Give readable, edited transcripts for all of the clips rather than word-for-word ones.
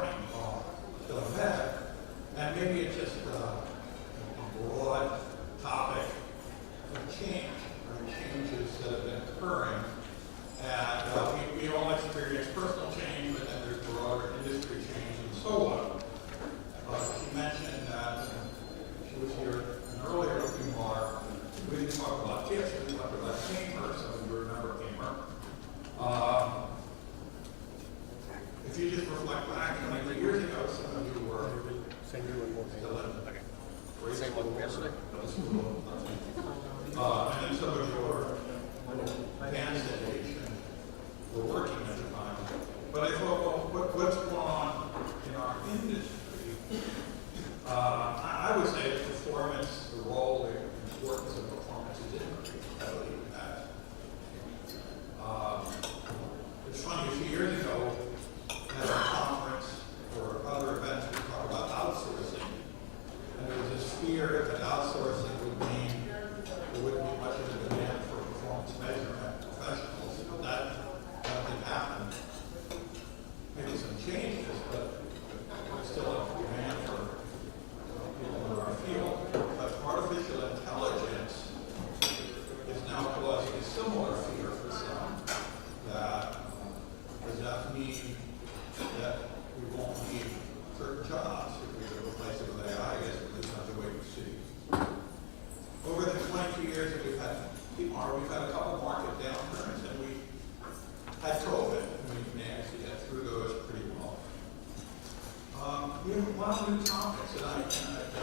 morning still ahead, and maybe it's just a broad topic of change, or changes that have been occurring. And we all experience personal change, but then there's broader industry change and so on. She mentioned that she was here an earlier PMAR. We didn't talk about gifts, we talked about PMAR, some of you remember PMAR. If you just reflect back 20 years ago, some of you were still in grade school, and then some of you were advanced age and were working at the time. But I thought, well, what's going on in our industry? I would say that performance, the role, the importance of performance is increased heavily with that. It's funny, a few years ago, at a conference or other events, we talked about outsourcing. And there was this fear that outsourcing would mean there wouldn't be much of a demand for performance measurement professionals. That didn't happen. Maybe some changes, but there's still a demand for people in our field. But artificial intelligence is now causing a similar fear for some. Does that mean that we won't need certain jobs if we could replace it with AI? I guess it's not the way we see. Over the 22 years that we've had PMAR, we've had a couple market downturns, and we had COVID, and we managed to get through those pretty well. We have a lot of new topics, and I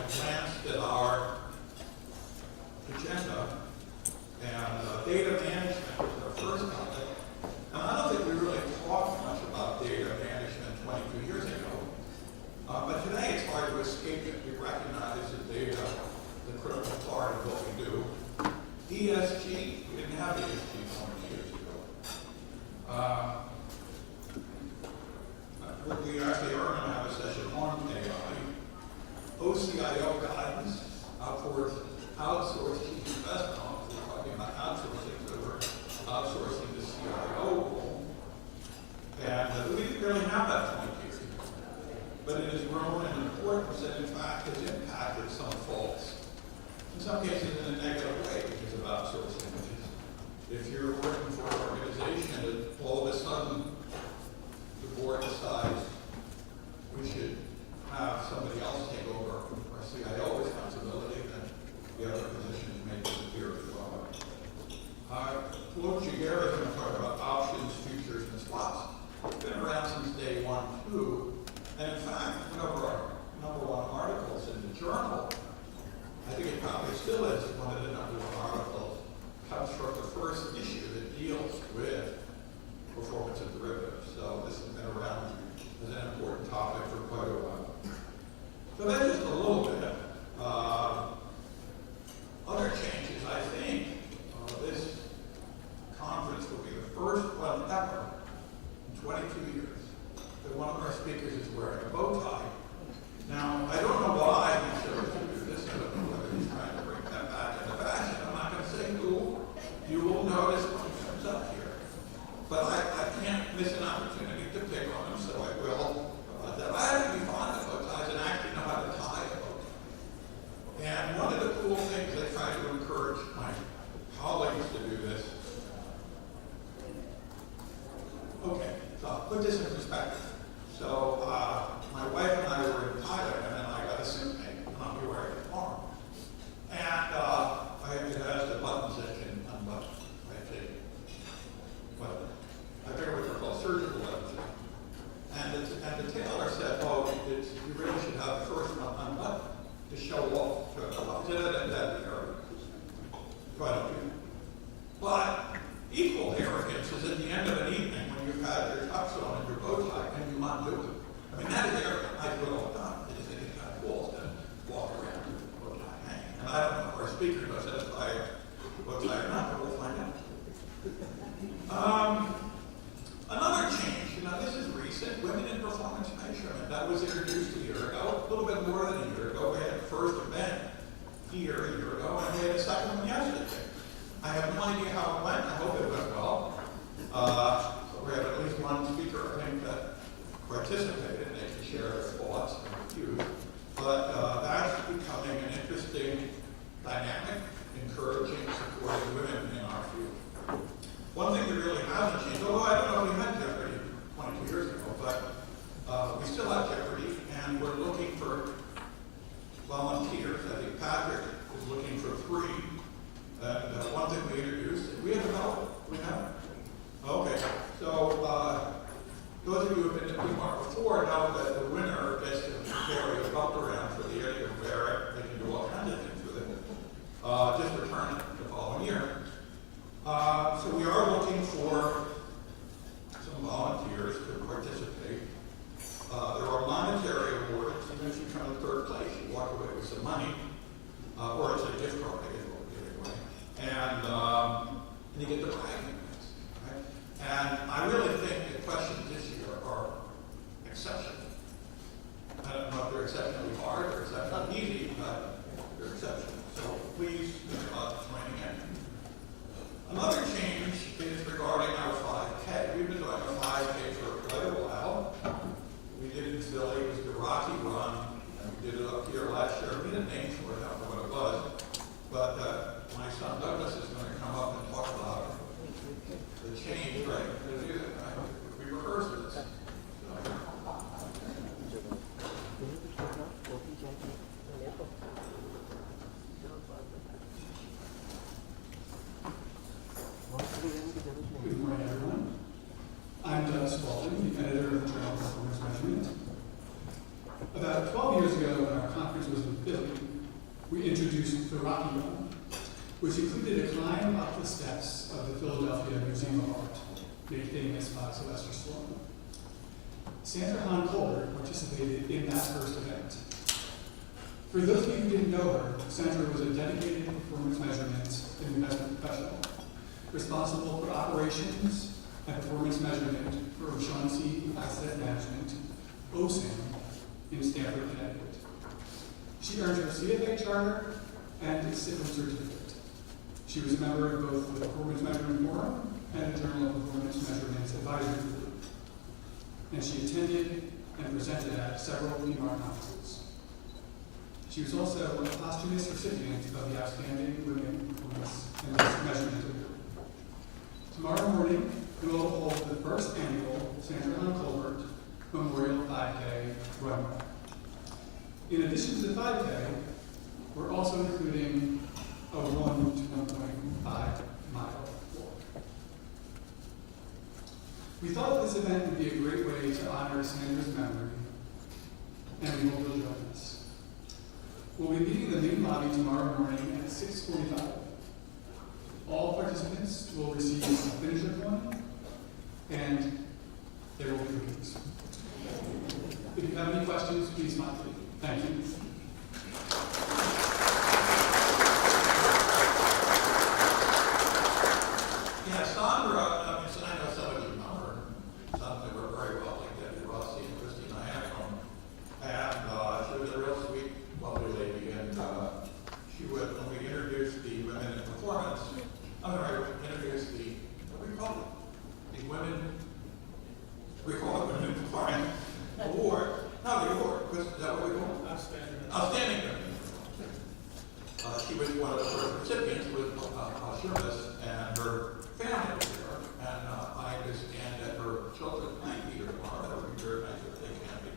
glanced at our agenda, and data management was our first topic. And I don't think we really talked much about data management 22 years ago. But today it's hard to escape it. We recognize that data is a critical part of what we do. ESG, we didn't have ESG 20 years ago. We actually are going to have a session on AI. OCIO guidance, outsourced chief investment officer, we're talking about outsourcing, so we're outsourcing the CIO role. And we didn't really have that 20 years ago. But it has grown in importance and in fact has impacted some folks. In some cases in a negative way because of outsourcing. If you're working for an organization and all of a sudden the board decides we should have somebody else take over our CIO responsibility, then the other positions may disappear as well. Luke Giguera is going to talk about options, futures, and swaps. It's been around since day 1, too. And in fact, one of our #1 articles in the journal, I think it probably still is one of the #1 articles, comes from the first issue that deals with performance of derivatives. So this has been around as an important topic for quite a while. So that's just a little bit. Other changes, I think, this conference will be the first one ever in 22 years that one of our speakers is wearing a bow tie. Now, I don't know why he chose to do this. I don't know whether he's trying to bring that back into fashion. I'm not going to say who. You will notice when he comes up here. But I can't miss an opportunity to pick on him, so I will. I have to be fond of bow ties and actually know how to tie a bow tie. And one of the cool things I try to encourage my colleagues to do this. Okay, so I'll put this in perspective. So my wife and I were in Thailand, and then I got a suit made, and I'll be wearing it tomorrow. And it has the buttons that can unbutton. I forget what they're called, surgical buttons. And the tailor said, oh, you really should have the first one unbuttoned to show off. But equal arrogance is at the end of an evening when you've had your tux on and your bow tie and you undo it. I mean, that is arrogant. I do it all the time. I just think it's kind of cool to walk around with a bow tie hanging. And I don't know if our speaker knows that if I bow tie or not, but we'll find out. Another change, this is recent, women in performance measurement. That was introduced a year ago, a little bit more than a year ago. We had the first event here a year ago, and we had a second one yesterday. I have no idea how it went. I hope it went well. So we have at least one speaker, I think, that participated. They can know that the winner gets to carry a belt around for the year. They can wear it. They can do all kinds of things with it. Just return it the following year. So we are looking for some volunteers to participate. There are monetary awards. Even if you come in third place, you walk away with some money, or it's a gift card. I guess what we give away, and you get the bragging rights. Right? And I really think the questions this year are exceptional. I don't know if they're exceptionally hard or exceptionally easy, but they're exceptional. So please join in. Another change is regarding our 5K. We've been doing a 5K for quite a while. We did it in Philly. It was the Rocky Run. And we did it up here last year. We didn't name for it. I don't know what it was. But my son Douglas is going to come up and talk about the change, right? We rehearsed this. Good morning, everyone. I'm Doug Spalding, the editor of the Journal of Performance Measurement. About 12 years ago, when our conference was in Philly, we introduced the Rocky Run, which included a climb up the steps of the Philadelphia Museum of Art, made famous by Sylvester Stallone. Sandra Hahn Colbert participated in that first event. For those of you who didn't know her, Sandra was a dedicated performance measurement and investment professional, responsible for operations and performance measurement for O'Shaughnessy Asset Management, OSAM, in Stamford, Connecticut. She earned her CFA charter and civil certificate. She was a member of both the Performance Measurement Forum and the Journal of Performance Measurement Advisory Group. And she attended and presented at several PMAR conferences. She was also a posthumous recipient of the Outstanding Women Performance and Measurement Award. Tomorrow morning, we will hold the first annual Sandra Hahn Colbert Memorial 5K Run. In addition to the 5K, we're also including a 1 to 1.5 mile walk. We thought this event would be a great way to honor Sandra's memory, and we hope you'll join us. We'll be meeting in the main lobby tomorrow morning at 6:45. All participants will receive a finisher coin, and there will be cookies. If you have any questions, please contact me. Thank you. Yeah, Sandra, I know some of you know her. Some of her very well, like Debbie Rossi and Christina Hackman. And she was a real sweet, lovely lady. And she would, when we introduced the women in performance, introduced the, what do we call it? The women, we call it Women in Performance Award. No, the award. Is that what we call it? Outstanding women. She was one of the first recipients with Shirvis, and her family was there. And I understand that her children might be here tomorrow. That would be very nice if they can be.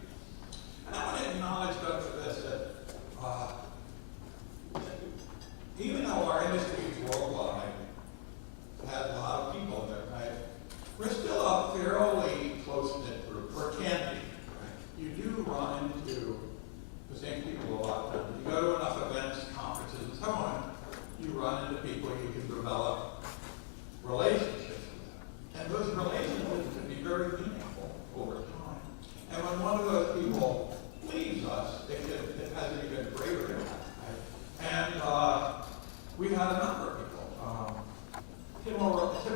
And I want to acknowledge, Doug, for this, that even though our industry is worldwide, has a lot of people in there, right? We're still a fairly close-knit group, or can be, right? You do run into the same people a lot of times. You go to enough events, conferences, and so on, you run into people you can develop relationships with. And those relationships can be very meaningful over time. And when one of those people leaves us, it has an even greater impact, right? And we've had a number of people. Tim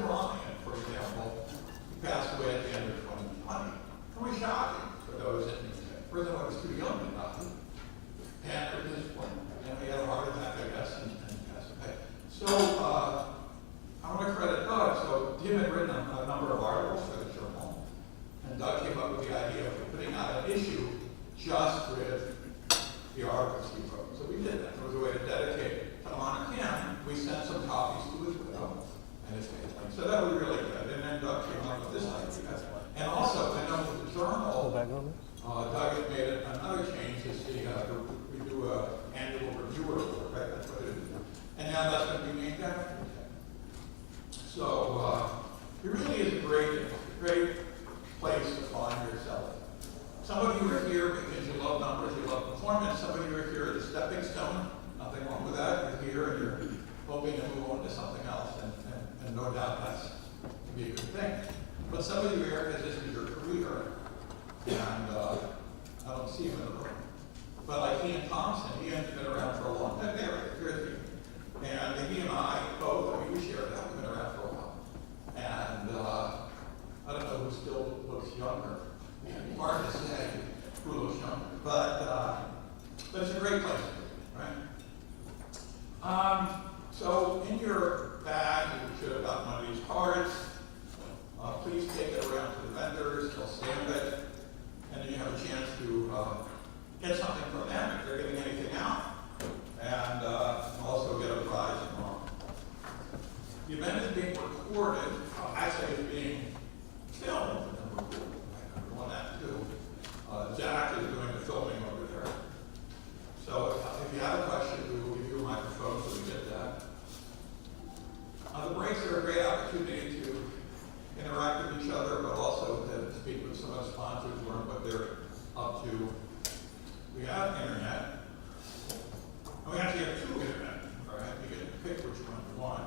Ryan, for example, he passed away at the end of 2020. It was shocking for those that knew him. First of all, he was too young to die. And it was disappointing. And he had a heart attack, I guess, and passed away. So I want to credit Doug. So Tim had written a number of articles for the journal. And Doug came up with the idea of putting out an issue just with the articles he wrote. So we did that. It was a way to dedicate to honor him. We sent some copies to his widow and his family. So that was really good. And then Doug came up with this idea. And also, I know with the journal, Doug has made another change. Is we do an annual reviewer report, right? That's what it is. And now that's going to be named after him. So it really is a great place to find yourself. Some of you numbers, you love performance. Some of you are here at the stepping stone. Nothing wrong with that. You're here and you're hoping to move on to something else, and no doubt that's to be a good thing. But some of you are here because this is your career, and I don't see him in the room. But like Ian Thompson, Ian's been around for a long time. Here, and he and I both, I mean, we share that. We've been around for a while. And I don't know who still looks younger. Hard to say who looks younger. But it's a great place to be, right? So in your bag, you should have got one of these cards. Please take it around to the vendors. They'll stamp it. And then you have a chance to get something from them if they're giving anything out. And also get a prize tomorrow. The event is being recorded. Actually, it's being filmed and recorded. I'm doing that too. Jack is doing the filming over there. So if you have a question, we will give you a microphone so we get that. The breaks are a great opportunity to interact with each other, but also to speak with some of the sponsors, learn what they're up to. We have internet. And we actually have two internet, all right? You get to pick which one you want.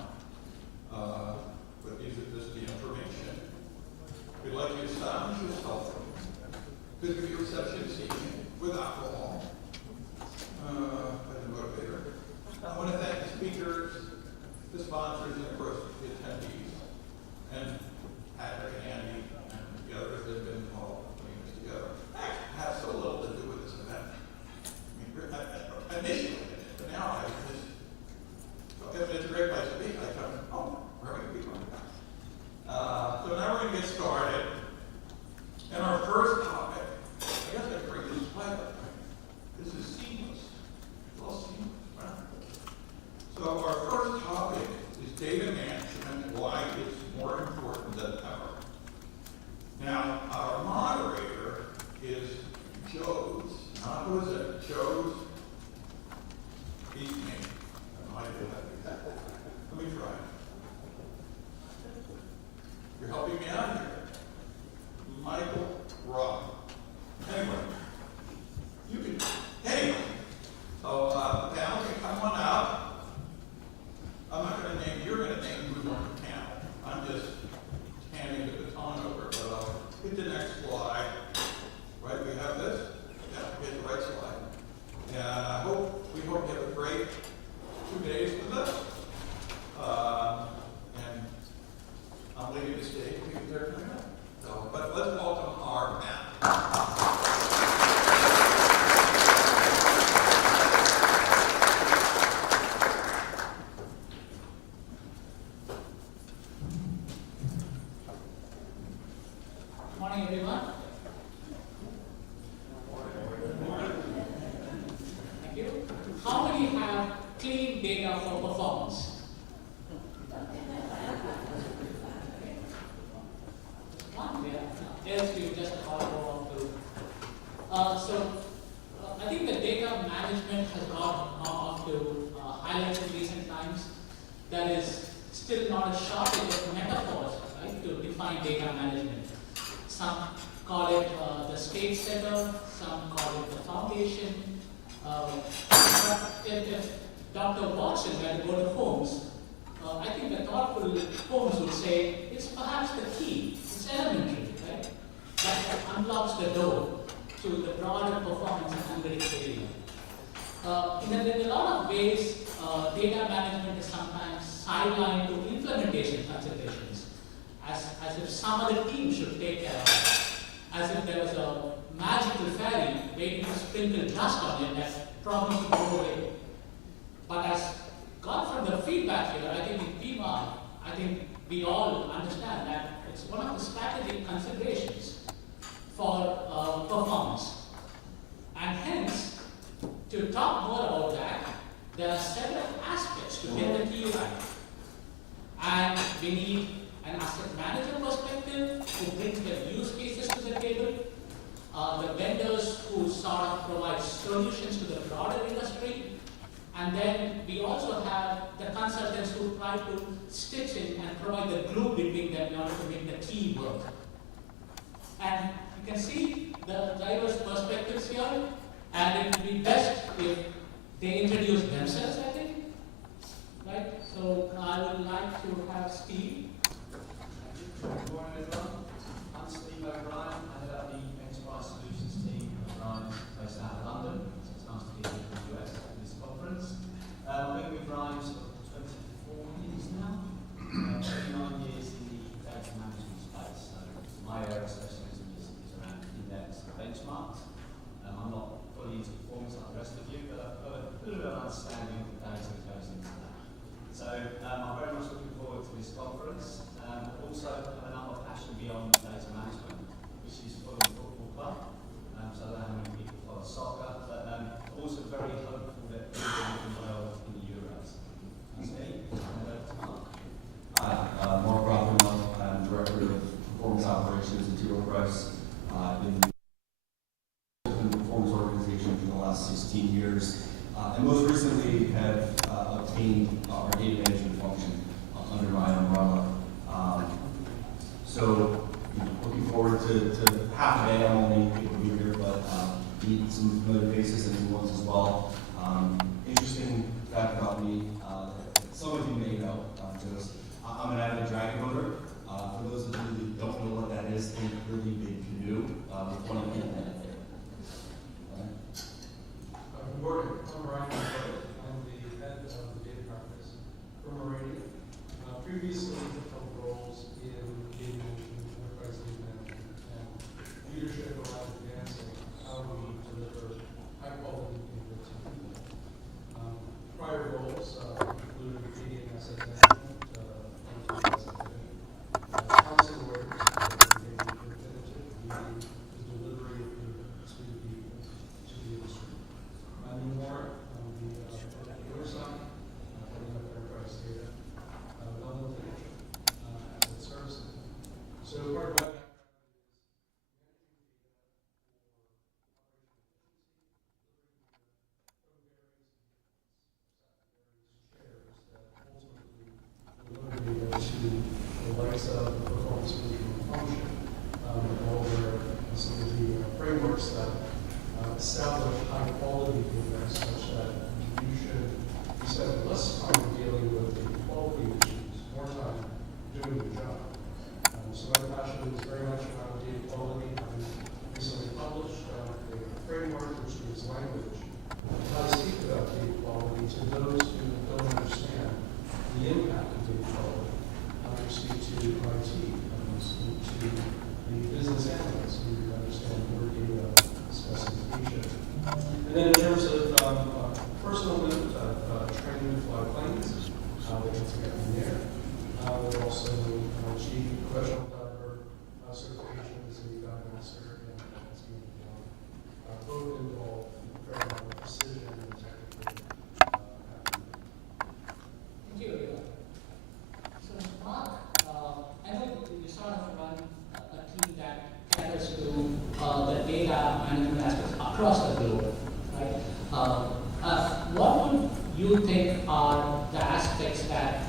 But this is the information. We'd like you to silence your cell phone. Could be a reception this evening with alcohol. As a motivator. I want to thank the speakers, the sponsors, and of course the attendees, and Patrick and Andy and the others that have been involved in putting this together. Actually, it has so little to do with this event. I mean, initially, but now I just, it's a great place to be. I come, oh, where are we going to be going? So now we're going to get started. And our first topic, I guess I can bring this slide up. This is seamless. It's all seamless, right? So our first topic is data management, why it's more important than ever. Now, our moderator is Joe's. Who is it? Joe's. Beat me. I might do that. Let me try. You're helping me out here. Michael Robb. Anyway, you can. Anyway, so the panel can come on out. I'm not going to name. You're going to name who's on the panel. I'm just handing the baton over. But I'll hit the next slide. Right? We have this. Yeah, hit the right slide. And we hope you have a great 2 days with us. And I'm leaving the stage because they're coming up. So, but let's welcome our panel. Good morning, everyone. Thank you. How many have clean data for performance? One, yeah. Else we just all go on through. I think the data management has got now up to highlights in recent times. There is still not a shortage of metaphors, right, to define data management. Some call it the state setter, some call it the foundation. If Dr. Watson were to go to Holmes, I think the thoughtful Holmes would say it's perhaps the key, it's elementary, right? That unlocks the door to the broader performance and analytics area. In a lot of ways, data management is sometimes sidelined to implementation considerations, as if some other team should take care of it, as if there was a magical fairy waiting to sprinkle dust on it that problems would go away. But as got from the feedback here, I think in PMAR, I think we all understand that it's one of the strategic considerations for performance. And hence, to talk more about that, there are several aspects to get the key right. And we need an asset manager perspective who brings the use cases to the table, the vendors who sort of provide solutions to the broader industry, and then we also have the consultants who try to stitch in and provide the glue between them in order to make the key work. And you can see the diverse perspectives here, And it would be best if they introduce themselves, I think. Right? So I would like to have Steve. Good morning, everyone. I'm Steve O'Brien. I head up the Enterprise Solutions team at Ryan, based out of London. So it's nice to be here in the US for this conference. I've been with Ryan for 24 years now. 29 years in the data management space. So my area of specialism is around index and benchmarks. I'm not fully into performance like the rest of you, but I've got a little bit of understanding of the data that goes into that. So I'm very much looking forward to this conference. Also have another passion beyond data management, which is following football club. So I don't know how many people follow soccer, but also very hopeful that we're doing well in the Euros. That's me. And over to Mark. Hi, Mark Rothermel. I'm Director of Performance Operations at T. Rowe Price. I've been in the performance organization for the last 16 years, and most recently have obtained our data management function under my umbrella. So, looking forward to half a day. I'm only able to be here, but meet some familiar faces and new ones as well. Interesting fact about me, that some of you may know, Joe's, I'm an avid dragon boater. For those of you who don't know what that is, think really big canoe with one of you in it. Good morning. I'm Ryan McCoy. I'm the head of the data practice for Meridian. Previously, I held roles in data management, enterprise data management, and leadership around advancing how we deliver high-quality data to people. Prior roles included data and asset management, council orders, data definitive, leading the delivery of the suite of data to the industry. Anymore on the other side, heading up enterprise data, development financial, asset servicing. So part of my background is managing data for various chairs that ultimately deliver data to the likes of the performance management function, and all some of the frameworks that establish high quality data such that you should spend less time dealing with the quality issues, more time doing the job. So my passion is very much around data quality. I've recently published a framework which gives language on how to speak about data quality to those who don't understand the impact of data quality. How to speak to IT, how to speak to the business analysts who understand your data specification. And then in terms of personal note, I've trained to fly planes, which is to get in the air. I've also achieved professional diver certification as a dive master and as being both involve a fair amount of precision and technical acumen. Thank you. So, Mark, I know you sort of run a team that caters to the data management aspects across the globe, right? What would you think are the aspects that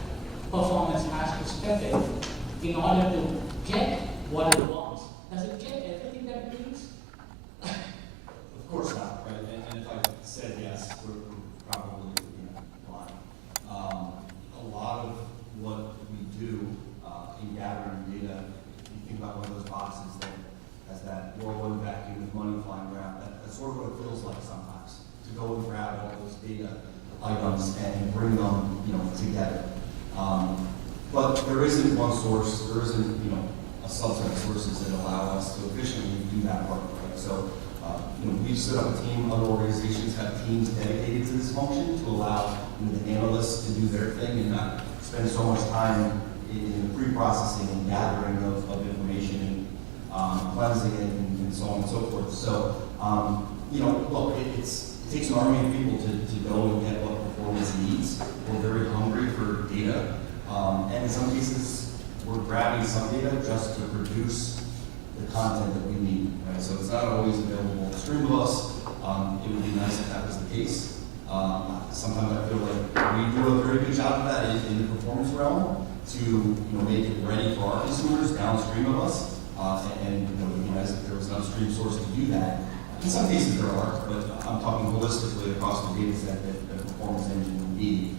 performance has to step in order to get what it wants? Does it get everything that it needs? Of course not, right? And if I said yes, we're probably lying. A lot of what we do in gathering data, you think about one of those boxes that has that whirlwind vacuum with money flying around. That's sort of what it feels like sometimes, to go and grab all those data items and bring them, together. But there isn't one source, there isn't, a subset of sources that allow us to efficiently do that work, right? So, we've set up a team, other organizations have teams dedicated to this function to allow the analysts to do their thing and not spend so much time in the pre-processing and gathering of information and cleansing it and so on and so forth. So, look, it takes an army of people to go and get what performance needs. We're very hungry for data. And in some cases, we're grabbing some data just to produce the content that we need, right? So it's not always available upstream of us. It would be nice if that was the case. Sometimes I feel like we do a very good job of that in the performance realm to make it ready for our consumers downstream of us. And it would be nice if there was an upstream source to do that. In some cases there are, but I'm talking holistically across the data set that the performance engine will need.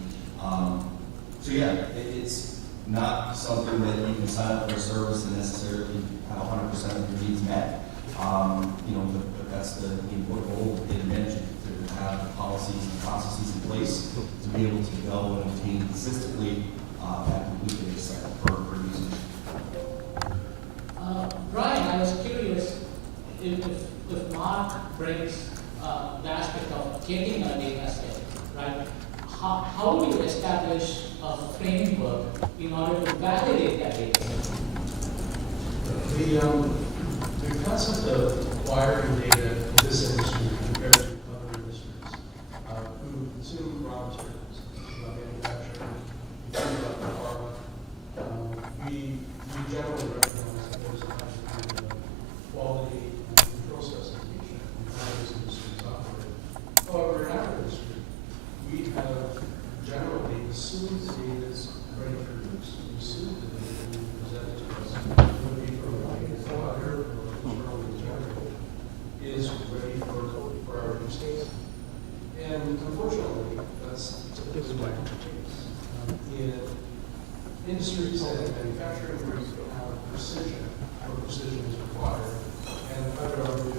So yeah, it's not something that you can sign up for a service and necessarily have 100% of your needs met. But that's the important goal of data management, to have policies and processes in place to be able to go and obtain consistently that complete data set for users. Brian, I was curious if Mark brings the aspect of getting a data set, right? How do you establish a framework in order to validate that data set? The concept of acquiring data in this industry compared to other industries who consume raw materials, manufacturing, pharma, we generally recognize that there's a high degree of quality and control specification in how those industries operate. However, in our industry, we have generally assumed the data is ready for use. We assume the data will be presented to us, whether it be from a provider or internally generated, is ready for our use case. And unfortunately, that's typically not the case. In industries and manufacturing where you have precision, where precision is required, and I would argue,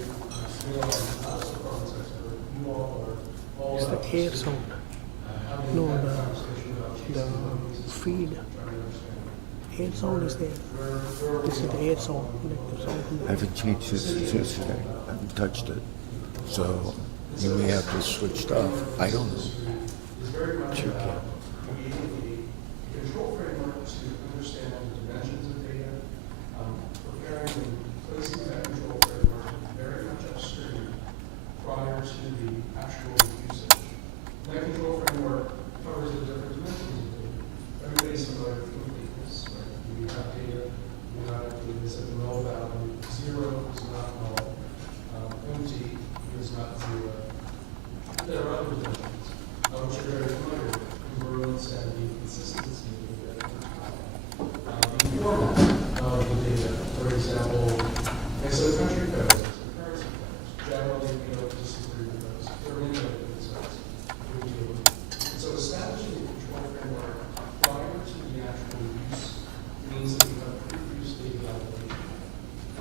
we are not a performance expert, you all are all It's the about air precision. sound. Having No, that the conversation about chasing monkeys is feed. trying to understand Air sound is there. where This is the air sound, like the sound from I the haven't changed it since today. I haven't touched it. So you may have to switch stuff. I don't know. is very much Sure can. about creating a control framework to understand the dimensions of data, preparing and placing that control framework very much upstream prior to the actual usage. And that control framework covers the different dimensions of data. Everybody's familiar with completeness, right? You have data, you have data that's at the null value, zero is not null, empty is not zero. There are other dimensions, which are very familiar with, congruence and the consistency of the data. The format of the data, for example, and so country codes and currency codes, generally we don't disagree with those. There are many other concerns we deal with. And so establishing a control framework prior to the actual use means that we have pre-use data validation.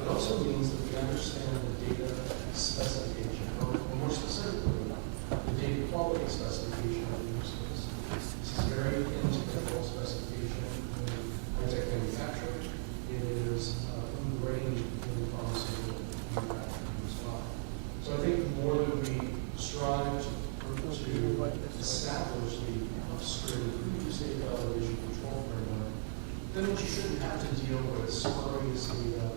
It also means that we understand the data specification, or more specifically, the data quality specification of the use case. This is very akin to control specification in high-tech manufacturing. It is ingrained in pharmaceutical manufacturing as well. So I think the more that we strive to establish the upstream pre-use data validation control framework, then what you shouldn't have to deal with spurious data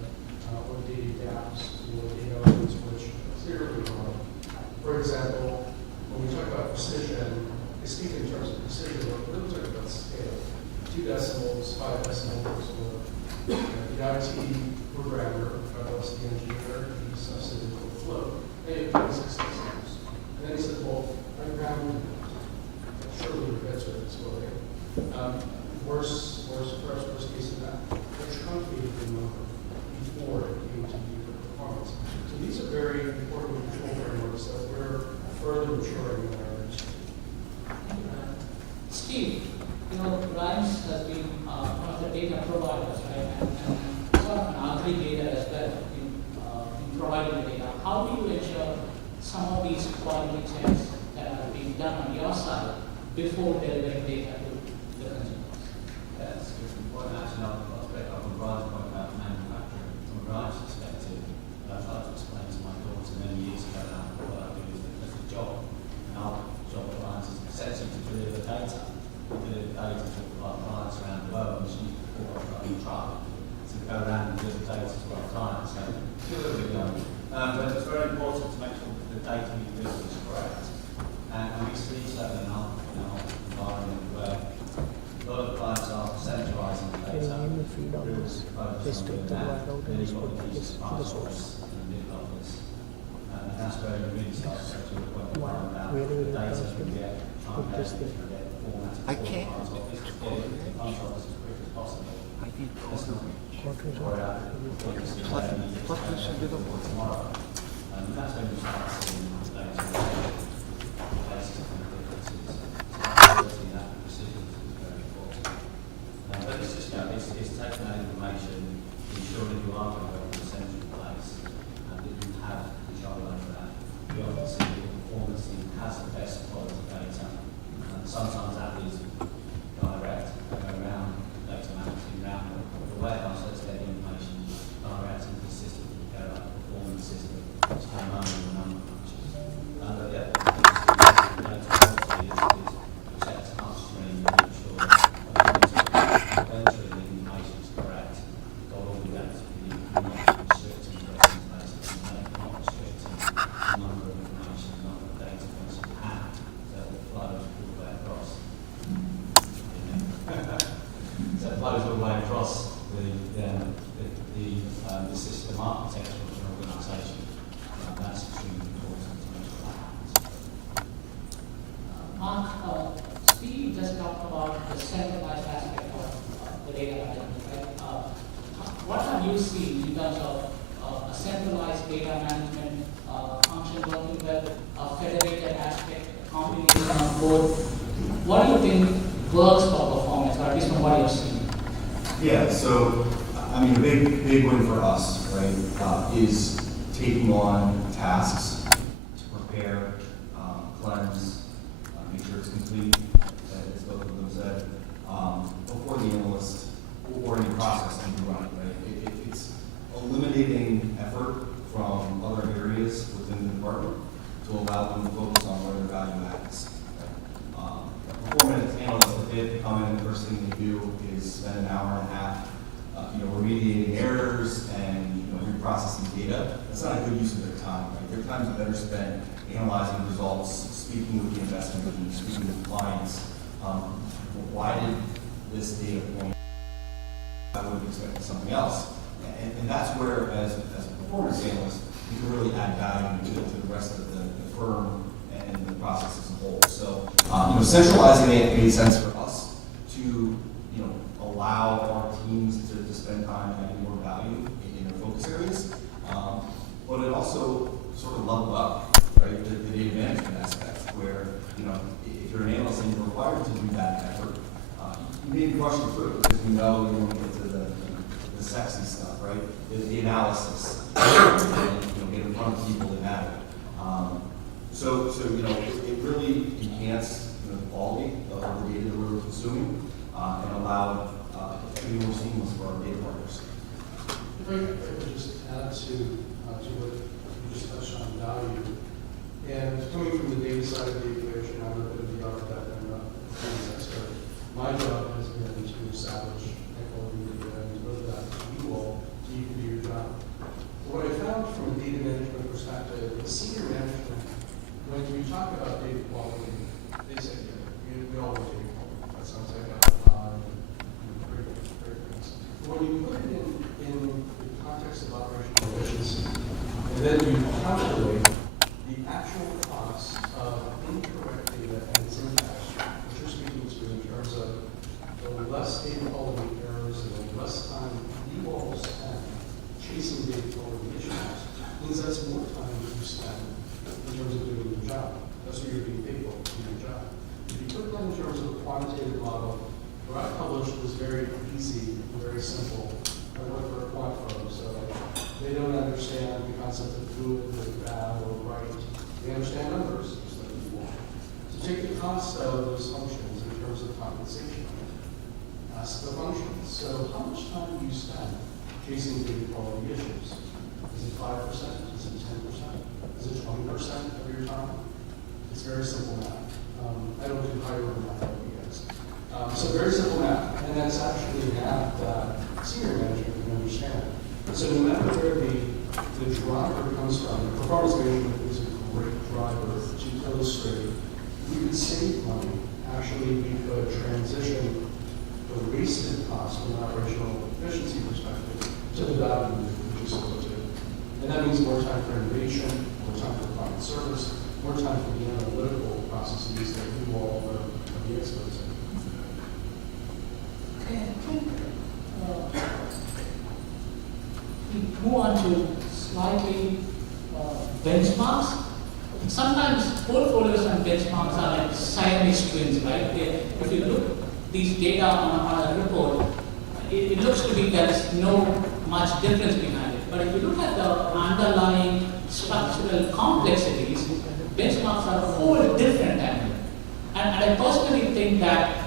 or data gaps or data elements which clearly are. For example, when we talk about precision, I speak in terms of precision, but we're really talking about scale. 2 decimals, 5 decimals, or the IT programmer, the engineer, he substituted for flow. Hey, 26 decimals. And then he said, well, I rounded it. Surely your head's right, so worst case of that, I truncated the number before it came to user performance. So these are very important control frameworks that we're further maturing in our industry. Steve, Grimes has been one of the data providers, right? And sort of an aggregator as well in providing the data. How do you ensure some of these quality checks that are being done on your side before delivering data to the consumers? That's a good point. Actually, I'll pick up on Brian's point about manufacturing. From a Brian's perspective, I tried to explain to my daughter many years ago now what I do as a job. And our job at Brian's is essentially to deliver data. We deliver data to our clients around the world, and she bought us our own truck to go around and deliver data to our clients. So it's a little bit young. But it's very important to make sure that the data we deliver is correct. And we see that in our environment where a lot of clients are centralizing the Can data. you name the feed on this? Just take the wire out and just put this to the source. And that's where you really start to get to the point Why? about Where do the we data transfer? you get, Put this there. I can't. as quick as possible. I need Let's not Cartridge worry out. about it. Plug this into the wall. Tomorrow. And that's when you start seeing data places and differences. Obviously that precision is very important. But it's just, it's taking that information, ensuring you are going to go to a central place, and that you have control over that. You often see the performance team has the best quality data. Sometimes that is direct, around data management, around the warehouse, let's get the information direct into the system, get a performance system, which can run with a number of functions. But yeah, data quality is checked upstream and make sure that eventually the information is correct. Got all the data you need, not restricting questions basically, not restricting the number of information, the number of data points you have that flows all the way across. So it flows all the way across the system architecture of an organisation. That's extremely important to make sure that happens. Mark, Steve just talked about the centralized aspect of the data management, right? What have you seen in terms of a centralized data management function working well, a federated aspect, a combination of both? What do you think works for performance, or at least from what you've seen? Yeah, so, I mean, a big win for us, right, is taking on tasks to prepare, cleanse, make sure it's complete, as both of them said, before the analyst or any process can be run, right? It's eliminating effort from other areas within the department to allow them to focus on where their value adds. Performance analysts, if they come in, the first thing they do is spend an hour and a half, remediating errors and reprocessing data. That's not a good use of their time, right? Their time is better spent analyzing results, speaking with the investment team, speaking with clients. Why did this data point? I would have expected something else, and that's where, as a performance analyst, you can really add value to the rest of the firm and the process as a whole. So, centralizing it made sense for us to, allow our teams to spend time adding more value in their focus areas. But it also sort of leveled up, right, the data management aspect, where, if you're an analyst and you're required to do that effort, you may be rushing through because you know you want to get to the sexy stuff, right? The analysis, and, get in front of people that matter. So it really enhanced the quality of the data that we were consuming and allowed it to be more seamless for our data partners. If I could just add to what you just touched on, value. And coming from the data side of the equation, I'm a bit of the architect and a performance expert. My job has been to establish high quality data and deliver that to you all so you can do your job. What I found from a data management perspective, the senior management, when you talk about data quality, they say, we all want data quality. That sounds like great things. But when you put it in the context of operational efficiency, and then you calculate the actual cost of incorrect data and its impacts, which you're speaking to in terms of the less data quality errors and the less time you all spend chasing data quality issues, means that's more time that you spend in terms of doing your job. That's what you're being paid for, to do your job. If you put that in terms of a quantitative model, what I published was very easy, very simple. I work for a quant firm, so they don't understand the concept of good or bad or right. They understand numbers, just like you want. So take the cost of those functions in terms of compensation. Ask the functions. So how much time do you spend chasing data quality issues? Is it 5%? Is it 10%? Is it 20% of your time? It's very simple math. I don't do higher order math like you guys. So very simple math, and that's actually math that senior management can understand. So no matter where the driver comes from, performance management is a great driver to illustrate. We could save money. Actually, we could transition the wasted cost from an operational efficiency perspective to the value which is supposed to. And that means more time for innovation, more time for client service, more time for the analytical processes that you all are the experts in. Okay, I think we move on to slightly benchmarks. Sometimes portfolios and benchmarks are like Siamese twins, right? If you look these data on a report, it looks to be there's no much difference behind it. But if you look at the underlying structural complexities, benchmarks are a whole different animal. And I personally think that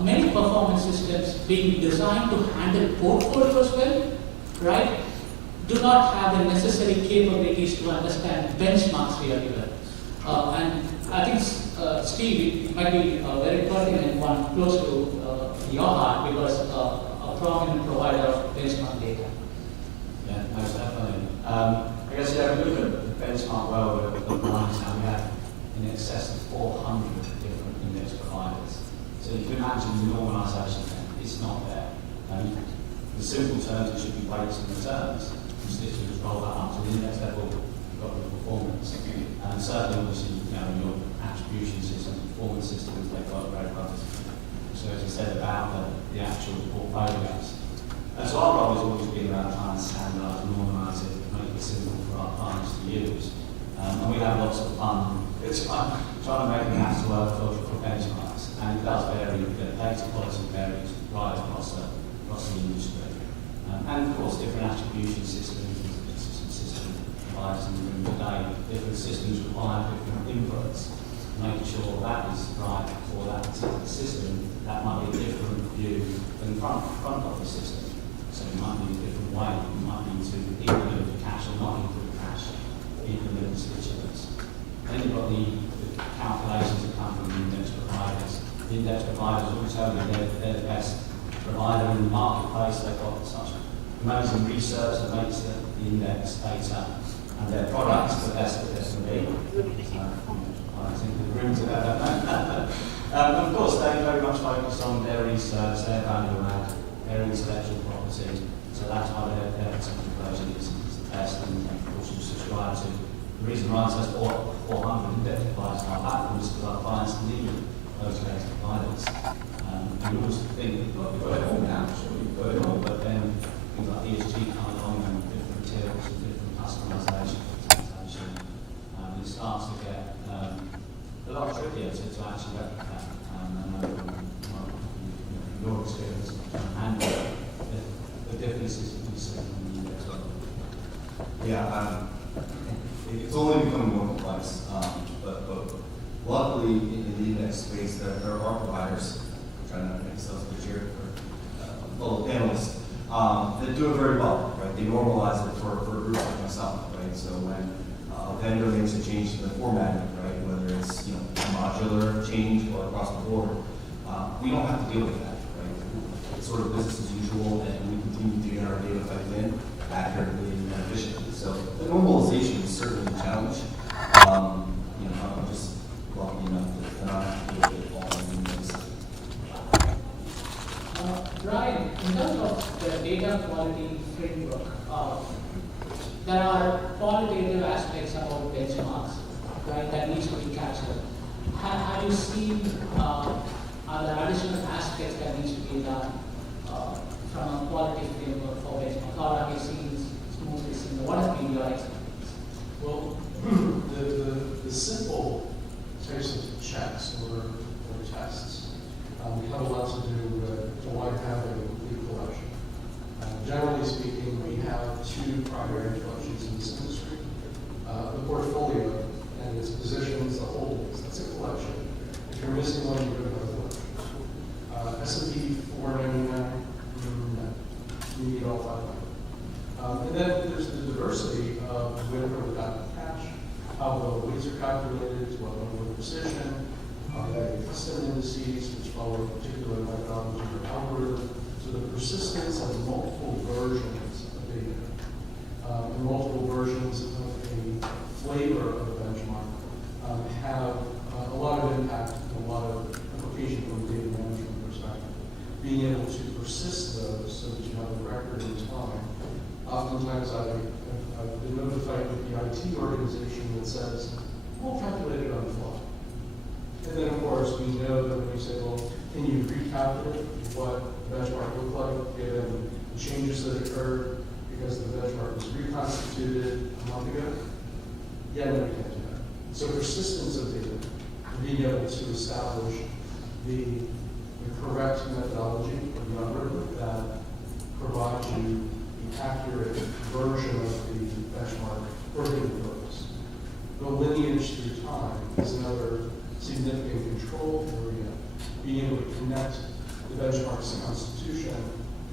many performance systems being designed to handle portfolios well, right, do not have the necessary capabilities to understand benchmarks really well. And I think, Steve, it might be a very pertinent one close to your heart because a prominent provider of benchmark data. Yeah, most definitely. I guess, yeah, if we look at the benchmark world of lines now, we have in excess of 400 different index providers. So you can imagine the normalization there. It's not there. The simple terms, it should be weights and returns. Constituents roll that up to the index level, you've got the performance. And certainly, obviously, your attribution systems, performance systems, they work very well. So as I said about the actual portfolios. And so our role has always been about trying to standardise and normalise it, make it simple for our clients to use. And we have lots of fun. It's fun trying to make the maths work for benchmarks. And it does vary, the data quality varies right across the industry. And of course, different attribution systems, system providers in the room today, different systems require different inputs. Making sure that is right for that particular system, that might be a different view than front office system. So it might be a different way. You might need to include cash or not include cash in the constituents. Then you've got the calculations that come from the index providers. The index providers will tell you they're the best provider in the marketplace. They've got such amazing research that makes the index data and their products the best that they can be. I think the room to that. Of course, they very much focus on their research, their value add, their intellectual property. So that's why their particular version is the best. And of course, you subscribe to. The reason Ryan says 400 index providers on our platform is because our clients need those index providers. And you always think, look, we've got it all now, sure, we've got it all, but then things like ESG come along and different materials and different customization, presentation, it starts to get a lot trickier to actually replicate. Your experience and the differences that you see from the index. Yeah, it's only becoming more complex, but luckily in the index space there are providers, I'm trying not to make myself a cheer for fellow panelists, that do it very well, right? They normalize it for groups like myself, right? So when a vendor makes a change to the formatting, right, whether it's a modular change or across the board, we don't have to deal with that, right? It's sort of business as usual, and we continue to get our data piped in accurately and efficiently. So the normalization is certainly a challenge. I'm just lucky enough to not have to deal with it all in this. Brian, in terms of the data quality framework, there are qualitative aspects about benchmarks, right, that needs to be captured. Have you seen are there additional aspects that needs to be done from a quality framework for benchmarks? Or have you seen smoothly similar? What has been your experience? Well, the simple types of checks or tests have a lot to do with why having a complete collection. Generally speaking, we have two primary collections in this industry. The portfolio and its positions, the holdings, that's a collection. If you're missing one, you're going to have a collection. S&P 499, you need all 500. And then there's the diversity of where we've got cash, how the weights are calculated, to what level of precision, the custom indices, which follow a particular methodology or algorithm. So the persistence of multiple versions of data, and multiple versions of a flavor of a benchmark have a lot of impact and a lot of application from a data management perspective. Being able to persist those so that you have a record in time. Oftentimes I've been notified with the IT organization that says, we'll calculate it on the fly. And then, of course, we know that when you say, well, can you recalculate what the benchmark looked like given the changes that occurred because the benchmark was reconstituted a month ago? Yeah, no, we can't do that. So persistence of data, being able to establish the correct methodology or the algorithm that provides you the accurate version of the benchmark for given purpose. The lineage through time is another significant control area. Being able to connect the benchmark's constitution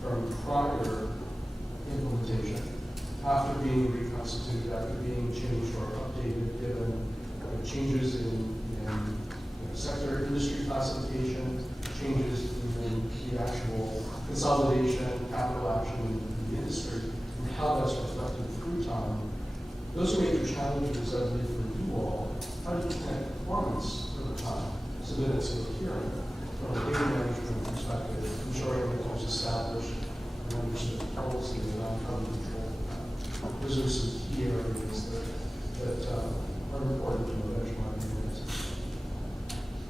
from prior implementation, after being reconstituted, after being changed or updated, given changes in sector industry classification, changes in the actual consolidation, capital action in the industry, and how that's reflected through time. Those are major challenges, I believe, for you all. How do you connect performance over time so that it's coherent from a data management perspective, ensuring that there's established and understood policy around how to control that? Those are some key areas that are important to a benchmarking organization.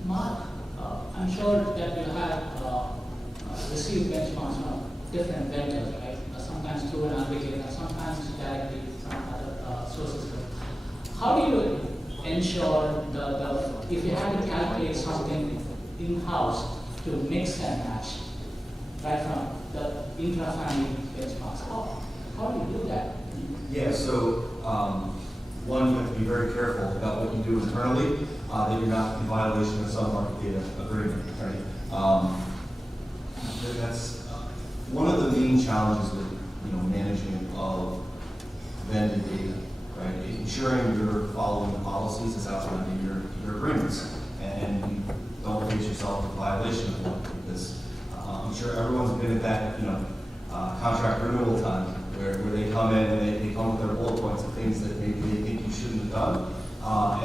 Mark, I'm sure that you have received benchmarks from different vendors, right? Sometimes through an aggregator, sometimes directly from other sources. How do you ensure if you have to calculate something in-house to mix and match, right from the intra-family benchmarks? How do you do that? Yeah, so one, you have to be very careful about what you do internally, that you're not in violation of some market data agreement, right? That's one of the main challenges with management of vendor data, right? Ensuring you're following the policies is outside of your agreements, and you don't face yourself in violation of them, because I'm sure everyone's been at that contract renewal time where they come in and they come with their bullet points of things that maybe they think you shouldn't have done,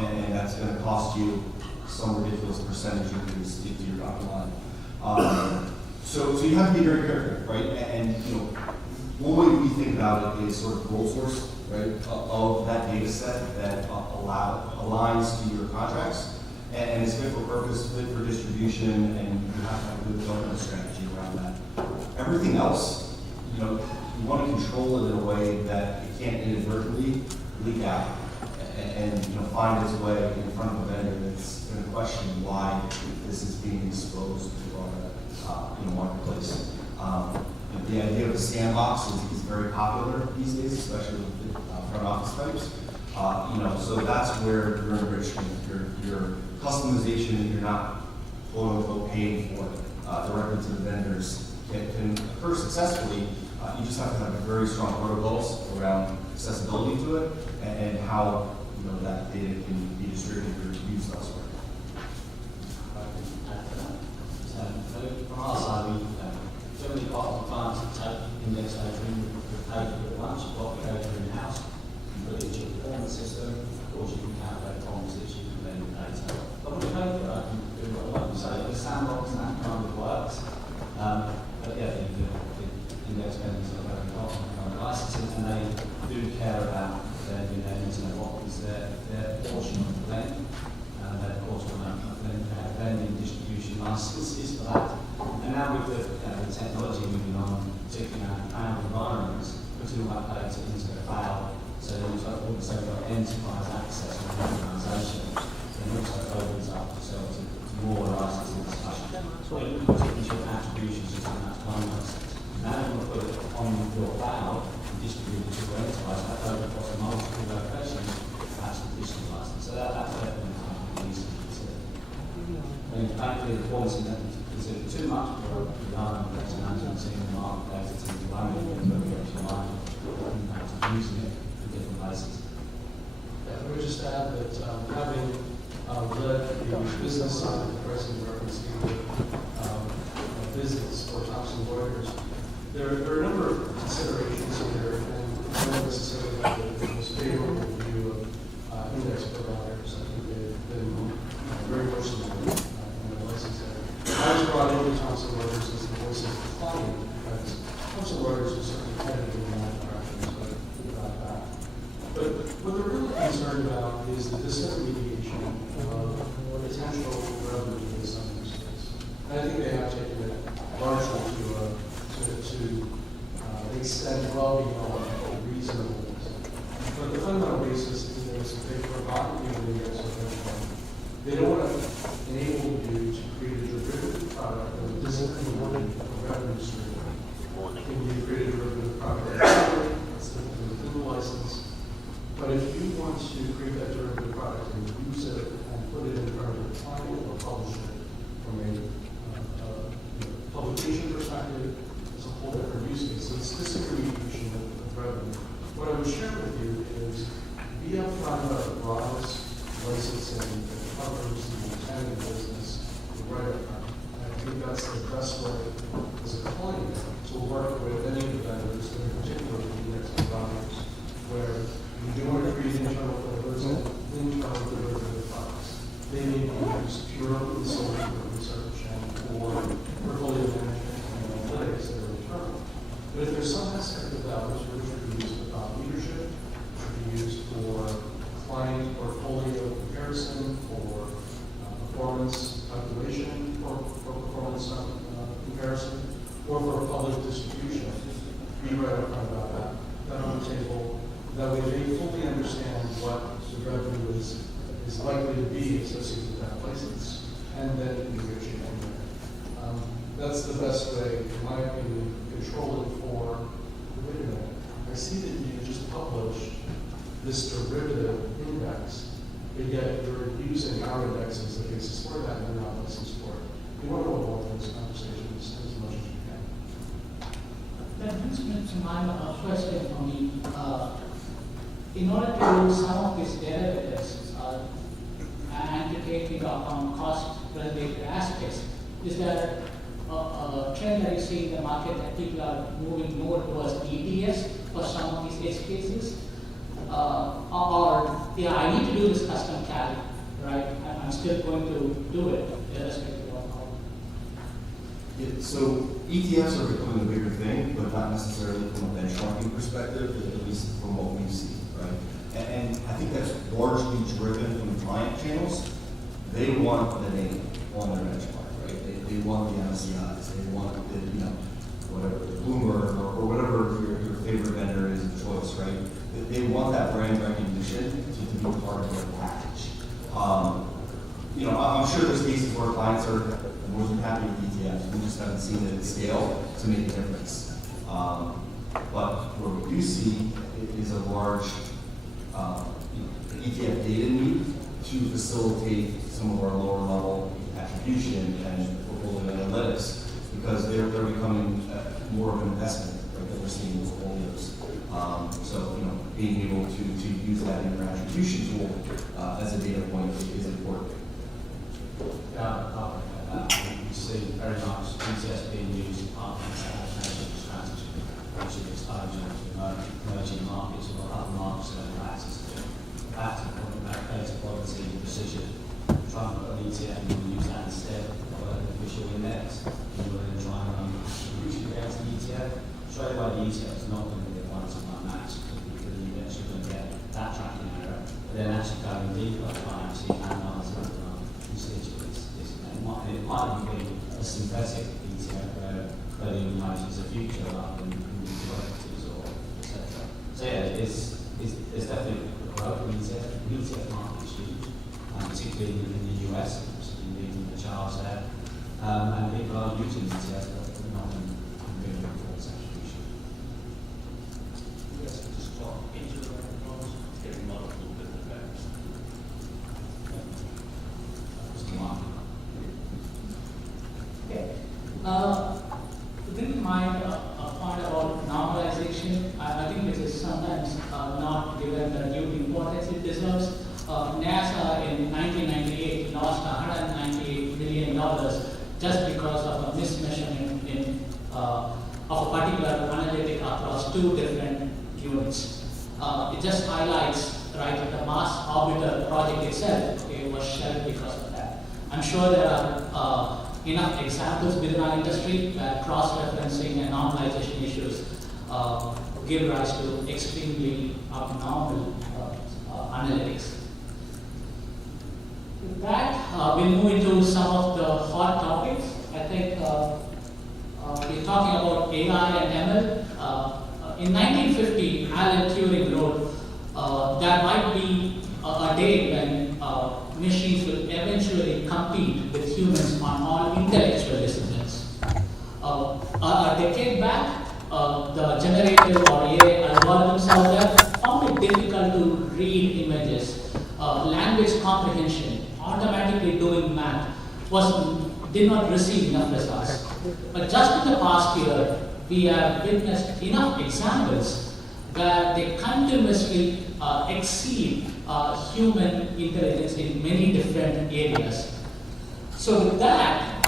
and that's going to cost you some ridiculous percentage increase to your bottom line. So you have to be very careful, right? And one way we think about it is sort of goal source, right, of that data set that aligns to your contracts, and is fit for purpose, fit for distribution, and you have to have a good governance strategy around that. Everything else, you want to control it in a way that it can't inadvertently leak out and find its way in front of a vendor that's going to question why this is being exposed to our marketplace. The idea of a sandbox is very popular these days, especially with the front office types. So that's where your enrichment, your customization that you're not quote unquote paying for directly to the vendors can occur successfully. You just have to have very strong protocols around accessibility to it and how that data can be distributed or used elsewhere. From our side, we generally got the clients that take index data in, we pay for it once, you've got the data in-house, you put it into your performance system, of course you can calculate performance that you can then data. But when you pay for it, you can do what you say, the sandbox and that kind of works. But yeah, the index vendors are very important on licensing, and they do care about their what is their portion of the blend. They of course want to have vending distribution licenses for that. And now with the technology moving on, particularly around cloud environments, putting all that data into the cloud, so then you've also got enterprise access to the organisation, and also opens up yourself to more licensing discussion. So you put it into your attributions just on that one license. Now you want to put it on your cloud and distribute it to your enterprise, that goes across multiple locations, that's the additional license. So that's definitely something easy to consider. I mean, frankly, the policy that considered too much for the data management team and the market data team to run it and look at your mind and using it in different places. Yeah, I would just add that having led the business side of the pricing referencing the business or Thompson Reuters, there are a number of considerations here, and not necessarily have the most favorable view of index providers. I think they've been very versatile in their licensing. I was brought into Thomson Reuters as the voice of the client because Thomson Reuters was certainly headed in that direction, so I think about that. But what they're really concerned about is the disintermediation of potential revenue in some industries. And I think they have taken it largely to extend well beyond reasonableness. But the fundamental basis is that there's a big share with you is be upfront about the broadest licensing that covers the entire business right up front. I think that's the best way as a client to work with any of the vendors, and in particular the index providers, where you do want to create internal filters and internal derivative products. They may be used purely solely for research and for portfolio management and analytics that are internal. But if there's some aspect of that which should be used for thought leadership, should be used for client portfolio comparison, for performance calculation, or performance comparison, or for public distribution, be right up front about that. That on the table. That way they fully understand what the revenue is likely to be associated with that license, and then negotiate from there. That's the best way, in my opinion, to control it for, wait a minute, I see that you just published this derivative index, but yet you're using our index as the basis for that, and you're not licensed for it. You want to avoid those conversations as much as you can. That brings me to my question for me. In order to do some of these derivatives and to take into account cost-related aspects, is there a trend that you see in the market that people are moving more towards ETFs for some of these edge cases? I need to do this custom calc, right? And I'm still going to do it irrespective of how. Yeah, so ETFs are becoming a bigger thing, but not necessarily from a benchmarking perspective, at least from what we see, right? And I think that's largely driven from the client channels. They want the name on their benchmark, right? They want the MSCIs, they want the, whatever, the Bloomberg or whatever your favorite vendor is of choice, right? They want that brand recognition to be part of their package. I'm sure there's cases where clients are more than happy with ETFs. We just haven't seen it at scale to make a difference. But what we do see is a large ETF data need to facilitate some of our lower level attribution and portfolio analytics, because they're becoming more of an investment, right, that we're seeing in portfolios. So being able to use that in your attribution tool as a data point is important. You see very much ETFs being used in partners as a strategy, which is exposure to emerging markets or other markets that have access to. Back to the point about data quality and precision. Try and put an ETF and you can use that instead of an official index. And you're going to try and run distribution against the ETF. Straight away, the ETF is not going to be a one-to-one match because the index you're going to get that tracking error. But then actually going deeper, trying to actually analyze the constituents. It might even be a synthetic ETF where the image is a future rather than derivatives or etc. So yeah, it's definitely a growth in the ETF market is huge, particularly in the US, in the charts there. And people are using ETFs, but not in really false attribution. Yes, just talk into the microphones, getting multiple different effects. It's the market. Okay. Bring in mind a point about normalization. I think this is sometimes not given the due importance it deserves. NASA in 1998 lost $198 million just because of a mismeasurement of a particular analytic across two different units. It just highlights, right, that the Mars orbiter project itself was shelved because of that. I'm sure there are enough examples within our industry where cross-referencing and normalization issues give rise to extremely abnormal analytics. With that, we'll move into some of the hot topics. I think we're talking about AI and ML. In 1950, Alan Turing wrote there might be a day when machines will eventually compete with humans on all intellectual disciplines. A decade back, the generative or AI algorithms out there found it difficult to read images. Language comprehension, automatically doing math, did not receive enough results. But just in the past year, we have witnessed enough examples where they continuously exceed human intelligence in many different areas. So with that,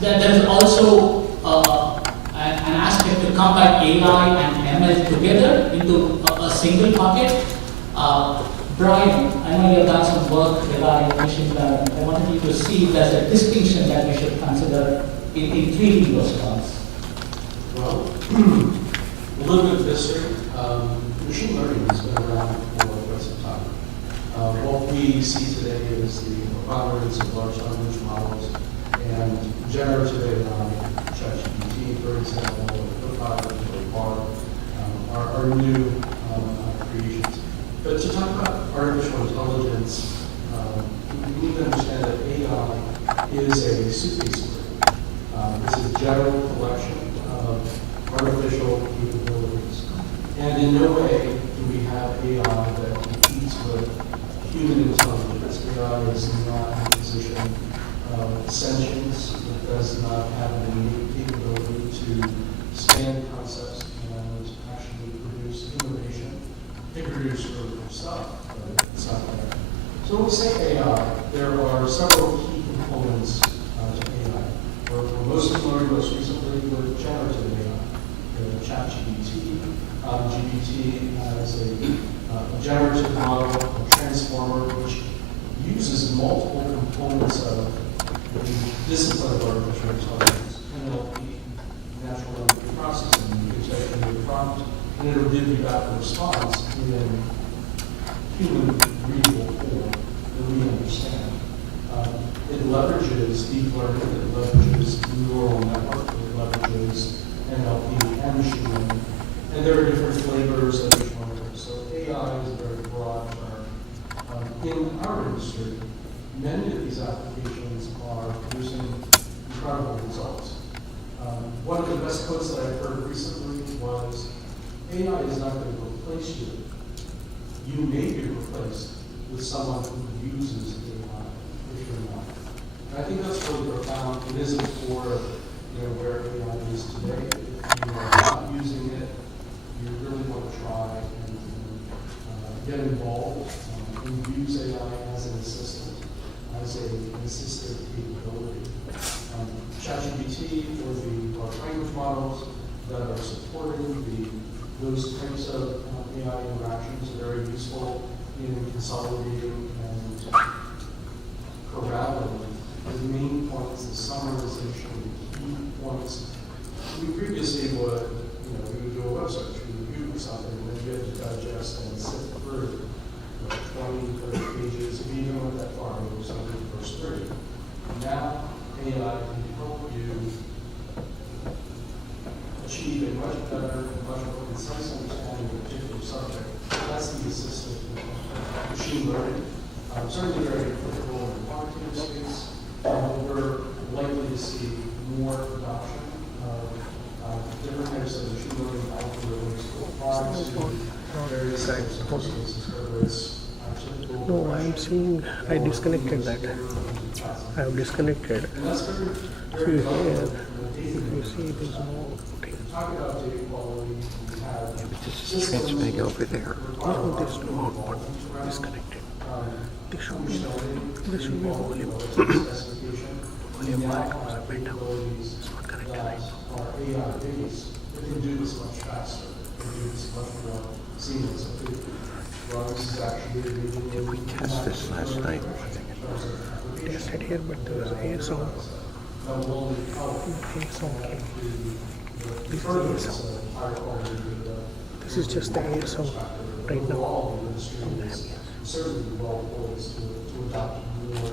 there is also an aspect to combine AI and ML together into a single bucket. Brian, I know you've done some work regarding machine learning. I wanted you to see if there's a distinction that we should consider in treating those terms. Well, a little bit of history. Machine learning has been around for quite some time. What we see today is the preponderance of large language models and generative AI, ChatGPT, for example, or Copilot, or PMAR, are new creations. But to talk about artificial intelligence, we need to understand that AI is a suitcase word. It's a general collection of artificial capabilities. And in no way do we have AI that competes with human intelligence. AI is not in a position of sentience. It does not have the innate capability to span concepts and actually produce innovation. It can produce really cool stuff, but it's not there. So when we say AI, there are several key components to AI. We're most familiar most recently with generative AI, the ChatGPT. GPT as a generative model, a transformer, which uses multiple components of the discipline of artificial intelligence, NLP, natural language processing. You can type in your prompt, and it'll give you back a response in human readable form that we understand. It leverages deep learning, it leverages neural network, it leverages NLP and machine learning. And there are different flavors of each one of them. So AI is a very broad term. In our industry, many of these applications are producing incredible results. One of the best quotes that I've heard recently was, AI is not going to replace you. You may be replaced with someone who uses AI if you're not. And I think that's really profound. It isn't for where AI is today. If you are not using it, you really want to try and get involved and use AI as an assistant, as an assistive capability. ChatGPT for the large language models that are supporting those types of AI interactions are very useful in consolidating and corralling the main points, the summarization, the key points. We previously would, we would do a web search, we would Google something, and then you had to digest and sift through 20, 30 pages. If you even went that far, it was only the first 30. Now, AI can help you achieve a much better, much more concise understanding of a particular subject. That's the assistive machine learning. Certainly very applicable in the quantitative space. We're likely to see more adoption of different types of machine learning algorithms to apply to various types of use cases, whether it's No, I am seeing I disconnected that. I have disconnected. See here, if you see there is no thing. It's transmitting over there. No, there is no output. Disconnected. This should be volume. Volume was up and down. It's not connected right now. It can do this much faster. It can do this much more seamless. This is actually We tested this last night. We tested here, but there was air sound. Air sound came. This is air sound. This is just the air sound right now from the ambience. Certainly well poised to adopt more.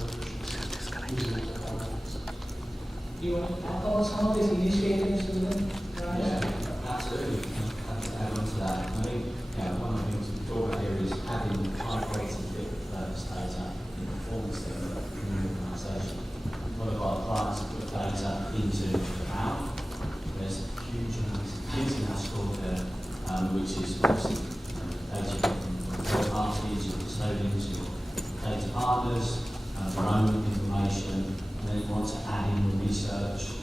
Disconnected right now. Do you want to talk about some of these initiatives? Yeah, absolutely. And to add on to that, I think one of the things we talk about here is having high quality fit purpose data in the performance data in the organisation. A lot of our clients put data into the cloud. There's a huge amount of computing that's stored there, which is obviously data from third parties, your custodians, your data partners, their own information, and then you want to add in your research,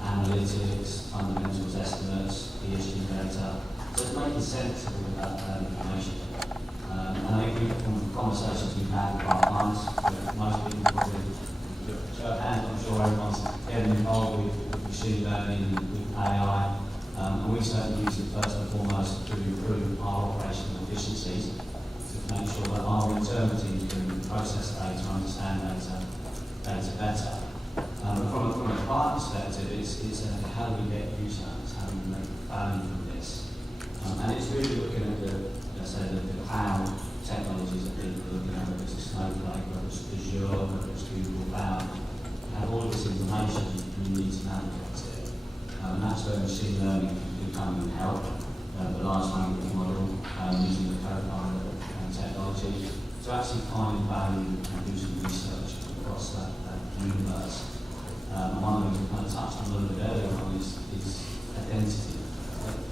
analytics, fundamentals estimates, ESG data. So it's making sense of data better. From a client perspective, it's how do we get use out of this, how do we make value from this? And it's really looking at the cloud technologies that people are looking at, whether it's Snowflake, whether it's Azure, whether it's Google Cloud. You have all this information you need to navigate it. And that's where machine learning can come and help. The large language model using the Copilot technology to actually find value and do some research across that universe. One of the things we kind of touched on a little bit earlier on is identity.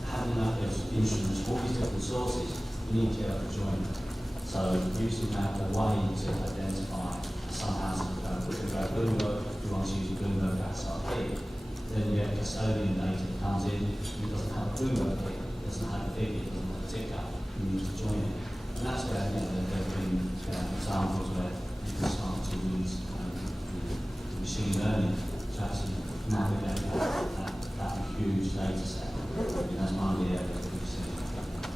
Having enough instruments, all these different sources, you need to be able to join them. So using that a way to identify some houses with Bloomberg, if you want to use a Bloomberg XRP, then you get custodian data that comes in, it doesn't have a Bloomberg key, it doesn't have a figure, it doesn't have a ticker, you need to join it. And that's where there have been examples where you can start to use machine learning to actually navigate that huge data set. And that's one of the areas that we've seen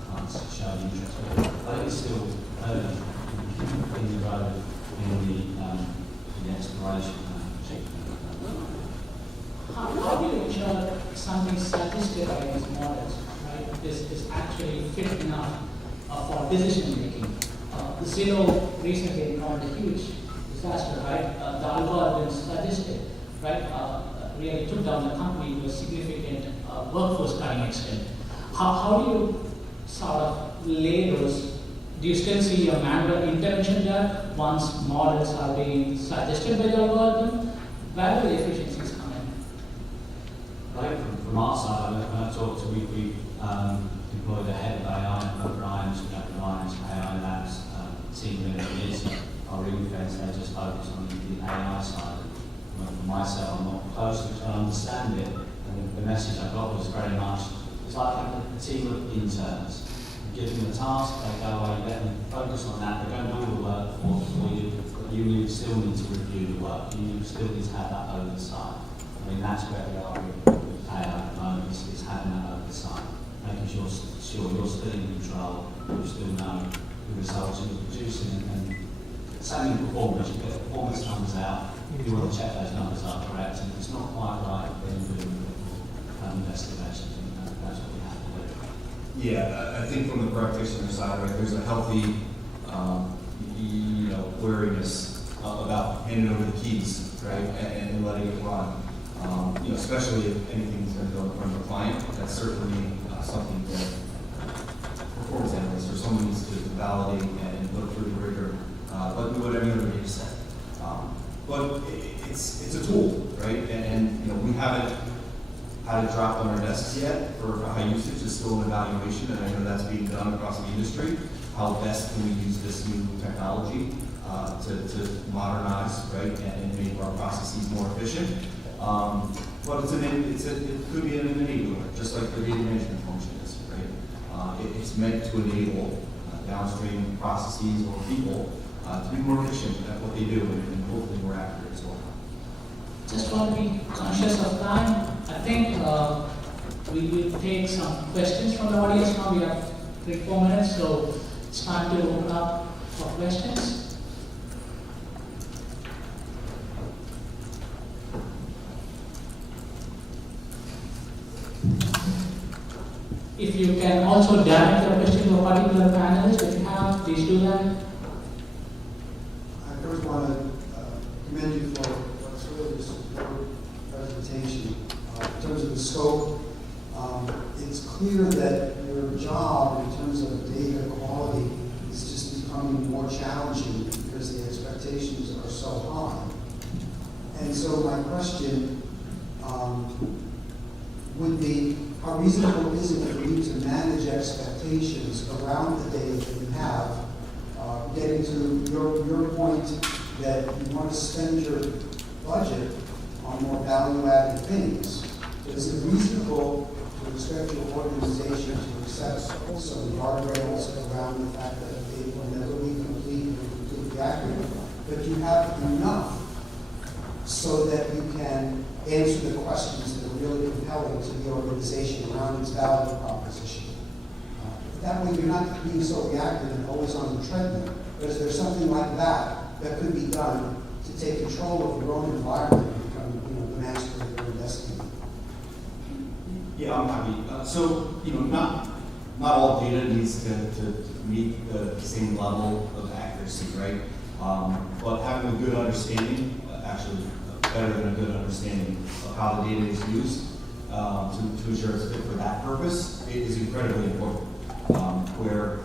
clients show interest in. I think it's still early in the road in the exploration. How do you ensure something suggested by these models, right, is actually fit enough for decision making? Zillow recently encountered a huge disaster, right? The algorithms suggested, right, really took down the company to a significant workforce cutting extent. How do you sort of lay those? Do you still see a manual intervention there once models are being suggested by the algorithm? Where do the efficiencies come in? I think from our side, when I talked to, we deployed a head of AI, Ryan's AI Labs team of engineers, our ring fence, they just focus on the AI side. For myself, I'm not close to trying to understand it, and the message I got was very much, it's like having a team of interns. You give them a task, they go away, let them focus on that, they don't do all the work for you, but you still need to review the work, you still need to have that oversight. I mean, that's where we are with AI at the moment, is having that oversight, making sure you're still in control, you still know the results you're producing, and same in performance, you get the performance numbers out, you want to check those numbers are correct, and if it's not quite right, then you do investigations, and that's what we have to do. Yeah, I think from the practitioner side, right, there's a healthy, wariness about handing over the keys, right, and letting it run. Especially if anything's going to go in front of a client, that's certainly something that performance analyst or someone needs to validate and look through the rigor, but do whatever other data set. But it's a tool, right? And we haven't had it dropped on our desks yet for high usage. It's still an evaluation, and I know that's being done across the industry. How best can we use this new technology to modernize, right, and make our processes more efficient? But it could be an enabler, just like the data management function is, right? It's meant to enable downstream processes or people to be more efficient at what they do and hopefully more accurate as well. Just want to be conscious of time. I think we will take some questions from the audience now. We have 3-4 minutes, so it's time to open up for questions. If you can also direct your question to a particular panelist, if you have, please do that. I first want to commend you for what's really a superb presentation. In terms of the scope, it's clear that your job in terms of data quality is just becoming more challenging because the expectations are so high. And so my question would be, how reasonable is it for you to manage expectations around the data that you have, getting to your point that you want to spend your budget on more value-added things? Is it reasonable to expect your organization to accept some guardrails around the fact that it will never be complete or completely accurate, but you have enough so that you can answer the questions that are really compelling to the organization around its value proposition? That way you're not being so reactive and always on the treadmill. But is there something like that that could be done to take control of your own environment and become, the master of your own destiny? Yeah, I'm happy. So, not all data needs to meet the same level of accuracy, right? But having a good understanding, actually better than a good understanding of how the data is used to ensure it's fit for that purpose is incredibly important. Where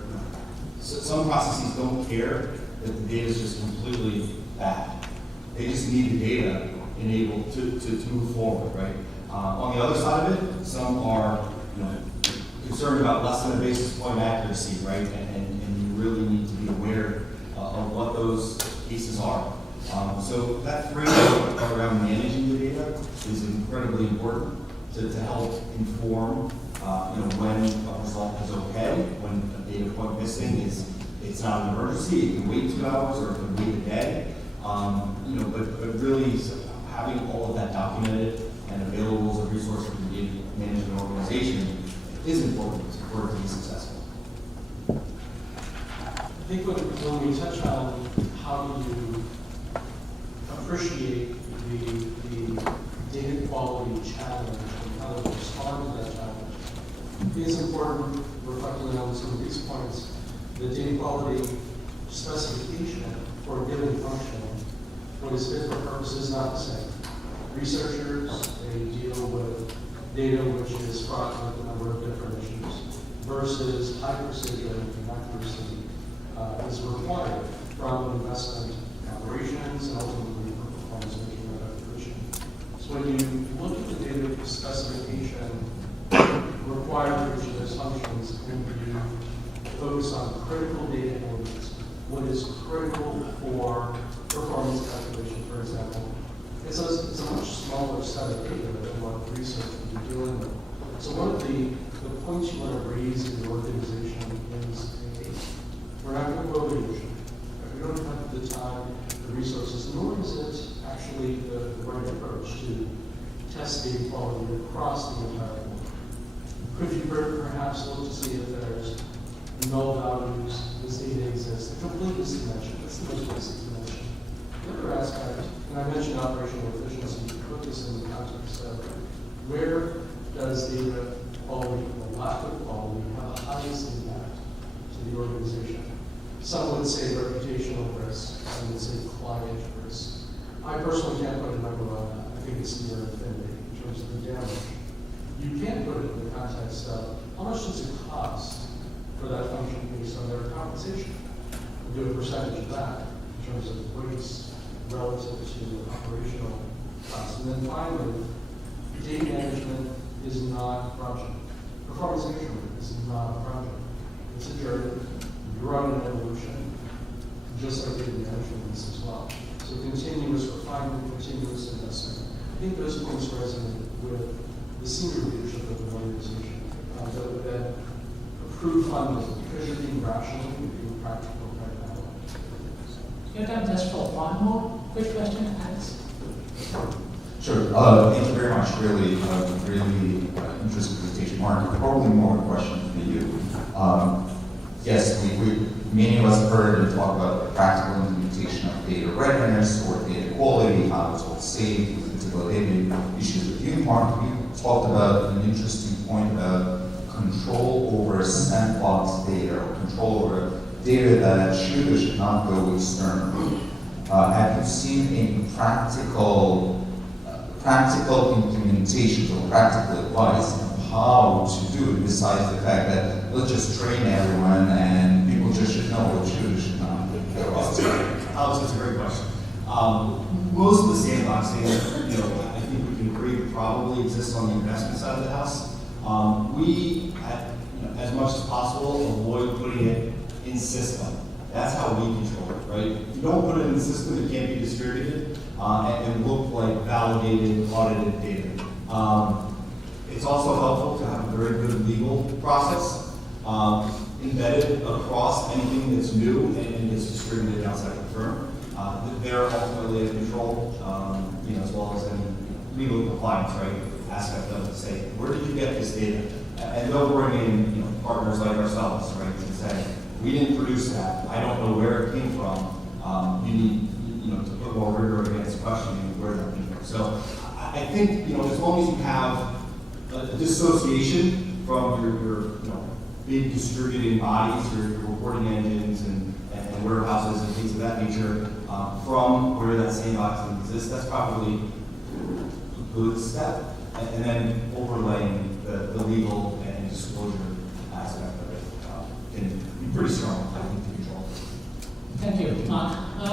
some processes don't care that the data is just completely bad. They just need the data enabled to move forward, right? On the other side of it, some are concerned about less than a basis point accuracy, right? And you really need to be aware of what those cases are. So that framework around managing the data is incredibly important to help inform when a result is okay, when a data point missing it's not an emergency, it can wait 2 hours or it can wait a day. But really having all of that documented and available as a resource for the data management organization is important for it to be successful. I think when we touch on how do you appreciate the data quality challenge and how to respond to that challenge, it is important, reflecting on some of these points, the data quality specification for a given function, what is fit for purpose is not the same. Researchers, they deal with data which is fraught with a number of different issues versus high precision and accuracy is required from investment operations and ultimately for performance measurement evaluation. So when you look at the data specification required for each of those functions and you focus on critical data elements, what is critical for performance calculation, for example, it's a much smaller set of data than what research would be dealing with. So one of the points you want to raise in the organization is we're not going to go evolution. We don't have the time, the resources, nor is it actually the right approach to test data quality across the entire board. Could you perhaps look to see if there's null values as data exists? The completeness dimension, that's the most basic dimension. The other aspect, and I mentioned operational efficiency, to put this in the context of where does data quality or lack of quality have the highest impact to the organization? Some would say reputational risk, some would say client risk. I personally can't put a number on that. I think it's near infinity in terms of the damage. You can put it in the context of how much does it cost for that function based on their compensation? Do a percentage of that in terms of waste relative to operational costs. And then finally, data management is not a project. Performance measurement is not a project. It's a journey. You're on an evolution, just like data management is as well. So continuous refinement, continuous investment. I think those points resonate with the senior leadership of the organization that approve funding because you're being rational, you're being practical right now. You have time just for one more quick question, Alex? Sure. Thank you very much. Really interesting presentation. Mark, probably more a question for you. Yes, many of us have heard and talk about the practical implementation of data readiness or data quality, how it's all saved, particular data issues with you. Mark, you talked about an interesting point about control over sandbox data, or control over data that should or should not go external. Have you seen any practical implementations or practical advice on how to do it, besides the fact that let's just train everyone and people just should know what should or should not go? Alex, that's a great question. Most of the sandboxing, I think we can agree probably exists on the investment side of the house. We, as much as possible, avoid putting it in system. That's how we control it, right? If you don't put it in the system, it can't be distributed and look like validated, audited data. It's also helpful to have a very good legal process embedded across anything that's new and gets distributed outside the firm. They're ultimately in control, as well as any legal compliance, right? Aspect of it, say, where did you get this data? And they'll bring in, partners like ourselves, right, and say, we didn't produce that. I don't know where it came from. You need, to put more rigor think, you know, as long as you have a dissociation from your you know, big distributing bodies, your reporting engines and warehouses and things of that nature, from where that sandbox exists, that's probably a good step. And then overlaying the legal and disclosure aspect of it can be pretty strong, I think, to control. Thank you, Mark. I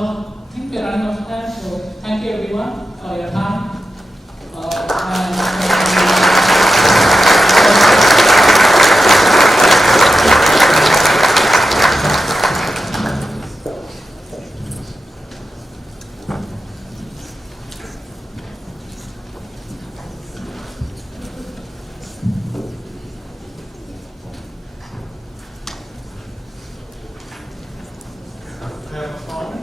think we're running out of time, so thank you everyone for your time. Have a phone?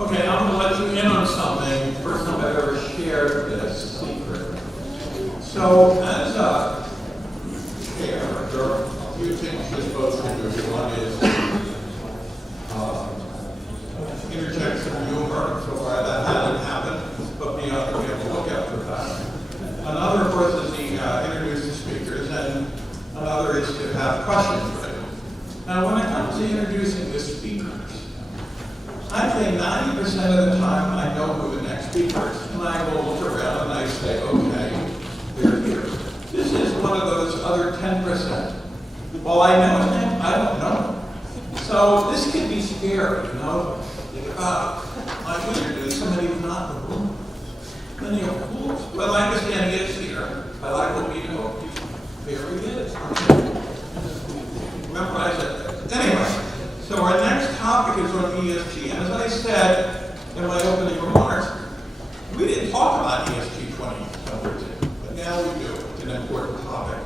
Okay, I'm going to let you in on something. First time I've ever shared this secret. So, as a chair, there are a few things you're supposed to do. One is interject some humor. So far, that hasn't happened, but we have to look out for that. Another, of course, is introduce the speakers, and another is to have questions for them. Now, when it comes to introducing the speakers, I'd say 90% of the time I know who the next speaker is, and I will look around and I say, okay, they're here. This is one of those other 10%. Well, I know his name, I don't know. So this can be scary, you know? I introduce somebody who's not in the room. Then you go, ooh, well, I understand he is here. I like what we know. There he is. Remember what I said there. Anyway, so our next topic is on ESG. And as I said in my opening remarks, we didn't talk about ESG 20 years ago, but now we do. It's an important topic.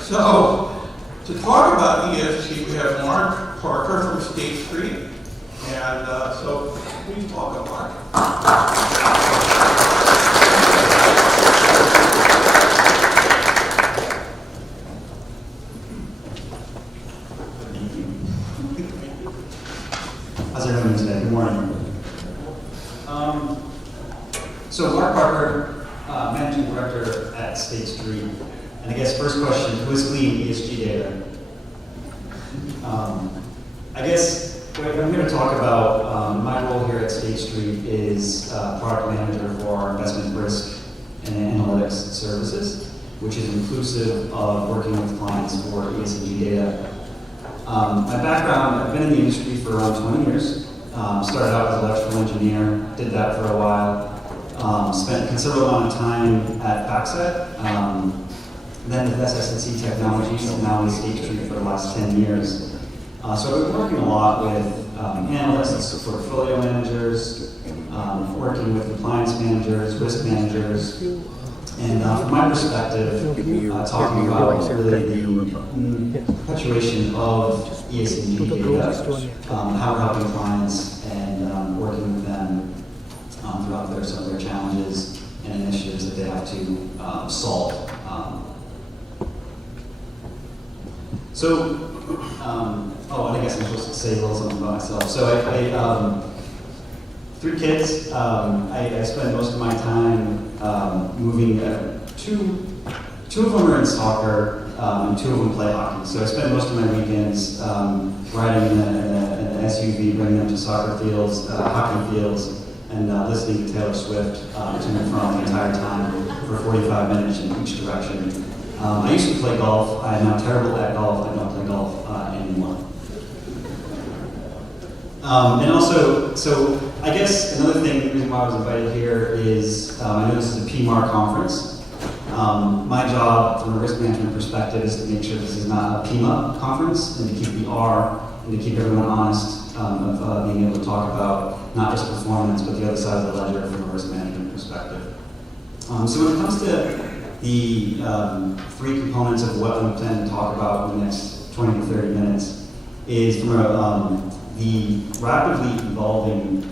So, to talk about ESG, we have Mark Parker from State Street. And so, please welcome Mark. How's everyone today? Good morning. So Mark Parker, Managing Director at State Street. And I guess first question, who is cleaning ESG data? I guess what I'm here to talk about, my role here at State Street is product manager for our investment risk and analytics services, which is inclusive of working with clients for ESG data. My background, I've been in the industry for around 20 years. Started out as an electrical engineer, did that for a while. Spent a considerable amount of time at FactSet, then with SS&C Technologies, and now with State Street for the last 10 years. So I've been working a lot with analysts, portfolio managers, working with compliance managers, risk managers, and from my perspective, talking about really the perpetuation of ESG data, how we're helping clients and working with them throughout some of their challenges and initiatives that they have to solve. And I guess I'm supposed to say a little something about myself. So I 3 kids. I spend most of my time moving. Two of them are in soccer, and 2 of them play hockey. So I spend most of my weekends riding in an SUV, bringing them to soccer fields, hockey fields, and listening to Taylor Swift to and from the entire time for 45 minutes in each direction. I used to play golf. I'm now terrible at golf. I don't play golf anymore. And also, so I guess another thing, the reason why I was invited here is I know this is a PMAR conference. My job from a risk management perspective is to make sure this is not a PMA conference and to keep the R and to keep everyone honest of being able to talk about not just performance but the other side of the ledger from a risk management perspective. So when it comes to the 3 components of what I'm planning to talk about in the next 20 to 30 minutes is from the rapidly evolving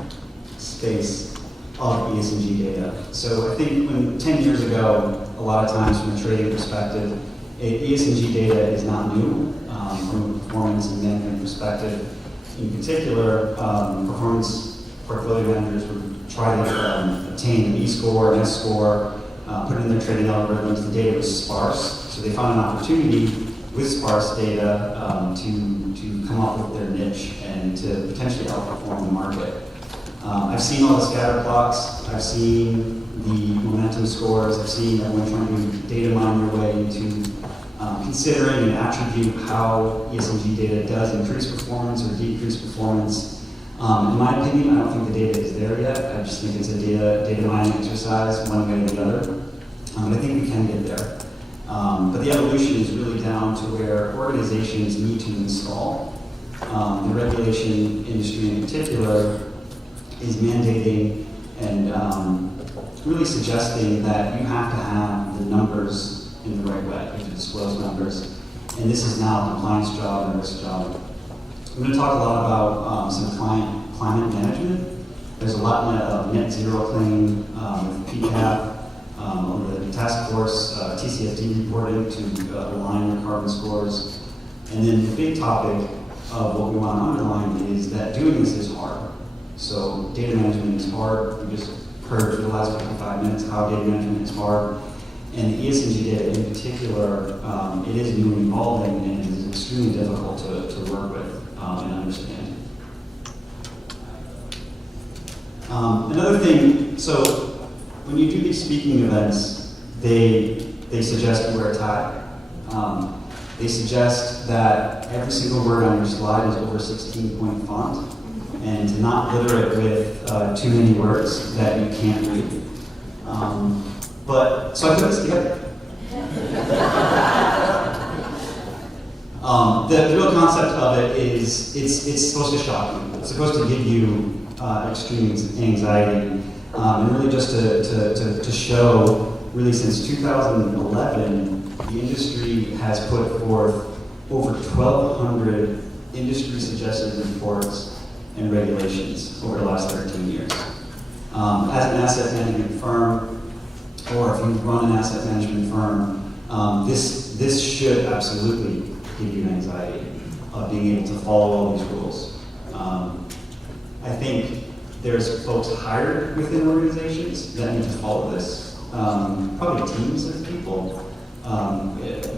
space of ESG data. So I think when 10 years ago, a lot of times from a trading perspective, ESG data is not new from a performance and management perspective. In particular, performance portfolio managers would try to obtain an E-score, an S-score, put it in their trading algorithms. The data was sparse, so they found an opportunity with sparse data to come up with their niche and to potentially outperform the market. I've seen all the scatter plots. I've seen the momentum scores. I've seen everyone trying to data mine their way into considering and attribute how ESG data does increase performance or decrease performance. In my opinion, I don't think the data is there yet. I just think it's a data mining exercise, one way or the other. I think we can get there. But the evolution is really down to where organizations need to install. The regulation industry in particular is mandating and really suggesting that you have to have the numbers in the right way. You have to disclose numbers. And this is now a compliance job and a risk job. I'm going to talk a lot about some climate management. There's a lot of net zero claim with PCAP, the task force, TCFD reporting to align your carbon scores. And then the big topic of what we want to underline is that doing this is hard. So data management is hard. We just heard for the last 55 minutes how data management is hard. And the ESG data in particular, it is new and evolving, and it is extremely difficult to work with and understand. Another thing, so when you do these speaking events, they suggest you wear a tie. They suggest that every single word on your slide is over 16-point font, and to not litter it with too many words that you can't read. So I put this together. The real concept of it is it's supposed to shock you. It's supposed to give you extreme anxiety, and really just to show, really since 2011, the industry has put forth over 1,200 industry-suggested reports and regulations over the last 13 years. As an asset management firm, or if you run an asset management firm, this should absolutely give you anxiety of being able to follow all these rules. I think there's folks hired within organizations that need to follow this, probably teams of people,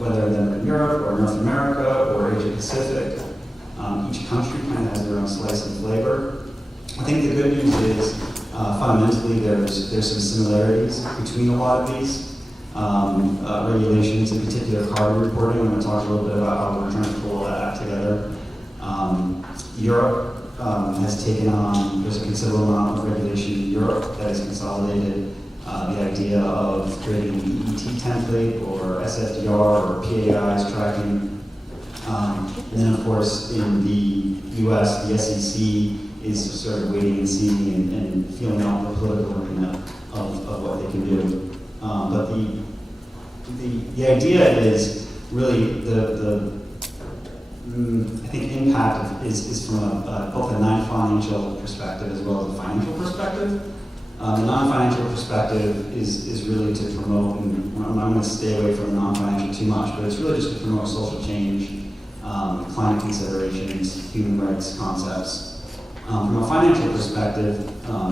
whether they're in Europe or North America or Asia Pacific. Each country kind of has their own slice and flavor. I think the good news is fundamentally there's some similarities between a lot of these regulations, in particular carbon reporting. I'm going to talk a little bit about how we're trying to pull that together. Europe has taken on, there's a considerable amount of regulation in Europe that has consolidated the idea of creating an EET template or SFDR or PAIs tracking. And then of course in the US, the SEC is sort of waiting and seeing and feeling out the political arena of what they can do. But the idea is really I think impact is from both a non-financial perspective as well as a financial perspective. The non-financial perspective is really to promote, and I'm not going to stay away from non-financial too much, but it's really just to promote social change, climate considerations, human rights concepts. From a financial perspective,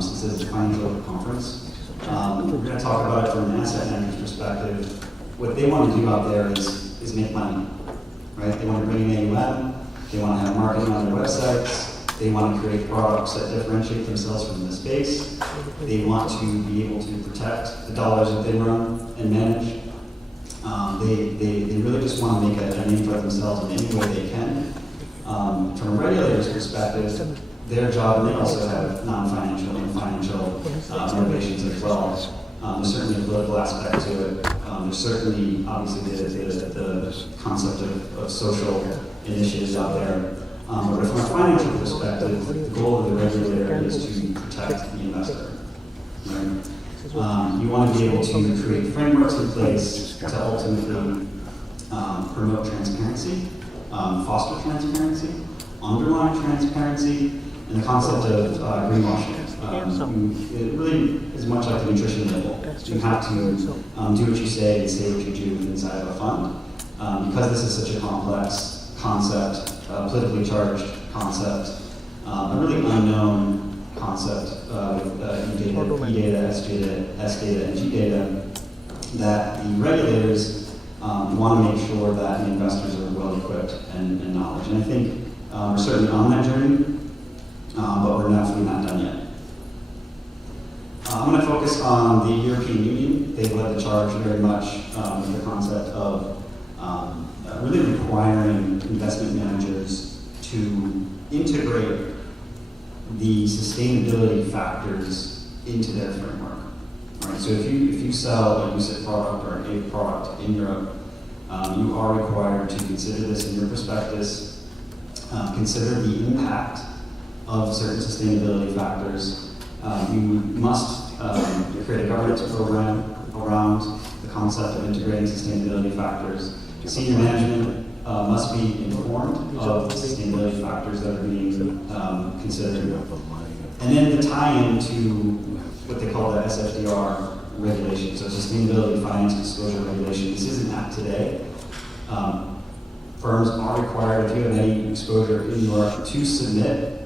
since this is a financial conference, we're going to talk about it from an asset manager's perspective. What they want to do out there is make money, right? They want to bring in AUM, they want to have marketing on their websites, they want to create products that differentiate themselves from the space, they want to be able to protect the dollars that they run and manage. They really just want to make a name for themselves in any way they can. From a regulator's perspective, their job, and they also have non-financial and financial motivations as well. There's certainly a political aspect to it. There's certainly, obviously, the concept of social initiatives out there. But from a financial perspective, the goal of the regulator is to protect the investor. Right? You want to be able to create frameworks in place to ultimately promote transparency, foster transparency, underline transparency, and the concept of greenwashing. It really is much like the nutrition label. You have to do what you say and say what you do inside of a fund. because this is such a complex concept, politically charged concept, a really unknown concept with E-data, S-data, and G-data, that the regulators want to make sure that the investors are well equipped and knowledge. And I think we're certainly on that journey, but we're definitely not done yet. I'm going to focus on the European Union. They've led the charge very much with the concept of really requiring investment managers to integrate the sustainability factors into their framework. All right, so if you sell a UCITS product or a product in Europe, you are required to consider this in your prospectus, consider the impact of certain sustainability factors. You must create a governance program around the concept of integrating sustainability factors. Senior management must be informed of the sustainability factors that are being considered. And then the tie-in to what they call the SFDR regulation, so Sustainability Finance Disclosure Regulation. This isn't act today. Firms are required, if you have any exposure in Europe, to submit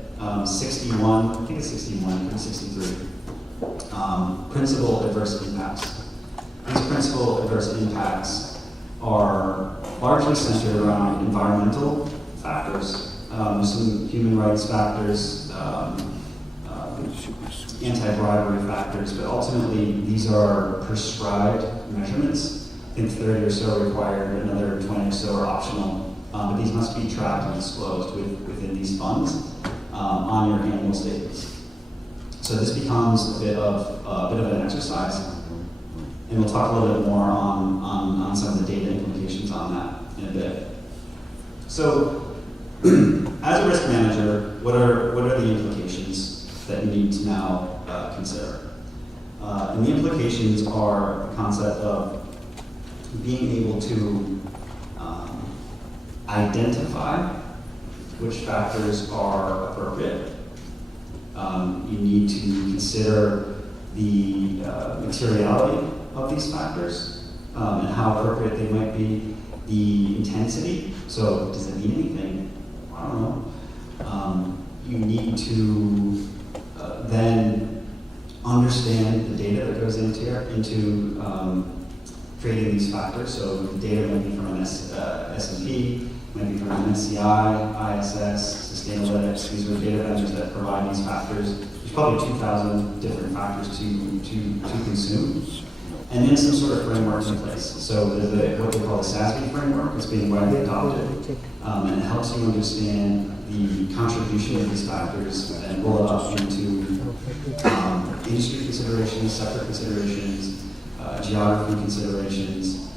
61, I think it's 61, 63, principal adverse impacts. These principal adverse impacts are largely centered around environmental factors, some human rights factors, anti-bribery factors, but ultimately these are prescribed measurements. I think 30 or so are required, another 20 or so are optional, but these must be tracked and disclosed within these funds on your annual statements. So this becomes a bit of an exercise, and we'll talk a little bit more on some of the data implications on that in a bit. So, as a risk manager, what are the implications that you need to now consider? And the implications are the concept of being able to identify which factors are appropriate. You need to consider the materiality of these factors and how appropriate they might be, the intensity. So does it mean anything? I don't know. You need to then understand the data that goes into creating these factors. So the data might be from an S&P, might be from an MSCI, ISS, Sustainalytics. These are data vendors that provide these factors. There's probably 2,000 different factors to consume. And then some sort of framework in place. So there's what they call the SASB framework. It's being widely adopted. And it helps you understand the contribution of these factors and roll it up into industry considerations, sector considerations, geography considerations.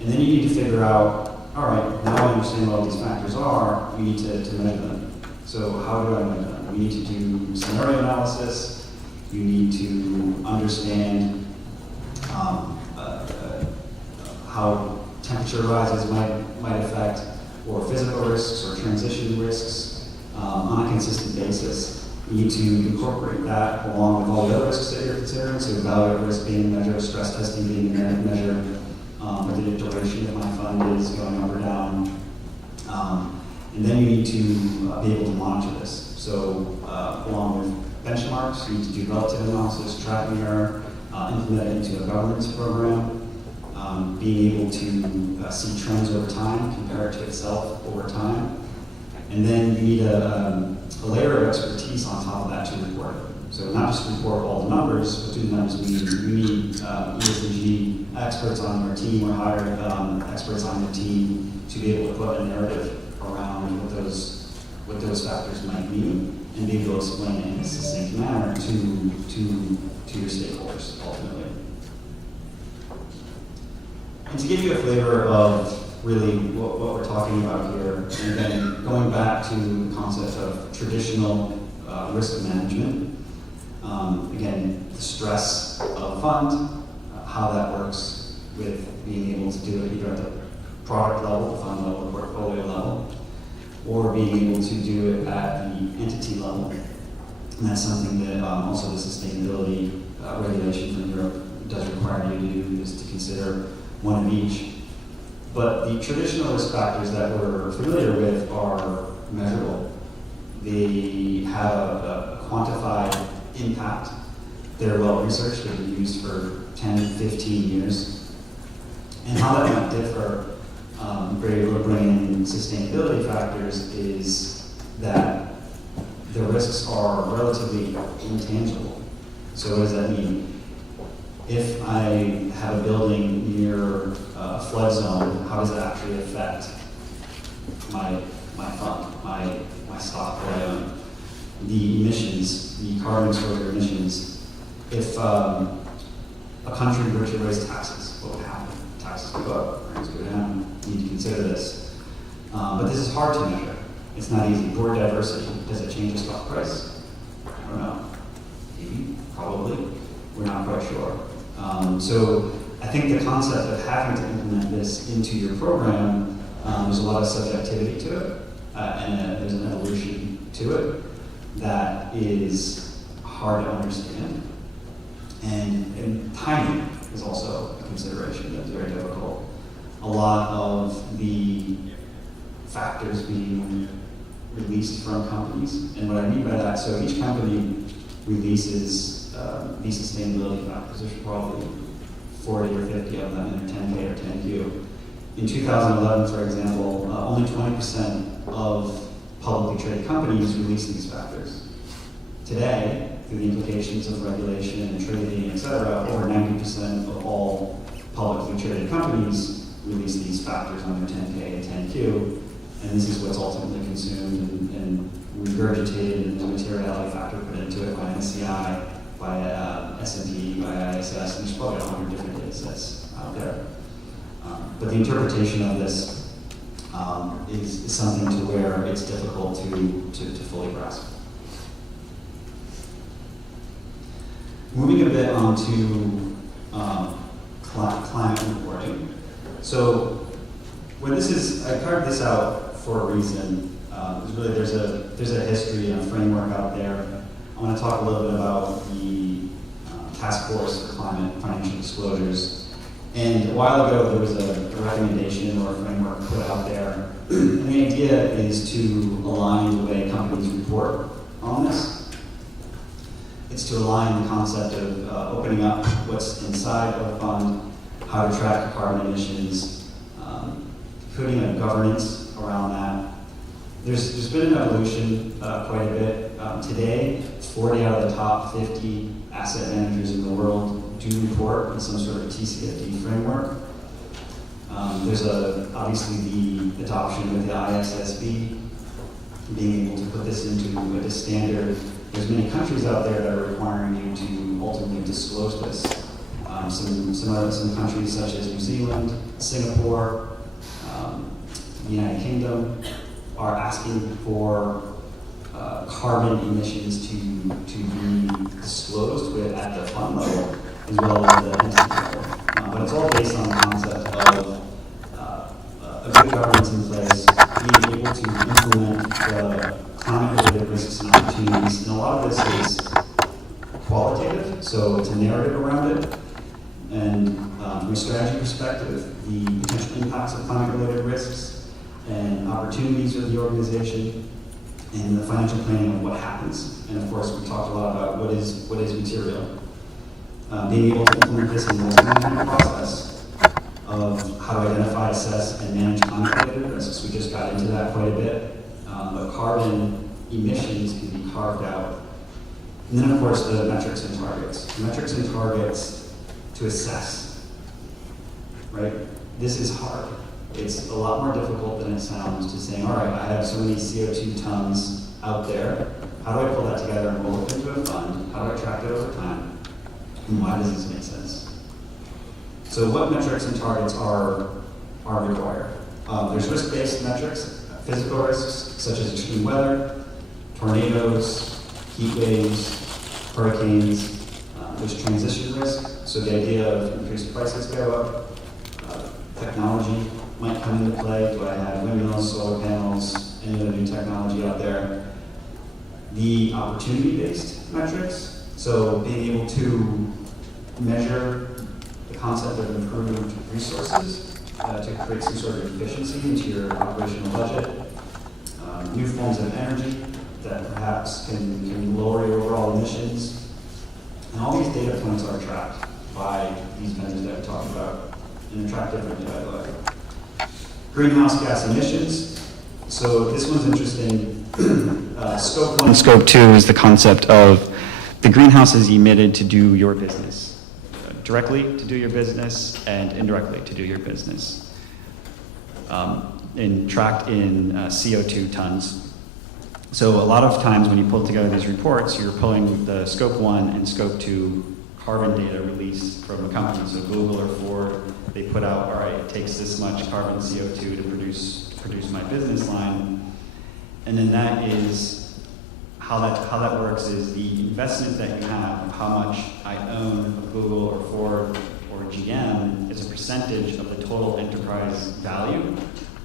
And then you need to figure out, all right, now I understand what all these factors are, we need to measure them. So how do I measure them? We need to do scenario analysis. You need to understand how temperature rises might affect, or physical risks or transition risks on a consistent basis. You need to incorporate that along with all the other risks that you're considering, so value of risk being measured, stress testing being measured, whether the duration of my fund is going up or down. And then you need to be able to monitor this. So along with benchmarks, you need to do relative analysis, tracking error, implement it into a governance program, being able to see trends over time, compare it to itself over time. And then you need a layer of expertise on top of that to report it. So not just report all the numbers, but do the numbers mean. You need ESG experts on your team or hire experts on your team to be able to put a narrative around what those factors might mean and be able to explain it in a succinct manner to your stakeholders ultimately. And to give you a flavor of really what we're talking about here, and then going back to the concept of traditional risk management, again, the stress of a fund, how that works with being able to do it either at the product level, the fund level, the portfolio level, or being able to do it at the entity level. And that's something that also the sustainability regulation from Europe does require you to do, is to consider one of each. But the traditional risk factors that we're familiar with are measurable. They have a quantified impact. They're well researched, they've been used for 10, 15 years. And how that might differ, we're able to bring in sustainability factors, is that the risks are relatively intangible. So what does that mean? If I have a building near a flood zone, how does that actually affect my fund, my stock that I own? The emissions, the carbon exposure emissions. If a country were to raise taxes, what would happen? Taxes go up, earnings go down. You need to consider this. But this is hard to measure. It's not easy. Board diversity, does it change the stock price? I don't know. Maybe, probably. We're not quite sure. So I think the concept of having to implement this into your program, there's a lot of subjectivity to it, and there's an evolution to it that is hard to understand. And timing is also a consideration that's very difficult. A lot of the factors being released from companies, and what I mean by that, so each company releases these sustainability factors. There's probably 40 or 50 of them in their 10K or 10Q. In 2011, for example, only 20% of publicly traded companies release these factors. Today, through the implications of regulation and trading, et cetera, over 90% of all publicly traded companies release these factors on their 10K and 10Q, and this is what's ultimately consumed and regurgitated, and the materiality factor put into it by NCI, by S&P, by ISS, and there's probably 100 different data sets out there. But the interpretation of this is something to where it's difficult to fully grasp. Moving a bit on to climate reporting. So when this is, I carved this out for a reason. Really, there's a history and a framework out there. I want to talk a little bit about the Task Force for Climate Financial Disclosures. And a while ago, there was a recommendation or a framework put out there. And the idea is to align the way companies report on this. It's to align the concept of opening up what's inside of a fund, how to track carbon emissions, putting a governance around that. There's been an evolution quite a bit. Today, 40 out of the top 50 asset managers in the world do report in some sort of TCFD framework. There's obviously the adoption of the ISSB, being able to put this into a standard. There's many countries out there that are requiring you to ultimately disclose this. Some countries such as New Zealand, Singapore, the United Kingdom are asking for carbon emissions to be disclosed at the fund level as well as the entity level. But it's all based on the concept of a good governance in place, being able to implement the climate-related risks and opportunities. And a lot of this is qualitative, so it's a narrative around it. And from a strategy perspective, the potential impacts of climate-related risks and opportunities of the organization, and the financial planning of what happens. And of course, we talked a lot about what is material. Being able to implement this in the multi-month process of how to identify, assess, and manage climate-related risks. We just got into that quite a bit. But carbon emissions can be carved out. And then, of course, the metrics and targets. Metrics and targets to assess, right? This is hard. It's a lot more difficult than it sounds to say, all right, I have so many CO2 tons out there. How do I pull that together and roll it into a fund? How do I track it over time? And why does this make sense? So what metrics and targets are required? There's risk-based metrics, physical risks, such as extreme weather, tornadoes, heat waves, hurricanes. There's transition risk, so the idea of increased prices go up. Technology might come into play. Do I have windmills, solar panels, any other new technology out there? The opportunity-based metrics, so being able to measure the concept of improved resources to create some sort of efficiency into your operational budget. New forms of energy that perhaps can lower your overall emissions. And all these data points are tracked by these vendors that we talked about, and they're tracked differently, by the way. Greenhouse gas emissions. So this one's interesting. Scope 1 and Scope 2 is the concept of the greenhouses emitted to do your business. Directly to do your business and indirectly to do your business. And tracked in CO2 tons. So a lot of times when you pull together these reports, you're pulling the Scope 1 and Scope 2 carbon data released from a company. So Google or Ford, they put out, all right, it takes this much carbon CO2 to produce my business line. And then that is, how that works is the investment that you have, how much I own of Google or Ford or GM, is a percentage of the total enterprise value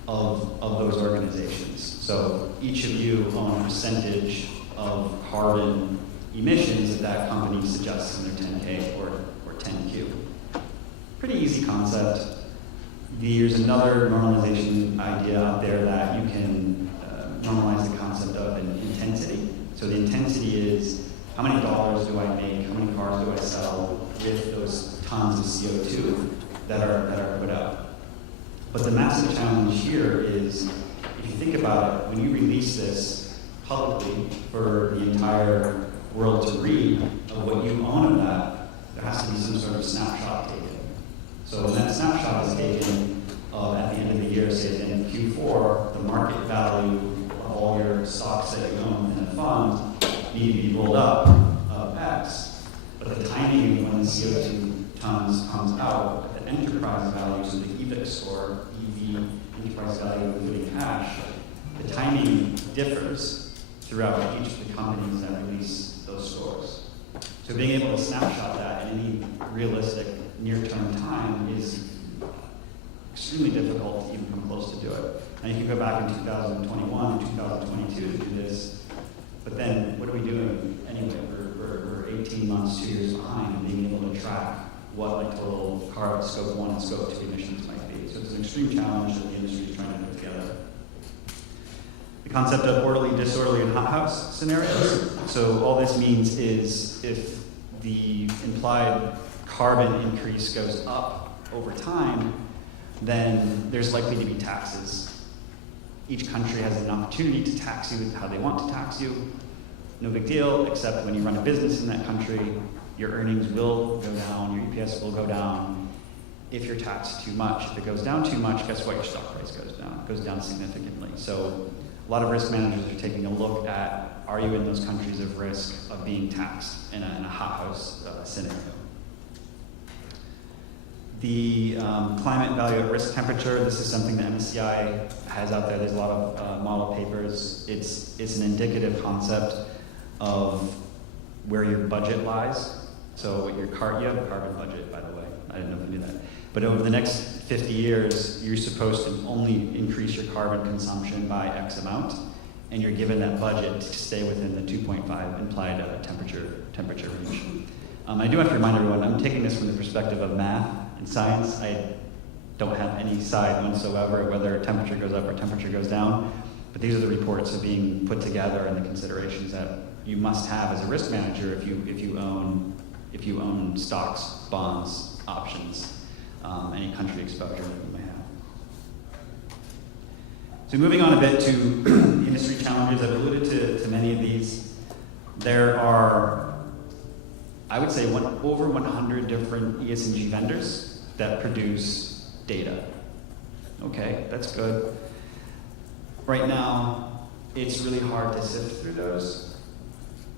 of those organizations. So each of you own a percentage of carbon emissions that company suggests in their 10K or 10Q. Pretty easy concept. There's another normalization idea out there that you can normalize the concept of an intensity. So the intensity is how many dollars do I make, how many cars do I sell with those tons of CO2 that are put out. But the massive challenge here is, if you think about it, when you release this publicly for the entire world to read of what you own of that, there has to be some sort of snapshot taken. So when that snapshot is taken at the end of the year, say in Q4, the market value of all your stocks that you own in a fund need to be rolled up of X, but the timing when the CO2 tons comes out, the enterprise value, so the EBIT score, EV, enterprise value including cash, the timing differs throughout each of the companies that release those scores. So being able to snapshot that in any realistic near-term time is extremely difficult to even come close to do it. And you can go back in 2021 and 2022 to do this, but then what are we doing anyway? We're 18 months, 2 years behind in being able to track what my total carbon Scope 1 and Scope 2 emissions might be. So it's an extreme challenge that the industry is trying to put together. The concept of orderly, disorderly, and hothouse scenarios. So all this means is if the implied carbon increase goes up over time, then there's likely to be taxes. Each country has an opportunity to tax you how they want to tax you. No big deal, except when you run a business in that country, your earnings will go down, your EPS will go down if you're taxed too much. If it goes down too much, guess what? Your stock price goes down. It goes down significantly. So a lot of risk managers are taking a look at, are you in those countries of risk of being taxed in a hothouse scenario? The climate value at risk temperature, this is something that MSCI has out there. There's a lot of model papers. It's an indicative concept of where your budget lies. So you have a carbon budget, by the way. I didn't know if you knew that. But over the next 50 years, you're supposed to only increase your carbon consumption by X amount, and you're given that budget to stay within the 2.5 implied temperature range. I do have to remind everyone, I'm taking this from the perspective of math and science. I don't have any side whatsoever whether temperature goes up or temperature goes down, but these are the reports that are being put together and the considerations that you must have as a risk manager if you own stocks, bonds, options, any country exposure that you may have. So moving on a bit to industry challenges, I've alluded to many of these. There are, I would say, over 100 different ESG vendors that produce data. Okay, that's good. Right now, it's really hard to sift through those.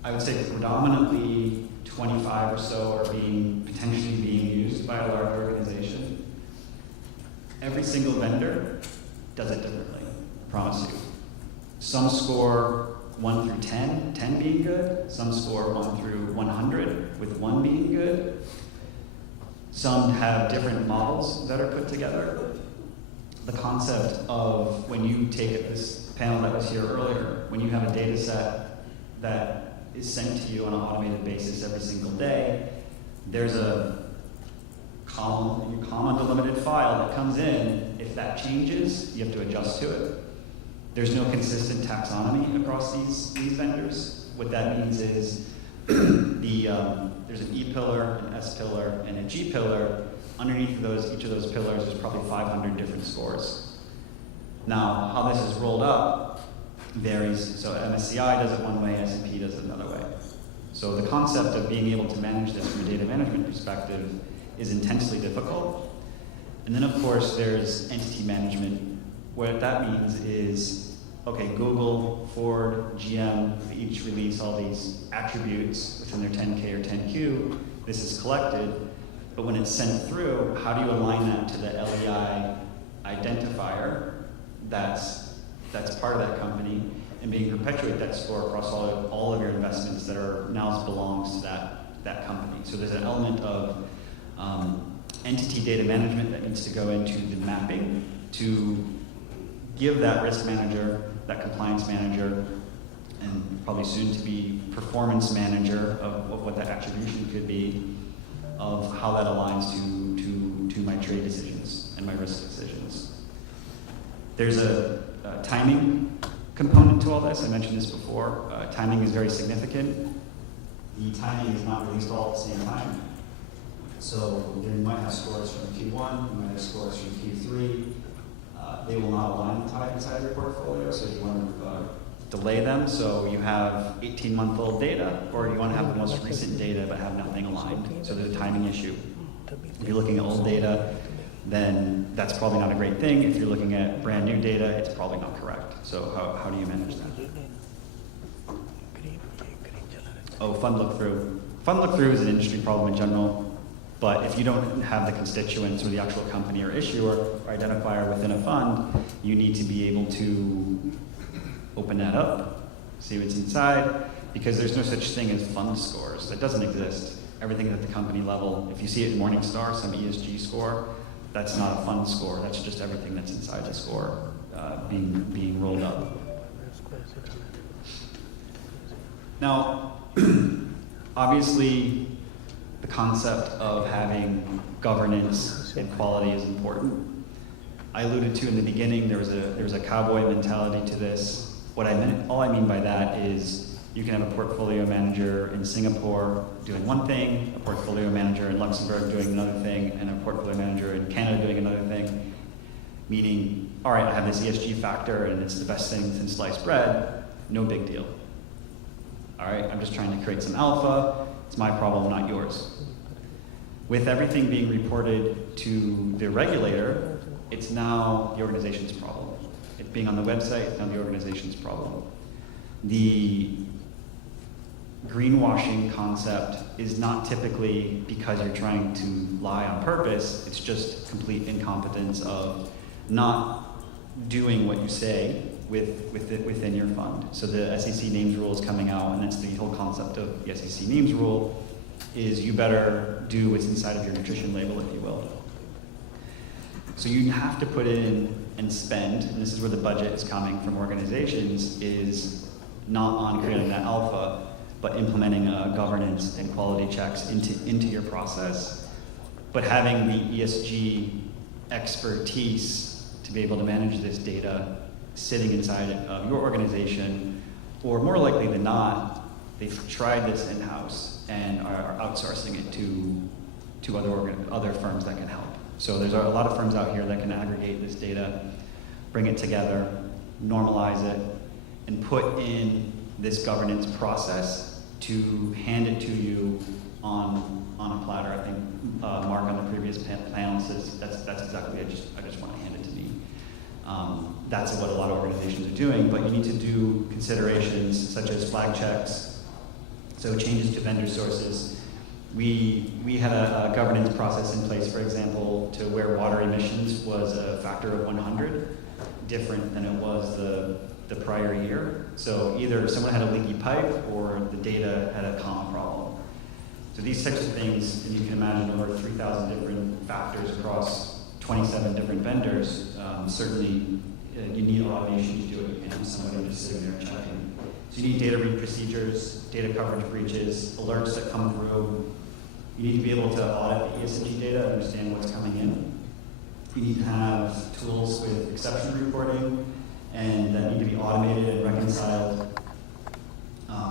I would say predominantly 25 or so are potentially being used by a large organization. Every single vendor does it differently, I promise you. Some score 1 through 10, 10 being good. Some score 1 through 100, with 1 being good. Some have different models that are put together. The concept of when you take this panel that was here earlier, when you have a data set that is sent to you on an automated basis every single day, there's a column, your comma delimited file that comes in, if that changes, you have to adjust to it. There's no consistent taxonomy across these vendors. What that means is there's an E pillar, an S pillar, and a G pillar. Underneath each of those pillars, there's probably 500 different scores. Now, how this is rolled up varies. So MSCI does it one way, S&P does it another way. So the concept of being able to manage this from a data management perspective is intensely difficult. And then, of course, there's entity management. What that means is, okay, Google, Ford, GM, they each release all these attributes within their 10K or 10Q. This is collected, but when it's sent through, how do you align that to the LEI identifier that's part of that company, and being perpetuate that score across all of your investments that are now belongs to that company. So there's an element of entity data management that needs to go into the mapping to give that risk manager, that compliance manager, and probably soon to be performance manager of what that attribution could be, of how that aligns to my trade decisions and my risk decisions. There's a timing component to all this. I mentioned this before. Timing is very significant. The timing is not released all at the same time. So you might have scores from Q1, you might have scores from Q3. They will not align inside your portfolio, so you want to delay them. So you have 18-month-old data, or you want to have the most recent data but have nothing aligned. So there's a timing issue. If you're looking at old data, then that's probably not a great thing. If you're looking at brand new data, it's probably not correct. So how do you manage that? Oh, fund look-through. Fund look-through is an industry problem in general. But if you don't have the constituents or the actual company or issuer or identifier within a fund, you need to be able to open that up, see what's inside, because there's no such thing as fund scores. That doesn't exist. Everything at the company level, if you see it in Morningstar, some ESG score, that's not a fund score. That's just everything that's inside the score being rolled up. Now, obviously, the concept of having governance and quality is important. I alluded to in the beginning, there was a cowboy mentality to this. All I mean by that is you can have a portfolio manager in Singapore doing one thing, a portfolio manager in Luxembourg doing another thing, and a portfolio manager in Canada doing another thing. Meaning, all right, I have this ESG factor and it's the best thing since sliced bread, no big deal. All right, I'm just trying to create some alpha. It's my problem, not yours. With everything being reported to the regulator, it's now the organization's problem. It being on the website, it's now the organization's problem. The greenwashing concept is not typically because you're trying to lie on purpose. It's just complete incompetence of not doing what you say within your fund. So the SEC names rule is coming out, and that's the whole concept of the SEC names rule, is you better do what's inside of your nutrition label, if you will. So you have to put in and spend, and this is where the budget is coming from organizations, is not on creating that alpha, but implementing governance and quality checks into your process, but having the ESG expertise to be able to manage this data sitting inside of your organization, or more likely than not, they've tried this in-house and are outsourcing it to other firms that can help. So there's a lot of firms out here that can aggregate this data, bring it together, normalize it, and put in this governance process to hand it to you on a platter. I think Mark on the previous panel says that's exactly, I just want to hand it to me. That's what a lot of organizations are doing, but you need to do considerations such as flag checks, so changes to vendor sources. We had a governance process in place, for example, to where water emissions was a factor of 100, different than it was the prior year. So either someone had a leaky pipe or the data had a comma problem. So these types of things, and you can imagine over 3,000 different factors across 27 different vendors, certainly you need automation to do it. You can't have somebody just sitting there checking. So you need data read procedures, data coverage breaches, alerts that come through. You need to be able to audit the ESG data, understand what's coming in. You need to have tools with exception reporting, and that need to be automated and reconciled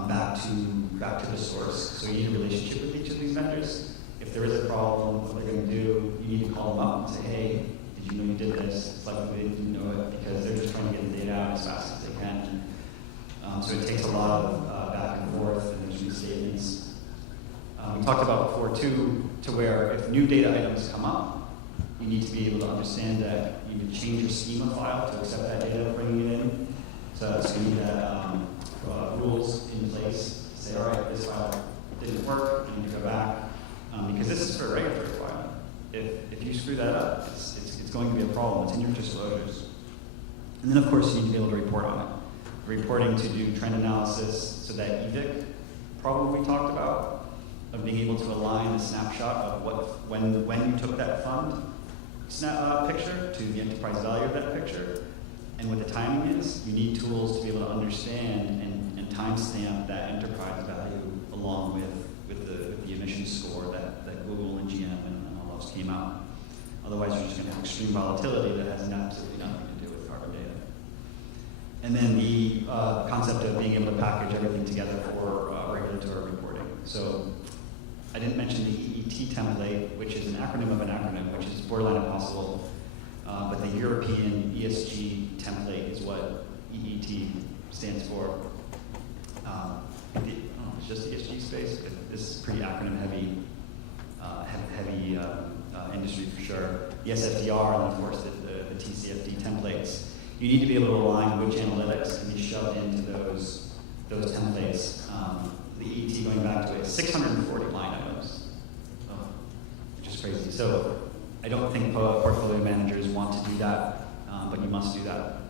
back to the source. So you need a relationship with each of these vendors. If there is a problem, what they're going to do, you need to call them up and say, hey, did you know you did this? It's likely they didn't know it because they're just trying to get the data out as fast as they can. So it takes a lot of back and forth, and there's restatements. We talked about before too, to where if new data items come up, you need to be able to understand that you need to change your schema file to accept that data, bringing it in. So you need rules in place. Say, all right, this file didn't work. You need to go back because this is for a regulatory requirement. If you screw that up, it's going to be a problem. It's in your disclosures. And then of course you need to be able to report on it. Reporting to do trend analysis, so that EVIC problem we talked about, of being able to align a snapshot of when you took that fund picture to the enterprise value of that picture, and what the timing is. You need tools to be able to understand and timestamp that enterprise value along with the emission score that Google and GM and all those came out. Otherwise, you're just going to have extreme volatility that has absolutely nothing to do with carbon data. And then the concept of being able to package everything together for regulatory reporting. So I didn't mention the EET template, which is an acronym of an acronym, which is borderline impossible. But the European ESG template is what EET stands for. It's just the ESG space, but this is pretty acronym heavy industry for sure. The SFDR and of course the TCFD templates. You need to be able to align which analytics can be shoved into those templates. The EET going back to it, 640 line items, which is crazy. So I don't think portfolio managers want to do that, but you must do that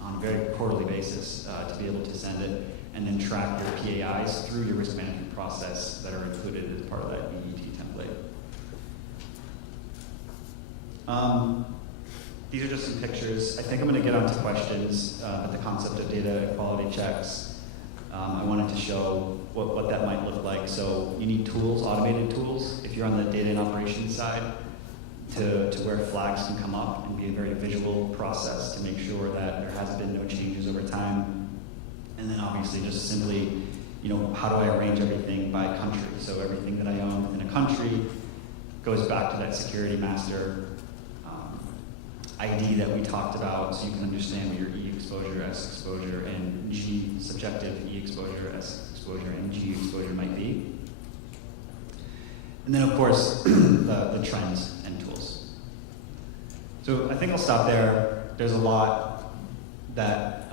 on a very quarterly basis to be able to send it and then track your PAIs through your risk management process that are included as part of that EET template. These are just some pictures. I think I'm going to get onto questions, but the concept of data quality checks, I wanted to show what that might look like. So you need tools, automated tools, if you're on the data and operations side, to where flags can come up and be a very visual process to make sure that there has been no changes over time. And then obviously just simply, how do I arrange everything by country? So everything that I own within a country goes back to that security master ID that we talked about, so you can understand what your E exposure, S exposure, and G subjective E exposure, S exposure, and G exposure might be. And then of course, the trends and tools. So I think I'll stop there. There's a lot that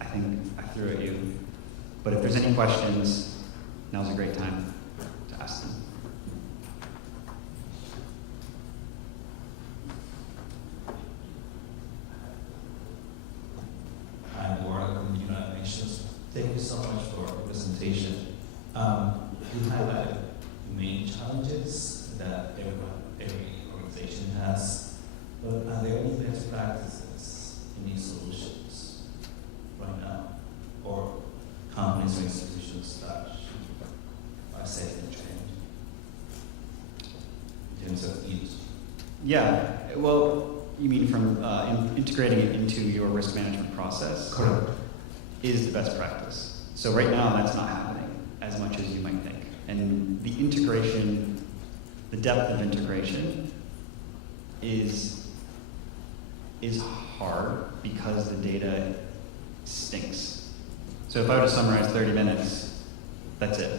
I think I threw at you. But if there's any questions, now's a great time to ask them. Hi, Laura from the United Nations. Thank you so much for the presentation. You highlighted main challenges that every organization has, but are there any best practices, any solutions right now, or companies or institutions that are safe and trained in terms of use? Yeah, well, you mean from integrating it into your risk management process? Correct. Is the best practice. So right now that's not happening as much as you might think. And the integration, the depth of integration is hard because the data stinks. So if I were to summarize 30 minutes, that's it.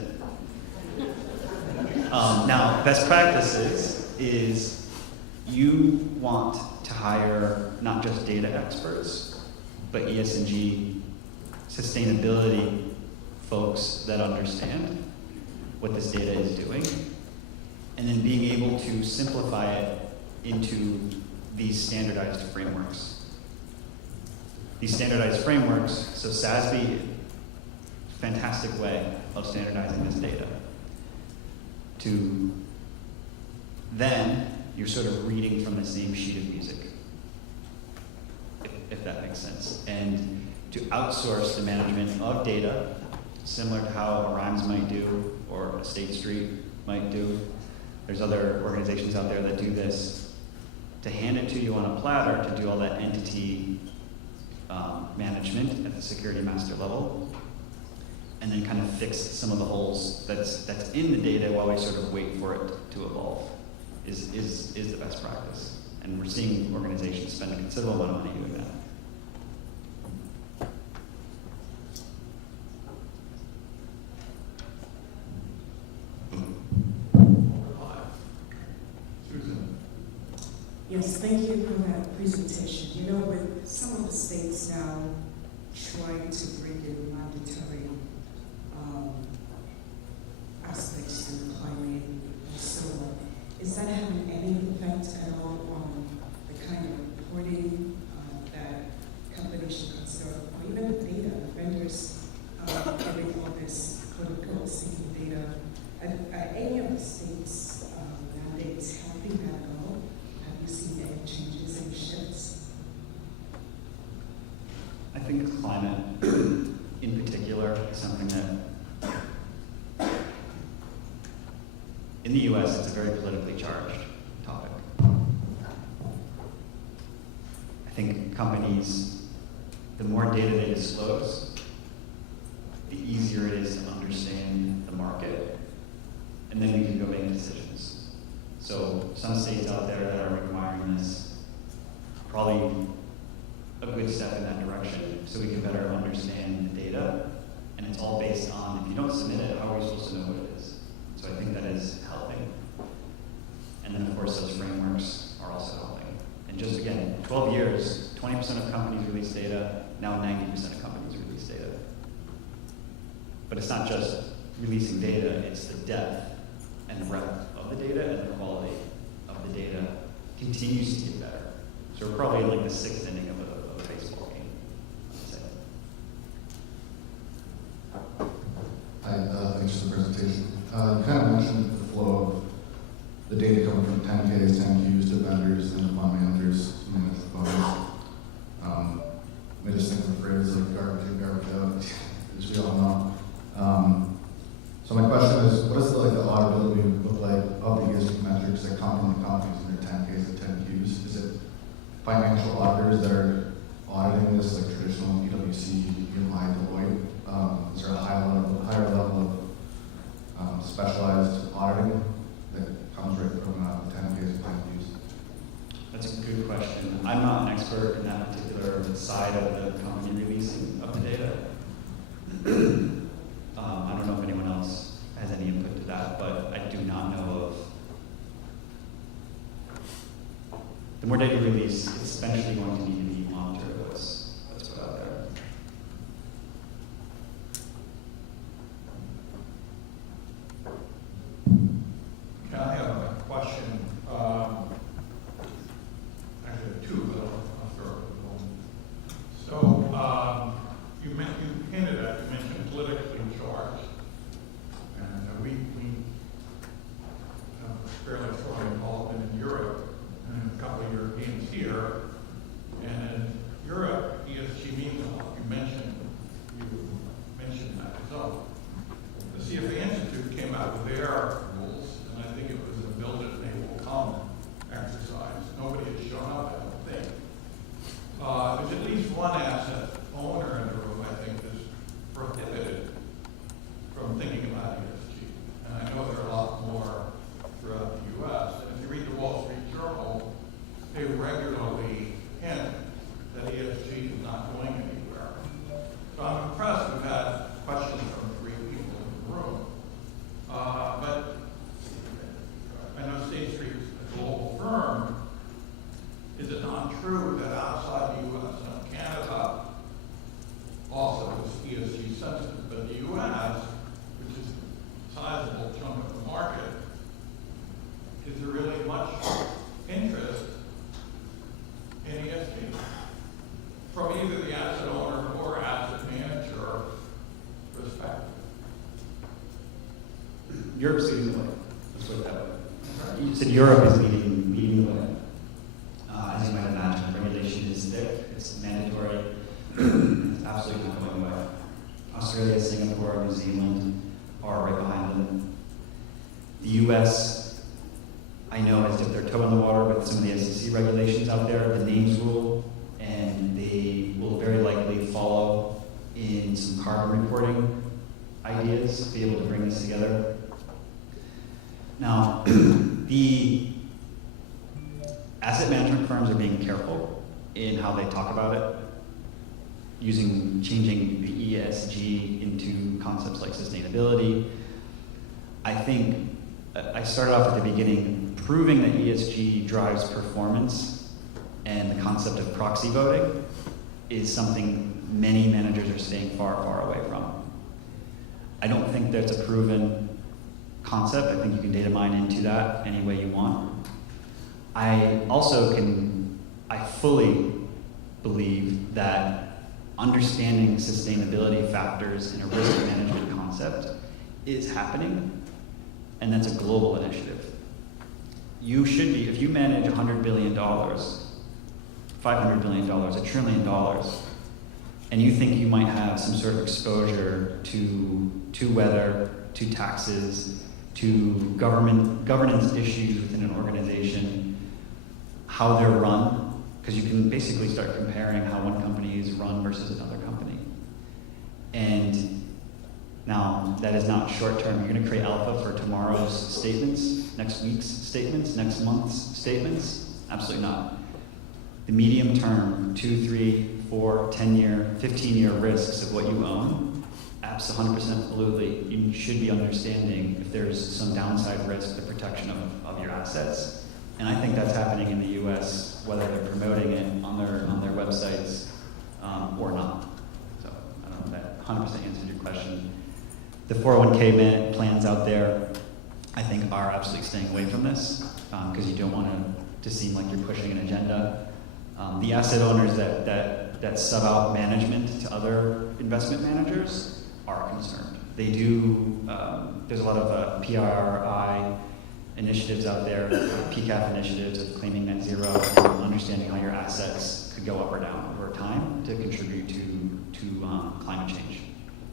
Now, best practices is you want to hire not just data experts, but ESG sustainability folks that understand what this data is doing, and then being able to simplify it into these standardized frameworks. These standardized frameworks, so SASB, fantastic way of standardizing this data. To then, you're sort of reading from the same sheet of music, if that makes sense. And to outsource the management of data, similar to how a Rhymes might do, or a State Street, might do. There's other organizations out there that do this to hand it to you on a platter to do all that entity management at the security master level, and then kind of fix some of the holes that's in the data while we sort of wait for it to evolve is the best practice. And we're seeing organizations spend a considerable amount of money doing that. Susan. Yes, thank you for that presentation. You know, with some of the states now trying to bring in mandatory aspects to climate and so on, is that having any effect at all on the kind of reporting that companies should consider, or even the data, vendors giving all this quote-unquote single data? Are any of the states mandates helping that go? Have you seen any changes, any shifts? I think climate, in particular, is something that, in the US, it's a very politically charged topic. I think companies, the more data they disclose, the easier it is to understand the market, and then we can go make decisions. So some states out there that are requiring this, probably a good step in that direction, so we can better understand the data. And it's all based on, if you don't submit it, how are we supposed to know what it is? So I think that is helping. And then of course those frameworks are also helping. And just again, 12 years, 20% of companies release data, now 90% of companies release data. But it's not just releasing data, it's the depth and breadth of the data, and the quality of the data continues to get better. So we're probably in like the 6th inning of a baseball game, I would say. Hi, thanks for the presentation. You kind of mentioned the flow of the data coming from 10Ks, 10Qs to vendors and the fund managers, municipalities. I just think of the phrase like garbage in, garbage out, as we all know. So my question is, what does the auditability look like of the ESG metrics that come from the companies in their 10Ks and 10Qs? Is it financial auditors that are auditing this, like traditional PwC, EY, Deloitte? Is there a higher level of specialized auditing that comes right from 10Ks and 10Qs? That's a good question. I'm not an expert in that particular side of the company releasing of the data. I don't know if anyone else has any input to that, but I do not know of. The more data you release, it's eventually going to need to be monitored. That's put out there. Okay, I have a question. Actually, two, but I'll throw it at one. So, you mentioned politically charged, and we have fairly strong involvement in Europe, and a couple of Europeans here. And in Europe, ESG means a lot. You mentioned that. So, the CFA Institute came out with their rules, and I think it was a build it and they will come exercise. Nobody has shown up, I don't think. There's at least one asset owner in the room, I think, is prohibited from thinking about ESG. And I know there are a lot more throughout the U.S. And if you read the Wall Street Journal, they regularly hint that ESG is not going anywhere. So I'm impressed. We've had questions from 3 people in the room. But I know State Street is a global firm. Is it not true that outside the U.S. and Canada also is ESG sensitive, but the U.S., which is a sizable chunk of the market, is there really much interest in ESG from either the asset owner or asset manager perspective? Europe's leading the way. Let's put it that way. You said Europe is leading the way. As you might imagine, regulation is thick. It's mandatory. It's absolutely not going away. Australia, Singapore, New Zealand are right behind them. The The US, I know, has dipped their toe in the water with some of the SEC regulations out there, the names rule, and they will very likely follow in some carbon reporting ideas to be able to bring this together. Now, the asset management firms are being careful in how they talk about it, changing the ESG into concepts like sustainability. I think I started off at the beginning, proving that ESG drives performance and the concept of proxy voting is something many managers are staying far, far away from. I don't think that's a proven concept. I think you can data mine into that any way you want. I fully believe that understanding sustainability factors in a risk management concept is happening, and that's a global initiative. You should be, if you manage $100 billion, $500 billion, $1 trillion, and you think you might have some sort of exposure to weather, to taxes, to governance issues within an organization, how they're run, because you can basically start comparing how one company is run versus another company. And now, that is not short term. You're going to create alpha for tomorrow's statements, next week's statements, next month's statements? Absolutely not. The medium term, 2, 3, 4, 10-year, 15-year risks of what you own, absolutely, you should be understanding if there's some downside risk, the protection of your assets. And I think that's happening in the US, whether they're promoting it on their websites or not. So I don't know if that 100% answered your question. The 401k plans out there, I think, are absolutely staying away from this because you don't want to seem like you're pushing an agenda. The asset owners that sub out management to other investment managers are concerned. They do, there's a lot of PRI initiatives out there, PCAF initiatives of claiming net zero, understanding how your assets could go up or down over time to contribute to climate change.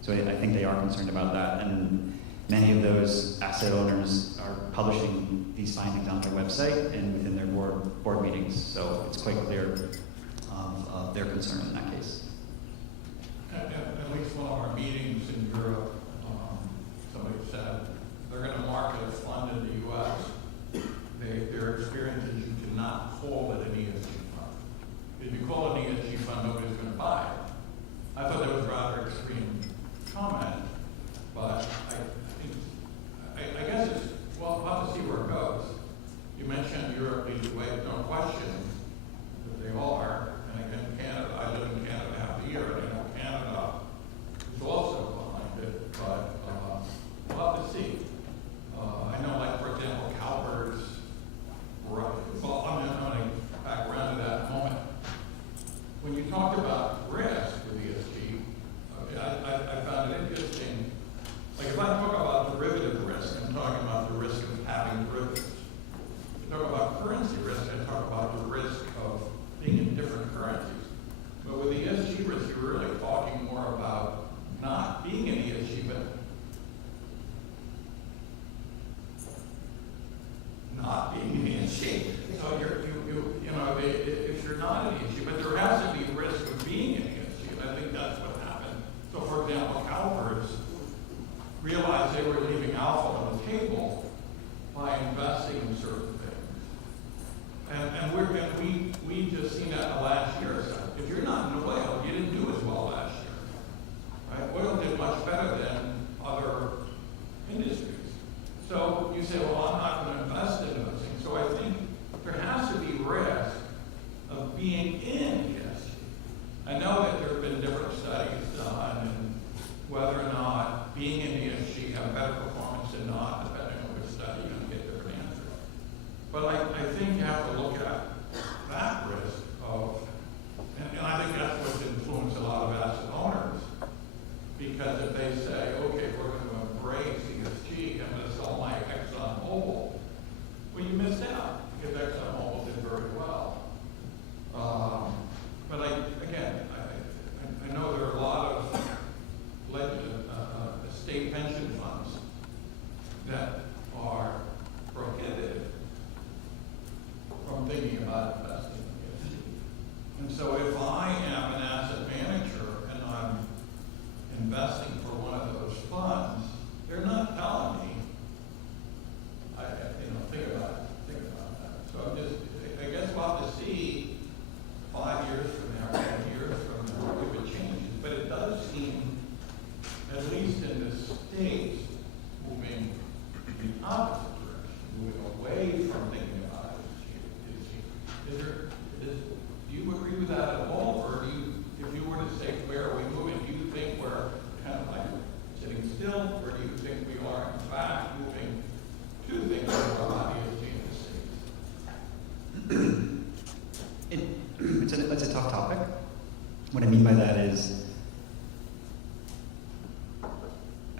So I think they are concerned about that, and many of those asset owners are publishing these findings on their website and within their board meetings. So it's quite clear of their concern in that case. At least one of our meetings in Europe, somebody said they're going to market a fund in the U.S. Their experience is you cannot call it an ESG fund. If you call it an ESG fund, nobody's going to buy it. I thought that was rather extreme comment, but I guess it's, well, we'll have to see where it goes. You mentioned Europe leads the way, no question that they are, and again, Canada, I live in Canada,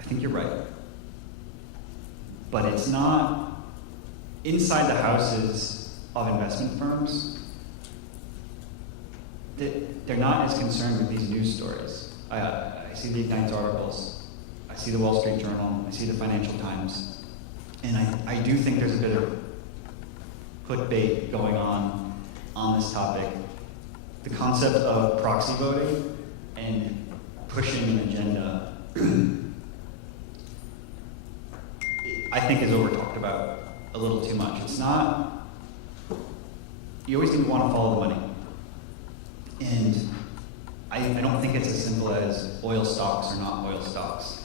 think you're right. But it's not inside the houses of investment firms. They're not as concerned with these news stories. I see the Ignite articles, I see the Wall Street Journal, I see the Financial Times, and I do think there's a bit of clickbait going on this topic. The concept of proxy voting and pushing an agenda, I think is over-talked about a little too much. It's not, you always want to follow the money. And I don't think it's as simple as oil stocks or not oil stocks.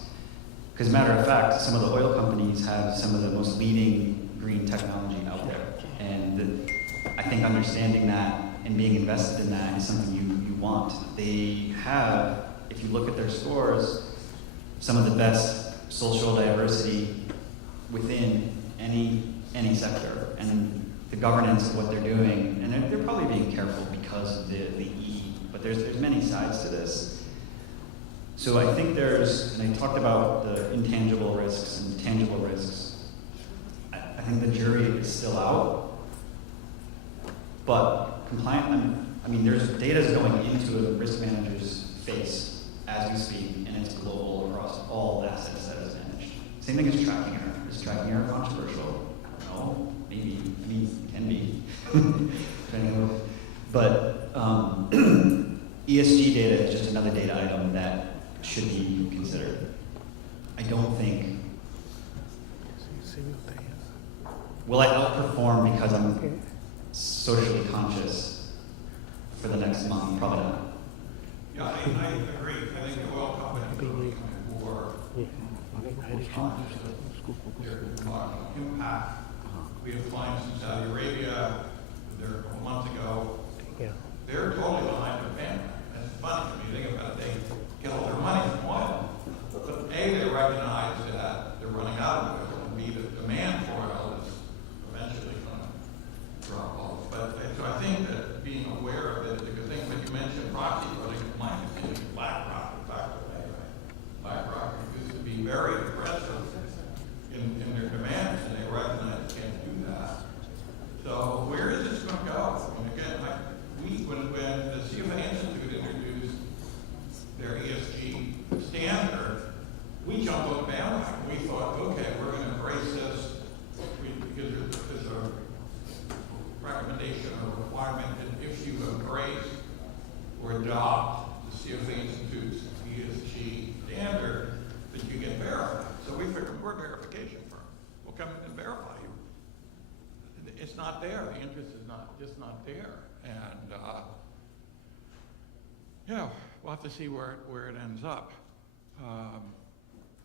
Because matter of fact, some of the oil companies have some of the most leading green technology out there. And I think understanding that and being invested in that is something you want. They have, if you look at their scores, some of the best social diversity within any sector. And the governance of what they're doing, and they're probably being careful because of the E, but there's many sides to this. So I think there's, and I talked about the intangible risks and tangible risks. I think the jury is still out, but I mean, there's data going into a risk manager's face as we speak, and it's global across all assets that is managed. Same thing as tracking error. Is tracking error controversial? No, maybe. I mean, it can be. But ESG data is just another data item that should be considered. I don't think. Will I outperform because I'm socially conscious for the next month? Probably not. Yeah, I agree. I think the oil companies are becoming more conscious of their environmental impact. We have clients in Saudi Arabia, there a month ago. They're totally behind the family. And it's funny when you think about it, they get all their money from oil. But A, they recognize that they're running out of oil, and B, the demand for oil is eventually going to drop off. But so I think that being aware of it is a good thing. But you mentioned proxy voting. My opinion is BlackRock, in fact, BlackRock used to be very aggressive in their demands, and they recognize they can't do that. So where is this going to go? I mean, again, when the CFA Institute introduced their ESG standard, we jumped on the bandwagon. We thought, okay, we're going to embrace this because there's a recommendation or requirement that if you embrace or adopt the CFA Institute's ESG standard, that you get verified. So we figured we're a verification firm. We'll come in and verify you. It's not there. The interest is just not there. And we'll have to see where it ends up.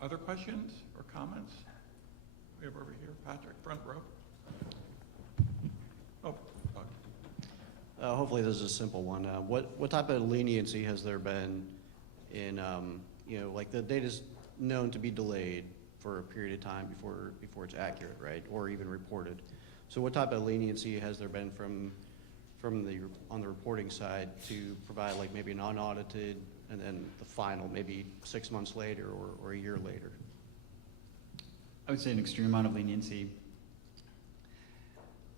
Other questions or comments? We have over here, Patrick, front row. Hopefully this is a simple one. What type of leniency has there been in, like the data's known to be delayed for a period of time before it's accurate, right? Or even reported. So what type of leniency has there been on the reporting side to provide like maybe an unaudited and then the final maybe 6 months later or a year later? I would say an extreme amount of leniency.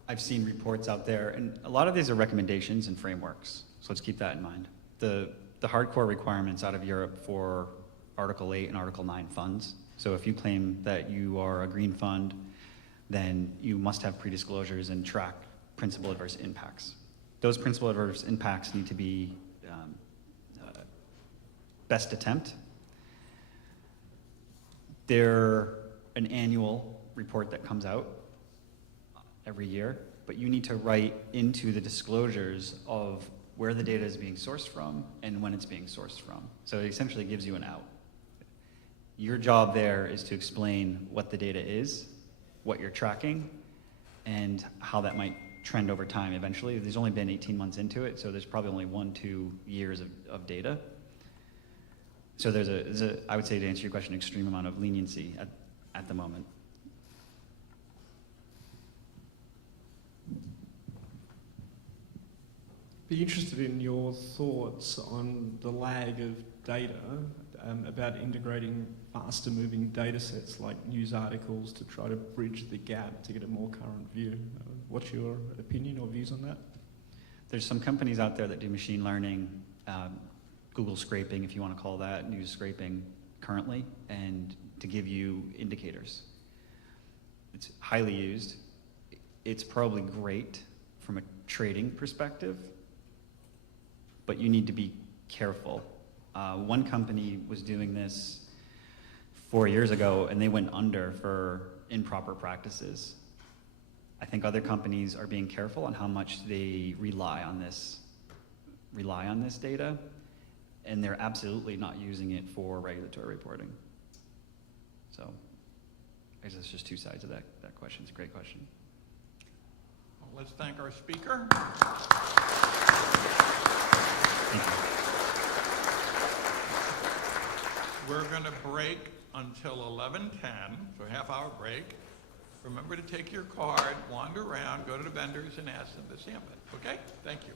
I've seen reports out there, and a lot of these are recommendations and frameworks, so let's keep that in mind. The hardcore requirements out of Europe for Article 8 and Article 9 funds. So if you claim that you are a green fund, then you must have pre-disclosures and track principal adverse impacts. Those principal adverse impacts need to be best attempt. They're an annual report that comes out every year, but you need to write into the disclosures of where the data is being sourced from and when it's being sourced from. So it essentially gives you an out. Your job there is to explain what the data is, what you're tracking, and how that might trend over time eventually. There's only been 18 months into it, so there's probably only 1-2 years of data. So there's a, I would say, to answer your question, extreme amount of leniency at the moment. Be interested in your thoughts on the lag of data about integrating faster moving data sets like news articles to try to bridge the gap to get a more current view. What's your opinion or views on that? There's some companies out there that do machine learning, Google scraping, if you want to call that, news scraping currently, and to give you indicators. It's highly used. It's probably great from a trading perspective, but you need to be careful. One company was doing this 4 years ago, and they went under for improper practices. I think other companies are being careful on how much they rely on this data, and they're absolutely not using it for regulatory reporting. So I guess it's just two sides of that question. It's a great question. Well, let's thank our speaker. Thank you. We're going to break until 11:10, so a half-hour break. Remember to take your card, wander around, go to the vendors, and ask them to stamp it. Okay? Thank you.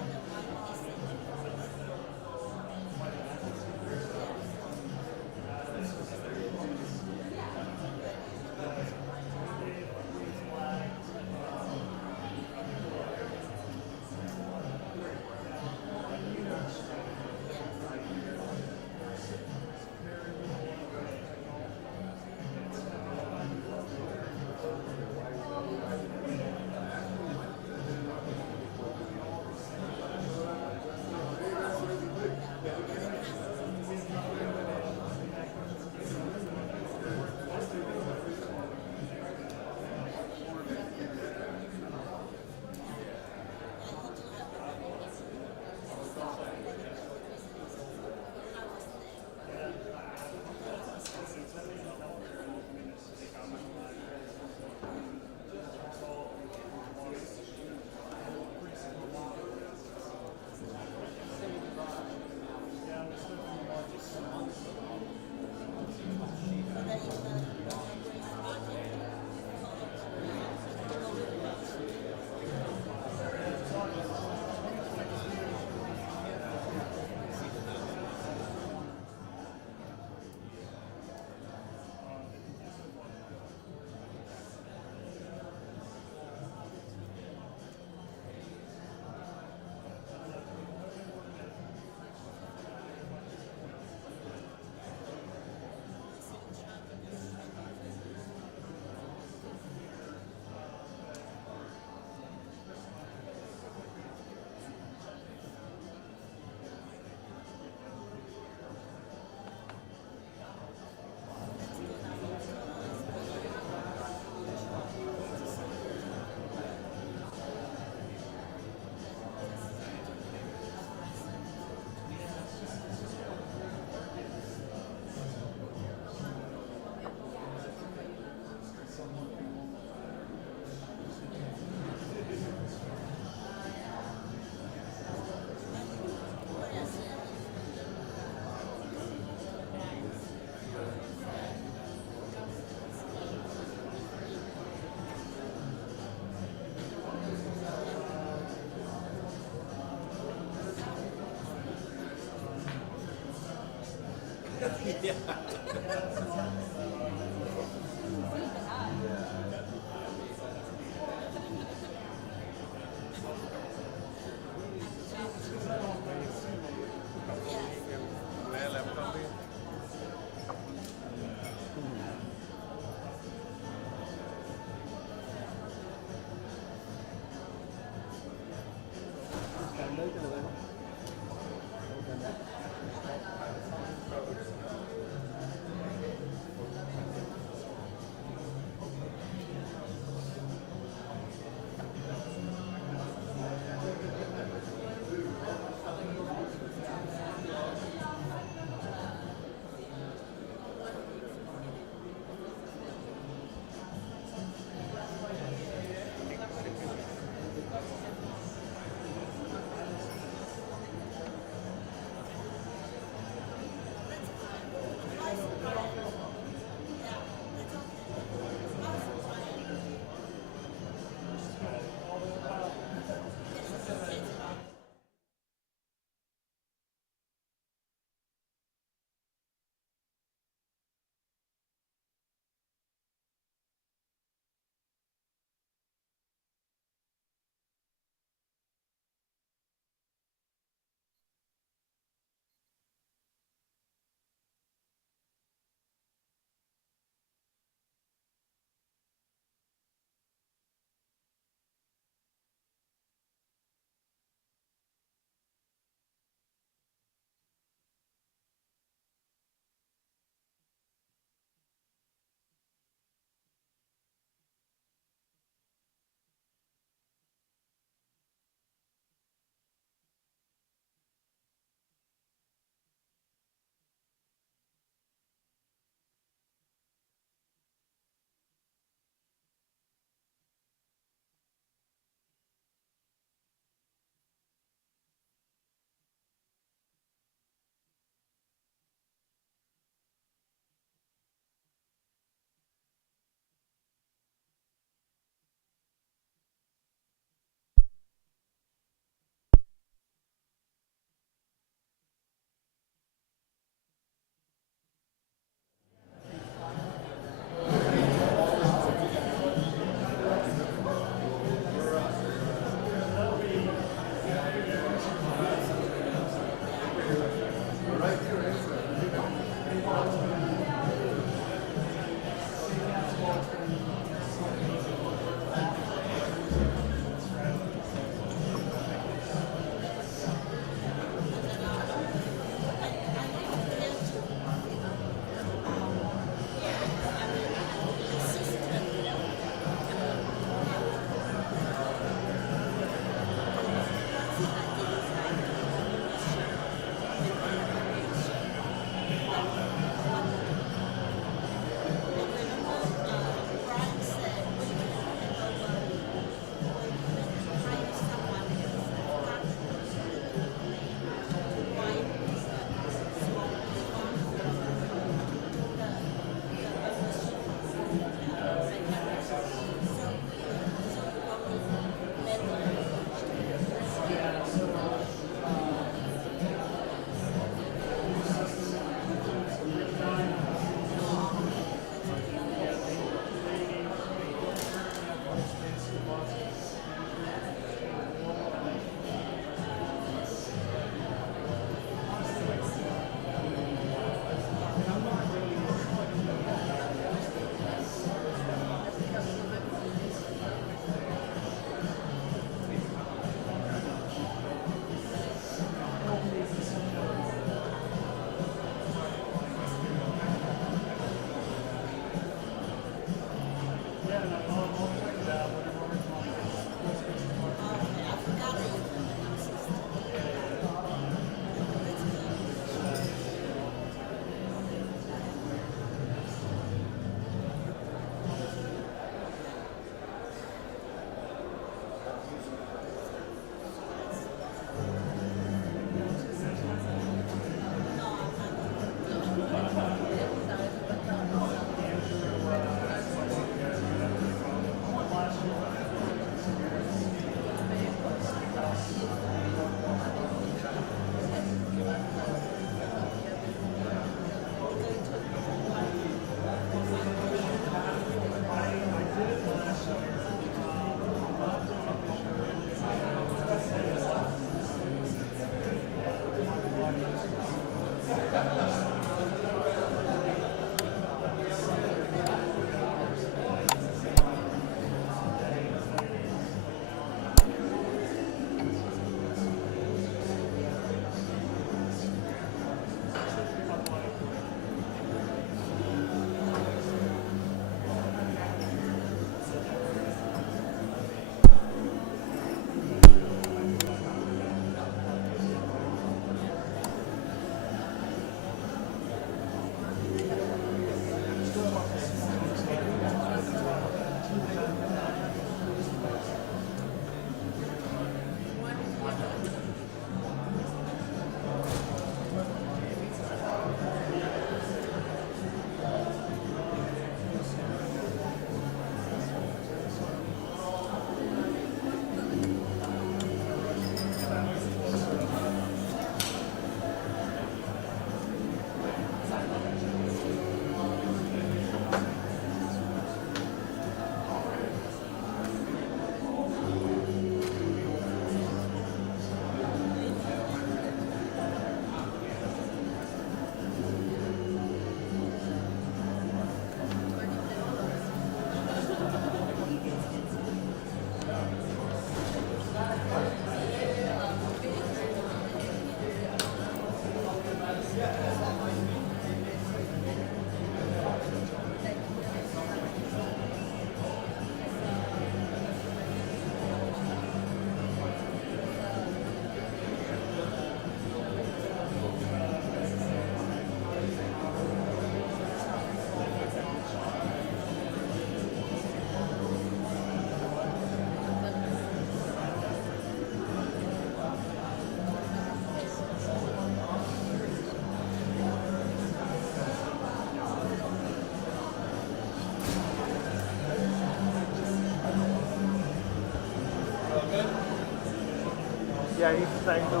Yeah, he's trying to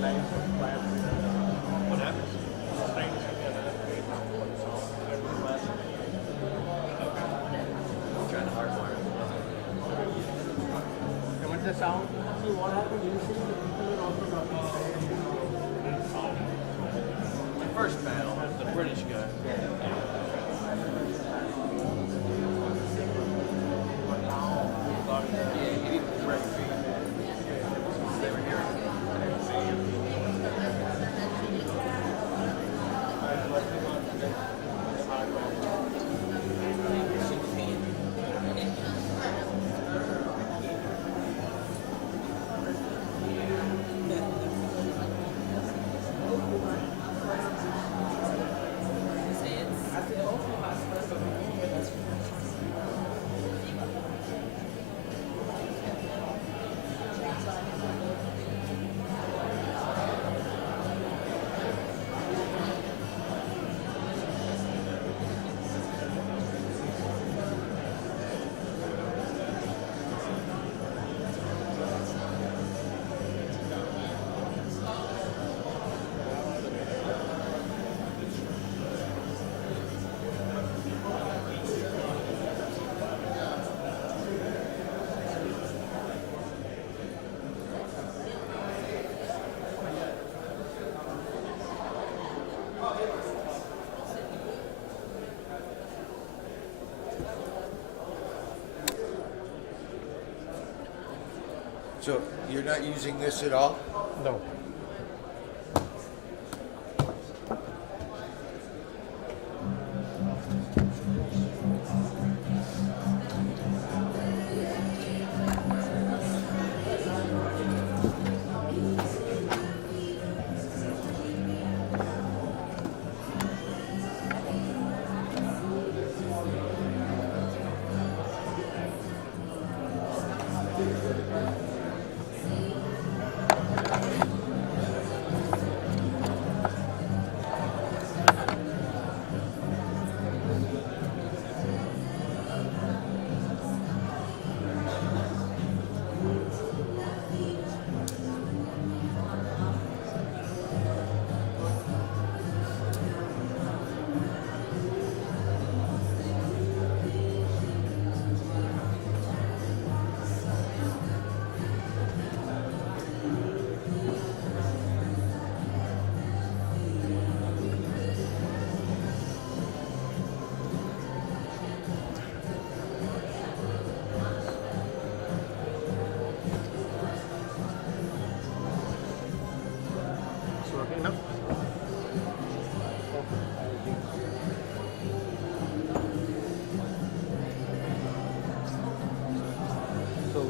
line what happens? He's trying to get another great for the song. I don't know trying to hardwire. And what's the sound? See what happened usually the people are also talking the first panel, the British guy. So you're not using this at all? No.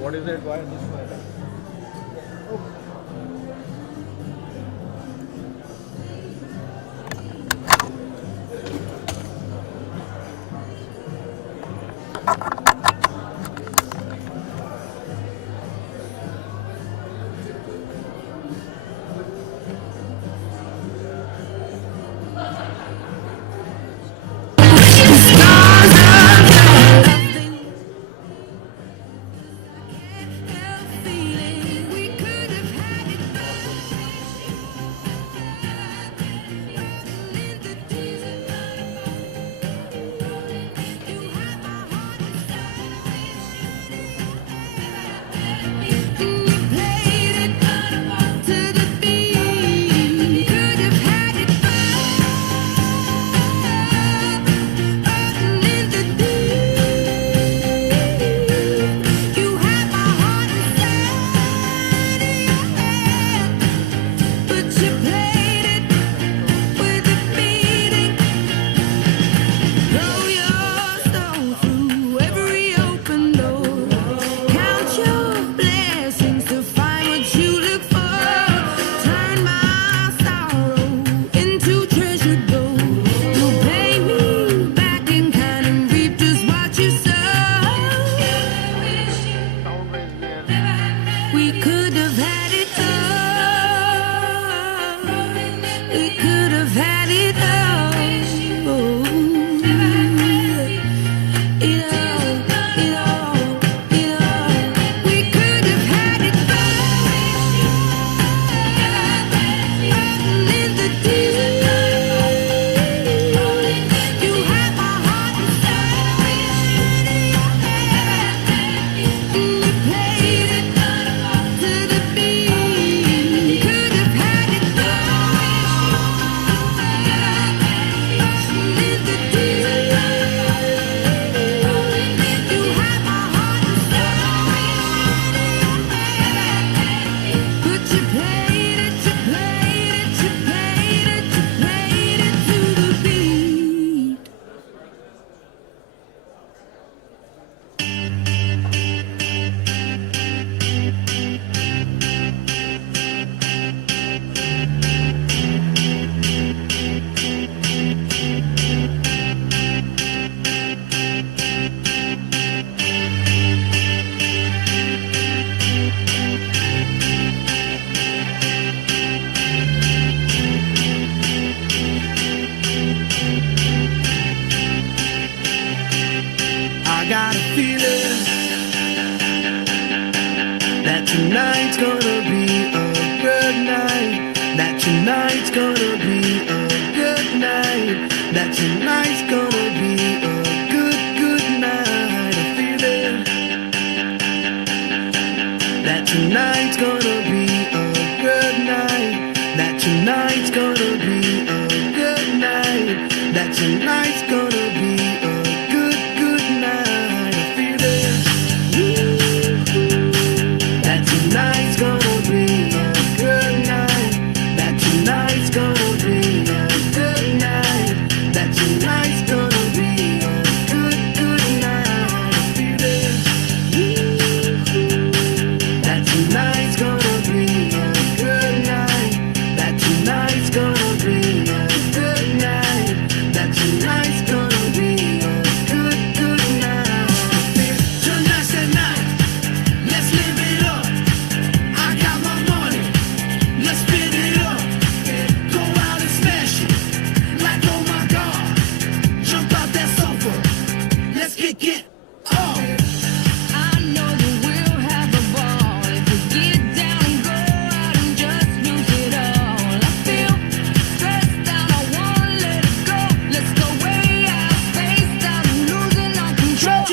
What is that wire? This wire? tonight's gonna be a good, good night. I feel it. That tonight's gonna be a good night. That tonight's gonna be a good night. That tonight's gonna be a good, good night. I feel it. That tonight's gonna be a good night. That tonight's gonna be a good night. That tonight's gonna be a good, good night. I feel it. That tonight's gonna be a good night. That tonight's gonna be a good night. That tonight's gonna be a good, good night. Tonight's the night. Let's live it up. I got my money. Let's spin it up. Go out and smash it. Like, oh my God. Jump out that sofa. Let's get off. I know that we'll have a ball if we get down and go out and just lose it all. I feel stressed out, I wanna let it go. Let's go way out, spaced out, and losing our control.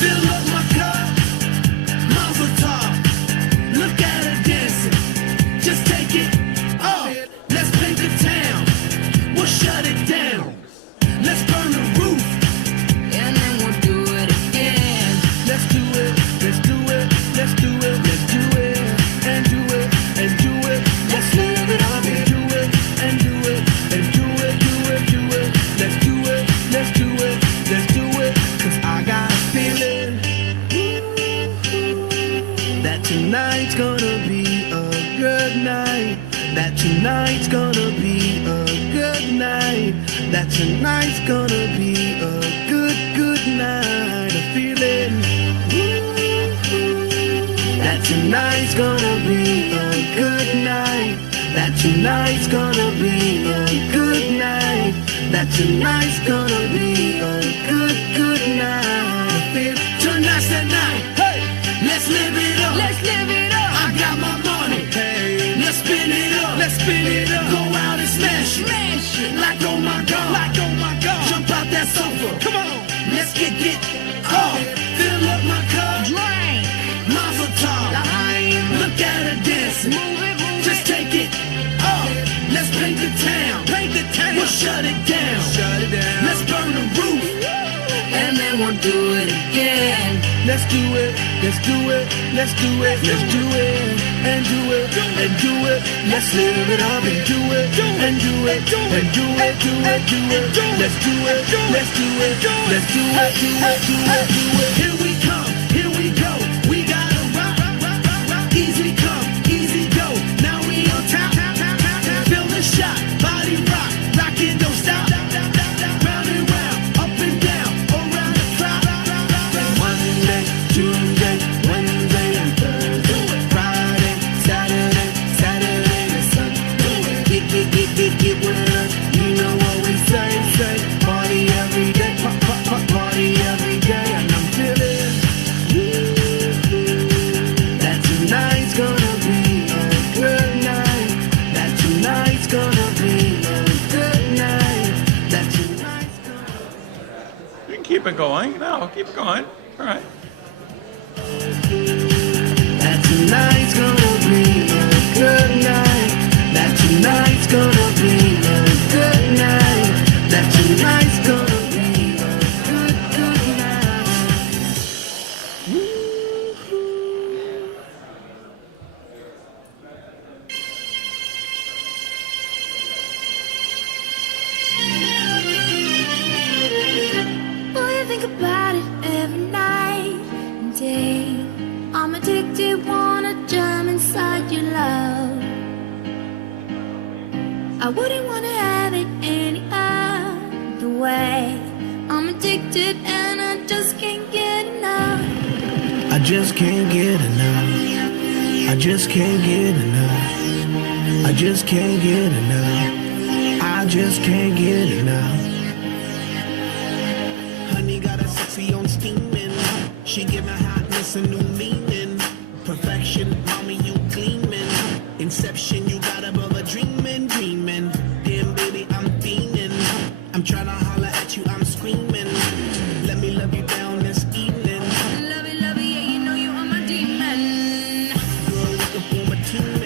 Fill up my cup, Mazel tov. Look at her dancing, just take it off. Let's paint the town, we'll shut it down. Let's burn the roof, and then we'll do it again. Let's do it, let's do it, let's do it, let's do it, and do it, and do it. Let's live it up and do it, and do it, and do it, do it, do it. Let's do it, let's do it, let's do it. 'Cause I got a feeling that tonight's gonna be a good night. That tonight's gonna be a good night. That tonight's gonna be a good, good night. A feeling that tonight's gonna be a good night. That tonight's gonna be a good night. That tonight's gonna be a good, good night. I feel tonight's the night. Hey, let's live it up. Let's live it up. I got my money. Hey, let's spin it up. Let's spin it up. Go out and smash it. Smash it. Like oh my God. Like oh my God. Jump out that sofa. Come on. Let's get off. Fill up my cup. Drink. Mazel tov. Look at her dancing. Move it, move just take it off. Let's paint the town. Paint the town. We'll shut it down. Shut it down. Let's burn the roof. And then we'll do it again. Let's do it, let's do it, let's do it, let's do it, and do it, and do it. Let's live it up and do it, and do it, and do it, do it, do it. Let's do it, let's do it, let's do it, do it, do it, do it. Here we come, here we go. We gotta rock, easy come, easy go. Now we on top, feel the shot, body rock, rock it, don't stop. Round and round, up and down, around the clock. Monday, Tuesday, Wednesday, and Thursday, Friday, Saturday, Saturday and Sunday. Get with us, you know what we say. Party every day, party every day, and I'm feeling that tonight's gonna be a good night. That tonight's gonna be a good night. That tonight's gonna. You can keep it going. No, keep it going. All right. That tonight's gonna be a good night. That tonight's gonna be a good night. That tonight's gonna be a good, good night. Boy, I think about it every night and day. I'm addicted, wanna jump inside your love. I wouldn't wanna have it any other way. I'm addicted and I just can't get enough. I just can't get enough. I just can't get enough. I just can't get enough. I just can't get enough. Honey got a sexy on steaming. She give my hotness a new meaning. Perfection, mommy, you gleaming. Inception, you got above a dreaming. Damn, baby, I'm fiending. I'm trying to at you, I'm screaming. Let me love you down this evening. Love it, yeah, you know you are my demon. Girl, we could form a team,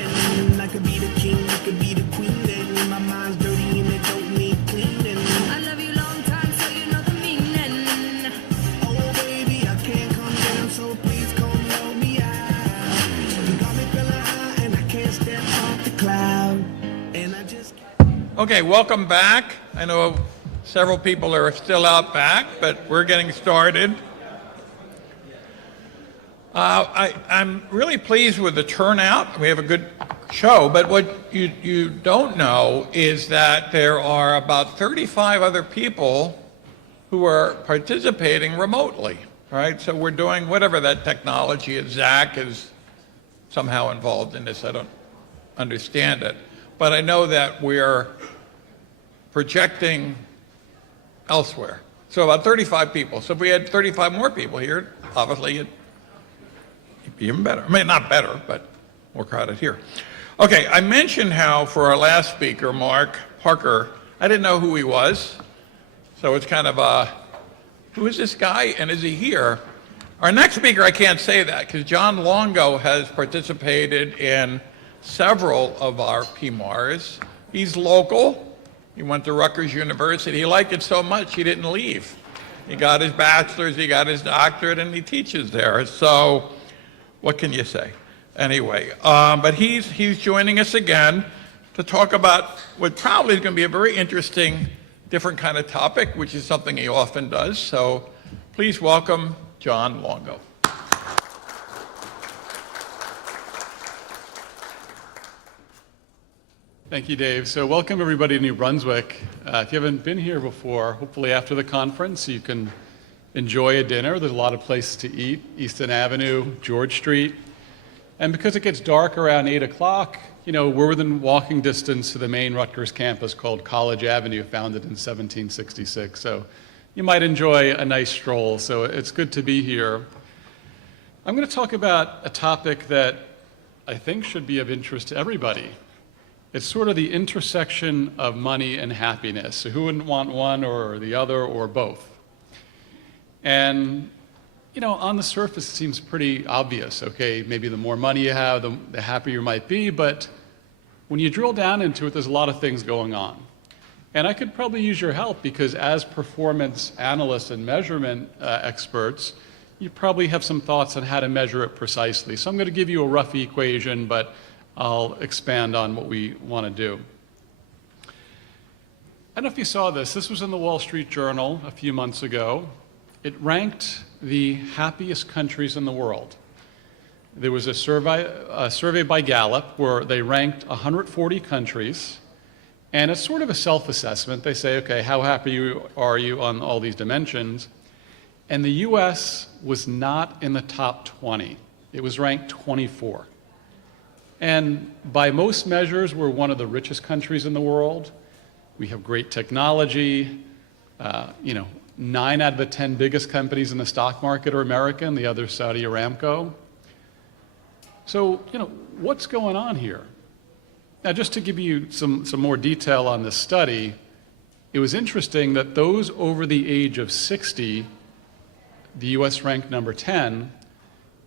and I could be the king, you could be the queen, and my mind's dirty and it don't need cleaning. I love you long time, so you know the meaning. Oh, baby, I can't calm down, so please come help me out. You got me feeling high, and I can't step off the cloud. And I just... Okay, welcome back. I know several people are still out back, but we're getting started. I'm really pleased with the turnout. We have a good show, but what you don't know is that there are about 35 other people who are participating remotely, right? So we're doing whatever that technology is. Zach is somehow involved in this. I don't understand it. But I know that we're projecting elsewhere. So about 35 people. So if we had 35 more people here, obviously it'd be even better. I mean, not better, but more crowded here. Okay, I mentioned how for our last speaker, Mark Parker, I didn't know who he was. So it's kind of who is this guy and is he here? Our next speaker, I can't say that because John Longo has participated in several of our PMARs. He's local. He went to Rutgers University. He liked it so much he didn't leave. He got his bachelor's, he got his doctorate, and he teaches there. So what can you say? Anyway, but he's joining us again to talk about what probably is going to be a very interesting, different kind of topic, which is something he often does. So please welcome John Longo. Thank you, Dave. So welcome everybody to New Brunswick. If you haven't been here before, hopefully after the conference you can enjoy a dinner. There's a lot of places to eat. Easton Avenue, George Street. And because it gets dark around 8 o'clock, you know, we're within walking distance to the main Rutgers campus called College Avenue, founded in 1766. So you might enjoy a nice stroll. So it's good to be here. I'm going to talk about a topic that I think should be of interest to everybody. It's sort of the intersection of money and happiness. So who wouldn't want one or the other or both? And, you know, on the surface, it seems pretty obvious. Okay, maybe the more money you have, the happier you might be. But when you drill down into it, there's a lot of things going on. And I could probably use your help because as performance analysts and measurement experts, you probably have some thoughts on how to measure it precisely. So I'm going to give you a rough equation, but I'll expand on what we want to do. I don't know if you saw this. This was in the Wall Street Journal a few months ago. It ranked the happiest countries in the world. There was a survey by Gallup where they ranked 140 countries, and it's sort of a self-assessment. They say, okay, how happy are you on all these dimensions? And the US was not in the top 20. It was ranked 24. And by most measures, we're one of the richest countries in the world. We have great technology. 9 out of the 10 biggest companies in the stock market are American, the other Saudi Aramco. So, you know, what's going on here? Now, just to give you some more detail on this study, it was interesting that those over the age of 60, the US ranked number 10,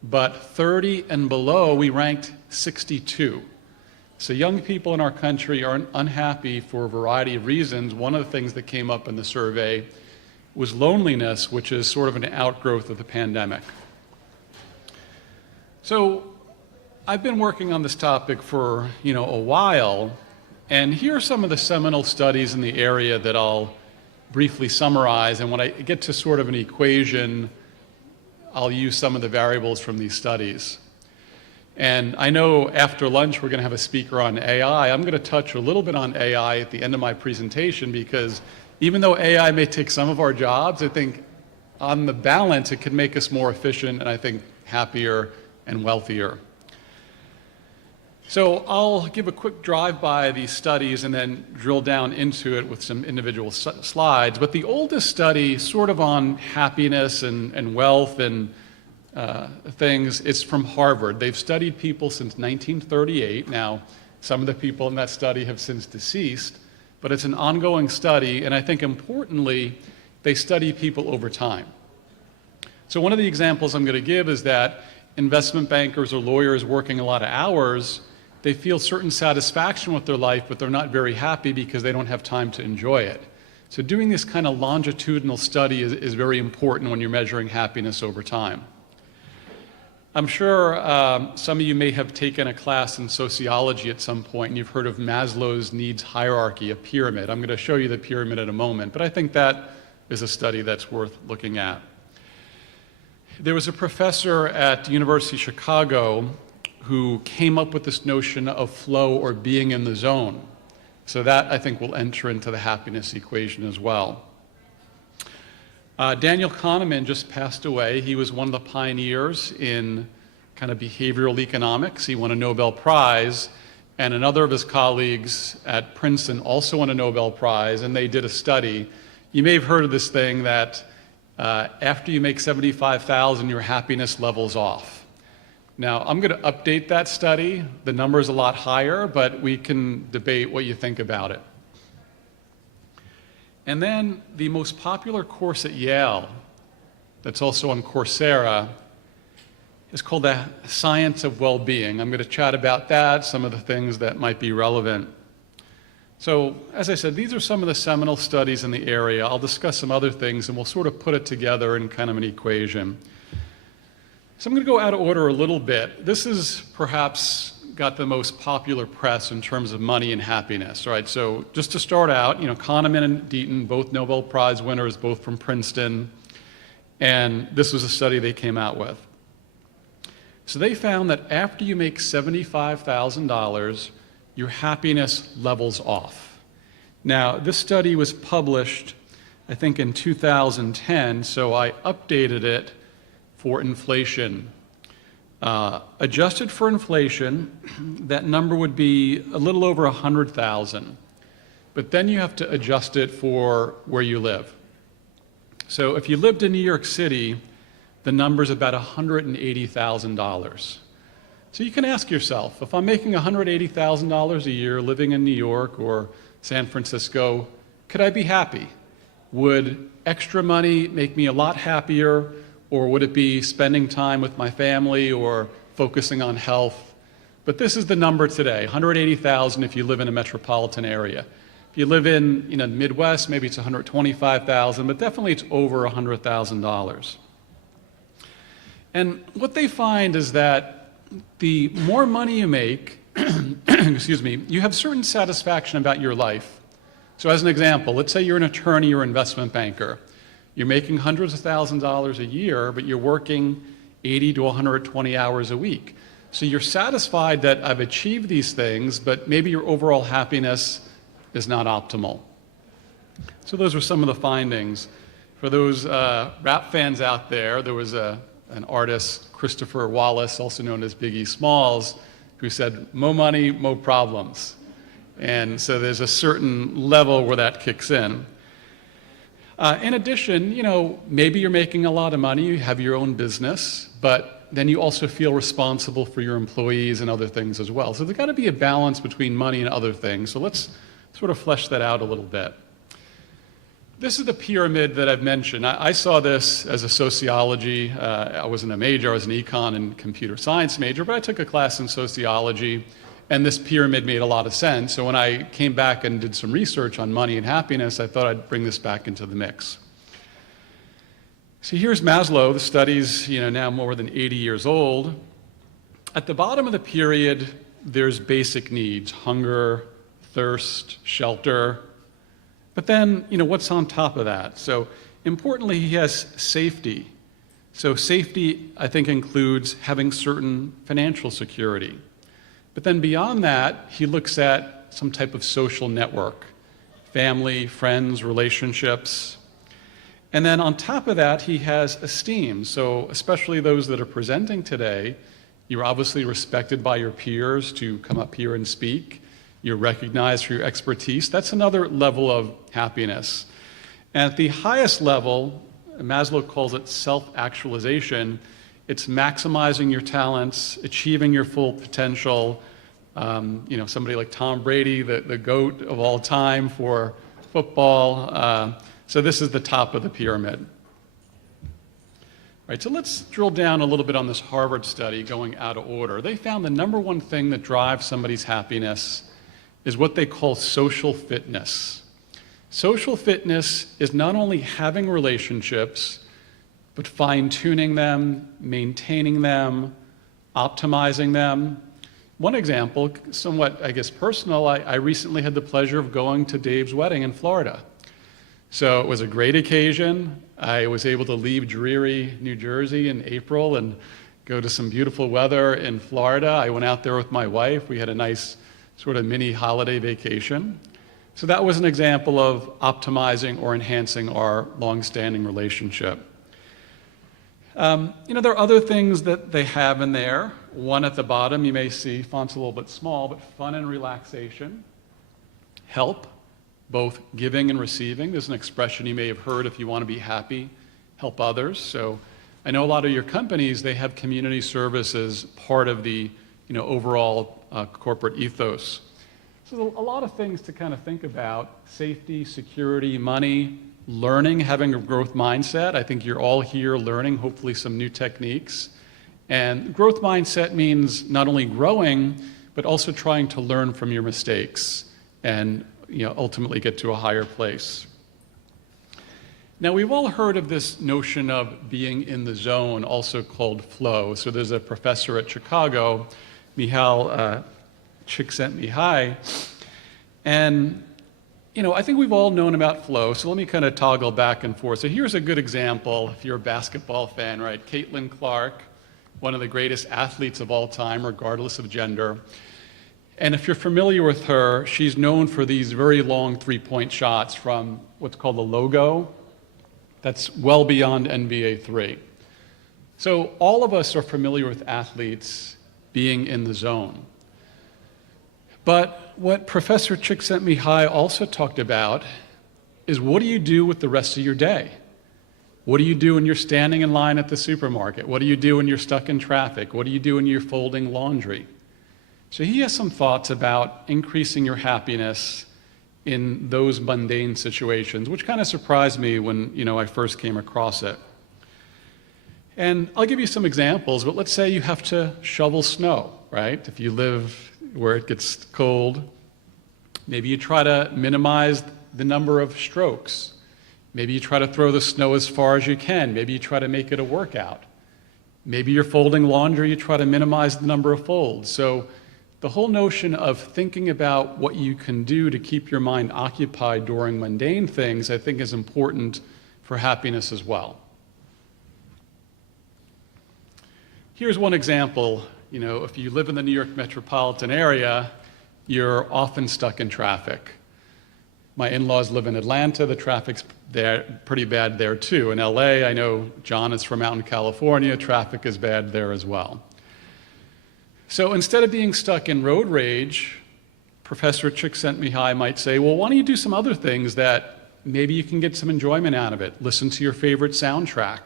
but 30 and below, we ranked 62. So young people in our country are unhappy for a variety of reasons. One of the things that came up in the survey was loneliness, which is sort of an outgrowth of the pandemic. So I've been working on this topic for, a while, and here are some of the seminal studies in the area that I'll briefly summarize, and when I get to sort of an equation, I'll use some of the variables from these studies. And I know after lunch we're going to have a speaker on AI. I'm going to touch a little bit on AI at the end of my presentation because even though AI may take some of our jobs, I think on the balance it can make us more efficient and I think happier and wealthier. So I'll give a quick drive-by these studies and then drill down into it with some individual slides. But the oldest study sort of on happiness and wealth and things, it's from Harvard. They've studied people since 1938. Now, some of the people in that study have since deceased, but it's an ongoing study, and I think importantly, they study people over time. So one of the examples I'm going to give is that investment bankers or lawyers working a lot of hours, they feel certain satisfaction with their life, but they're not very happy because they don't have time to enjoy it. So doing this kind of longitudinal study is very important when you're measuring happiness over time. I'm sure some of you may have taken a class in sociology at some point, and you've heard of Maslow's needs hierarchy, a pyramid. I'm going to show you the pyramid in a moment, but I think that is a study that's worth looking at. There was a professor at the University of Chicago who came up with this notion of flow or being in the zone. So that, I think, will enter into the happiness equation as well. Daniel Kahneman just passed away. He was one of the pioneers in kind of behavioral economics. He won a Nobel Prize, and another of his colleagues at Princeton also won a Nobel Prize, and they did a study. You may have heard of this thing that after you make $75,000, your happiness level's off. Now, I'm going to update that study. The number is a lot higher, but we can debate what you think about it. And then the most popular course at Yale, that's also on Coursera, is called The Science of Well-Being. I'm going to chat about that, some of the things that might be relevant. So, as I said, these are some of the seminal studies in the area. I'll discuss some other things, and we'll sort of put it together in kind of an equation. So I'm going to go out of order a little bit. This is perhaps got the most popular press in terms of money and happiness, right? So just to start out, Kahneman and Deaton, both Nobel Prize winners, both from Princeton, and this was a study they came out with. So they found that after you make $75,000, your happiness levels off. Now, this study was published, I think, in 2010, so I updated it for inflation. Adjusted for inflation, that number would be a little over 100,000. But then you have to adjust it for where you live. So if you lived in New York City, the number's about $180,000. So you can ask yourself, if I'm making $180,000 a year living in New York or San Francisco, could I be happy? Would extra money make me a lot happier? Or would it be spending time with my family or focusing on health? But this is the number today, 180,000 if you live in a metropolitan area. If you live in the Midwest, maybe it's 125,000, but definitely it's over $100,000. And what they find is that the more money you make, excuse me, you have certain satisfaction about your life. So as an example, let's say you're an attorney or investment banker. You're making hundreds of thousands of dollars a year, but you're working 80 to 120 hours a week. So you're satisfied that I've achieved these things, but maybe your overall happiness is not optimal. So those were some of the findings. For those rap fans out there, there was an artist, Christopher Wallace, also known as Biggie Smalls, who said, "Mo money, mo problems." And so there's a certain level where that kicks in. In addition, maybe you're making a lot of money, you have your own business, but then you also feel responsible for your employees and other things as well. So there's got to be a balance between money and other things. So let's sort of flesh that out a little bit. This is the pyramid that I've mentioned. I saw this as a sociology. I wasn't a major, I was an econ and computer science major, but I took a class in sociology, and this pyramid made a lot of sense. So when I came back and did some research on money and happiness, I thought I'd bring this back into the mix. So here's Maslow. The study's now more than 80 years old. At the bottom of the period, there's basic needs: hunger, thirst, shelter. But then, what's on top of that? So importantly, he has safety. So safety, I think, includes having certain financial security. But then beyond that, he looks at some type of social network: family, friends, relationships. And then on top of that, he has esteem. So especially those that are presenting today, you're obviously respected by your peers to come up here and speak. You're recognized for your expertise. That's another level of happiness. And at the highest level, Maslow calls it self-actualization. It's maximizing your talents, achieving your full potential, Somebody like Tom Brady, the GOAT of all time for football. So this is the top of the pyramid. All right, so let's drill down a little bit on this Harvard study going out of order. They found the number one thing that drives somebody's happiness is what they call social fitness. Social fitness is not only having relationships, but fine-tuning them, maintaining them, optimizing them. One example, somewhat, I guess, personal, I recently had the pleasure of going to Dave's wedding in Florida. So it was a great occasion. I was able to leave dreary New Jersey in April and go to some beautiful weather in Florida. I went out there with my wife. We had a nice sort of mini holiday vacation. So that was an example of optimizing or enhancing our long-standing relationship. There are other things that they have in there. One at the bottom, you may see, font's a little bit small, but fun and relaxation. Help, both giving and receiving. There's an expression you may have heard: if you want to be happy, help others. So I know a lot of your companies, they have community service as part of the overall corporate ethos. So a lot of things to kind of think about: safety, security, money, learning, having a growth mindset. I think you're all here learning, hopefully, some new techniques. And growth mindset means not only growing, but also trying to learn from your mistakes and ultimately get to a higher place. Now, we've all heard of this notion of being in the zone, also called flow. So there's a professor at Chicago, Mihaly Csikszentmihalyi, and I think we've all known about flow, so let me kind of toggle back and forth. So here's a good example, if you're a basketball fan, right? Caitlin Clark, one of the greatest athletes of all time, regardless of gender. And if you're familiar with her, she's known for these very long three-point shots from what's called the logo. That's well beyond NBA 3. So all of us are familiar with athletes being in the zone. But what Professor Csikszentmihalyi also talked about is, what do you do with the rest of your day? What do you do when you're standing in line at the supermarket? What do you do when you're stuck in traffic? What do you do when you're folding laundry? So he has some thoughts about increasing your happiness in those mundane situations, which kind of surprised me when I first came across it. And I'll give you some examples, but let's say you have to shovel snow, right? If you live where it gets cold, maybe you try to minimize the number of strokes. Maybe you try to throw the snow as far as you can. Maybe you try to make it a workout. Maybe you're folding laundry, you try to minimize the number of folds. So the whole notion of thinking about what you can do to keep your mind occupied during mundane things, I think, is important for happiness as well. Here's one example. If you live in the New York metropolitan area, you're often stuck in traffic. My in-laws live in Atlanta. The traffic's there pretty bad there too. In LA, I know John is from out in California. Traffic is bad there as well. So instead of being stuck in road rage, Professor Csikszentmihalyi might say, well, why don't you do some other things that maybe you can get some enjoyment out of it? Listen to your favorite soundtrack.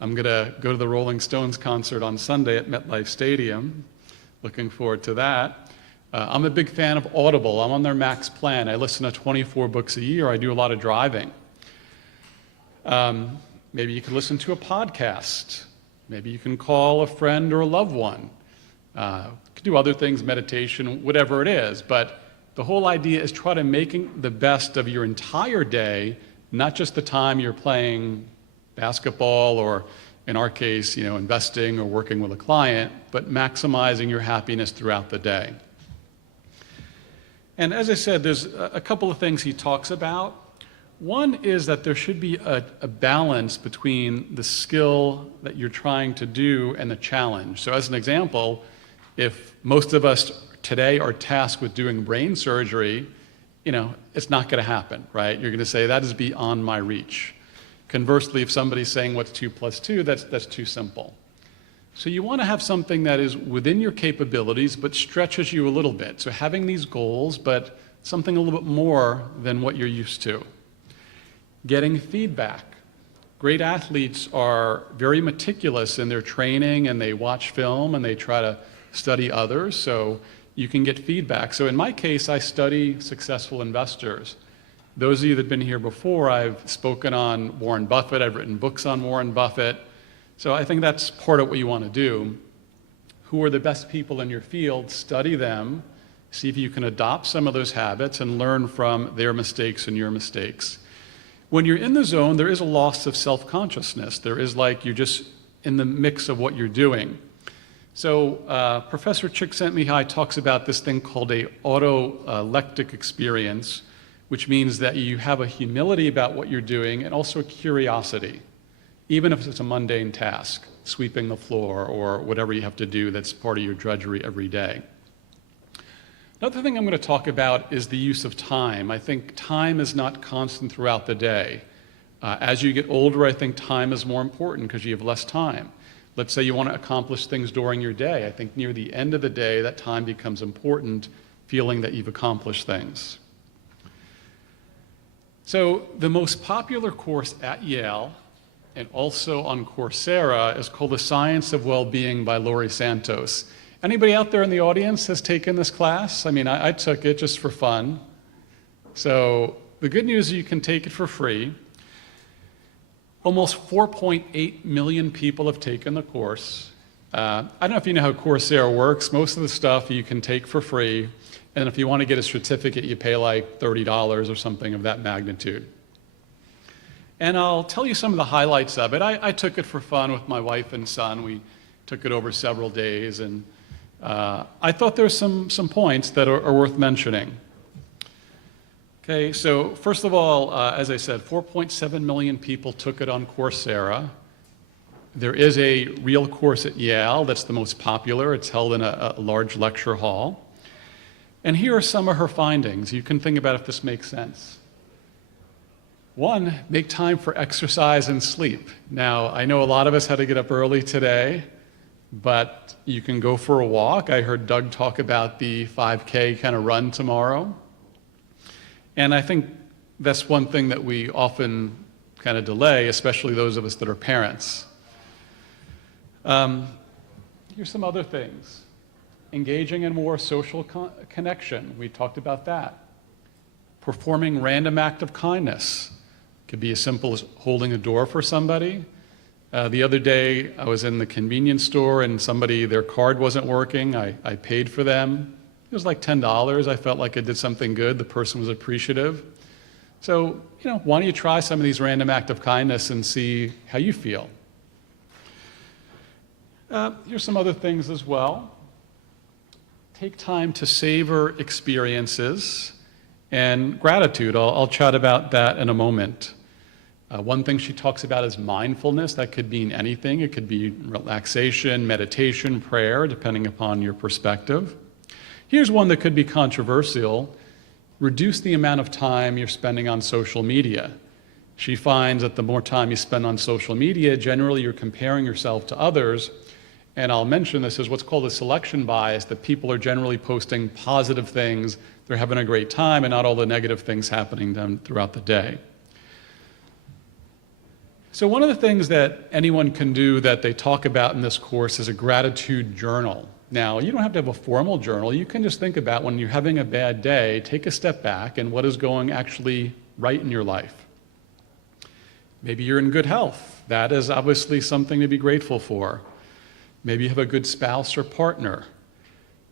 I'm going to go to the Rolling Stones concert on Sunday at MetLife Stadium. Looking forward to that. I'm a big fan of Audible. I'm on their Max plan. I listen to 24 books a year. I do a lot of driving. Maybe you can listen to a podcast. Maybe you can call a friend or a loved one. You can do other things, meditation, whatever it is. But the whole idea is try to make the best of your entire day, not just the time you're playing basketball or, in our case, investing or working with a client, but maximizing your happiness throughout the day. And as I said, there's a couple of things he talks about. One is that there should be a balance between the skill that you're trying to do and the challenge. So as an example, if most of us today are tasked with doing brain surgery, it's not going to happen, right? You're going to say, that is beyond my reach. Conversely, if somebody's saying what's 2 + 2, that's too simple. So you want to have something that is within your capabilities, but stretches you a little bit. So having these goals, but something a little bit more than what you're used to. Getting feedback. Great athletes are very meticulous in their training, and they watch film and they try to study others. So you can get feedback. So in my case, I study successful investors. Those of you that have been here before, I've spoken on Warren Buffett, I've written books on Warren Buffett. So I think that's part of what you want to do. Who are the best people in your field? Study them, see if you can adopt some of those habits and learn from their mistakes and your mistakes. When you're in the zone, there is a loss of self-consciousness. There is like you're just in the mix of what you're doing. So Professor Csikszentmihalyi talks about this thing called a autolectic experience, which means that you have a humility about what you're doing and also a curiosity, even if it's a mundane task, sweeping the floor or whatever you have to do that's part of your drudgery every day. Another thing I'm going to talk about is the use of time. I think time is not constant throughout the day. As you get older, I think time is more important because you have less time. Let's say you want to accomplish things during your day. I think near the end of the day, that time becomes important, feeling that you've accomplished things. So the most popular course at Yale and also on Coursera is called The Science of Well-Being by Laurie Santos. Anybody out there in the audience has taken this class? I mean, I took it just for fun. So the good news is you can take it for free. Almost 4.8 million people have taken the course. I don't know if you know how Coursera works. Most of the stuff you can take for free. And if you want to get a certificate, you pay like $30 or something of that magnitude. And I'll tell you some of the highlights of it. I took it for fun with my wife and son. We took it over several days. And I thought there's some points that are worth mentioning. Okay, so first of all, as I said, 4.7 million people took it on Coursera. There is a real course at Yale that's the most popular. It's held in a large lecture hall. And here are some of her findings. You can think about if this makes sense. One, make time for exercise and sleep. Now, I know a lot of us had to get up early today, but you can go for a walk. I heard Doug talk about the 5K kind of run tomorrow. And I think that's one thing that we often kind of delay, especially those of us that are parents. Here's some other things. Engaging in more social connection. We talked about that. Performing random act of kindness. Could be as simple as holding a door for somebody. The other day, I was in the convenience store and their card wasn't working. I paid for them. It was like $10. I felt like I did something good. The person was appreciative. So, why don't you try some of these random acts of kindness and see how you feel? Here's some other things as well. Take time to savor experiences and gratitude. I'll chat about that in a moment. One thing she talks about is mindfulness. That could mean anything. It could be relaxation, meditation, prayer, depending upon your perspective. Here's one that could be controversial. Reduce the amount of time you're spending on social media. She finds that the more time you spend on social media, generally you're comparing yourself to others. And I'll mention this as what's called a selection bias, that people are generally posting positive things, they're having a great time, and not all the negative things happening to them throughout the day. So one of the things that anyone can do that they talk about in this course is a gratitude journal. Now, you don't have to have a formal journal. You can just think about when you're having a bad day, take a step back and what is going actually right in your life. Maybe you're in good health. That is obviously something to be grateful for. Maybe you have a good spouse or partner.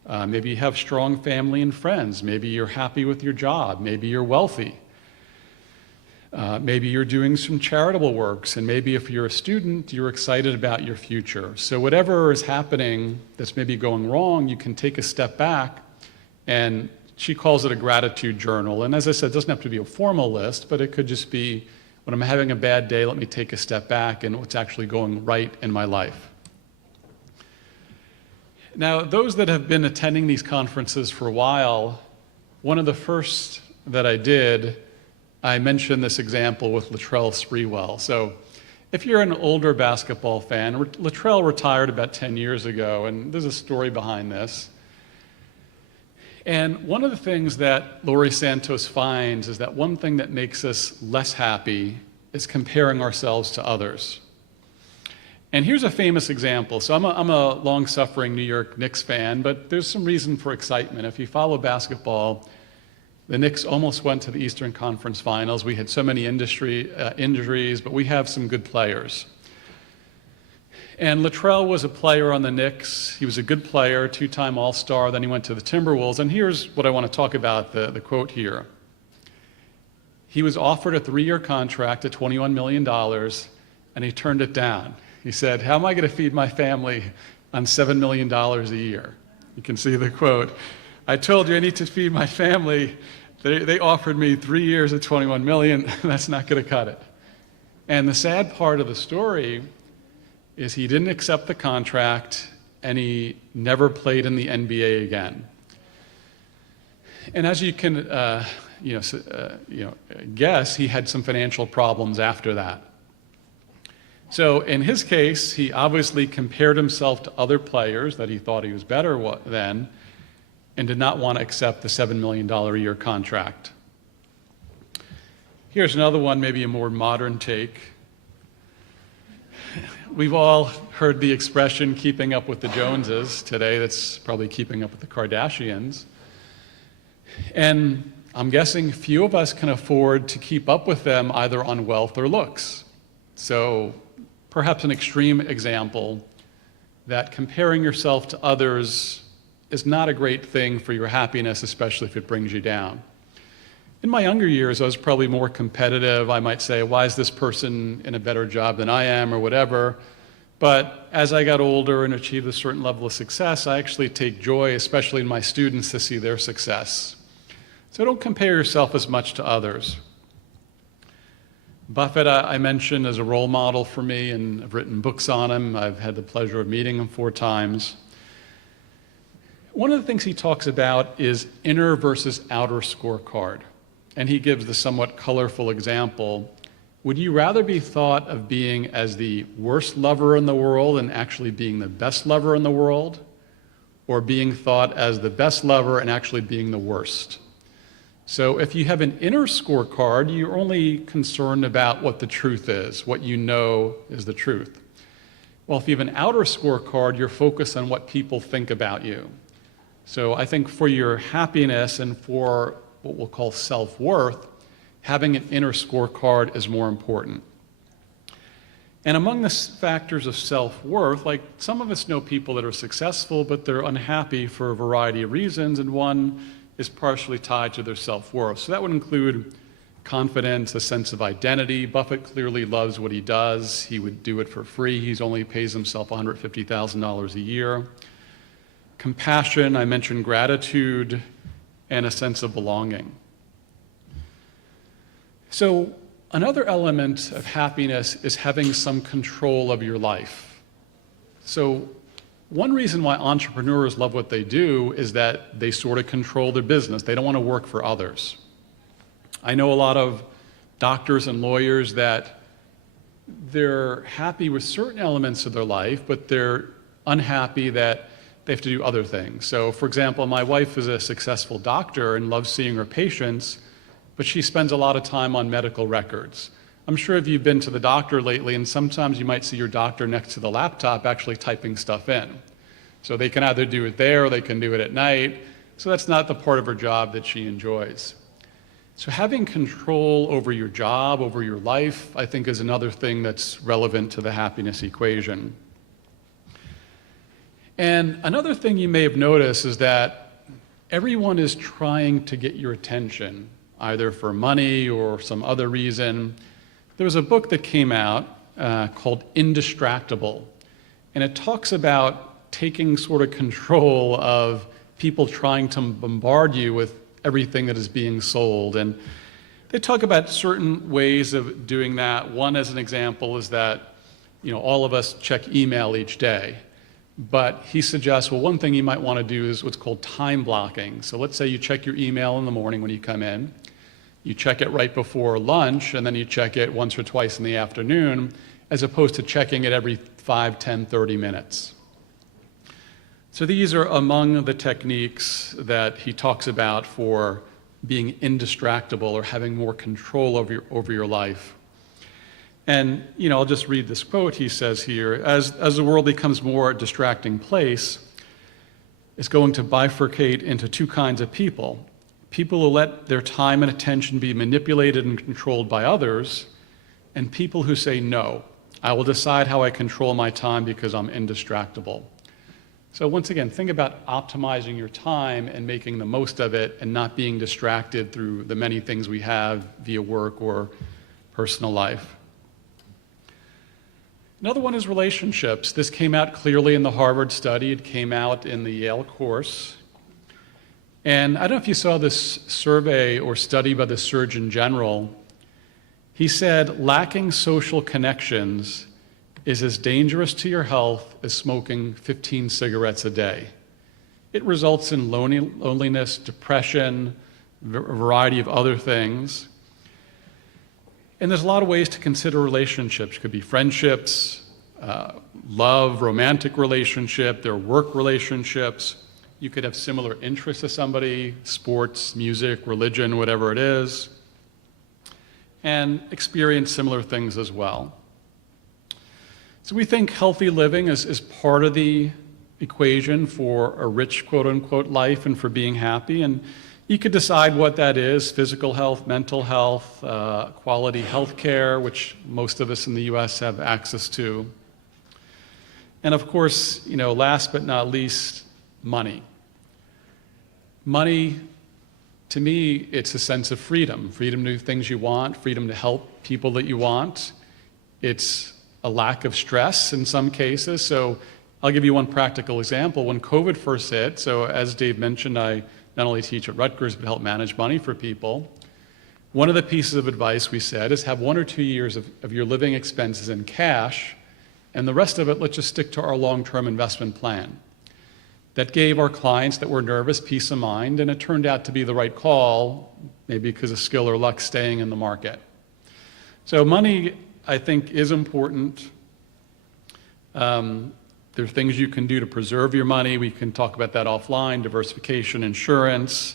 Maybe you have strong family and friends. Maybe you're happy with your job. Maybe you're wealthy. Maybe you're doing some charitable works, and maybe if you're a student, you're excited about your future. So whatever is happening that's maybe going wrong, you can take a step back, and she calls it a gratitude journal. And as I said, it doesn't have to be a formal list, but it could just be, when I'm having a bad day, let me take a step back and what's actually going right in my life. Now, those that have been attending these conferences for a while, one of the first that I did, I mentioned this example with Latrell Sprewell. So if you're an older basketball fan, Latrell retired about 10 years ago, and there's a story behind this. And one of the things that Laurie Santos finds is that one thing that makes us less happy is comparing ourselves to others. And here's a famous example. So I'm a long-suffering New York Knicks fan, but there's some reason for excitement. If you follow basketball, the Knicks almost went to the Eastern Conference Finals. We had so many injuries, but we have some good players. And Latrell was a player on the Knicks. He was a good player, two-time All-Star. Then he went to the Timberwolves. And here's what I want to talk about, the quote here. He was offered a 3-year contract at $21 million, and he turned it down. He said, how am I going to feed my family on $7 million a year? You can see the quote. I told you I need to feed my family. They offered me 3 years at $21 million. That's not going to cut it. And the sad part of the story is he didn't accept the contract, and he never played in the NBA again. And as you can guess, he had some financial problems after that. So in his case, he obviously compared himself to other players that he thought he was better than, and did not want to accept the $7 million a year contract. Here's another one, maybe a more modern take. We've all heard the expression keeping up with the Joneses. Today, that's probably keeping up with the Kardashians. And I'm guessing few of us can afford to keep up with them either on wealth or looks. So perhaps an extreme example that comparing yourself to others is not a great thing for your happiness, especially if it brings you down. In my younger years, I was probably more competitive. I might say, why is this person in a better job than I am, or whatever. But as I got older and achieved a certain level of success, I actually take joy, especially in my students, to see their success. So don't compare yourself as much to others. Buffett, I mentioned, as a role model for me, and I've written books on him. I've had the pleasure of meeting him 4 times. One of the things he talks about is inner versus outer scorecard. And he gives the somewhat colorful example. Would you rather be thought of being as the worst lover in the world and actually being the best lover in the world? Or being thought as the best lover and actually being the worst? So if you have an inner scorecard, you're only concerned about what the truth is, what you know is the truth. Well, if you have an outer scorecard, you're focused on what people think about you. So I think for your happiness and for what we'll call self-worth, having an inner scorecard is more important. And among the factors of self-worth, like some of us know people that are successful, but they're unhappy for a variety of reasons, and one is partially tied to their self-worth. So that would include confidence, a sense of identity. Buffett clearly loves what he does. He would do it for free. He only pays himself $150,000 a year. Compassion, I mentioned gratitude, and a sense of belonging. So another element of happiness is having some control of your life. So one reason why entrepreneurs love what they do is that they sort of control their business. They don't want to work for others. I know a lot of doctors and lawyers that they're happy with certain elements of their life, but they're unhappy that they have to do other things. So, for example, my wife is a successful doctor and loves seeing her patients, but she spends a lot of time on medical records. I'm sure if you've been to the doctor lately, and sometimes you might see your doctor next to the laptop actually typing stuff in. So they can either do it there or they can do it at night. So that's not the part of her job that she enjoys. So having control over your job, over your life, I think is another thing that's relevant to the happiness equation. And another thing you may have noticed is that everyone is trying to get your attention, either for money or some other reason. There was a book that came out called Indistractable, and it talks about taking sort of control of people trying to bombard you with everything that is being sold. And they talk about certain ways of doing that. One, as an example, is that all of us check email each day. But he suggests, well, one thing you might want to do is what's called time blocking. So let's say you check your email in the morning when you come in. You check it right before lunch, and then you check it once or twice in the afternoon, as opposed to checking it every 5, 10, 30 minutes. So these are among the techniques that he talks about for being indistractable or having more control over your life. And, I'll just read this quote he says here. As the world becomes more a distracting place, it's going to bifurcate into two kinds of people. People who let their time and attention be manipulated and controlled by others, and people who say, no, I will decide how I control my time because I'm indistractable. So once again, think about optimizing your time and making the most of it and not being distracted through the many things we have via work or personal life. Another one is relationships. This came out clearly in the Harvard study. It came out in the Yale course. And I don't know if you saw this survey or study by the Surgeon General. He said lacking social connections is as dangerous to your health as smoking 15 cigarettes a day. It results in loneliness, depression, a variety of other things. And there's a lot of ways to consider relationships. It could be friendships, love, romantic relationship, there are work relationships. You could have similar interests to somebody, sports, music, religion, whatever it is, and experience similar things as well. So we think healthy living is part of the equation for a rich, quote unquote, life and for being happy. And you could decide what that is: physical health, mental health, quality health care, which most of us in the US have access to. And of course, last but not least, money. Money, to me, it's a sense of freedom. Freedom to do things you want, freedom to help people that you want. It's a lack of stress in some cases. So I'll give you one practical example. When COVID first hit, so as Dave mentioned, I not only teach at Rutgers, but help manage money for people. One of the pieces of advice we said is have 1 or 2 years of your living expenses in cash, and the rest of it, let's just stick to our long-term investment plan. That gave our clients that were nervous peace of mind, and it turned out to be the right call, maybe because of skill or luck staying in the market. So money, I think, is important. There are things you can do to preserve your money. We can talk about that offline: diversification, insurance.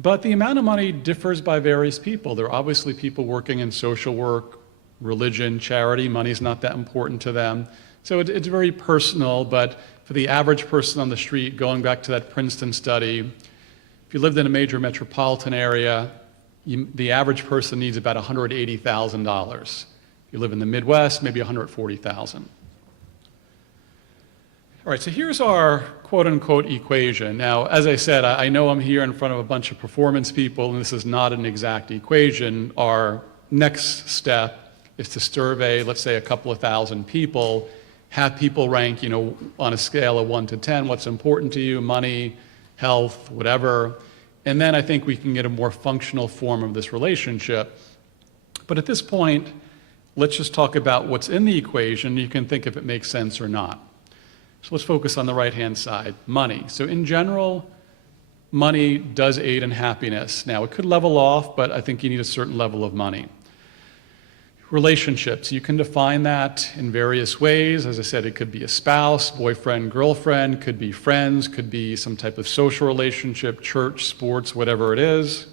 But the amount of money differs by various people. There are obviously people working in social work, religion, charity. Money's not that important to them. So it's very personal, but for the average person on the street, going back to that Princeton study, if you lived in a major metropolitan area, the average person needs about $180,000. If you live in the Midwest, maybe $140,000. All right, so here's our quote-unquote equation. Now, as I said, I know I'm here in front of a bunch of performance people, and this is not an exact equation. Our next step is to survey, let's say, a couple of thousand people, have people rank, on a scale of 1 to 10, what's important to you: money, health, whatever. And then I think we can get a more functional form of this relationship. But at this point, let's just talk about what's in the equation. You can think if it makes sense or not. So let's focus on the right-hand side: money. So in general, money does aid in happiness. Now, it could level off, but I think you need a certain level of money. Relationships, you can define that in various ways. As I said, it could be a spouse, boyfriend, girlfriend, could be friends, could be some type of social relationship, church, sports, whatever it is.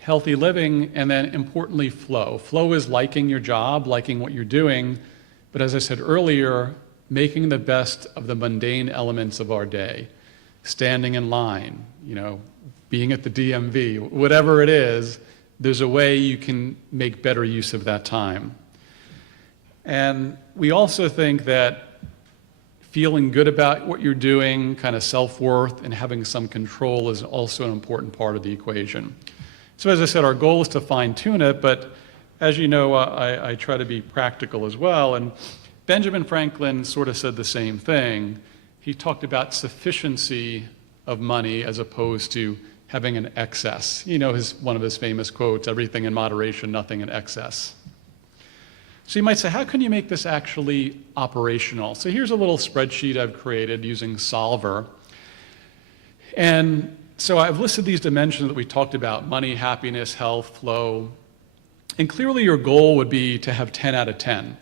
Healthy living, and then importantly, flow. Flow is liking your job, liking what you're doing, but as I said earlier, making the best of the mundane elements of our day. Standing in line, being at the DMV, whatever it is, there's a way you can make better use of that time. And we also think that feeling good about what you're doing, kind of self-worth, and having some control is also an important part of the equation. So as I said, our goal is to fine-tune it, but as you know, I try to be practical as well. And Benjamin Franklin sort of said the same thing. He talked about sufficiency of money as opposed to having an excess. One of his famous quotes: everything in moderation, nothing in excess. So you might say, how can you make this actually operational? So here's a little spreadsheet I've created using Solver. And so I've listed these dimensions that we talked about: money, happiness, health, flow. And clearly your goal would be to have 10 out of 10.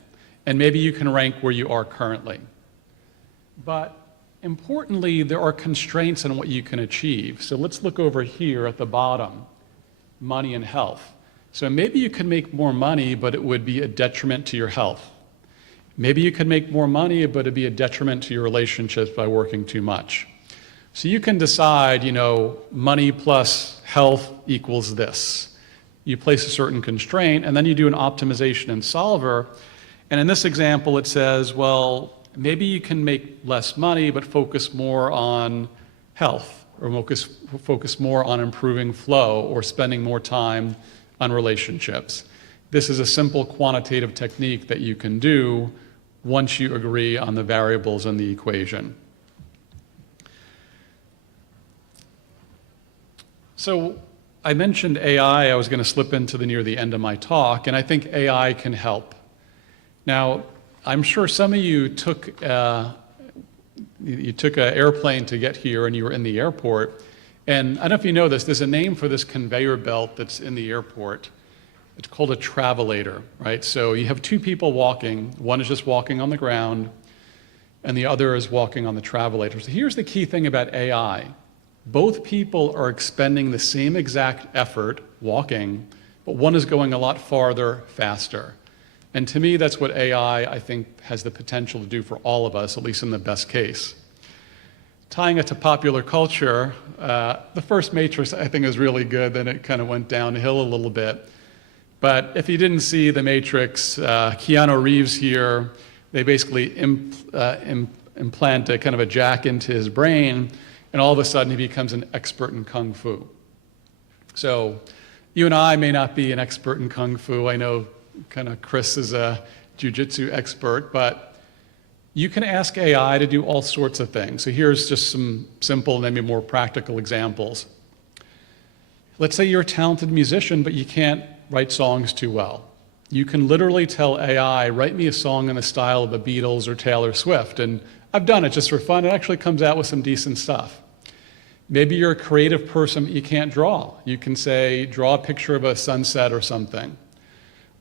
And maybe you can rank where you are currently. But importantly, there are constraints on what you can achieve. So let's look over here at the bottom: money and health. So maybe you could make more money, but it would be a detriment to your health. Maybe you could make more money, but it'd be a detriment to your relationships by working too much. So you can decide, money plus health equals this. You place a certain constraint, and then you do an optimization in Solver. And in this example, it says, well, maybe you can make less money, but focus more on health, or focus more on improving flow, or spending more time on relationships. This is a simple quantitative technique that you can do once you agree on the variables in the equation. So I mentioned AI. I was going to slip into near the end of my talk, and I think AI can help. Now, I'm sure some of you took an airplane to get here, and you were in the airport. And I don't know if you know this, there's a name for this conveyor belt that's in the airport. It's called a travelator, right? So you have two people walking. One is just walking on the ground, and the other is walking on the travelator. So here's the key thing about AI. Both people are expending the same exact effort walking, but one is going a lot farther, faster. And to me, that's what AI, I think, has the potential to do for all of us, at least in the best case. Tying it to popular culture, the first Matrix, I think, is really good. Then it kind of went downhill a little bit. But if you didn't see the Matrix, Keanu Reeves here, they basically implant a kind of a jack into his brain, and all of a sudden he becomes an expert in Kung Fu. So you and I may not be an expert in Kung Fu. I know kind of Chris is a jiu-jitsu expert, but you can ask AI to do all sorts of things. So here's just some simple, maybe more practical examples. Let's say you're a talented musician, but you can't write songs too well. You can literally tell AI, write me a song in the style of the Beatles or Taylor Swift. And I've done it just for fun. It actually comes out with some decent stuff. Maybe you're a creative person, but you can't draw. You can say, draw a picture of a sunset or something.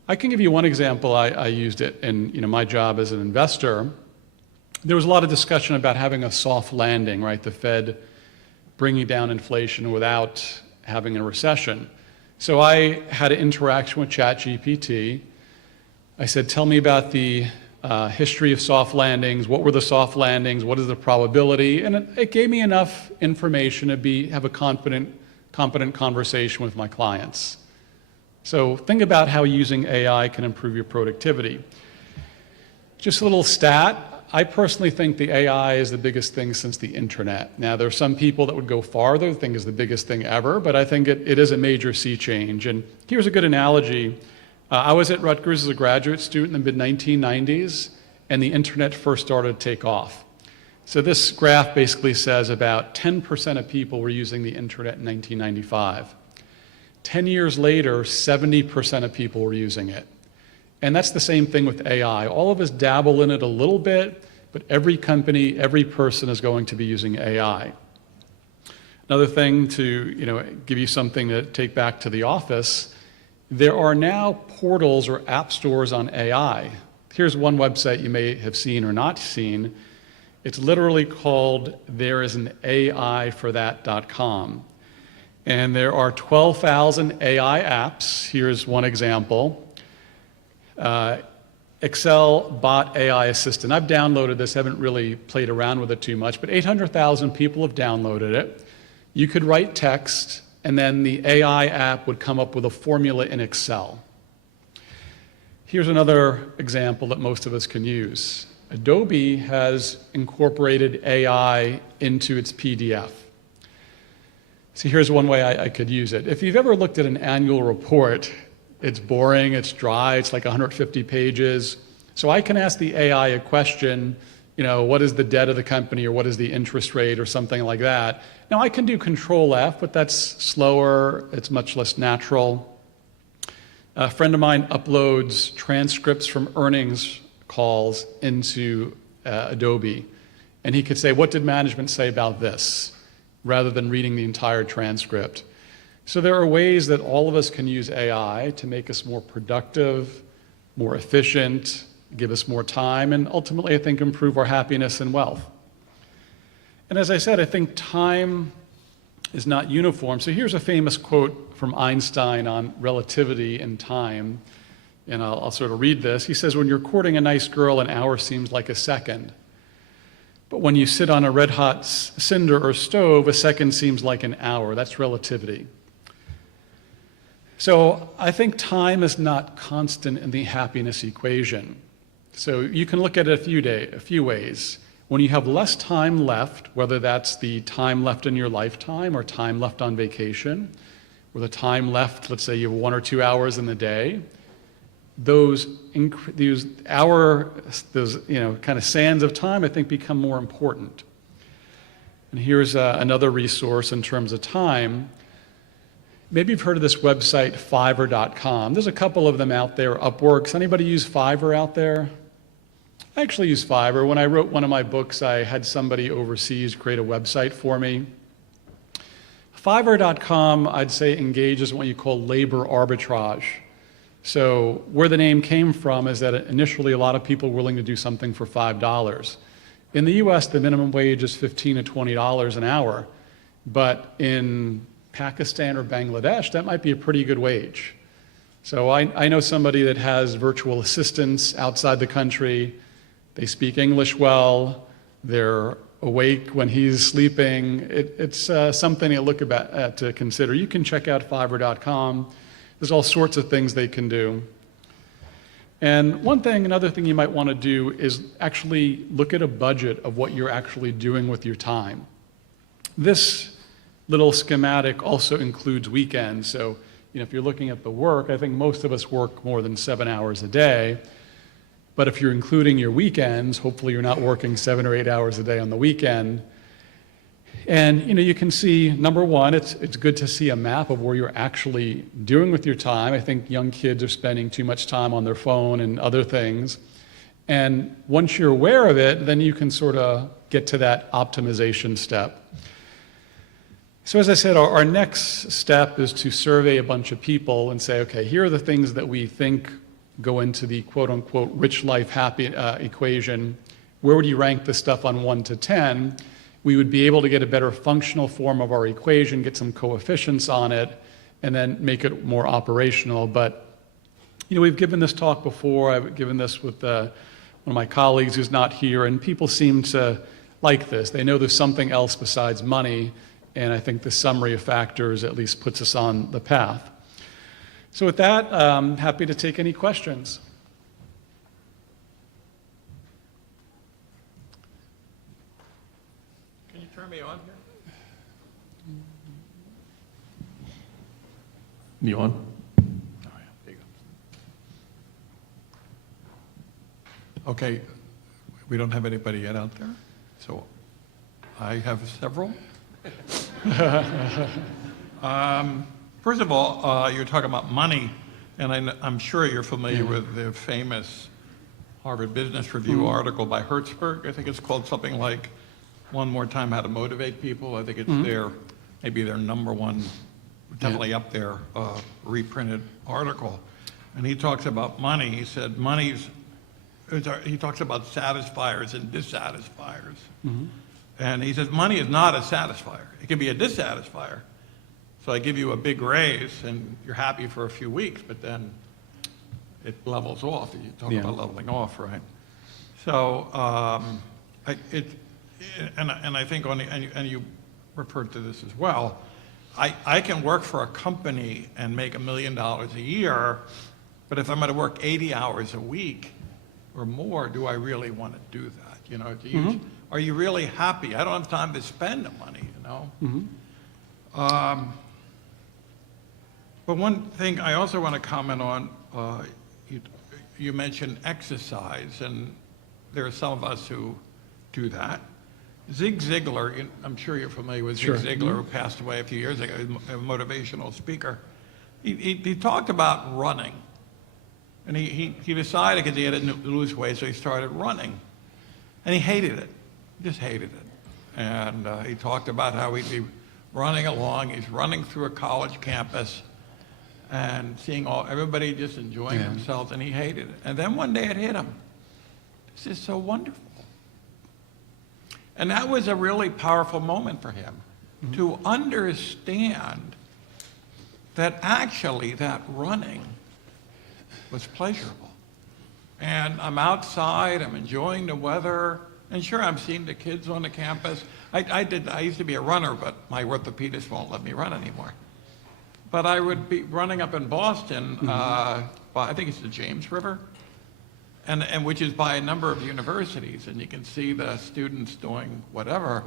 I can give you one example. I used it in my job as an investor. There was a lot of discussion about having a soft landing, right? The Fed bringing down inflation without having a recession. So I had an interaction with ChatGPT. I said, tell me about the history of soft landings. What were the soft landings? What is the probability? And it gave me enough information to have a competent conversation with my clients. So think about how using AI can improve your productivity. Just a little stat. I personally think the AI is the biggest thing since the internet. Now, there are some people that would go farther, think it's the biggest thing ever, but I think it is a major sea change. And here's a good analogy. I was at Rutgers as a graduate student in the mid-1990s, and the internet first started to take off. So this graph basically says about 10% of people were using the internet in 1995. 10 years later, 70% of people were using it. And that's the same thing with AI. All of us dabble in it a little bit, but every company, every person is going to be using AI. Another thing to give you something to take back to the office, there are now portals or app stores on AI. Here's one website you may have seen or not seen. It's literally called thereisanaIforthat.com. And there are 12,000 AI apps. Here's one example. Excel Bot AI Assistant. I've downloaded this, haven't really played around with it too much, but 800,000 people have downloaded it. You could write text, and then the AI app would come up with a formula in Excel. Here's another example that most of us can use. Adobe has incorporated AI into its PDF. So here's one way I could use it. If you've ever looked at an annual report, it's boring, it's dry, it's like 150 pages. So I can ask the AI a question, what is the debt of the company, or what is the interest rate, or something like that. Now I can do Control F, but that's slower, it's much less natural. A friend of mine uploads transcripts from earnings calls into Adobe, and he could say, what did management say about this, rather than reading the entire transcript. So there are ways that all of us can use AI to make us more productive, more efficient, give us more time, and ultimately, I think, improve our happiness and wealth. And as I said, I think time is not uniform. So here's a famous quote from Einstein on relativity and time, and I'll sort of read this. He says, when you're courting a nice girl, an hour seems like a second. But when you sit on a red-hot cinder or stove, a second seems like an hour. That's relativity. So I think time is not constant in the happiness equation. So you can look at it a few ways. When you have less time left, whether that's the time left in your lifetime or time left on vacation, or the time left, let's say you have 1 or 2 hours in the day, those kind of sands of time, I think, become more important. And here's another resource in terms of time. Maybe you've heard of this website, Fiverr.com. There's a couple of them out there, Upwork. Anybody use Fiverr out there? I actually use Fiverr. When I wrote one of my books, I had somebody overseas create a website for me. Fiverr.com, I'd say, engages in what you call labor arbitrage. So where the name came from is that initially a lot of people were willing to do something for $5. In the US, the minimum wage is $15 to $20 an hour. But in Pakistan or Bangladesh, that might be a pretty good wage. So I know somebody that has virtual assistants outside the country. They speak English well. They're awake when he's sleeping. It's something to look at to consider. You can check out Fiverr.com. There's all sorts of things they can do. And another thing you might want to do is actually look at a budget of what you're actually doing with your time. This little schematic also includes weekends. So, if you're looking at the work, I think most of us work more than 7 hours a day. But if you're including your weekends, hopefully you're not working 7 or 8 hours a day on the weekend. And you can see, number one, it's good to see a map of where you're actually doing with your time. I think young kids are spending too much time on their phone and other things. And once you're aware of it, then you can sort of get to that optimization step. So as I said, our next step is to survey a bunch of people and say, okay, here are the things that we think go into the quote-unquote rich life happy equation. Where would you rank this stuff on 1 to 10? We would be able to get a better functional form of our equation, get some coefficients on it, and then make it more operational. But, we've given this talk before. I've given this with one of my colleagues who's not here, and people seem to like this. They know there's something else besides money, and I think the summary of factors at least puts us on the path. So with that, I'm happy to take any questions. Can you turn me on here? You on? Oh, yeah, there you go. Okay, we don't have anybody yet out there, so I have several. First of all, you're talking about money, and I'm sure you're familiar with the famous Harvard Business Review article by Hertzberg. I think it's called something like One More Time, How to Motivate People. I think it's maybe their number one, definitely up there, reprinted article. And he talks about money. He said he talks about satisfiers and dissatisfiers. And he says money is not a satisfier. It can be a dissatisfier. So I give you a big raise and you're happy for a few weeks, but then it levels off. You talk about leveling off, right? So I think and you referred to this as well. I can work for a company and make $1 million a year, but if I'm going to work 80 hours a week or more, do I really want to do that? Are you really happy? I don't have time to spend the money, But one thing I also want to comment on, you mentioned exercise, and there are some of us who do that. Zig Ziglar, I'm sure you're familiar with Zig Ziglar, who passed away a few years ago, a motivational speaker. He talked about running, and he decided because he had to lose weight, so he started running, and he hated it. Just hated it. And he talked about how he'd be running along. He's running through a college campus and seeing everybody just enjoying themselves, and he hated it. And then one day it hit him. This is so wonderful. And that was a really powerful moment for him. to understand that actually that running was pleasurable. And I'm outside, I'm enjoying the weather, and sure, I'm seeing the kids on the campus. I used to be a runner, but my orthopedist won't let me run anymore. But I would be running up in Boston, I think it's the James River, and which is by a number of universities, and you can see the students doing whatever.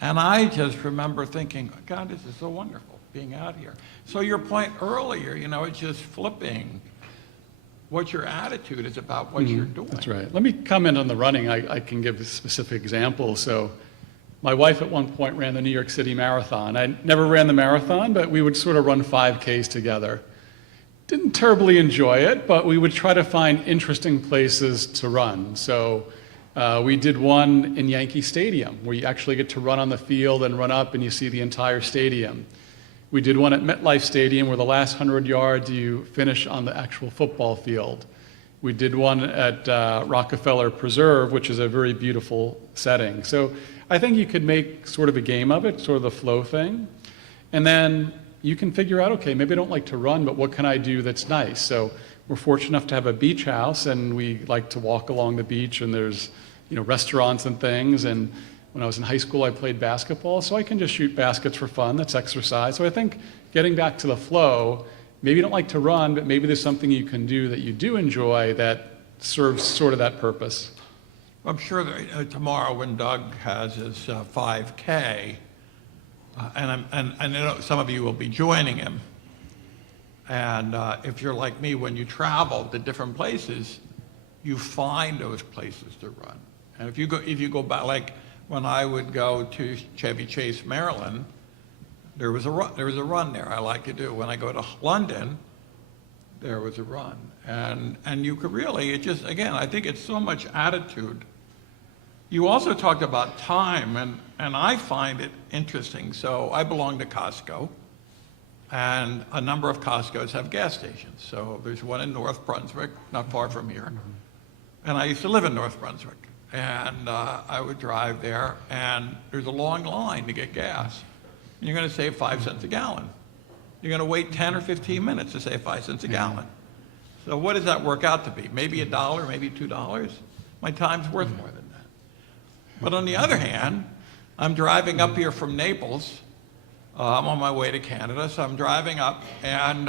And I just remember thinking, God, this is so wonderful, being out here. So your point earlier, it's just flipping what your attitude is about what you're doing. That's right. Let me comment on the running. I can give a specific example. So my wife at one point ran the New York City Marathon. I never ran the marathon, but we would sort of run 5Ks together. Didn't terribly enjoy it, but we would try to find interesting places to run. So we did one in Yankee Stadium, where you actually get to run on the field and run up and you see the entire stadium. We did one at MetLife Stadium, where the last 100 yards you finish on the actual football field. We did one at Rockefeller Preserve, which is a very beautiful setting. So I think you could make sort of a game of it, sort of the flow thing. And then you can figure out, okay, maybe I don't like to run, but what can I do that's nice? So we're fortunate enough to have a beach house, and we like to walk along the beach, and there's restaurants and things. And when I was in high school, I played basketball, so I can just shoot baskets for fun. That's exercise. So I think getting back to the flow, maybe you don't like to run, but maybe there's something you can do that you do enjoy that serves sort of that purpose. I'm sure that tomorrow when Doug has his 5K, and I know some of you will be joining him, and if you're like me, when you travel to different places, you find those places to run. And if you go back, like when I would go to Chevy Chase, Maryland, there was a run there I like to do. When I go to London, there was a run. And you could really, again, I think it's so much attitude. You also talked about time, and I find it interesting. So I belong to Costco, and a number of Costcos have gas stations. So there's one in North Brunswick, not far from here. And I used to live in North Brunswick. And I would drive there, and there's a long line to get gas. And you're going to save 5 cents a gallon. You're going to wait 10 or 15 minutes to save 5 cents a gallon. So what does that work out to be? Maybe $1, maybe $2? My time's worth more than that. But on the other hand, I'm driving up here from Naples. I'm on my way to Canada, so I'm driving up, and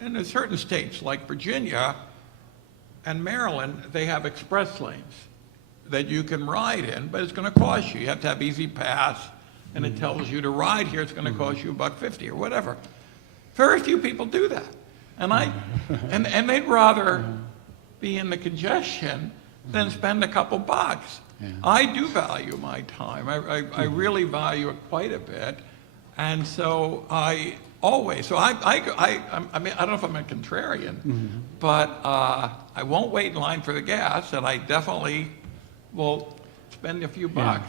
in certain states like Virginia and Maryland, they have express lanes that you can ride in, but it's going to cost you. You have to have Easy Pass, and it tells you to ride here, it's going to cost you $1.50 or whatever. Very few people do that. And they'd rather be in the congestion than spend a couple bucks. Yeah. I do value my time. I really value it quite a bit. And so I mean, I don't know if I'm a contrarian, but I won't wait in line for the gas, and I definitely will spend a few bucks.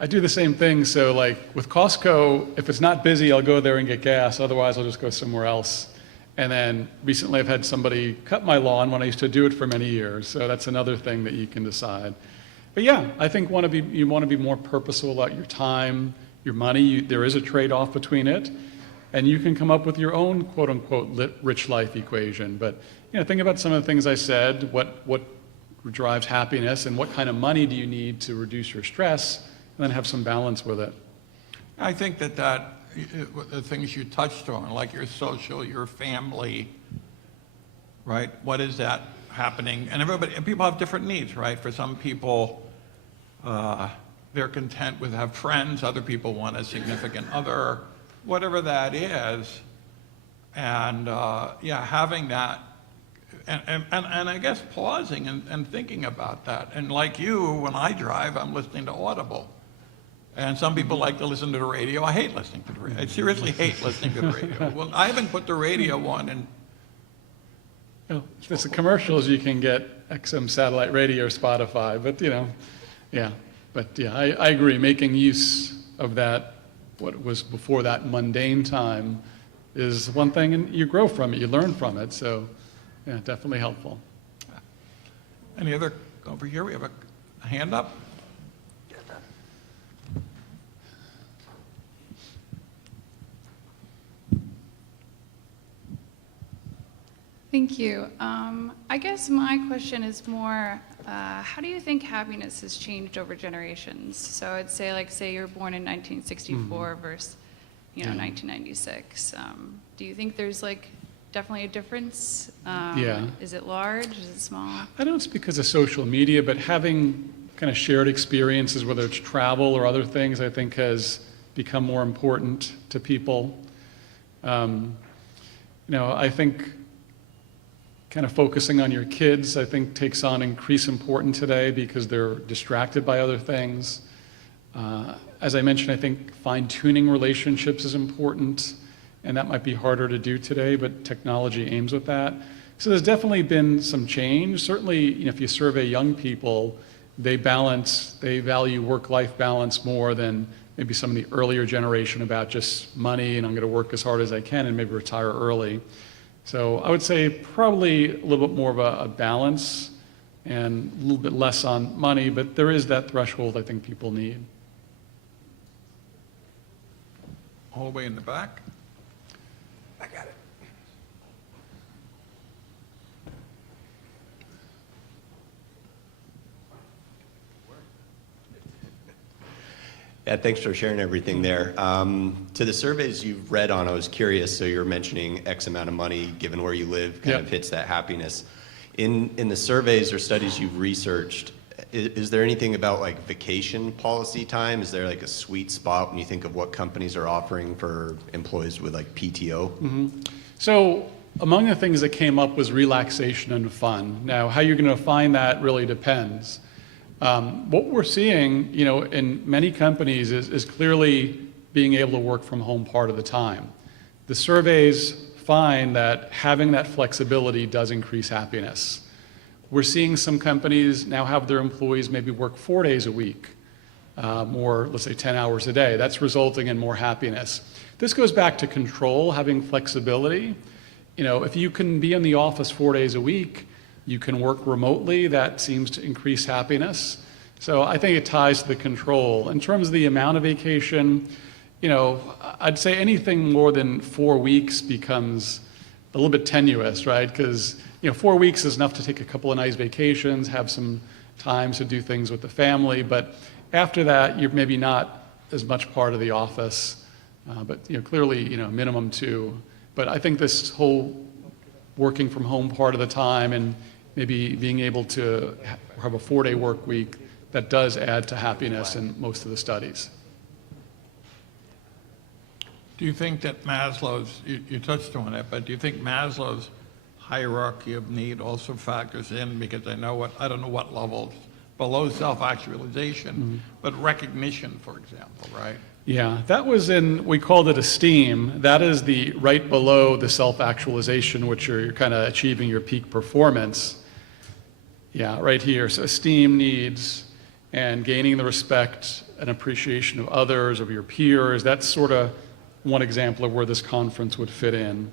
I do the same thing. So like with Costco, if it's not busy, I'll go there and get gas. Otherwise, I'll just go somewhere else. And then recently I've had somebody cut my lawn when I used to do it for many years. So that's another thing that you can decide. But yeah, I think you want to be more purposeful about your time, your money. There is a trade-off between it. And you can come up with your own quote-unquote rich life equation. But think about some of the things I said, what drives happiness, and what kind of money do you need to reduce your stress, and then have some balance with it. I think that the things you touched on, like your social, your family, right? What is that happening? And people have different needs, right? For some people, they're content with have friends. Other people want a significant other, whatever that is. And having that, and I guess pausing and thinking about that. And like you, when I drive, I'm listening to Audible. And some people like to listen to the radio. I hate listening to the radio. I seriously hate listening to the radio. Well, I haven't put the radio on in... If it's the commercials, you can get XM satellite radio or Spotify, but I agree. Making use of that, what was before that mundane time, is one thing, and you grow from it, you learn from it, so yeah, definitely helpful. Any other, over here, we have a hand up. Thank you. I guess my question is more, how do you think happiness has changed over generations? So I'd say, like, say you're born in 1964 versus, 1996. Do you think there's, like, definitely a difference? Yeah. Is it large? Is it small? I don't know it's because of social media, but having kind of shared experiences, whether it's travel or other things, I think has become more important to people. I think kind of focusing on your kids, I think, takes on increased importance today because they're distracted by other things. As I mentioned, I think fine-tuning relationships is important, and that might be harder to do today, but technology aims with that. So there's definitely been some change. Certainly, if you survey young people, they value work-life balance more than maybe some of the earlier generation about just money and I'm going to work as hard as I can and maybe retire early. So I would say probably a little bit more of a balance and a little bit less on money, but there is that threshold I think people need. All the way in the back? I got it. Yeah, thanks for sharing everything there. To the surveys you've read on, I was curious, so you're mentioning X amount of money given where you live kind of hits that happiness. In the surveys or studies you've researched, is there anything about like vacation policy time? Is there like a sweet spot when you think of what companies are offering for employees with like PTO? Mm-hmm. So among the things that came up was relaxation and fun. Now, how you're going to find that really depends. What we're seeing, in many companies is clearly being able to work from home part of the time. The surveys find that having that flexibility does increase happiness. We're seeing some companies now have their employees maybe work 4 days a week, more, let's say 10 hours a day. That's resulting in more happiness. This goes back to control, having flexibility. If you can be in the office 4 days a week, you can work remotely, that seems to increase happiness. So I think it ties to the control. In terms of the amount of vacation, I'd say anything more than 4 weeks becomes a little bit tenuous, right? Because 4 weeks is enough to take a couple of nice vacations, have some time to do things with the family, but after that, you're maybe not as much part of the office. But clearly, minimum 2. But I think this whole working from home part of the time and maybe being able to have a 4-day work week, that does add to happiness in most of the studies. Do you think that Maslow's, you touched on it, but do you think Maslow's hierarchy of need also factors in? Because I don't know what levels below self-actualization, but recognition, for example, right? Yeah, that was we called it esteem. That is the right below the self-actualization, which you're kind of achieving your peak performance. Yeah, right here. So esteem needs and gaining the respect and appreciation of others, of your peers. That's sort of one example of where this conference would fit in.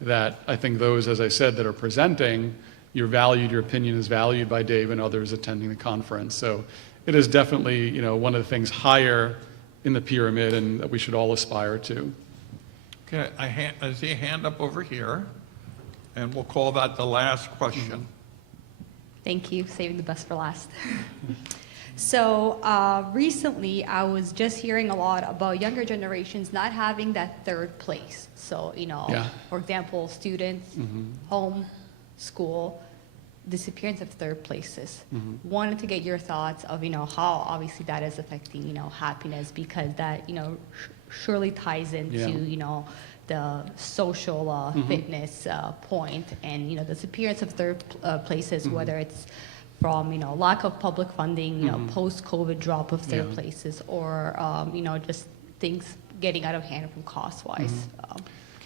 That I think those, as I said, that are presenting, you're valued, your opinion is valued by Dave and others attending the conference. So it is definitely, one of the things higher in the pyramid and that we should all aspire to. Okay, I see a hand up over here, and we'll call that the last question. Thank you, saving the best for last. So recently, I was just hearing a lot about younger generations not having that third place. So, for example, students, home, school, disappearance of third places. Wanted to get your thoughts of, how obviously that is affecting, happiness, because that, surely ties into, the social fitness point and, the disappearance of third places, whether it's from, lack of public funding, post-COVID drop of third places, or, just things getting out of hand from cost-wise.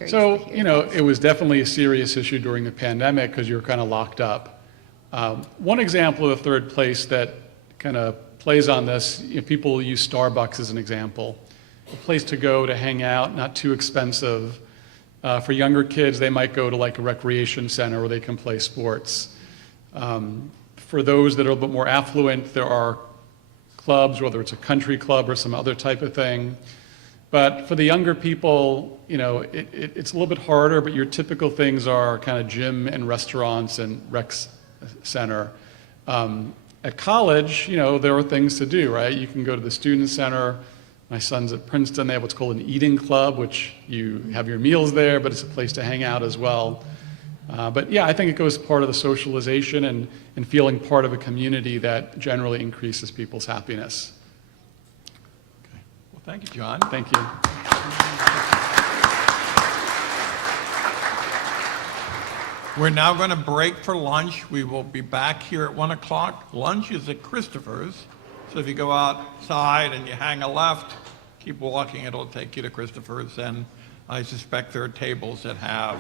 So, it was definitely a serious issue during the pandemic because you were kind of locked up. One example of a third place that kind of plays on this, people use Starbucks as an example. A place to go to hang out, not too expensive. For younger kids, they might go to like a recreation center where they can play sports. For those that are a little bit more affluent, there are clubs, whether it's a country club or some other type of thing. But for the younger people, it's a little bit harder, but your typical things are kind of gym and restaurants and rec center. At college, there are things to do, right? You can go to the student center. My son's at Princeton. They have what's called an eating club, which you have your meals there, but it's a place to hang out as well. But yeah, I think it goes part of the socialization and feeling part of a community that generally increases people's happiness. Well, thank you, John. Thank you. We're now going to break for lunch. We will be back here at 1 o'clock. Lunch is at Christopher's. So if you go outside and you hang a left, keep walking, it'll take you to Christopher's. And I suspect there are tables that have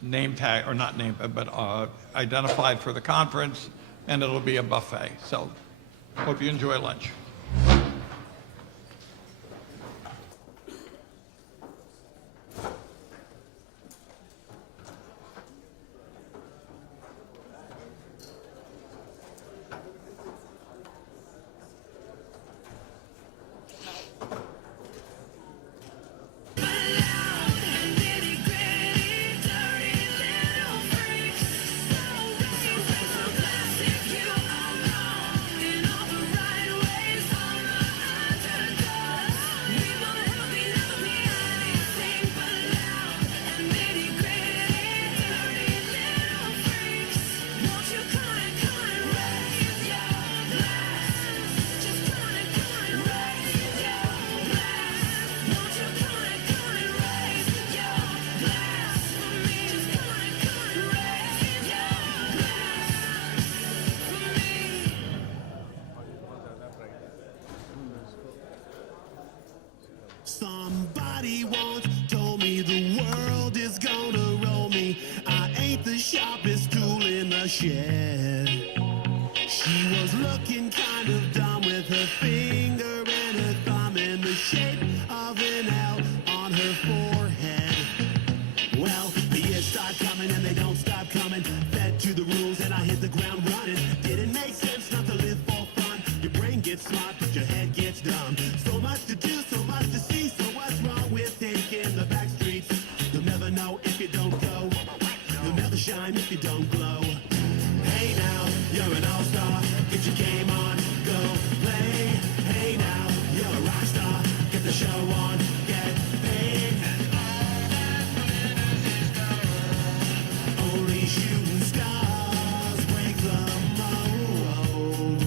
name tag, or not name, but identified for the conference, and it'll be a buffet. So hope you enjoy lunch. Somebody once told me the world is gonna roll me. I ain't the sharpest tool in the shed. She was looking kind of dumb with her finger and her thumb in the shape of an L on her forehead. Well, the years start coming and they don't stop coming. Fed to the rules and I hit the ground running. Didn't make sense not to live for fun. Your brain gets smart but your head gets dumb. So much to do, so much to see. So what's wrong with taking the back streets? You'll never know if you don't go. You'll never shine if you don't glow. Hey now, you're an all-star. Get your game on, go play. Hey now, you're a rock star. Get the show on, get paid. Only shooting stars break the mold.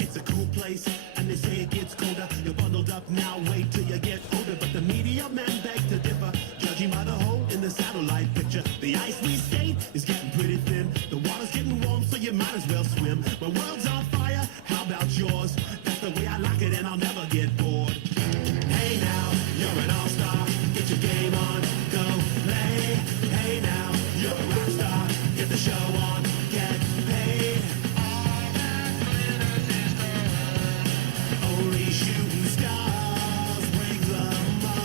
It's a cool place, and they say it gets colder. You're bundled up now, wait till you get older. But the media men beg to differ, judging by the hole in the satellite picture. The ice we skate is getting pretty thin. The water's getting warm, so you might as well swim. My world's on fire, how about yours? That's the way I like it, and I'll never get bored. Hey now, you're an all-star. Get your game on, go play. Hey now, you're a rock star. Get the show on, get paid. Only shooting stars break the mold.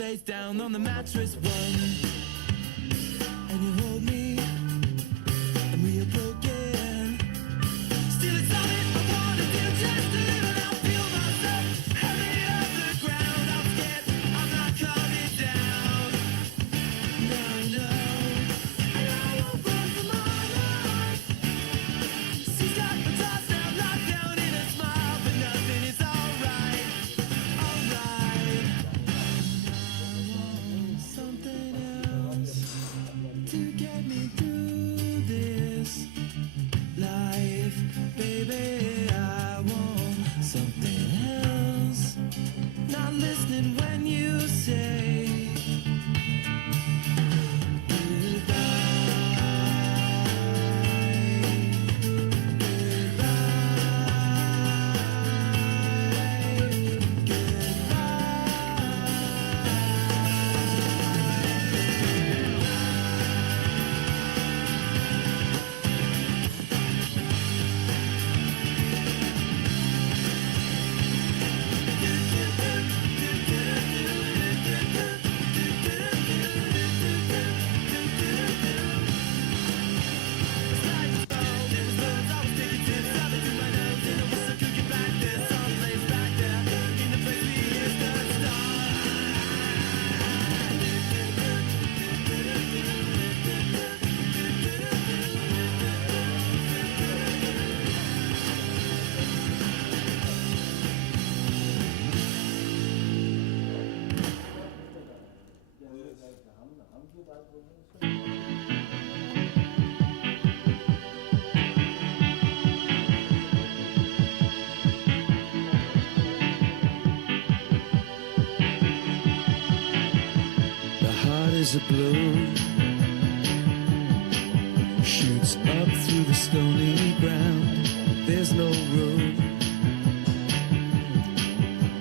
face down on the mattress one, and you hold me, and we are broken. Still it's all I wanna do, just to live and I'll feel myself heavy off the ground. I'm scared, I'm not coming down. No, no, and I won't run for my life. She's got the toss now locked down in a smile, but nothing is alright, alright. Something else to get me through this life, baby. I want something else. Not listening when you say the heart is a balloon, shoots up through the stony ground. There's no room,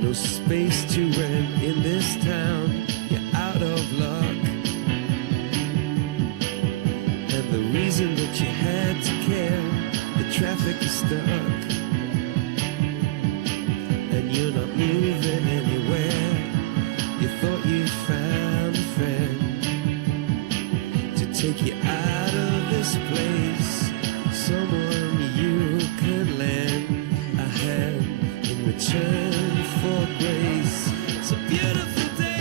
no space to rent in this town. You're out of luck, and the reason that you had to care, the traffic is stuck, and you're not moving anywhere. You thought you found a friend to take you out of this place, someone you could lend a hand in return for grace. It's a beautiful day.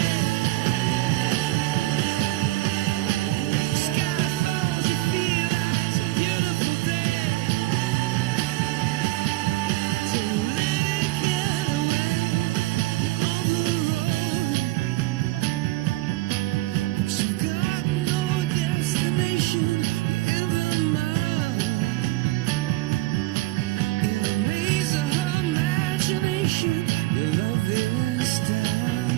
Sky falls, you feel like it's a beautiful day. To let it get away on the road. But you've got no destination, you're in the mud, in a maze of her imagination. Your love is down,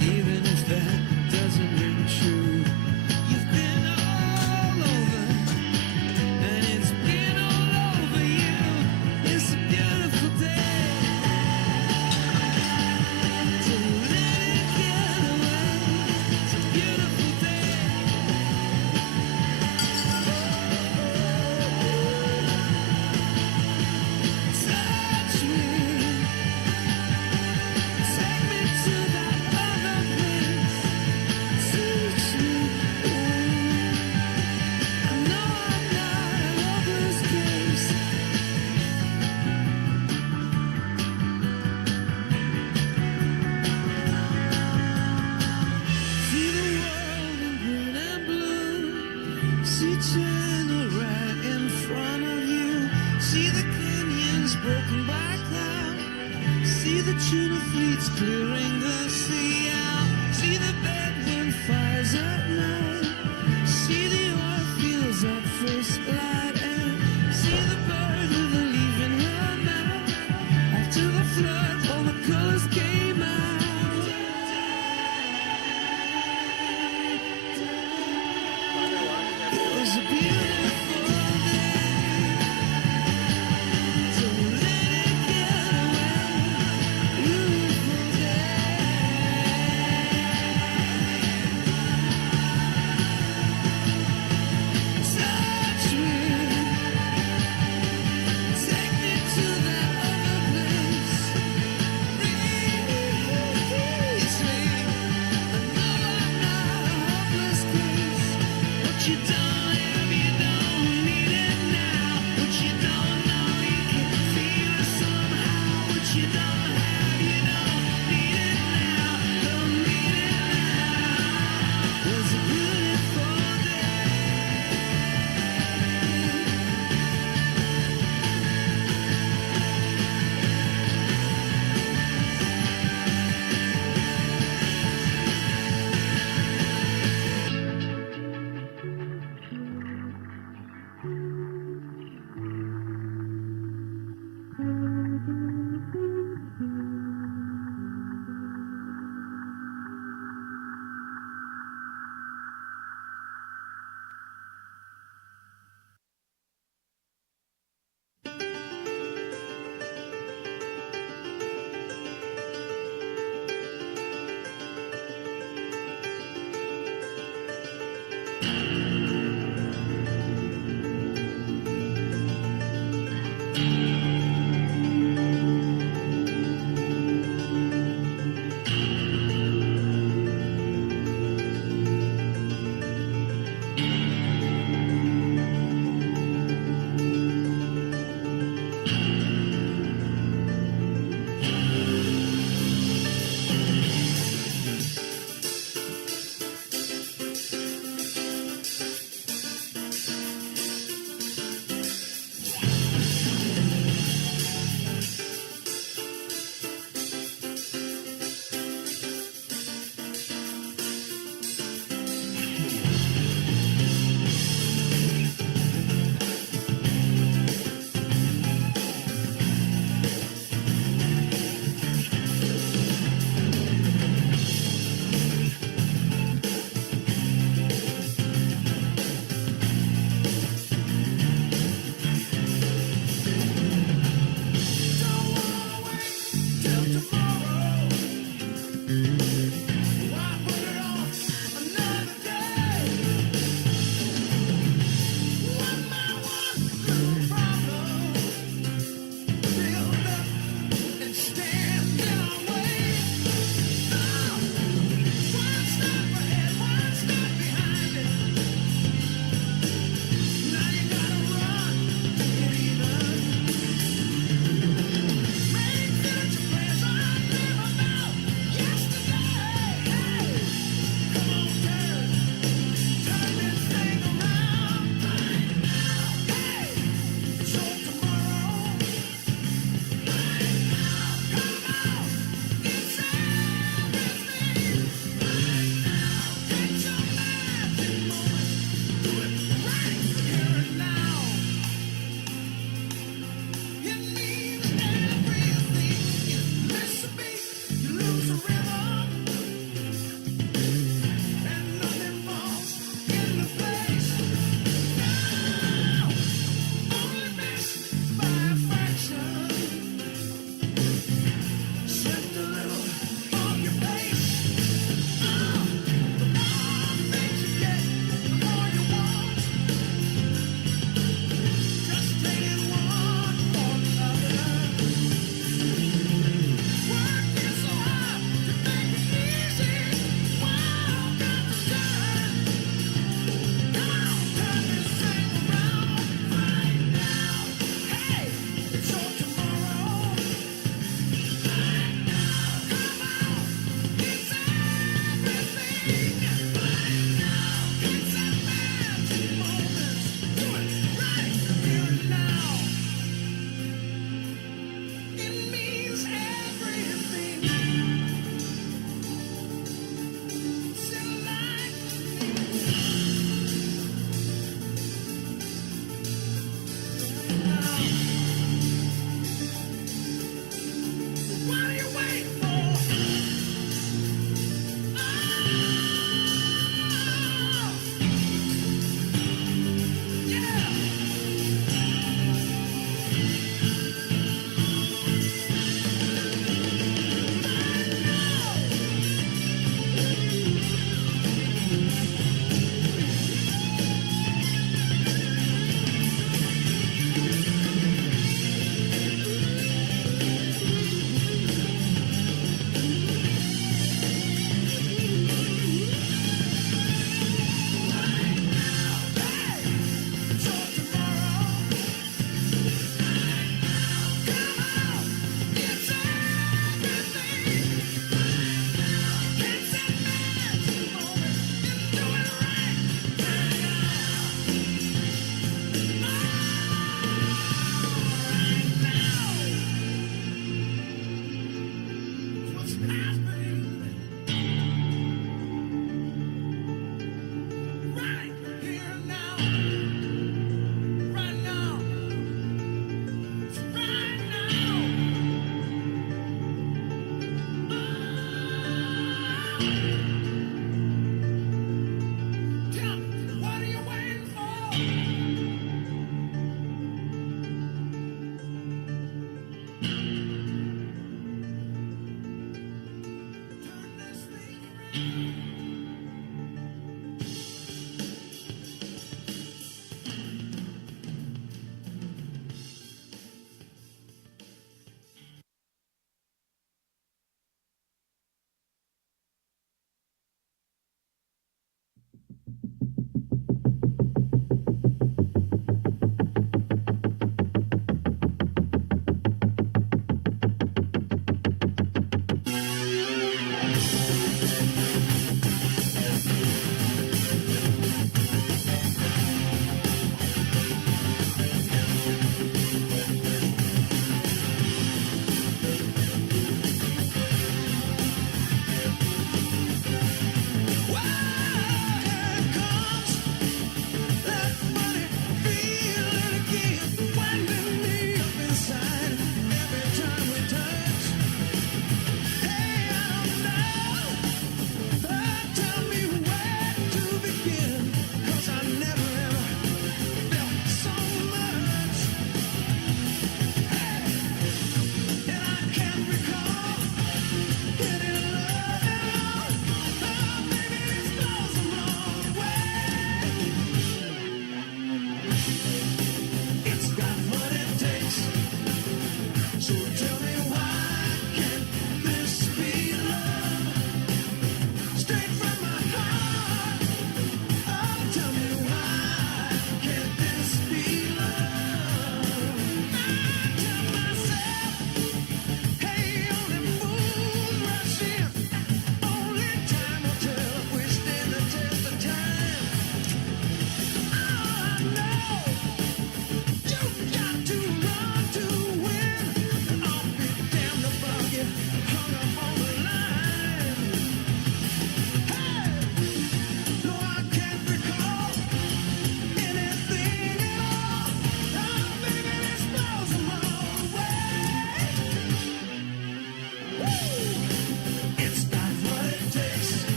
even if that doesn't ring true. You've been all over, and it's been all over you. It's a beautiful day. To let it get away. It's a beautiful day. Touch me, take me to that other place. Teach me, I know I'm not a hopeless case. See the world in green and blue. See China right in front of you. See the canyons broken by cloud. See the tuna fleets clearing the sea out. See the bedroom fires at night. See the oil fields at first light. And see the bird with a leaf in her mouth. After the flood, all the colors came out. It was a beautiful day. To let it get away. Beautiful day.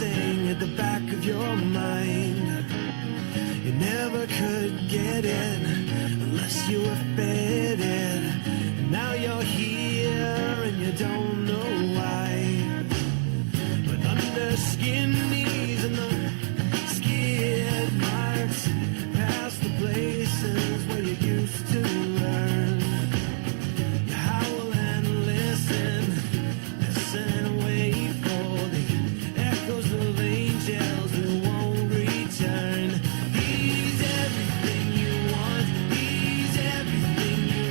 losing at the back of your mind. You never could get in unless you were fed in. Now you're here and you don't know why. But under skin knees and the skid marks past the places where you used to learn. You howl and listen, listen and wait for the echoes of angels who won't return. He's everything you want, he's everything you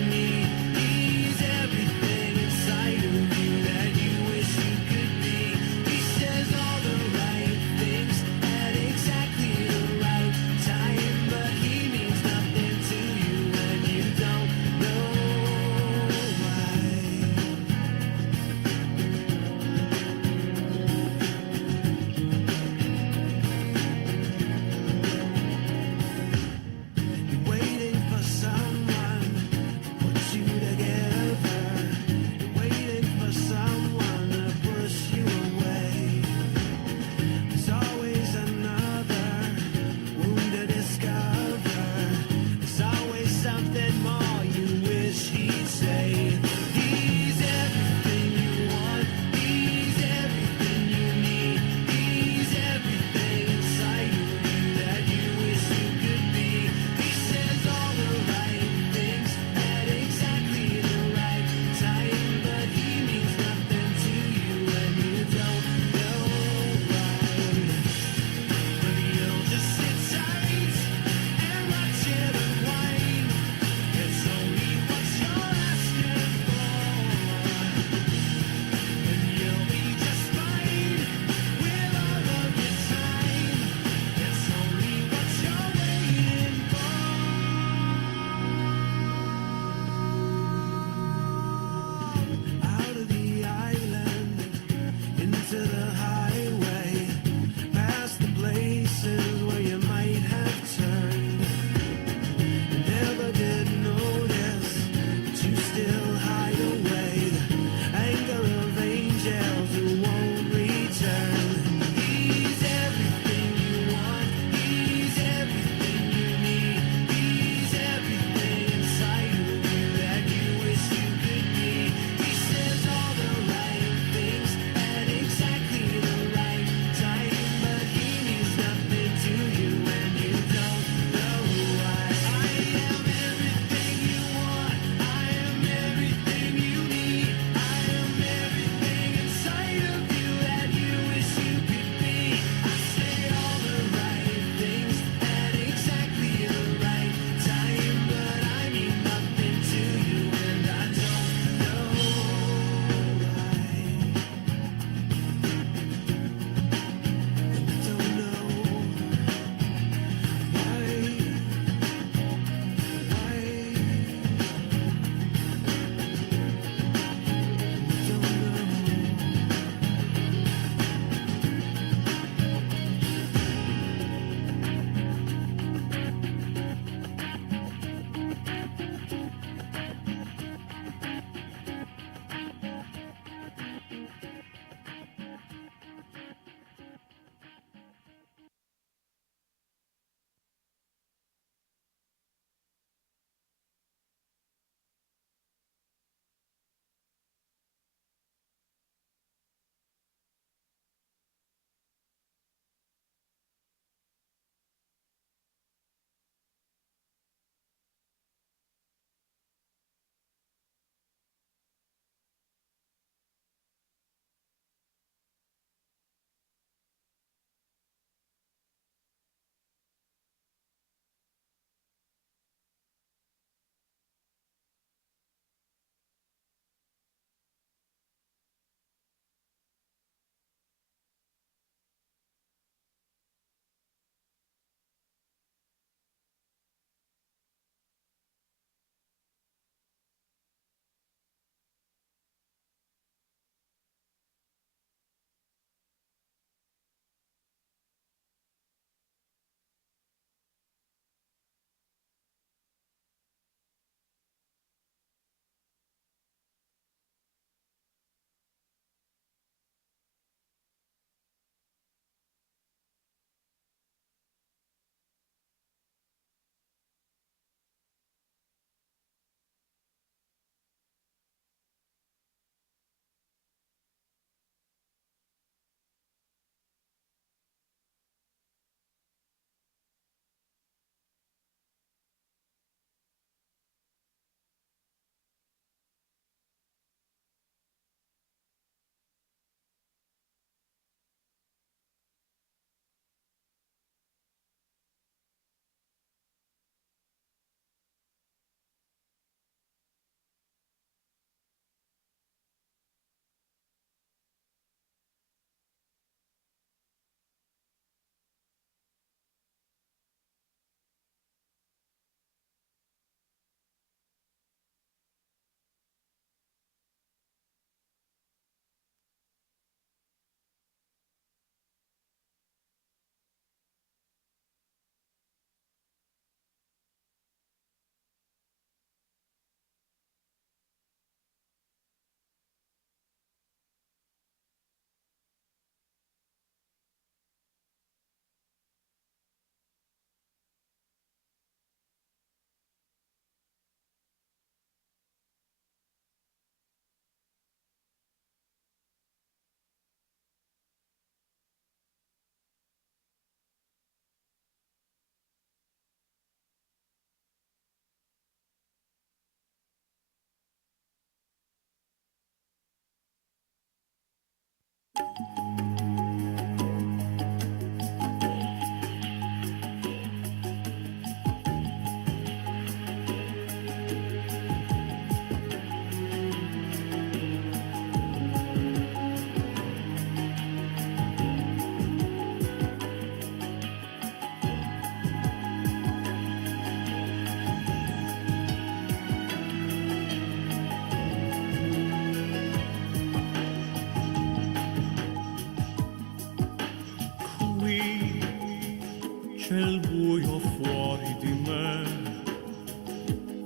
c'è il buio fuori di me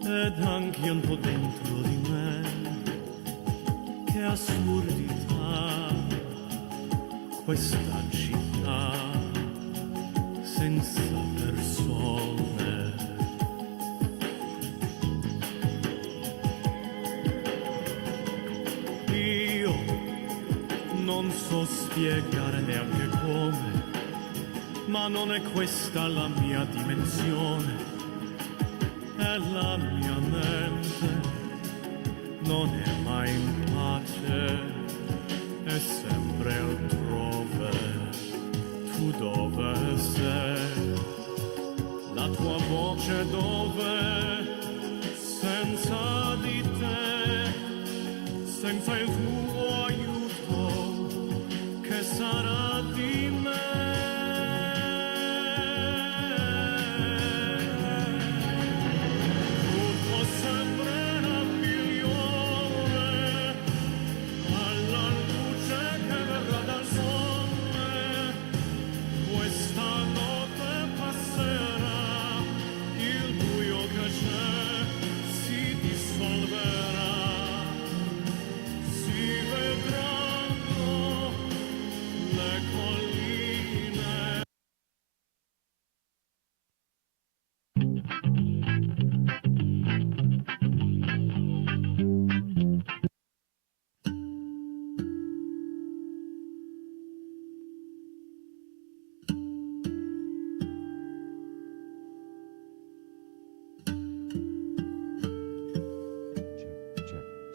ed anche un po' dentro di me. Che assurdità questa città senza persone. Io non so spiegare neanche come, ma non è questa la mia dimensione, e la mia mente non è mai in pace, è sempre altrove. Tu dove sei? La tua voce dove? Senza di te, senza il tuo aiuto, che sarà di me? Tutto sembrerà migliore alla luce che verrà dal sole. Questa notte passerà, il buio che c'è si dissolverà, si vedranno le colline.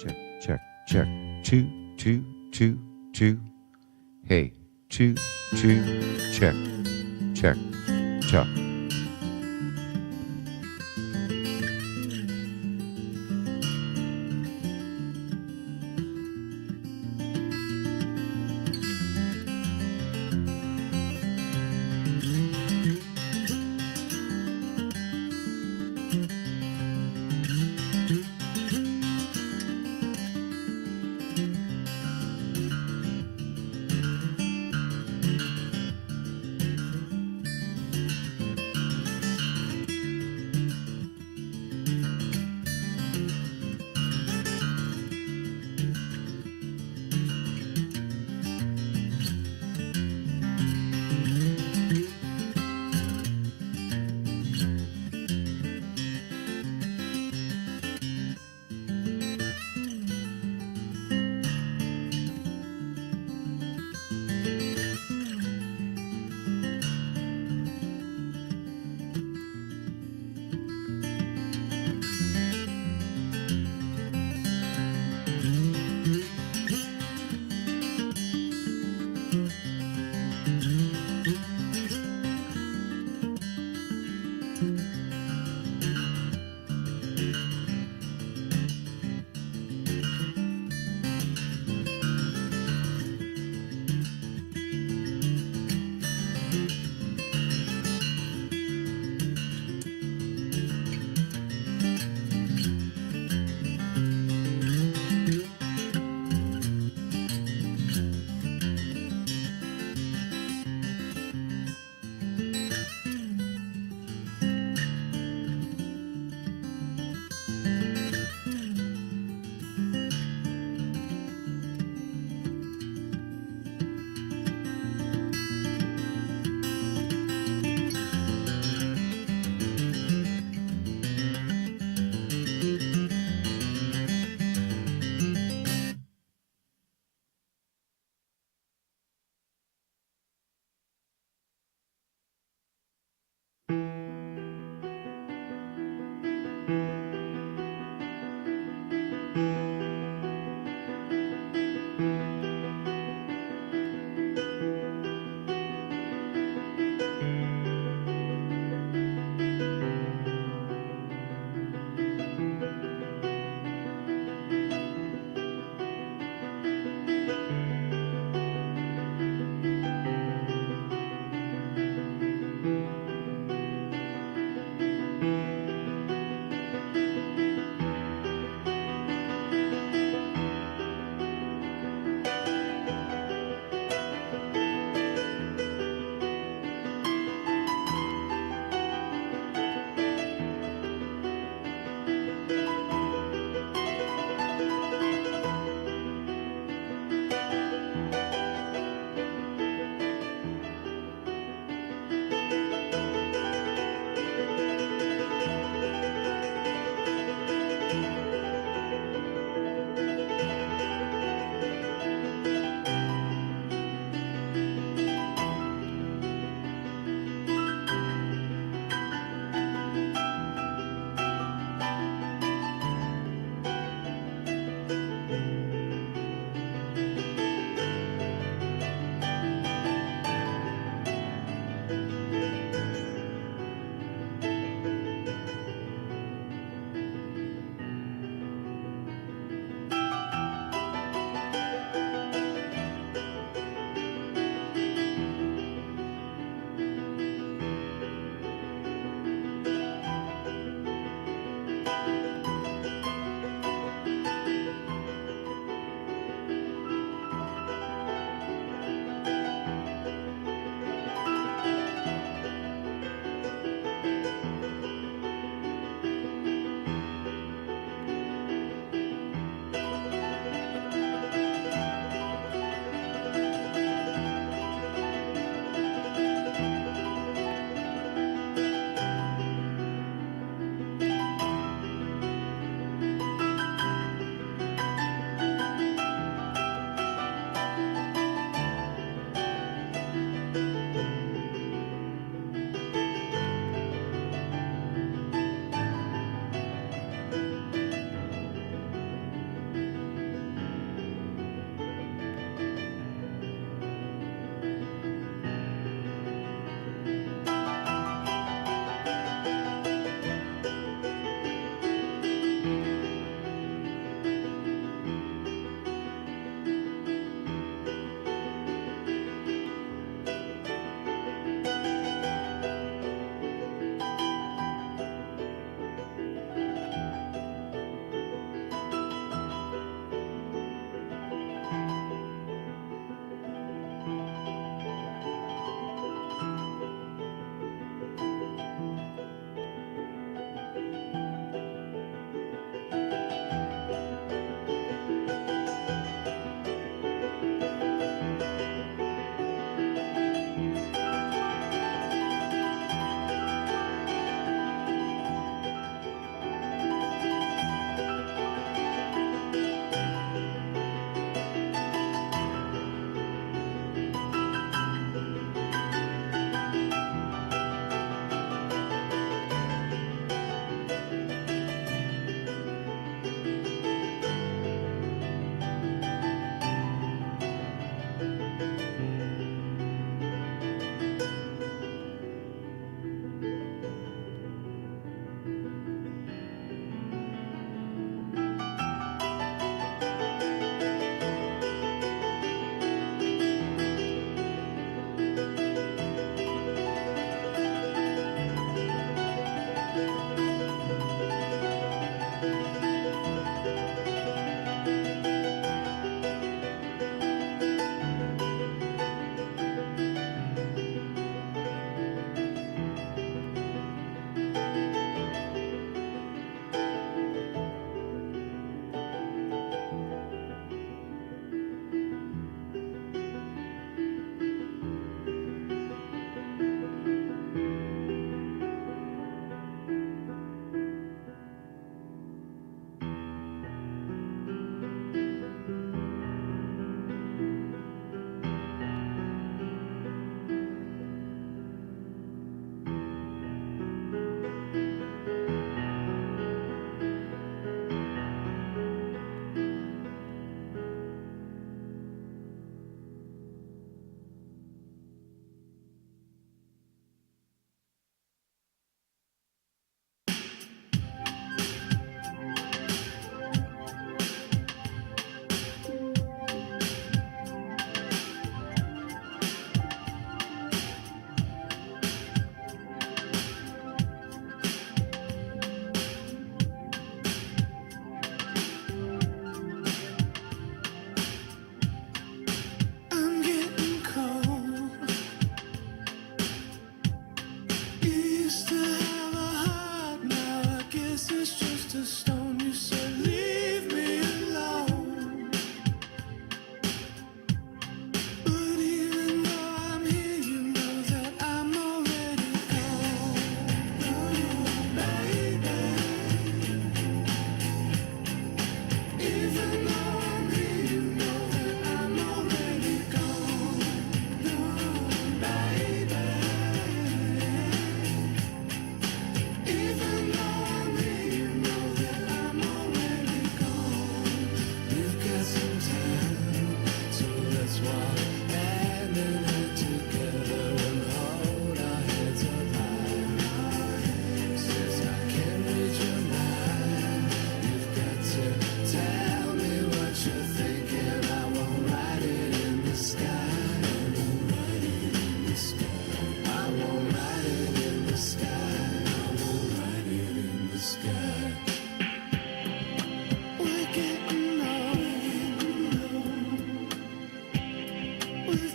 Check, check, check. 2, 2, 2, 2. Hey, 2, 2, check, check, check.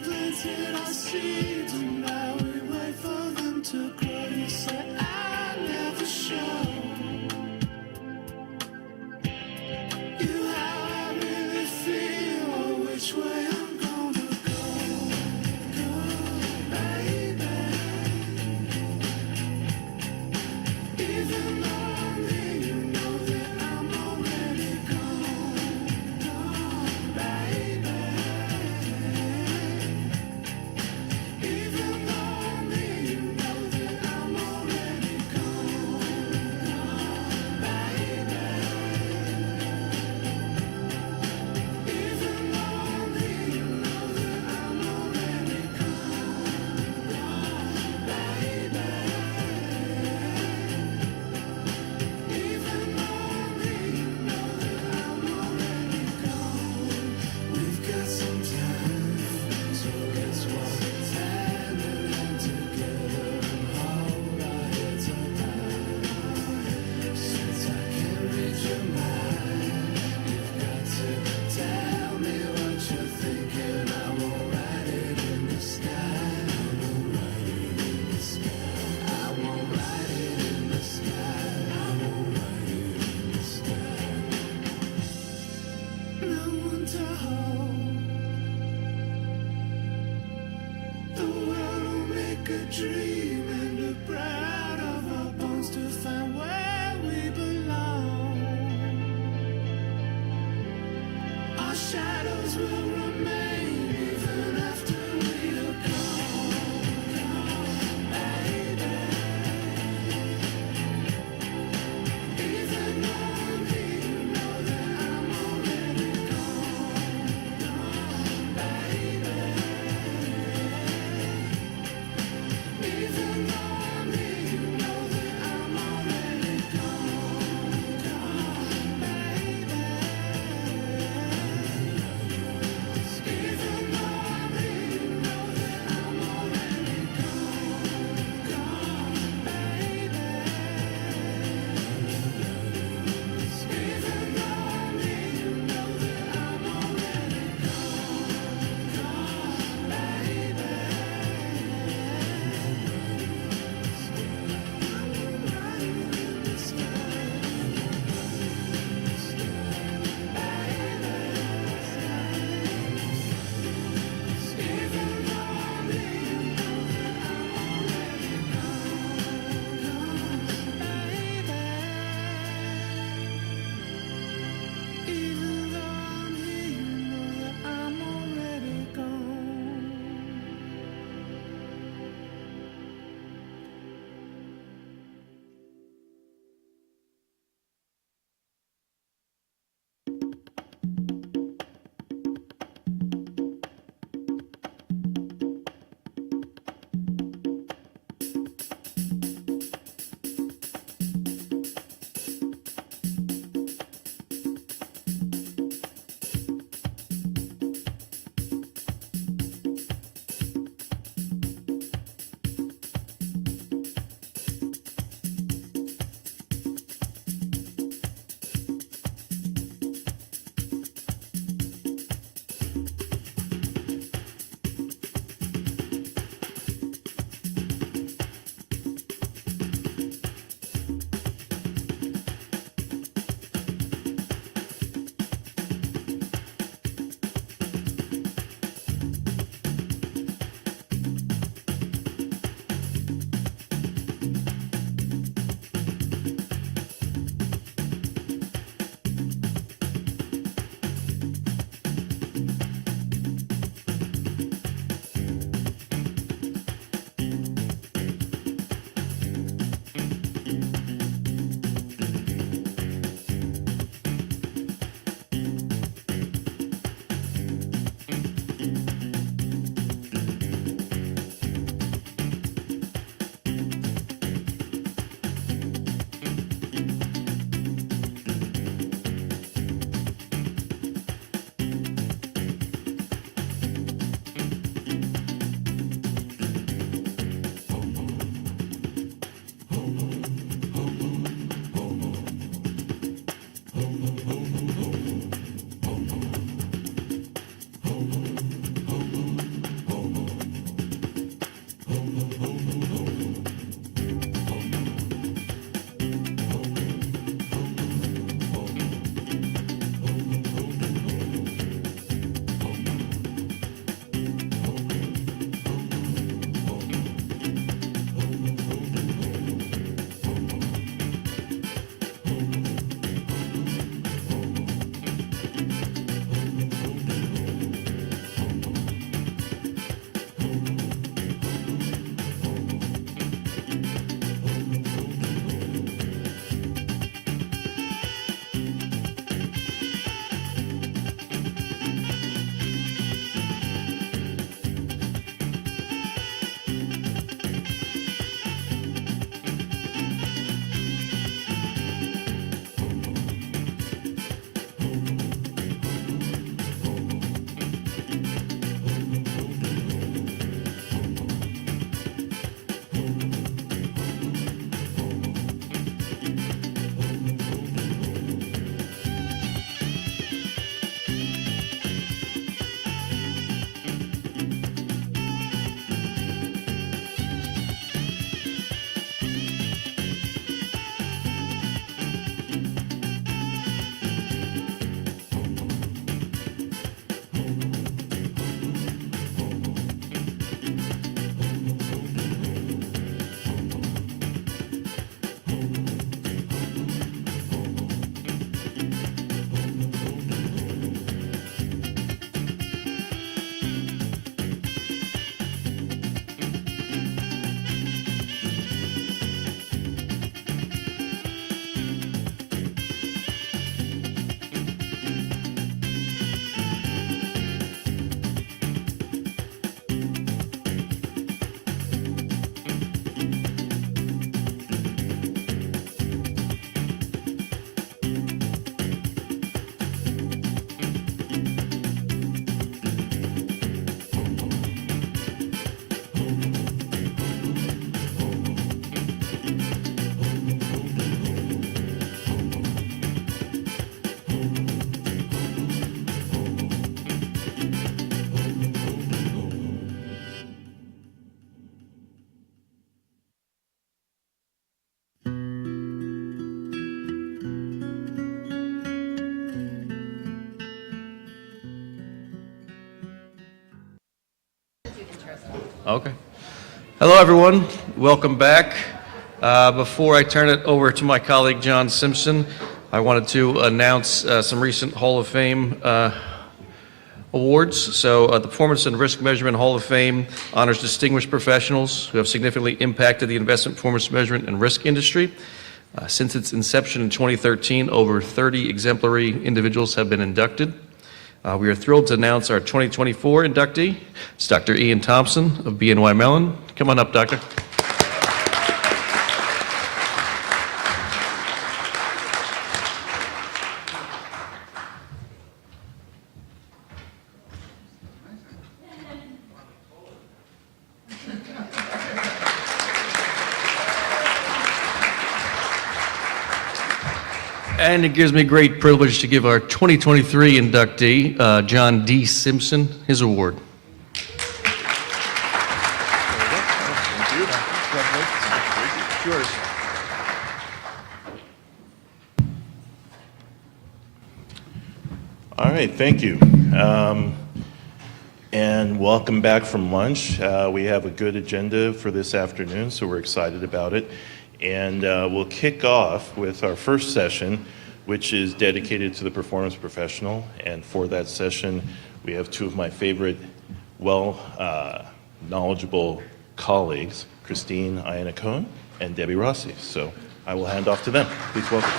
planted our seeds and now we wait for them to grow. You say I never show you how I really feel or which way I'm gonna go, baby. Even lonely, you know that I'm already gone, baby. Even lonely, you know that I'm already gone, baby. Even lonely, you know that I'm already gone, baby. Even lonely, you know that I'm already gone. We've got some time, so guess what? Hand in hand together and hold our heads up high. Since I can't read your mind, you've got to tell me what you're thinking. I won't write it in the sky. I won't write it in the sky. I won't write it in the sky. I won't write it in the sky. No one to hold. The world will make a dream and look proud of our bones to find where we belong. Our shadows will remain even after we are gone, baby. Even lonely, you know that I'm already gone, baby. Even lonely, you know that I'm already gone, baby. Okay. Hello, everyone. Welcome back. Before I turn it over to my colleague, John Simpson, I wanted to announce some recent Hall of Fame awards. So the Performance and Risk Measurement Hall of Fame honors distinguished professionals who have significantly impacted the investment performance measurement and risk industry. Since its inception in 2013, over 30 exemplary individuals have been inducted. We are thrilled to announce our 2024 inductee. It's Dr. Ian Thompson of BNY Mellon. Come on up, Doctor. And it gives me great privilege to give our 2023 inductee, John D. Simpson, his award. All right, thank you. And welcome back from lunch. We have a good agenda for this afternoon, so we're excited about it. And we'll kick off with our first session, which is dedicated to the performance professional. And for that session, we have two of my favorite, knowledgeable colleagues, Christine Iannacone and Debbie Rossi. So I will hand off to them. Please welcome.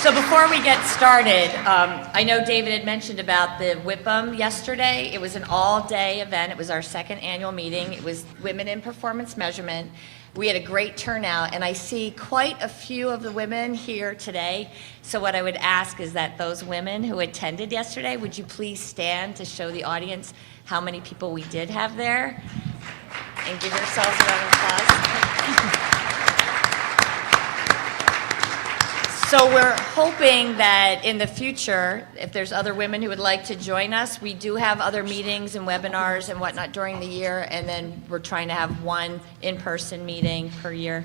So before we get started, I know David had mentioned about the WIPM yesterday. It was an all-day event. It was our second annual meeting. It was Women in Performance Measurement. We had a great turnout, and I see quite a few of the women here today. So what I would ask is that those women who attended yesterday, would you please stand to show the audience how many people we did have there? And give yourselves a round of applause. So we're hoping that in the future, if there's other women who would like to join us, we do have other meetings and webinars and whatnot during the year, and then we're trying to have one in-person meeting per year.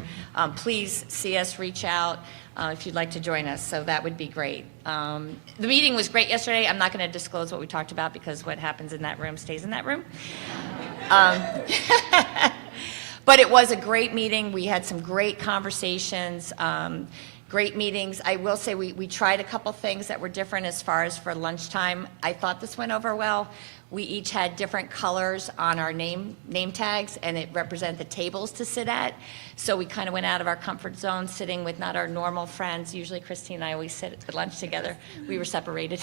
Please see us, reach out if you'd like to join us, so that would be great. The meeting was great yesterday. I'm not going to disclose what we talked about because what happens in that room stays in that room. But it was a great meeting. We had some great conversations. Great meetings. I will say we tried a couple things that were different as far as for lunchtime. I thought this went over well. We each had different colors on our name tags, and it represented the tables to sit at. So we kind of went out of our comfort zone, sitting with not our normal friends. Usually Christine and I always sit at lunch together. We were separated.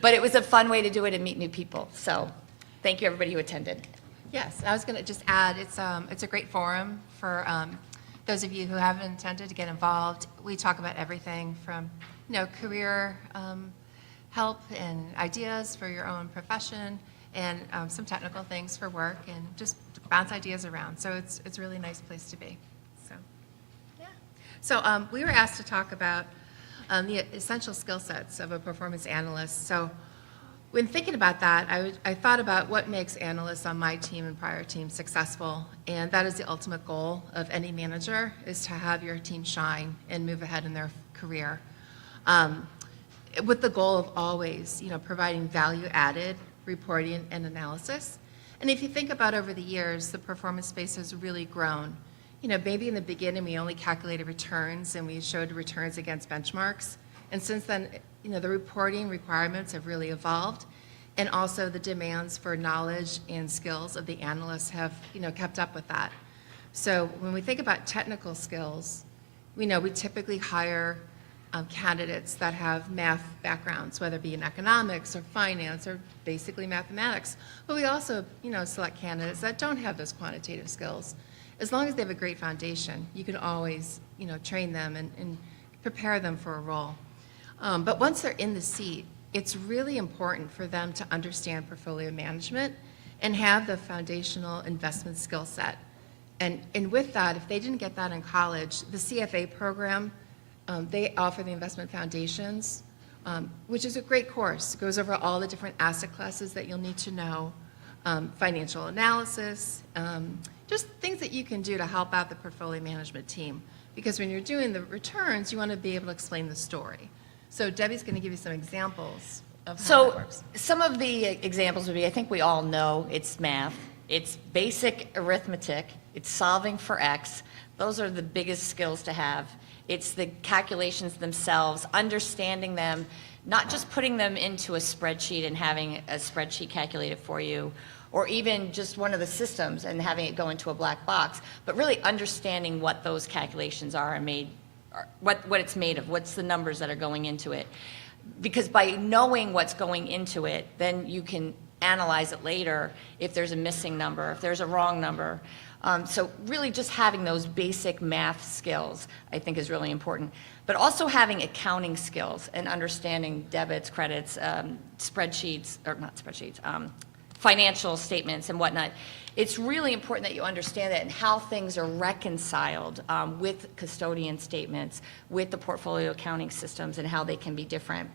But it was a fun way to do it and meet new people. So thank you, everybody who attended. Yes, I was going to just add, it's a great forum for those of you who haven't attended to get involved. We talk about everything from, career help and ideas for your own profession, and some technical things for work, and just bounce ideas around. So it's a really nice place to be. So, yeah. So we were asked to talk about the essential skill sets of a performance analyst. So when thinking about that, I thought about what makes analysts on my team and prior teams successful, and that is the ultimate goal of any manager, is to have your team shine and move ahead in their career, with the goal of always, providing value-added reporting and analysis. And if you think about over the years, the performance space has really grown. Maybe in the beginning we only calculated returns and we showed returns against benchmarks, and since then, the reporting requirements have really evolved, and also the demands for knowledge and skills of the analysts have, kept up with that. So when we think about technical skills, we typically hire candidates that have math backgrounds, whether it be in economics or finance or basically mathematics. But we also, select candidates that don't have those quantitative skills. As long as they have a great foundation, you can always, train them and prepare them for a role. But once they're in the seat, it's really important for them to understand portfolio management and have the foundational investment skill set. And with that, if they didn't get that in college, the CFA program, they offer the investment foundations, which is a great course. It goes over all the different asset classes that you'll need to know, financial analysis, just things that you can do to help out the portfolio management team. Because when you're doing the returns, you want to be able to explain the story. So Debbie's going to give you some examples of how that So works. some of the examples would be, I think we all know it's math, it's basic arithmetic, it's solving for X. Those are the biggest skills to have. It's the calculations themselves, understanding them, not just putting them into a spreadsheet and having a spreadsheet calculate it for you, or even just one of the systems and having it go into a black box, but really understanding what those calculations are and what it's made of, what's the numbers that are going into it. Because by knowing what's going into it, then you can analyze it later if there's a missing number, if there's a wrong number. So really just having those basic math skills, I think, is really important. But also having accounting skills and understanding debits, credits, spreadsheets, or not spreadsheets, financial statements and whatnot. It's really important that you understand that and how things are reconciled with custodian statements, with the portfolio accounting systems, and how they can be different.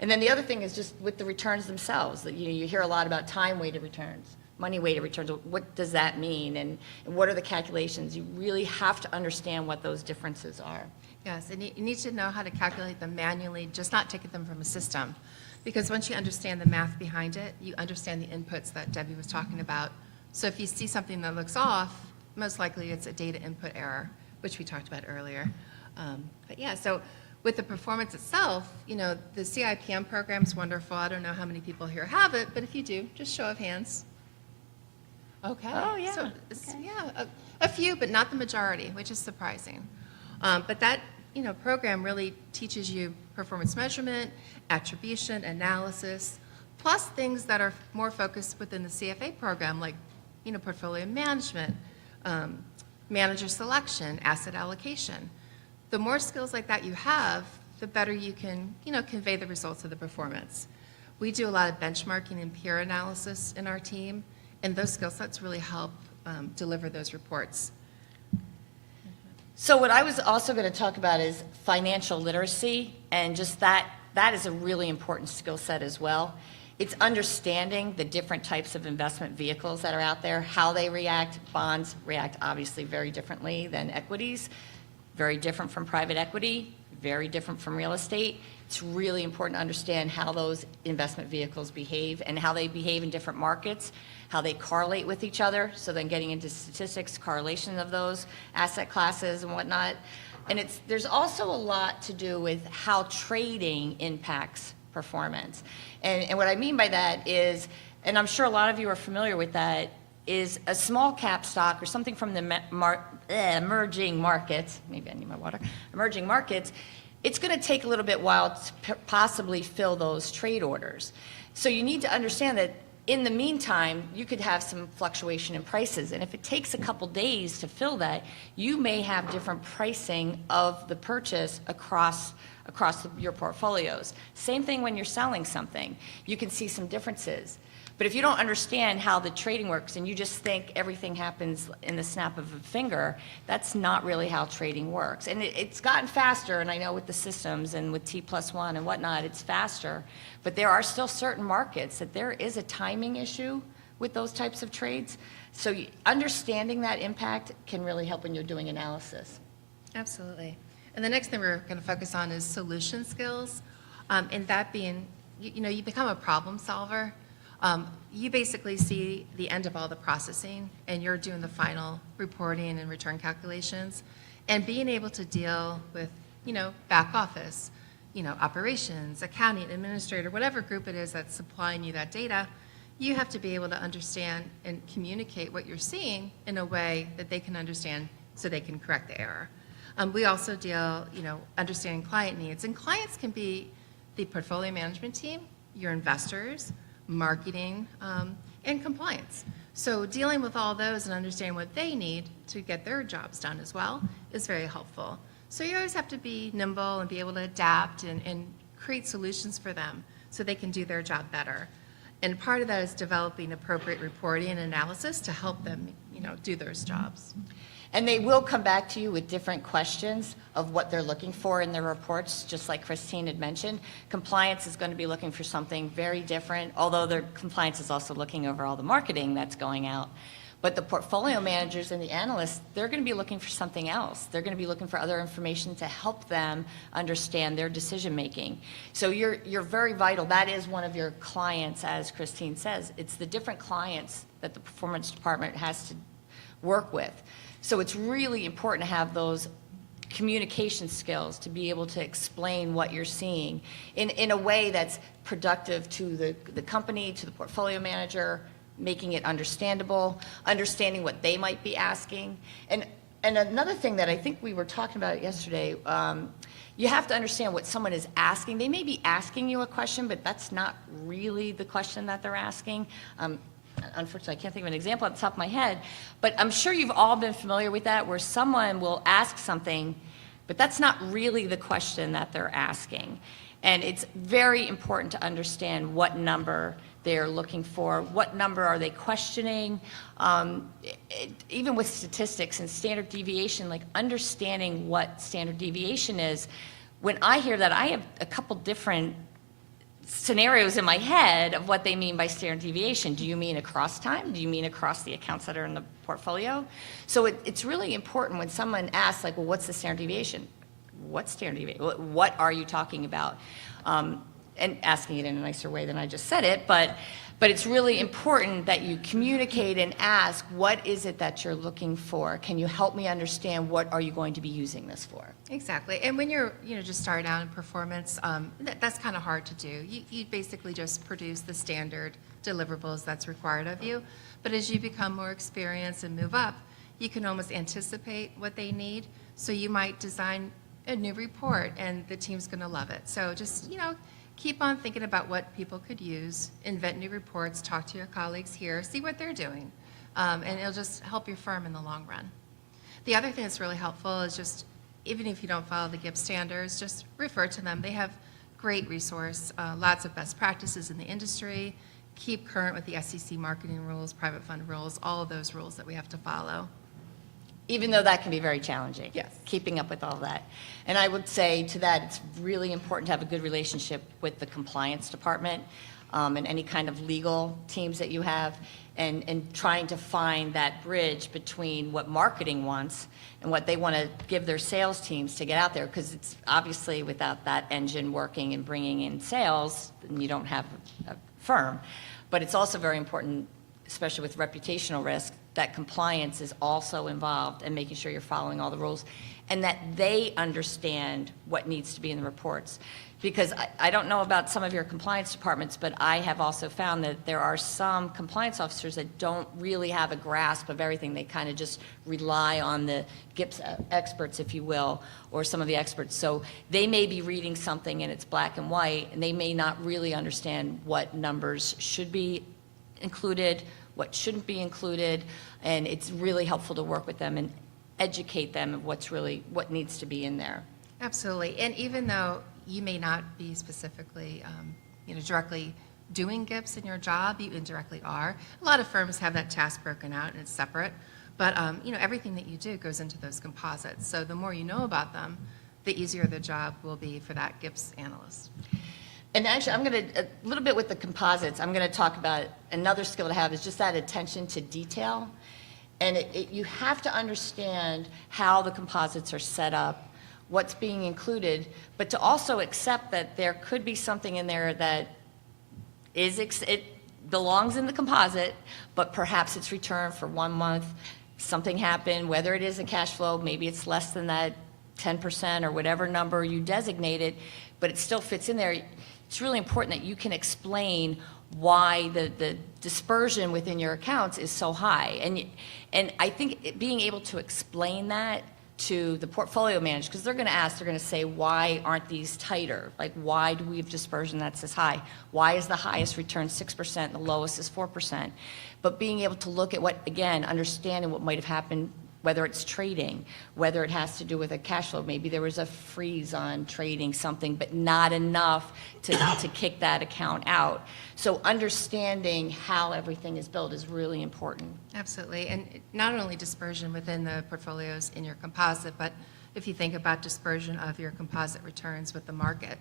And then the other thing is just with the returns themselves. That you hear a lot about time-weighted returns, money-weighted returns. What does that mean, and what are the calculations? You really have to understand what those differences are. Yes, and you need to know how to calculate them manually, just not taking them from a system. Because once you understand the math behind it, you understand the inputs that Debbie was talking about. So if you see something that looks off, most likely it's a data input error, which we talked about earlier. But yeah, so with the performance itself, the CIPM program is wonderful. I don't know how many people here have it, but if you do, just show of hands. Okay. Oh, yeah. So, yeah, a few, but not the majority, which is surprising. But that, program really teaches you performance measurement, attribution, analysis, plus things that are more focused within the CFA program, like, portfolio management, manager selection, asset allocation. The more skills like that you have, the better you can, convey the results of the performance. We do a lot of benchmarking and peer analysis in our team, and those skill sets really help deliver those reports. So what I was also going to talk about is financial literacy, and just that is a really important skill set as well. It's understanding the different types of investment vehicles that are out there, how they react. Bonds react obviously very differently than equities, very different from private equity, very different from real estate. It's really important to understand how those investment vehicles behave and how they behave in different markets, how they correlate with each other, so then getting into statistics, correlation of those asset classes and whatnot. And there's also a lot to do with how trading impacts performance. And what I mean by that is, and I'm sure a lot of you are familiar with that, is a small cap stock or something from the emerging markets, maybe I need my water, emerging markets, it's going to take a little bit while to possibly fill those trade orders. So you need to understand that in the meantime, you could have some fluctuation in prices. And if it takes a couple days to fill that, you may have different pricing of the purchase across your portfolios. Same thing when you're selling something. You can see some differences. But if you don't understand how the trading works and you just think everything happens in the snap of a finger, that's not really how trading works. And it's gotten faster, and I know with the systems and with T+1 and whatnot, it's faster. But there are still certain markets that there is a timing issue with those types of trades. So understanding that impact can really help when you're doing analysis. Absolutely. And the next thing we're going to focus on is solution skills. And that being, you become a problem solver. You basically see the end of all the processing, and you're doing the final reporting and return calculations. And being able to deal with, back office, operations, accounting, administrator, whatever group it is that's supplying you that data, you have to be able to understand and communicate what you're seeing in a way that they can understand so they can correct the error. We also deal, understanding client needs. And clients can be the portfolio management team, your investors, marketing, and compliance. So dealing with all those and understanding what they need to get their jobs done as well is very helpful. So you always have to be nimble and be able to adapt and create solutions for them so they can do their job better. And part of that is developing appropriate reporting and analysis to help them, do those jobs. And they will come back to you with different questions of what they're looking for in their reports, just like Christine had mentioned. Compliance is going to be looking for something very different, although their compliance is also looking over all the marketing that's going out. But the portfolio managers and the analysts, they're going to be looking for something else. They're going to be looking for other information to help them understand their decision-making. So you're very vital. That is one of your clients, as Christine says. It's the different clients that the performance department has to work with. So it's really important to have those communication skills to be able to explain what you're seeing in a way that's productive to the company, to the portfolio manager, making it understandable, understanding what they might be asking. And another thing that I think we were talking about yesterday, you have to understand what someone is asking. They may be asking you a question, but that's not really the question that they're asking. Unfortunately, I can't think of an example at the top of my head, but I'm sure you've all been familiar with that, where someone will ask something, but that's not really the question that they're asking. And it's very important to understand what number they're looking for, what number are they questioning. Even with statistics and standard deviation, like understanding what standard deviation is. When I hear that, I have a couple different scenarios in my head of what they mean by standard deviation. Do you mean across time? Do you mean across the accounts that are in the portfolio? So it's really important when someone asks, like, well, what's the standard deviation? What's standard deviation? What are you talking about? And asking it in a nicer way than I just said it, but it's really important that you communicate and ask, what is it that you're looking for? Can you help me understand what are you going to be using this for? Exactly. And when you're, just starting out in performance, that's kind of hard to do. You basically just produce the standard deliverables that's required of you. But as you become more experienced and move up, you can almost anticipate what they need. So you might design a new report and the team's going to love it. So just, keep on thinking about what people could use, invent new reports, talk to your colleagues here, see what they're doing, and it'll just help your firm in the long run. The other thing that's really helpful is just, even if you don't follow the GIPS standards, just refer to them. They have great resource, lots of best practices in the industry, keep current with the SEC marketing rules, private fund rules, all of those rules that we have to follow. Even though that can be very challenging. Yes. Keeping up with all that. And I would say to that, it's really important to have a good relationship with the compliance department and any kind of legal teams that you have, and trying to find that bridge between what marketing wants and what they want to give their sales teams to get out there, because it's obviously without that engine working and bringing in sales, you don't have a firm. But it's also very important, especially with reputational risk, that compliance is also involved and making sure you're following all the rules, and that they understand what needs to be in the reports. Because I don't know about some of your compliance departments, but I have also found that there are some compliance officers that don't really have a grasp of everything. They kind of just rely on the GIPS experts, if you will, or some of the experts. So they may be reading something and it's black and white, and they may not really understand what numbers should be included, what shouldn't be included, and it's really helpful to work with them and educate them of what needs to be in there. Absolutely. And even though you may not be specifically, directly doing GIPS in your job, you indirectly are. A lot of firms have that task broken out and it's separate, but everything that you do goes into those composites. So the more you know about them, the easier the job will be for that GIPS analyst. And actually, I'm going to, a little bit with the composites, I'm going to talk about another skill to have is just that attention to detail. And you have to understand how the composites are set up, what's being included, but to also accept that there could be something in there that it belongs in the composite, but perhaps it's returned for 1 month, something happened, whether it is a cash flow, maybe it's less than that 10% or whatever number you designated, but it still fits in there. It's really important that you can explain why the dispersion within your accounts is so high. And I think being able to explain that to the portfolio manager, because they're going to say, why aren't these tighter? Like, why do we have dispersion that's this high? Why is the highest return 6% and the lowest is 4%? But being able to look at what, again, understanding what might have happened, whether it's trading, whether it has to do with a cash flow. Maybe there was a freeze on trading something, but not enough to kick that account out. So understanding how everything is built is really important. Absolutely. And not only dispersion within the portfolios in your composite, but if you think about dispersion of your composite returns with the market.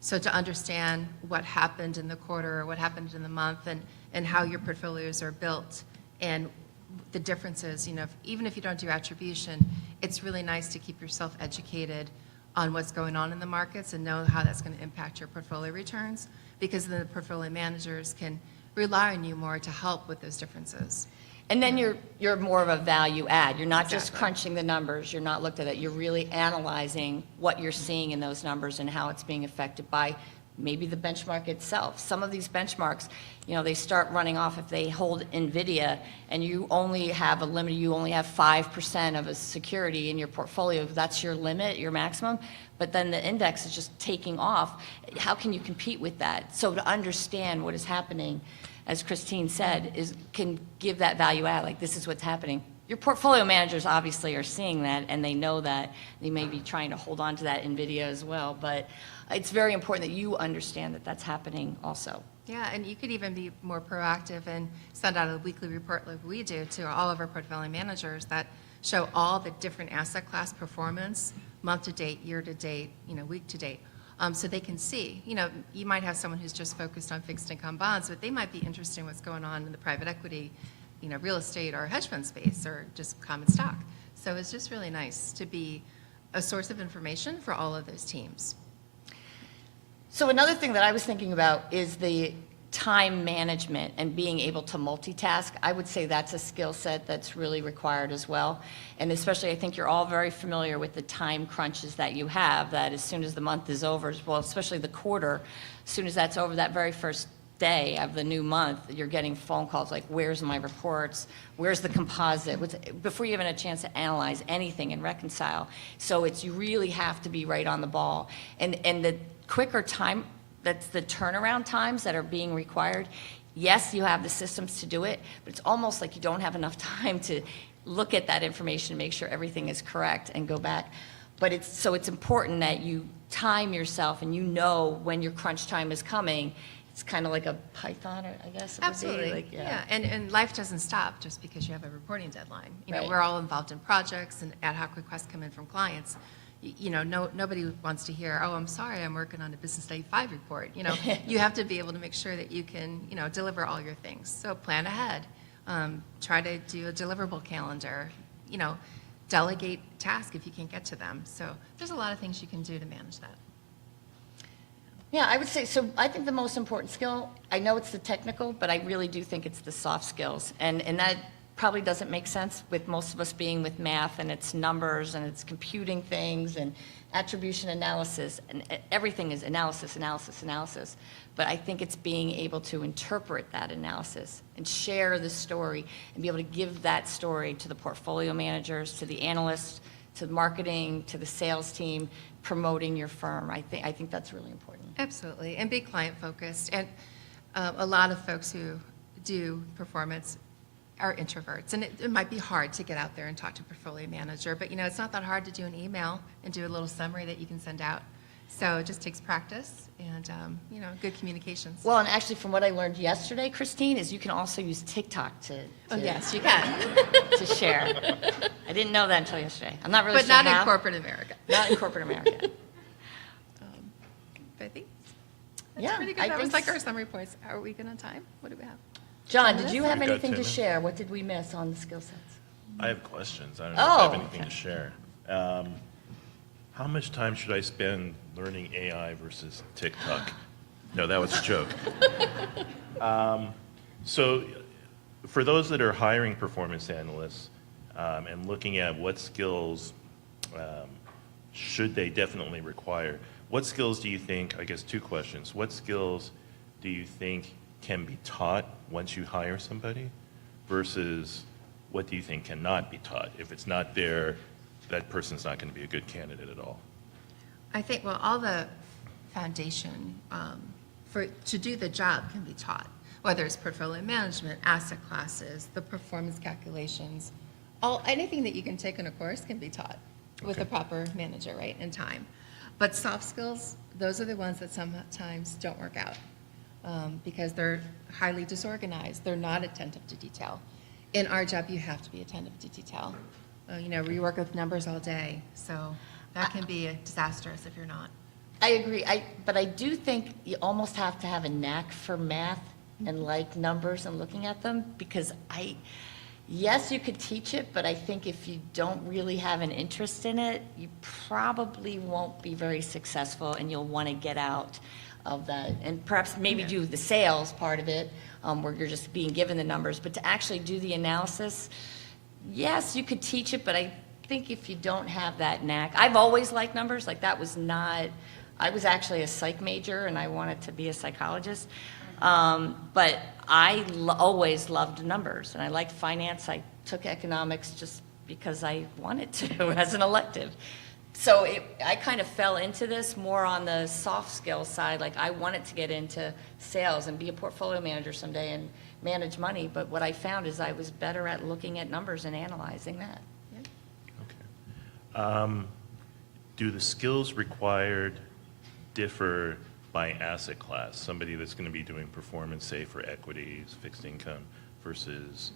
So to understand what happened in the quarter or what happened in the month and how your portfolios are built and the differences, even if you don't do attribution, it's really nice to keep yourself educated on what's going on in the markets and know how that's going to impact your portfolio returns, because then the portfolio managers can rely on you more to help with those differences. And then you're more of a value add. You're not just Exactly. crunching the numbers, you're not looked at it, you're really analyzing what you're seeing in those numbers and how it's being affected by maybe the benchmark itself. Some of these benchmarks, they start running off if they hold NVIDIA and you only have a limit, you only have 5% of a security in your portfolio. That's your limit, your maximum, but then the index is just taking off. How can you compete with that? So to understand what is happening, as Christine said, can give that value add, like this is what's happening. Your portfolio managers obviously are seeing that and they know that. They may be trying to hold on to that NVIDIA as well, but it's very important that you understand that that's happening also. Yeah, and you could even be more proactive and send out a weekly report like we do to all of our portfolio managers that show all the different asset class performance, month to date, year to date, week to date. So they can see, you might have someone who's just focused on fixed income bonds, but they might be interested in what's going on in the private equity, real estate or hedge fund space or just common stock. So it's just really nice to be a source of information for all of those teams. So another thing that I was thinking about is the time management and being able to multitask. I would say that's a skill set that's really required as well. And especially, I think you're all very familiar with the time crunches that you have, that as soon as the month is over, well, especially the quarter, as soon as that's over, that very first day of the new month, you're getting phone calls like, where's my reports? Where's the composite? Before you even had a chance to analyze anything and reconcile. So you really have to be right on the ball. And the quicker time, that's the turnaround times that are being required. Yes, you have the systems to do it, but it's almost like you don't have enough time to look at that information, make sure everything is correct and go back. But it's important that you time yourself and when your crunch time is coming. It's kind of like a Python, I guess. Absolutely, yeah. And life doesn't stop just because you have a reporting deadline. Right. We're all involved in projects and ad hoc requests come in from clients. Nobody wants to hear, oh, I'm sorry, I'm working on a Business Day 5 report. You have to be able to make sure that you can, deliver all your things. So plan ahead. Try to do a deliverable calendar. Delegate tasks if you can't get to them. So there's a lot of things you can do to manage that. Yeah, I would say, so I think the most important skill, I know it's the technical, but I really do think it's the soft skills. And that probably doesn't make sense with most of us being with math and it's numbers and it's computing things and attribution analysis, and everything is analysis. But I think it's being able to interpret that analysis and share the story and be able to give that story to the portfolio managers, to the analysts, to marketing, to the sales team, promoting your firm. I think that's really important. Absolutely, and be client-focused. And a lot of folks who do performance are introverts, and it might be hard to get out there and talk to a portfolio manager, but it's not that hard to do an email and do a little summary that you can send out. So it just takes practice and, good communications. Well, and actually from what I learned yesterday, Christine, is you can also use TikTok to Oh, yes, you can. to share. I didn't know that until yesterday. I'm not really But sure not in how. corporate America. Not in corporate America. But I think that's Yeah, pretty good. I That was think like our summary points. Are we good on time? What do we have? John, did you have We got anything 10 to share? What did we miss on the skill sets? I have questions. I don't know if I have Oh, anything to share. How much time should I spend learning AI versus TikTok? No, that was a joke. So for those that are hiring performance analysts and looking at what skills should they definitely require, what skills do you think, I guess two questions, what skills do you think can be taught once you hire somebody versus what do you think cannot be taught? If it's not there, that person's not going to be a good candidate at all. I think, well, all the foundation to do the job can be taught, whether it's portfolio management, asset classes, the performance calculations, anything that you can take in a course can be taught with a proper manager, right, and time. But soft skills, those are the ones that sometimes don't work out because they're highly disorganized. They're not attentive to detail. In our job, you have to be attentive to detail. We work with numbers all day, so that can be disastrous if you're not. I agree, but I do think you almost have to have a knack for math and like numbers and looking at them, because Yes, you could teach it, but I think if you don't really have an interest in it, you probably won't be very successful, and you'll want to get out of that. And perhaps maybe do the sales part of it, where you're just being given the numbers, but to actually do the analysis, yes, you could teach it, but I think if you don't have that knack, I've always liked numbers, like that was not, I was actually a psych major and I wanted to be a psychologist. But I always loved numbers, and I liked finance. I took economics just because I wanted to as an elective. So I kind of fell into this more on the soft skill side. Like I wanted to get into sales and be a portfolio manager someday and manage money. But what I found is I was better at looking at numbers and analyzing that. Do the skills required differ by asset class? Somebody that's going to be doing performance, say, for equities, fixed income, versus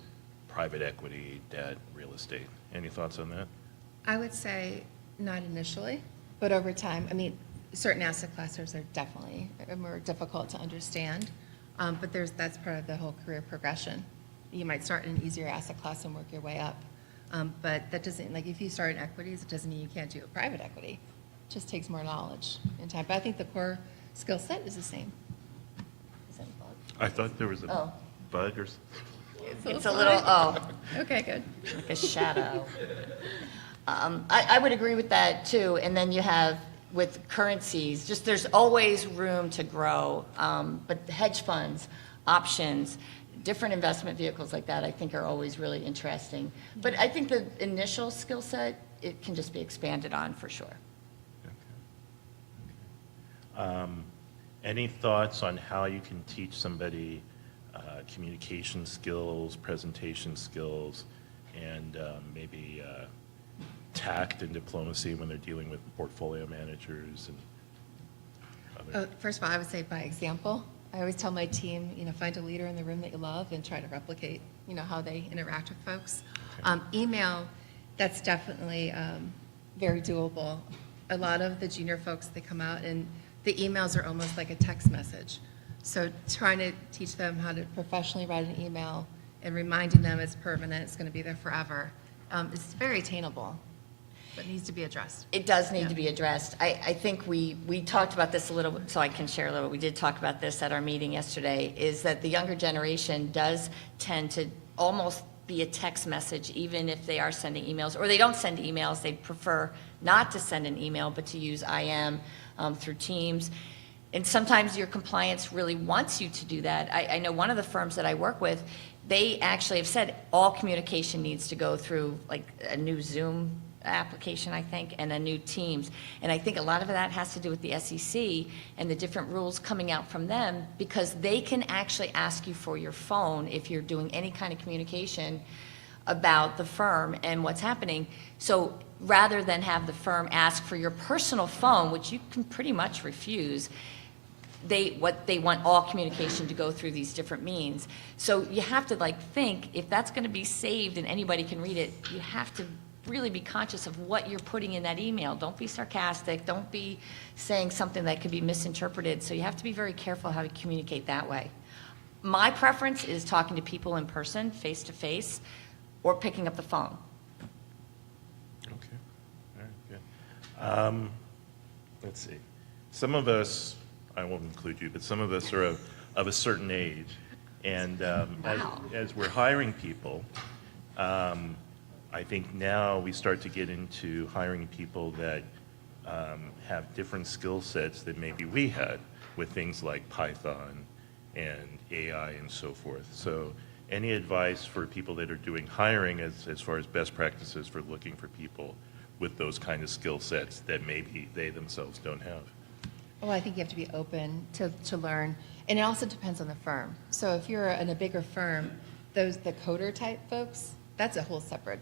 private equity, debt, real estate. Any thoughts on that? I would say not initially, but over time, I mean, certain asset classes are definitely more difficult to understand, but that's part of the whole career progression. You might start in an easier asset class and work your way up, but that doesn't, like if you start in equities, it doesn't mean you can't do a private equity. It just takes more knowledge and time, but I think the core skill set is the same. Is that a bug? I thought there was a bug or something. It's a little, Okay, good. like a shadow. I would agree with that too. And then you have with currencies, just there's always room to grow. But hedge funds, options, different investment vehicles like that, I think are always really interesting. But I think the initial skill set, it can just be expanded on for sure. Any thoughts on how you can teach somebody communication skills, presentation skills, and maybe tact and diplomacy when they're dealing with portfolio managers and other? First of all, I would say by example. I always tell my team, find a leader in the room that you love and try to replicate, how they interact with folks. Email, that's definitely very doable. A lot of the junior folks, they come out and the emails are almost like a text message. So trying to teach them how to professionally write an email and reminding them it's permanent, it's going to be there forever, it's very attainable, but it needs to be addressed. It does need to be addressed. I think we talked about this a little bit, so I can share a little. We did talk about this at our meeting yesterday, is that the younger generation does tend to almost be a text message, even if they are sending emails, or they don't send emails. They prefer not to send an email, but to use IM through Teams. And sometimes your compliance really wants you to do that. I know one of the firms that I work with, they actually have said all communication needs to go through like a new Zoom application, I think, and a new Teams. And I think a lot of that has to do with the SEC and the different rules coming out from them, because they can actually ask you for your phone if you're doing any kind of communication about the firm and what's happening. So rather than have the firm ask for your personal phone, which you can pretty much refuse, they want all communication to go through these different means. So you have to think, if that's going to be saved and anybody can read it, you have to really be conscious of what you're putting in that email. Don't be sarcastic. Don't be saying something that could be misinterpreted. So you have to be very careful how you communicate that way. My preference is talking to people in person, face to face, or picking up the phone. Okay, all right, good. Let's see. Some of us, I won't include you, but some of us are of a certain age. And as we're hiring people, I think now we start to get into hiring people that have different skill sets than maybe we had with things like Python and AI and so forth. So any advice for people that are doing hiring as far as best practices for looking for people with those kind of skill sets that maybe they themselves don't have? Well, I think you have to be open to learn, and it also depends on the firm. So if you're in a bigger firm, the coder type folks, that's a whole separate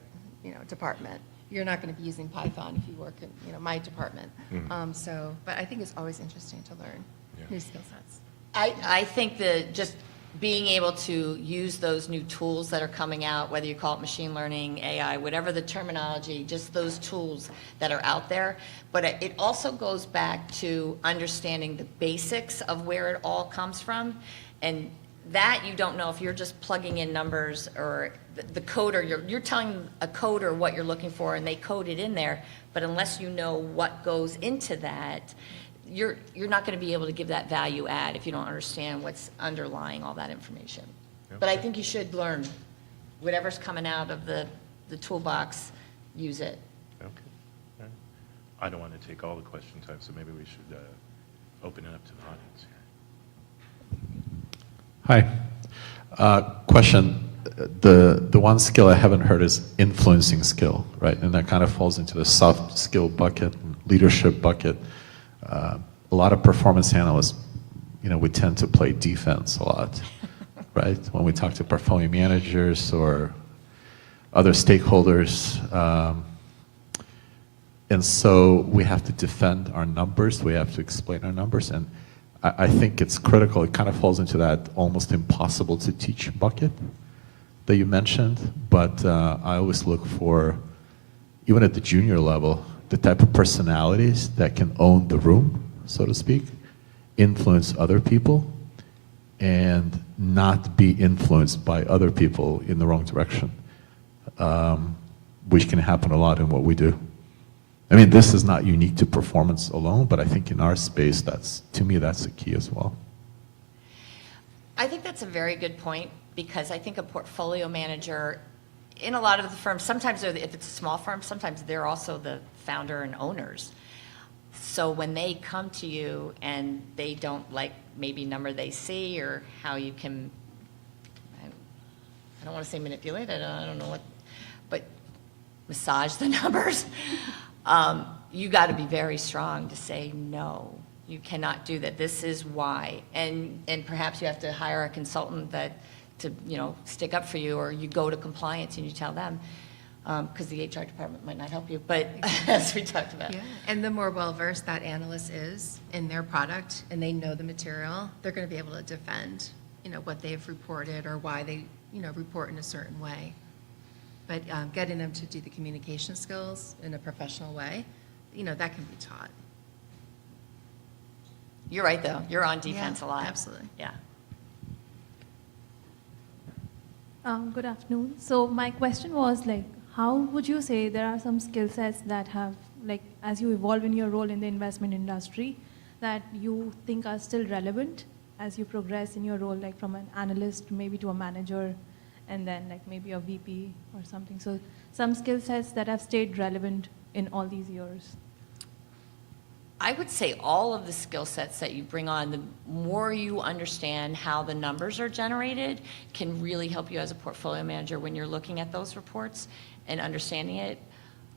department. You're not going to be using Python if you work in my department. Mm-hmm. But I think it's always interesting to learn new skill sets. I think that just being able to use those new tools that are coming out, whether you call it machine learning, AI, whatever the terminology, just those tools that are out there. But it also goes back to understanding the basics of where it all comes from. And that you don't know if you're just plugging in numbers or the coder, you're telling a coder what you're looking for and they code it in there, but unless you know what goes into that, you're not going to be able to give that value add if you don't understand what's underlying all that information. But I think you should learn whatever's coming out of the toolbox, use it. Okay. All right. I don't want to take all the question time, so maybe we should open it up to the audience here. Hi. Question. The one skill I haven't heard is influencing skill, right? And that kind of falls into the soft skill bucket, leadership bucket. A lot of performance analysts, we tend to play defense a lot, right? When we talk to portfolio managers or other stakeholders. And so we have to defend our numbers. We have to explain our numbers. And I think it's critical. It kind of falls into that almost impossible to teach bucket that you mentioned. But I always look for, even at the junior level, the type of personalities that can own the room, so to speak, influence other people, and not be influenced by other people in the wrong direction, which can happen a lot in what we do. I mean, this is not unique to performance alone, but I think in our space, to me, that's the key as well. I think that's a very good point, because I think a portfolio manager, in a lot of the firms, sometimes if it's a small firm, sometimes they're also the founder and owners. So when they come to you and they don't like maybe number they see or how you can, I don't want to say manipulate, I don't know what, but massage the numbers, you got to be very strong to say, no, you cannot do that. This is why. And perhaps you have to hire a consultant to stick up for you, or you go to compliance and you tell them, because the HR department might not help you, but as we talked about. Yeah, and the more well-versed that analyst is in their product and they know the material, they're going to be able to defend, what they've reported or why they, report in a certain way. But getting them to do the communication skills in a professional way, that can be taught. You're right, though. You're on defense a lot. Absolutely. Yeah. Good afternoon. So my question was how would you say there are some skill sets that have, as you evolve in your role in the investment industry, that you think are still relevant as you progress in your role, from an analyst maybe to a manager, and then maybe a VP or something. So some skill sets that have stayed relevant in all these years. I would say all of the skill sets that you bring on, the more you understand how the numbers are generated, can really help you as a portfolio manager when you're looking at those reports and understanding it.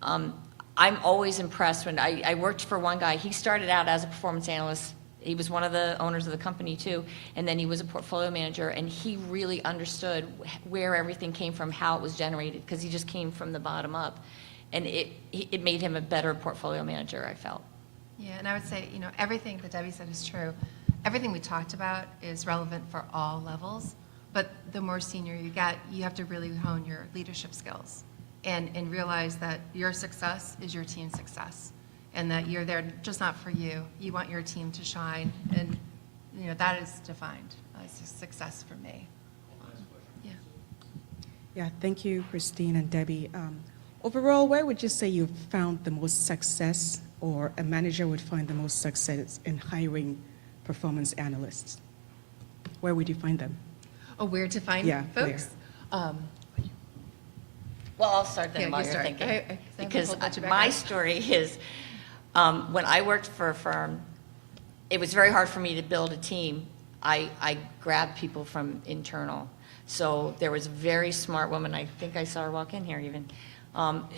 I'm always impressed when I worked for one guy. He started out as a performance analyst. He was one of the owners of the company too, and then he was a portfolio manager, and he really understood where everything came from, how it was generated, because he just came from the bottom up, and it made him a better portfolio manager, I felt. Yeah, and I would say, everything that Debbie said is true. Everything we talked about is relevant for all levels, but the more senior you get, you have to really hone your leadership skills and realize that your success is your team's success, and that you're there just not for you. You want your team to shine, and that is defined as success for me. Yeah. Yeah, thank you, Christine and Debbie. Overall, where would you say you've found the most success, or a manager would find the most success in hiring performance analysts? Where would you find them? Oh, where to find folks? Well, I'll start then while you're thinking. Because my story is, when I worked for a firm, it was very hard for me to build a team. I grabbed people from internal. So there was a very smart woman, I think I saw her walk in here even,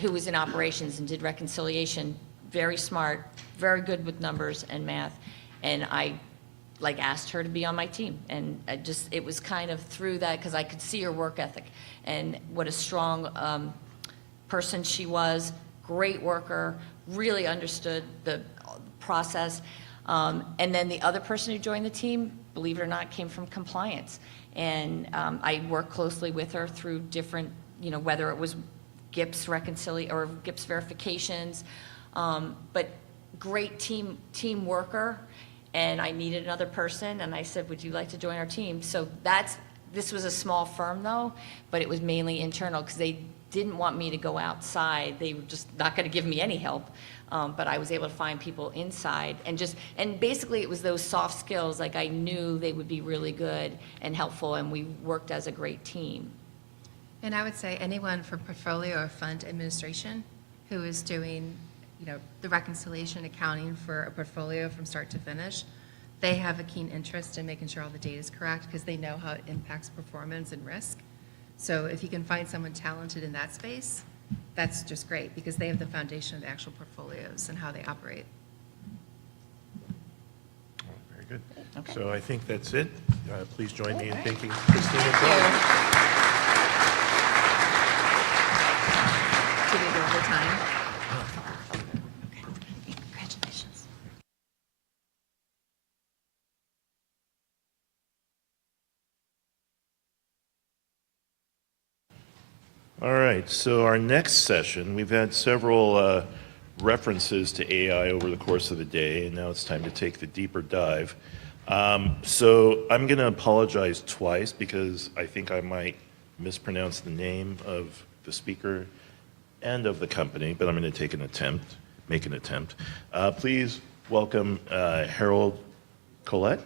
who was in operations and did reconciliation. Very smart, very good with numbers and math. And I asked her to be on my team. And it was kind of through that, because I could see her work ethic and what a strong person she was, great worker, really understood the process. And then the other person who joined the team, believe it or not, came from compliance. And I worked closely with her through different, whether it was GIPS or GIPS verifications, but great team worker. And I needed another person, and I said, would you like to join our team? So This was a small firm though, but it was mainly internal because they didn't want me to go outside. They were just not going to give me any help. But I was able to find people inside and basically it was those soft skills, like I knew they would be really good and helpful, and we worked as a great team. And I would say anyone from portfolio or fund administration who is doing, the reconciliation accounting for a portfolio from start to finish, they have a keen interest in making sure all the data is correct because they know how it impacts performance and risk. So if you can find someone talented in that space, that's just great because they have the foundation of the actual portfolios and how they operate. Very good. Okay. So I think that's it. Please join me in thanking Christine and Bill. Did we go over time? Congratulations. All right, so our next session, we've had several references to AI over the course of the day, and now it's time to take the deeper dive. So I'm going to apologize twice because I think I might mispronounce the name of the speaker and of the company, but I'm going to make an attempt. Please welcome Harold Collette.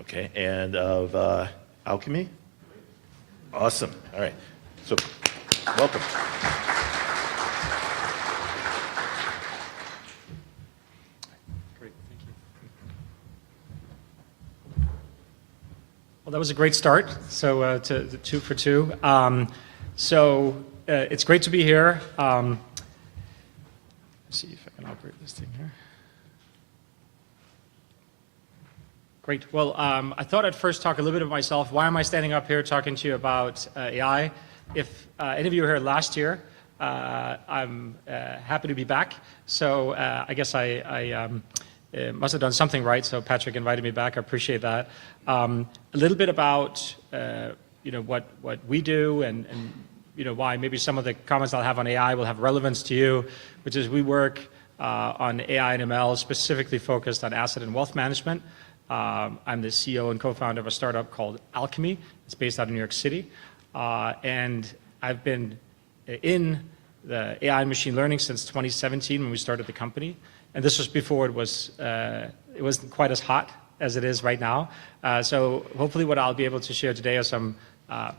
Okay, and of Alchemy. Awesome. All right. So, welcome. Great. Thank you. Well, that was a great start. So, to 2 for 2. It's great to be here. Let's see if I can operate this thing here. Great. Well, I thought I'd first talk a little bit about myself. Why am I standing up here talking to you about AI? If any of you were here last year, I'm happy to be back. So I guess I must have done something right. So Patrick invited me back. I appreciate that. A little bit about what we do and why maybe some of the comments I'll have on AI will have relevance to you, which is we work on AI and ML specifically focused on asset and wealth management. I'm the CEO and co-founder of a startup called Alchemy. It's based out of New York City. And I've been in the AI and machine learning since 2017 when we started the company. And this was before it wasn't quite as hot as it is right now. So hopefully what I'll be able to share today are some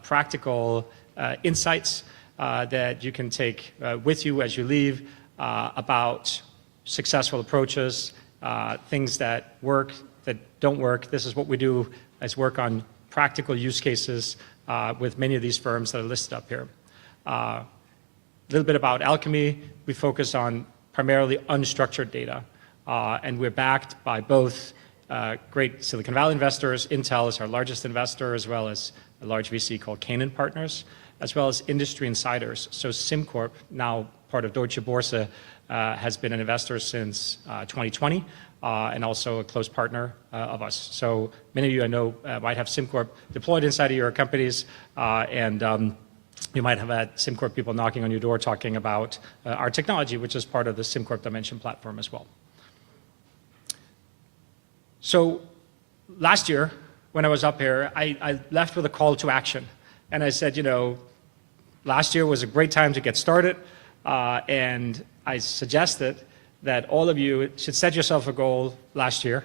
practical insights that you can take with you as you leave about successful approaches, things that work, that don't work. This is what we do as work on practical use cases with many of these firms that are listed up here. A little bit about Alchemy. We focus on primarily unstructured data, and we're backed by both great Silicon Valley investors. Intel is our largest investor, as well as a large VC called Canaan Partners, as well as industry insiders. So SimCorp, now part of Deutsche Börse, has been an investor since 2020. And also a close partner of us. So many of you I know might have SimCorp deployed inside of your companies, and you might have had SimCorp people knocking on your door talking about our technology, which is part of the SimCorp Dimension platform as well. So last year, when I was up here, I left with a call to action. And I said, last year was a great time to get started, and I suggested that all of you should set yourself a goal last year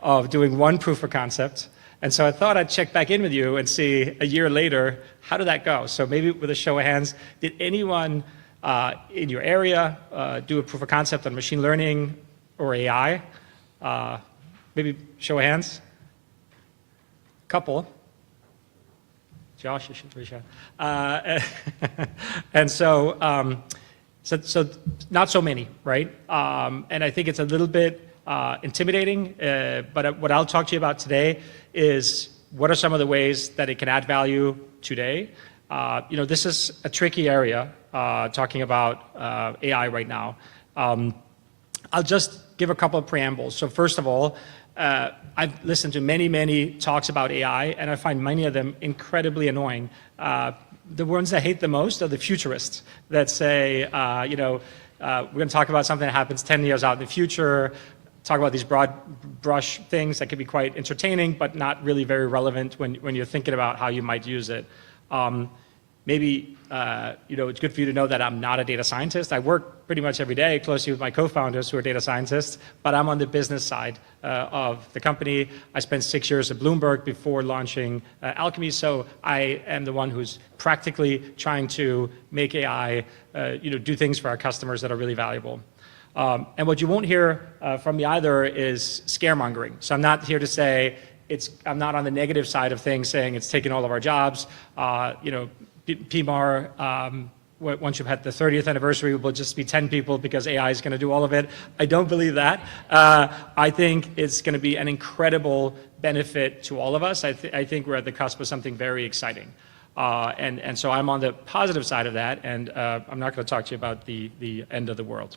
of doing one proof of concept. And so I thought I'd check back in with you and see a year later, how did that go? So maybe with a show of hands, did anyone in your area do a proof of concept on machine learning or AI? Maybe show of hands. Couple. Josh, you should reach out. And so not so many, right? And I think it's a little bit intimidating, but what I'll talk to you about today is what are some of the ways that it can add value today. This is a tricky area, talking about AI right now. I'll just give a couple of preambles. So first of all, I've listened to many talks about AI, and I find many of them incredibly annoying. The ones I hate the most are the futurists that say, we're going to talk about something that happens 10 years out in the future. talk about these broad brush things that can be quite entertaining, but not really very relevant when you're thinking about how you might use it. Maybe it's good for you to know that I'm not a data scientist. I work pretty much every day closely with my co-founders who are data scientists, but I'm on the business side of the company. I spent 6 years at Bloomberg before launching Alchemy, so I am the one who's practically trying to make AI do things for our customers that are really valuable. And what you won't hear from me either is scaremongering. So I'm not here to say I'm not on the negative side of things saying it's taken all of our jobs. PMAR, once you've had the 30th anniversary, will just be 10 people because AI is going to do all of it. I don't believe that. I think it's going to be an incredible benefit to all of us. I think we're at the cusp of something very exciting. And so I'm on the positive side of that, and I'm not going to talk to you about the end of the world.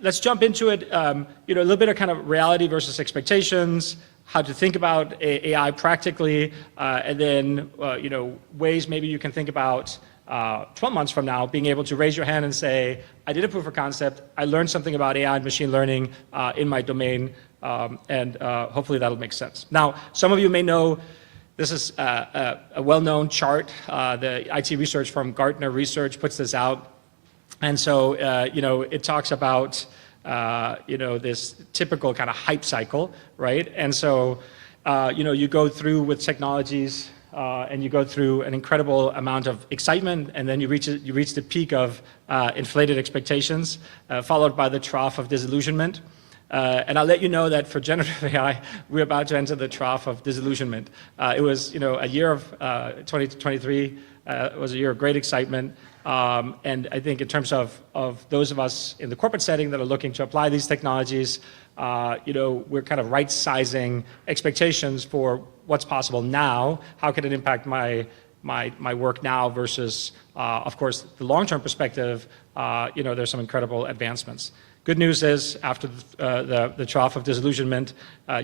Let's jump into it. A little bit of kind of reality versus expectations, how to think about AI practically, and then ways maybe you can think about 12 months from now being able to raise your hand and say, I did a proof of concept, I learned something about AI and machine learning in my domain, and hopefully that'll make sense. Now, some of you may know this is a well-known chart. The IT research firm Gartner Research puts this out. And so, it talks about, this typical kind of hype cycle, right? And so, you go through with technologies and you go through an incredible amount of excitement, and then you reach the peak of inflated expectations, followed by the trough of disillusionment. And I'll let you know that for generative AI, we're about to enter the trough of disillusionment. It was, a year of 2023 was a year of great excitement. And I think in terms of those of us in the corporate setting that are looking to apply these technologies, we're kind of right-sizing expectations for what's possible now. How can it impact my work now versus, of course, the long-term perspective, there's some incredible advancements. Good news is, after the trough of disillusionment,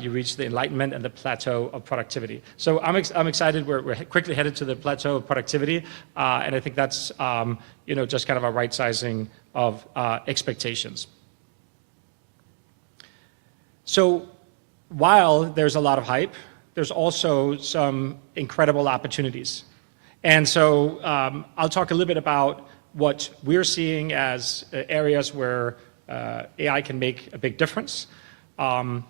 you reach the enlightenment and the plateau of productivity. So I'm excited. We're quickly headed to the plateau of productivity, and I think that's just kind of a right sizing of expectations. So while there's a lot of hype, there's also some incredible opportunities. And so I'll talk a little bit about what we're seeing as areas where AI can make a big difference. I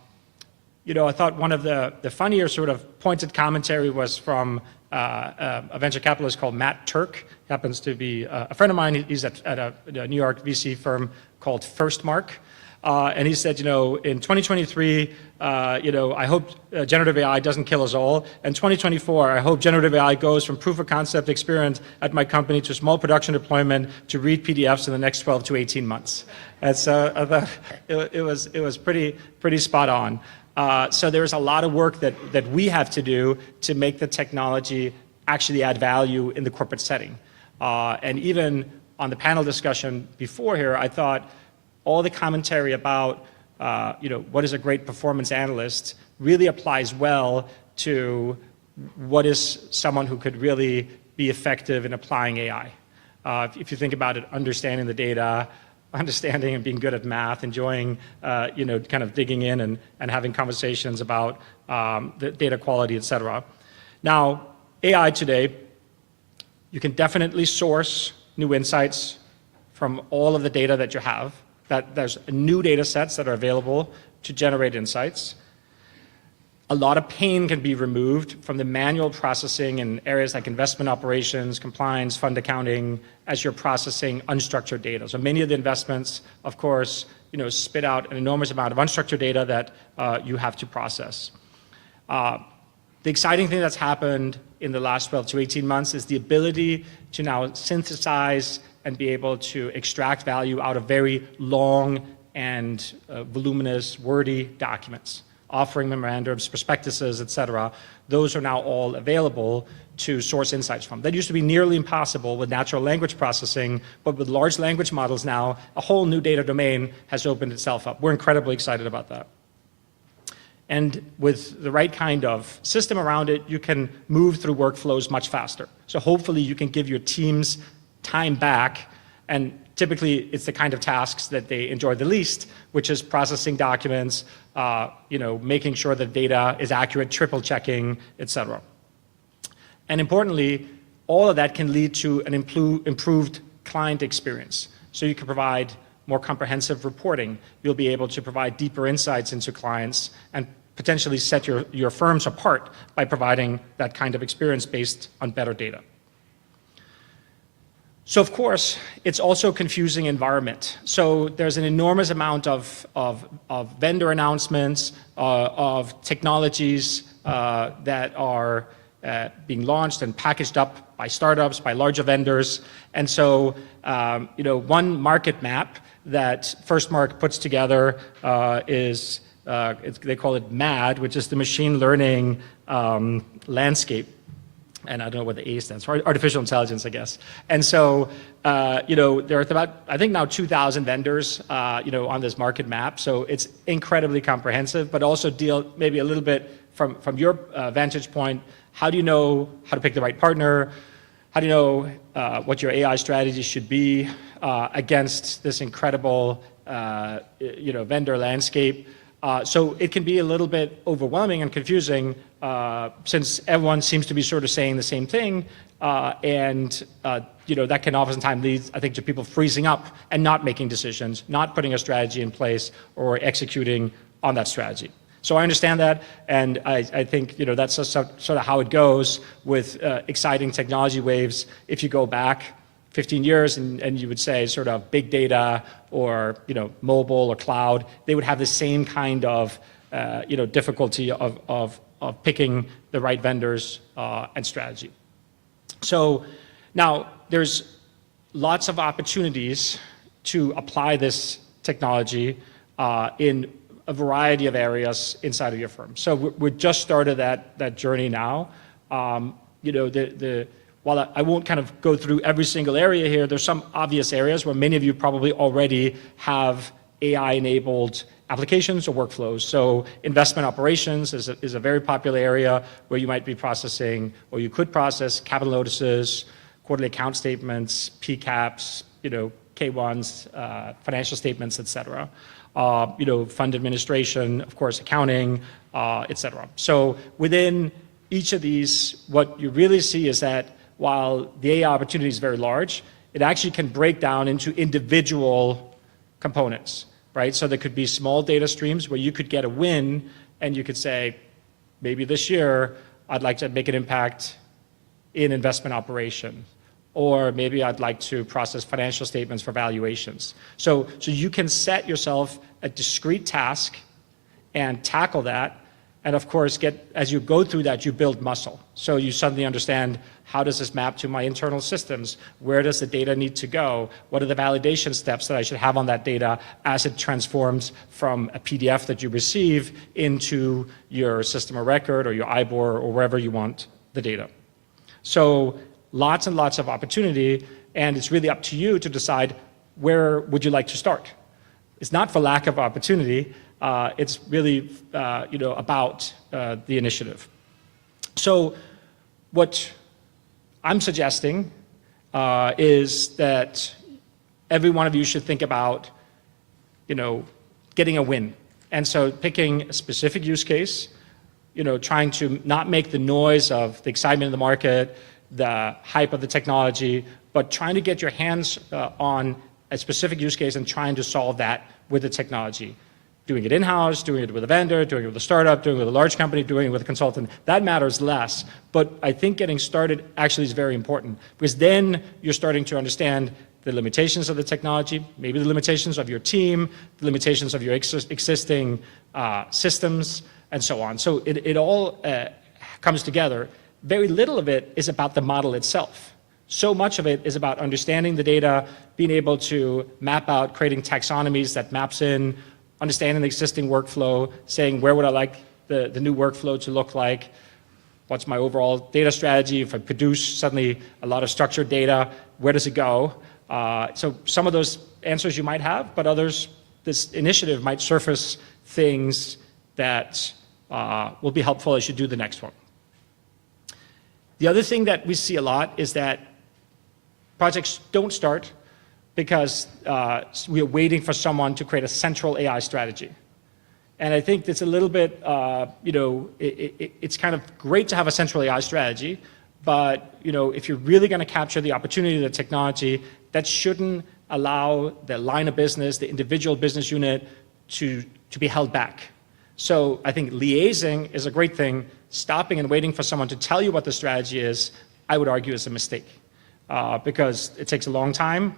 thought one of the funnier sort of pointed commentary was from a venture capitalist called Matt Turk. He happens to be a friend of mine. He's at a New York VC firm called FirstMark. And he said, in 2023, I hope generative AI doesn't kill us all. In 2024, I hope generative AI goes from proof of concept experience at my company to small production deployment to read PDFs in the next 12 to 18 months. And so I thought it was pretty spot on. So there's a lot of work that we have to do to make the technology actually add value in the corporate setting. And even on the panel discussion before here, I thought all the commentary about what is a great performance analyst really applies well to what is someone who could really be effective in applying AI. If you think about it, understanding the data, understanding and being good at math, enjoying, kind of digging in and having conversations about the data quality, et cetera. Now, AI today, you can definitely source new insights from all of the data that you have. That there's new data sets that are available to generate insights. A lot of pain can be removed from the manual processing in areas like investment operations, compliance, fund accounting, as you're processing unstructured data. So many of the investments, of course, spit out an enormous amount of unstructured data that you have to process. The exciting thing that's happened in the last 12 to 18 months is the ability to now synthesize and be able to extract value out of very long and voluminous, wordy documents, offering memorandums, prospectuses, et cetera. Those are now all available to source insights from. That used to be nearly impossible with natural language processing, but with large language models now, a whole new data domain has opened itself up. We're incredibly excited about that. And with the right kind of system around it, you can move through workflows much faster. So hopefully you can give your teams time back And typically, it's the kind of tasks that they enjoy the least, which is processing documents, making sure that data is accurate, triple checking, et cetera. And importantly, all of that can lead to an improved client experience. So you can provide more comprehensive reporting. You'll be able to provide deeper insights into clients and potentially set your firms apart by providing that kind of experience based on better data. So of course, it's also a confusing environment. So there's an enormous amount of vendor announcements, of technologies that are being launched and packaged up by startups, by larger vendors. And so, one market map that FirstMark puts together is, they call it MAD, which is the machine learning landscape. And I don't know what the A stands for, artificial intelligence, I guess. And so, there are about, I think now 2,000 vendors, on this market map. So it's incredibly comprehensive, but also deal maybe a little bit from your vantage point. How do you know how to pick the right partner? How do you know what your AI strategy should be against this incredible, vendor landscape? So it can be a little bit overwhelming and confusing since everyone seems to be sort of saying the same thing, and that can oftentimes lead, I think, to people freezing up and not making decisions, not putting a strategy in place or executing on that strategy. So I understand that, and I think that's sort of how it goes with exciting technology waves. If you go back 15 years and you would say sort of big data or mobile or cloud, they would have the same kind of difficulty of picking the right vendors and strategy. So now there's lots of opportunities to apply this technology in a variety of areas inside of your firm. So we just started that journey now. While I won't kind of go through every single area here, there's some obvious areas where many of you probably already have AI-enabled applications or workflows. So investment operations is a very popular area where you might be processing, or you could process capital notices, quarterly account statements, PCAPs, K1s, financial statements, et cetera. Fund administration, of course, accounting, et cetera. So within each of these, what you really see is that while the AI opportunity is very large, it actually can break down into individual components, right? So there could be small data streams where you could get a win and you could say, maybe this year I'd like to make an impact in investment operation, or maybe I'd like to process financial statements for valuations. So you can set yourself a discrete task and tackle that. And of course, as you go through that, you build muscle. So you suddenly understand, how does this map to my internal systems? Where does the data need to go? What are the validation steps that I should have on that data as it transforms from a PDF that you receive into your system of record or your IBOR or wherever you want the data? So lots and lots of opportunity, and it's really up to you to decide where would you like to start. It's not for lack of opportunity. It's really about the initiative. So what I'm suggesting is that every one of you should think about getting a win. And so picking a specific use case, trying to not make the noise of the excitement in the market, the hype of the technology, but trying to get your hands on a specific use case and trying to solve that with the technology. Doing it in-house, doing it with a vendor, doing it with a startup, doing it with a large company, doing it with a consultant, that matters less. But I think getting started actually is very important, because then you're starting to understand the limitations of the technology, maybe the limitations of your team, the limitations of your existing systems, and so on. So it all comes together. Very little of it is about the model itself. So much of it is about understanding the data, being able to map out, creating taxonomies that maps in, understanding the existing workflow, saying where would I like the new workflow to look like, what's my overall data strategy, if I produce suddenly a lot of structured data, where does it go? So some of those answers you might have, but others, this initiative might surface things that will be helpful as you do the next one. The other thing that we see a lot is that projects don't start because we are waiting for someone to create a central AI strategy. And I think it's a little bit, it's kind of great to have a central AI strategy, but if you're really going to capture the opportunity of the technology, that shouldn't allow the line of business, the individual business unit to be held back. So I think liaising is a great thing. Stopping and waiting for someone to tell you what the strategy is, I would argue is a mistake because it takes a long time.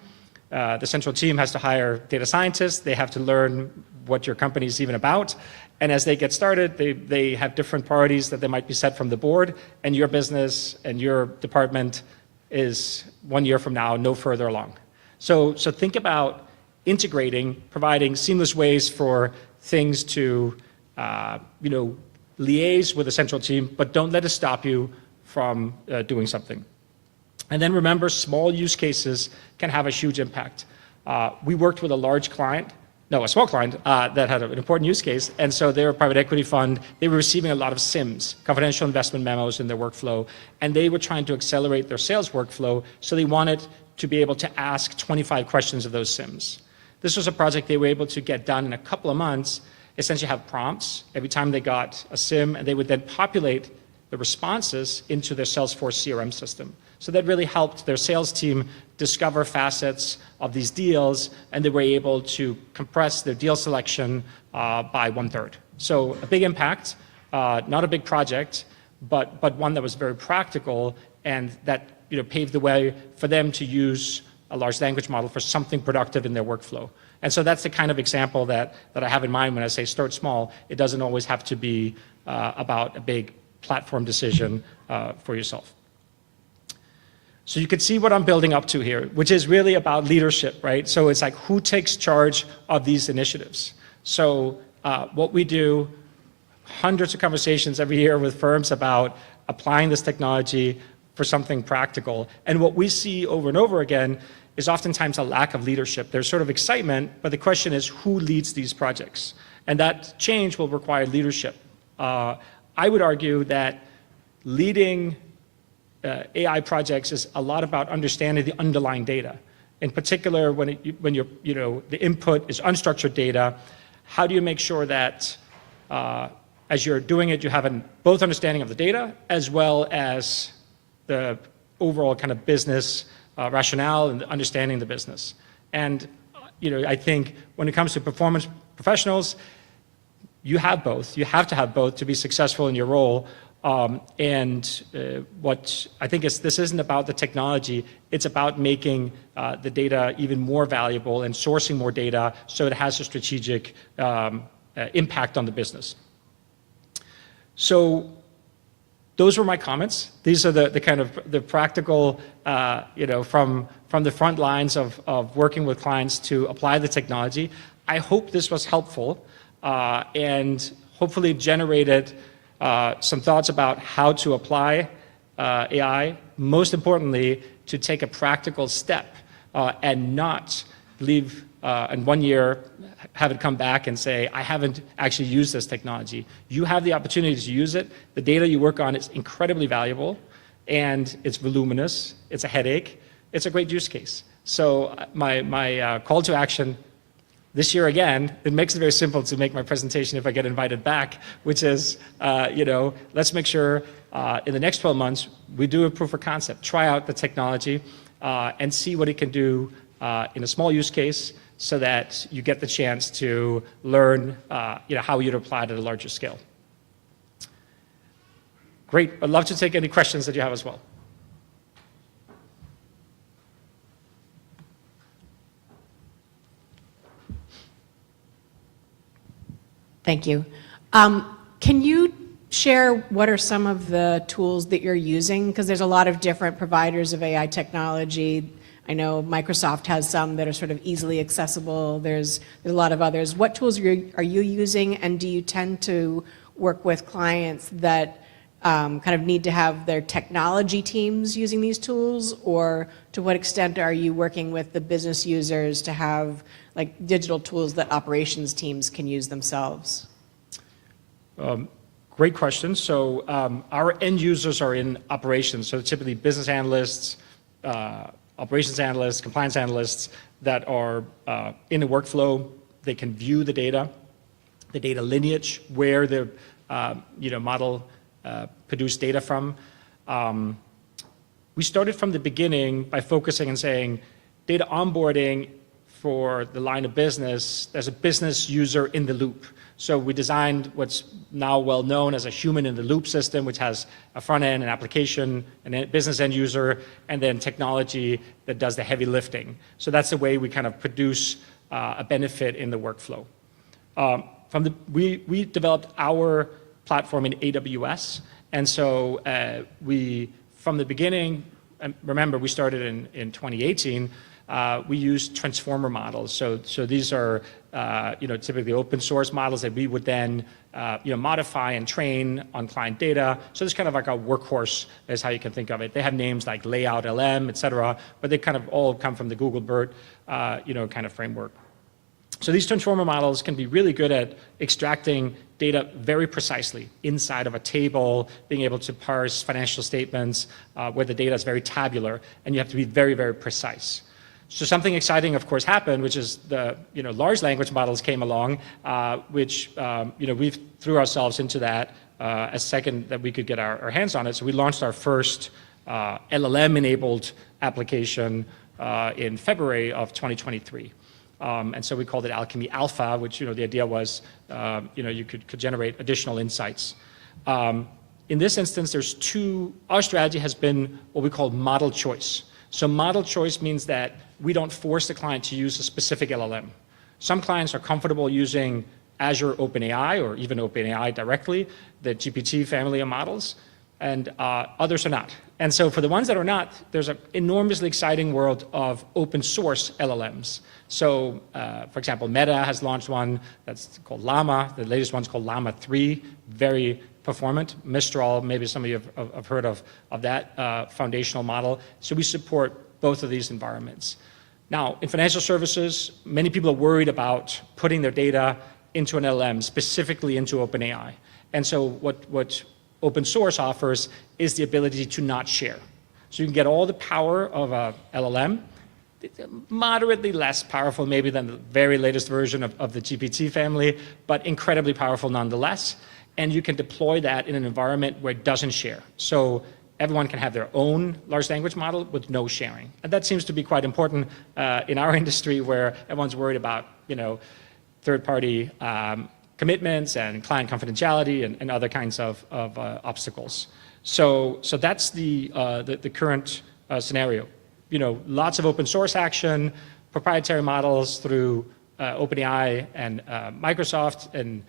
The central team has to hire data scientists. They have to learn what your company is even about. And as they get started, they have different priorities that they might be set from the board, and your business and your department is 1 year from now no further along. So think about integrating, providing seamless ways for things to liaise with the central team, but don't let it stop you from doing something. And then remember, small use cases can have a huge impact. We worked with a small client that had an important use case, and so they were a private equity fund. They were receiving a lot of CIMs, confidential investment memos, in their workflow, and they were trying to accelerate their sales workflow, so they wanted to be able to ask 25 questions of those CIMs. This was a project they were able to get done in a couple of months, essentially have prompts every time they got a CIM, and they would then populate the responses into their Salesforce CRM system. So that really helped their sales team discover facets of these deals, and they were able to compress their deal selection by 1/3. So a big impact, not a big project, but one that was very practical, and that paved the way for them to use a large language model for something productive in their workflow. And so that's the kind of example that I have in mind when I say start small. It doesn't always have to be about a big platform decision for yourself. So you can see what I'm building up to here, which is really about leadership, right? So it's like, who takes charge of these initiatives? So what we do, hundreds of conversations every year with firms about applying this technology for something practical. And what we see over and over again is oftentimes a lack of leadership. There's sort of excitement, but the question is, who leads these projects? And that change will require leadership. I would argue that leading AI projects is a lot about understanding the underlying data. In particular, when the input is unstructured data, how do you make sure that as you're doing it, you have both understanding of the data as well as the overall kind of business rationale and understanding the business. And I think when it comes to performance professionals, you have both. You have to have both to be successful in your role. What I think is, this isn't about the technology, it's about making the data even more valuable and sourcing more data so it has a strategic impact on the business. So those were my comments. These are the kind of the practical, from the front lines of working with clients to apply the technology. I hope this was helpful and hopefully generated some thoughts about how to apply AI, most importantly, to take a practical step and not leave in 1 year, have it come back and say, I haven't actually used this technology. You have the opportunity to use it. The data you work on is incredibly valuable, and it's voluminous, it's a headache, it's a great use case. So my call to action this year again, it makes it very simple to make my presentation if I get invited back, which is, let's make sure in the next 12 months, we do a proof of concept, try out the technology and see what it can do in a small use case so that you get the chance to learn how you'd apply it at a larger scale. Great, I'd love to take any questions that you have as well. Thank you. Can you share what are some of the tools that you're using? Because there's a lot of different providers of AI technology. I know Microsoft has some that are sort of easily accessible. There's a lot of others. What tools are you using, and do you tend to work with clients that kind of need to have their technology teams using these tools, or to what extent are you working with the business users to have like digital tools that operations teams can use themselves? Great question. So our end users are in operations, so typically business analysts, operations analysts, compliance analysts, that are in the workflow. They can view the data lineage, where the model produced data from. We started from the beginning by focusing and saying, data onboarding for the line of business, there's a business user in the loop. So we designed what's now well known as a human in the loop system, which has a front end, an application, and a business end user, and then technology that does the heavy lifting. So that's the way we kind of produce a benefit in the workflow. We developed our platform in AWS, and so from the beginning, and remember we started in 2018, we used transformer models. So these are typically open source models that we would then modify and train on client data. So it's kind of like a workhorse is how you can think of it. They have names like Layout LM, et cetera, but they kind of all come from the Google BERT kind of framework. So these transformer models can be really good at extracting data very precisely inside of a table, being able to parse financial statements where the data is very tabular, and you have to be very, very precise. So something exciting, of course, happened, which is the large language models came along, which we've threw ourselves into that a second that we could get our hands on it. So we launched our first LLM-enabled application in February of 2023. And so we called it Alchemy Alpha, which the idea was you could generate additional insights. In this instance, our strategy has been what we call model choice. So model choice means that we don't force the client to use a specific LLM. Some clients are comfortable using Azure OpenAI or even OpenAI directly, the GPT family of models, and others are not. And so for the ones that are not, there's an enormously exciting world of open source LLMs. So, for example, Meta has launched one that's called Llama. The latest one's called Llama 3, very performant. Mistral, maybe some of you have heard of that foundational model. So we support both of these environments. Now, in financial services, many people are worried about putting their data into an LLM, specifically into OpenAI. And so what open source offers is the ability to not share. So you can get all the power of a LLM, moderately less powerful maybe than the very latest version of the GPT family, but incredibly powerful nonetheless. And you can deploy that in an environment where it doesn't share. So everyone can have their own large language model with no sharing. And that seems to be quite important in our industry where everyone's worried about third-party commitments and client confidentiality and other kinds of obstacles. So that's the current scenario. Lots of open source action, proprietary models through OpenAI and Microsoft, and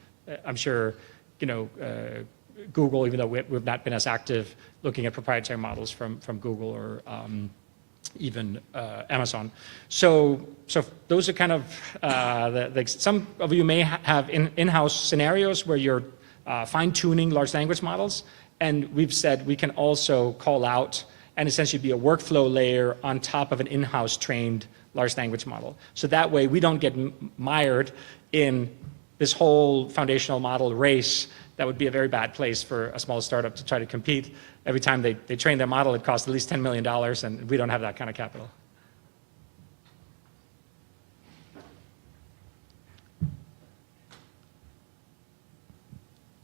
I'm sure Google, even though we've not been as active looking at proprietary models from Google or even Amazon. So those are kind of, some of you may have in-house scenarios where you're fine-tuning large language models, and we've said we can also call out and essentially be a workflow layer on top of an in-house trained large language model. So that way we don't get mired in this whole foundational model race. That would be a very bad place for a small startup to try to compete. Every time they train their model, it costs at least $10 million, and we don't have that kind of capital.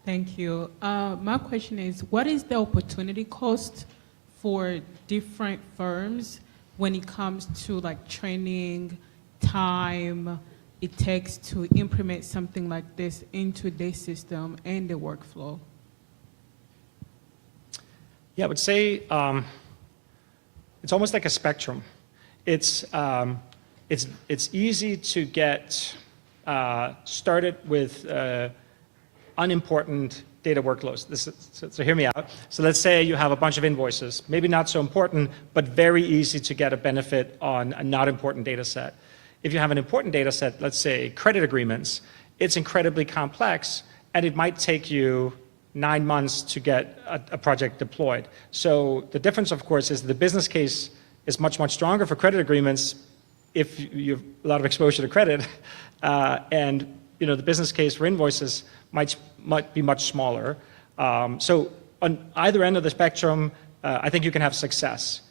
Thank you. My question is, what is the opportunity cost for different firms when it comes to training, time it takes to implement something like this into their system and the workflow? Yeah, I would say it's almost like a spectrum. It's easy to get started with unimportant data workloads. So hear me out. So let's say you have a bunch of invoices, maybe not so important, but very easy to get a benefit on a not important data set. If you have an important data set, let's say credit agreements, it's incredibly complex, and it might take you 9 months to get a project deployed. So the difference, of course, is the business case is much, much stronger for credit agreements if you have a lot of exposure to credit, and the business case for invoices might be much smaller. So on either end of the spectrum, I think you can have success.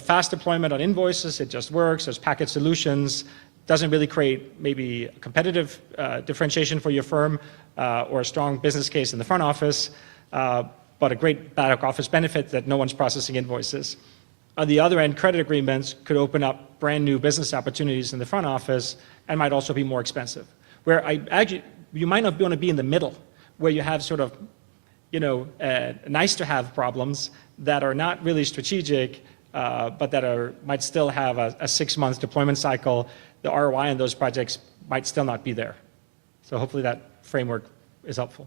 fast deployment on invoices, it just works. There's package solutions, doesn't really create maybe competitive differentiation for your firm or a strong business case in the front office, but a great back office benefit that no one's processing invoices. On the other end, credit agreements could open up brand new business opportunities in the front office and might also be more expensive. Where you might not want to be in the middle, where you have sort of, nice to have problems that are not really strategic, but that might still have a 6-month deployment cycle. The ROI on those projects might still not be there. So hopefully that framework is helpful.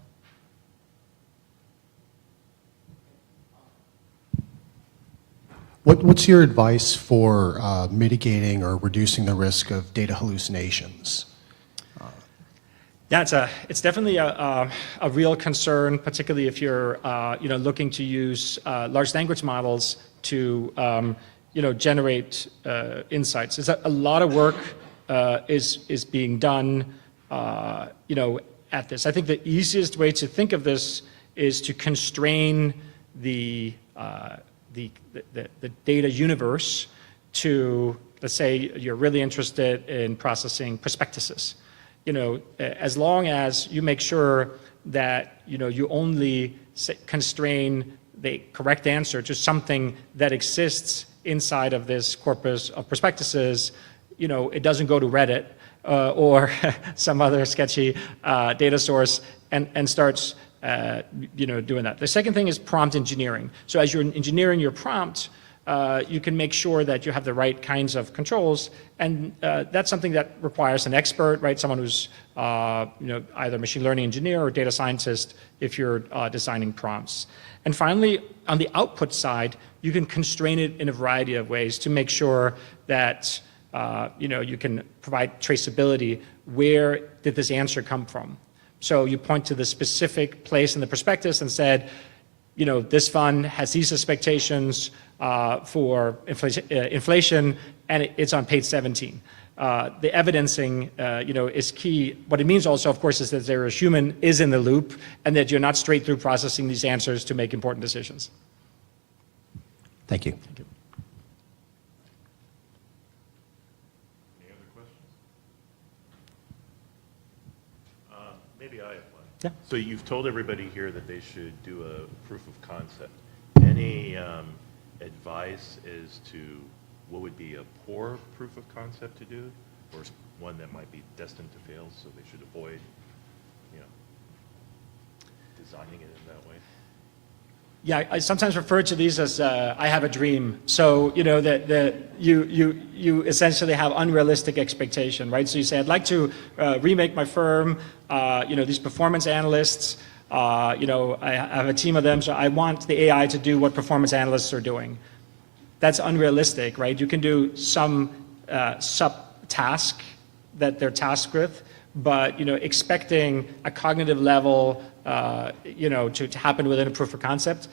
What's your advice for mitigating or reducing the risk of data hallucinations? Yeah, it's definitely a real concern, particularly if you're looking to use large language models to generate insights. It's a lot of work is being done at this. I think the easiest way to think of this is to constrain the data universe to, let's say, you're really interested in processing prospectuses. As long as you make sure that you only constrain the correct answer to something that exists inside of this corpus of prospectuses, it doesn't go to Reddit or some other sketchy data source and starts doing that. The second thing is prompt engineering. So as you're engineering your prompt, you can make sure that you have the right kinds of controls, and that's something that requires an expert, right? Someone who's either machine learning engineer or data scientist if you're designing prompts. And finally, on the output side, you can constrain it in a variety of ways to make sure that you can provide traceability. Where did this answer come from? So you point to the specific place in the prospectus and said, this fund has these expectations for inflation, and it's on page 17. The evidencing, is key. What it means also, of course, is that a human is in the loop and that you're not straight through processing these answers to make important decisions. Thank you. Thank you. Any other questions? Maybe I have one. Yeah. So you've told everybody here that they should do a proof of concept. Any advice as to what would be a poor proof of concept to do, or one that might be destined to fail, so they should avoid, designing it in that way? Yeah, I sometimes refer to these as I have a dream. So that you essentially have unrealistic expectation, right? So you say, I'd like to remake my firm. These performance analysts. I have a team of them, so I want the AI to do what performance analysts are doing. That's unrealistic, right? You can do some sub-task that they're tasked with, but expecting a cognitive level to happen within a proof of concept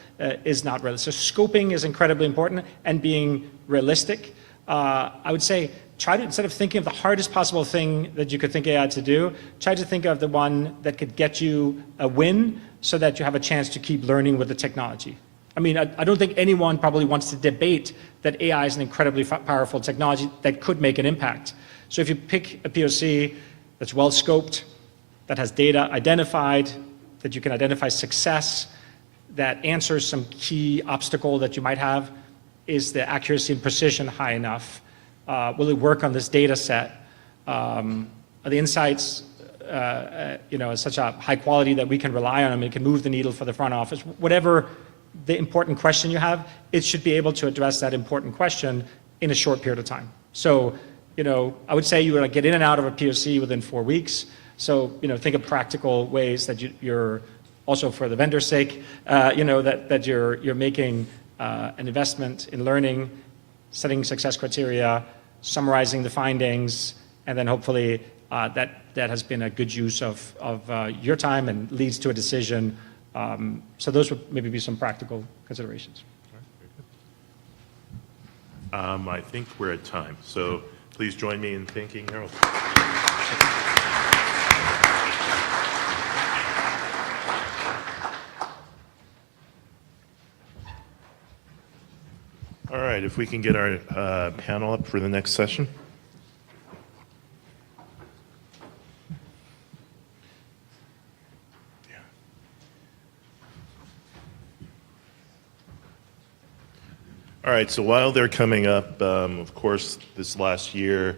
is not realistic. So scoping is incredibly important, and being realistic. I would say try to, instead of thinking of the hardest possible thing that you could think AI to do, try to think of the one that could get you a win so that you have a chance to keep learning with the technology. I mean, I don't think anyone probably wants to debate that AI is an incredibly powerful technology that could make an impact. So if you pick a POC that's well scoped, that has data identified, that you can identify success, that answers some key obstacle that you might have, is the accuracy and precision high enough? Will it work on this data set? Are the insights such a high quality that we can rely on them, it can move the needle for the front office? Whatever the important question you have, it should be able to address that important question in a short period of time. So, I would say you would get in and out of a POC within 4 weeks. So, think of practical ways that you're also, for the vendor's sake, that you're making an investment in learning, setting success criteria, summarizing the findings, and then hopefully that has been a good use of your time and leads to a decision. So those would maybe be some practical considerations. I think we're at time, so please join me in thanking Harold. All right. right, if we can get our panel up for the next session. All right, so while they're coming up, of course, this last year,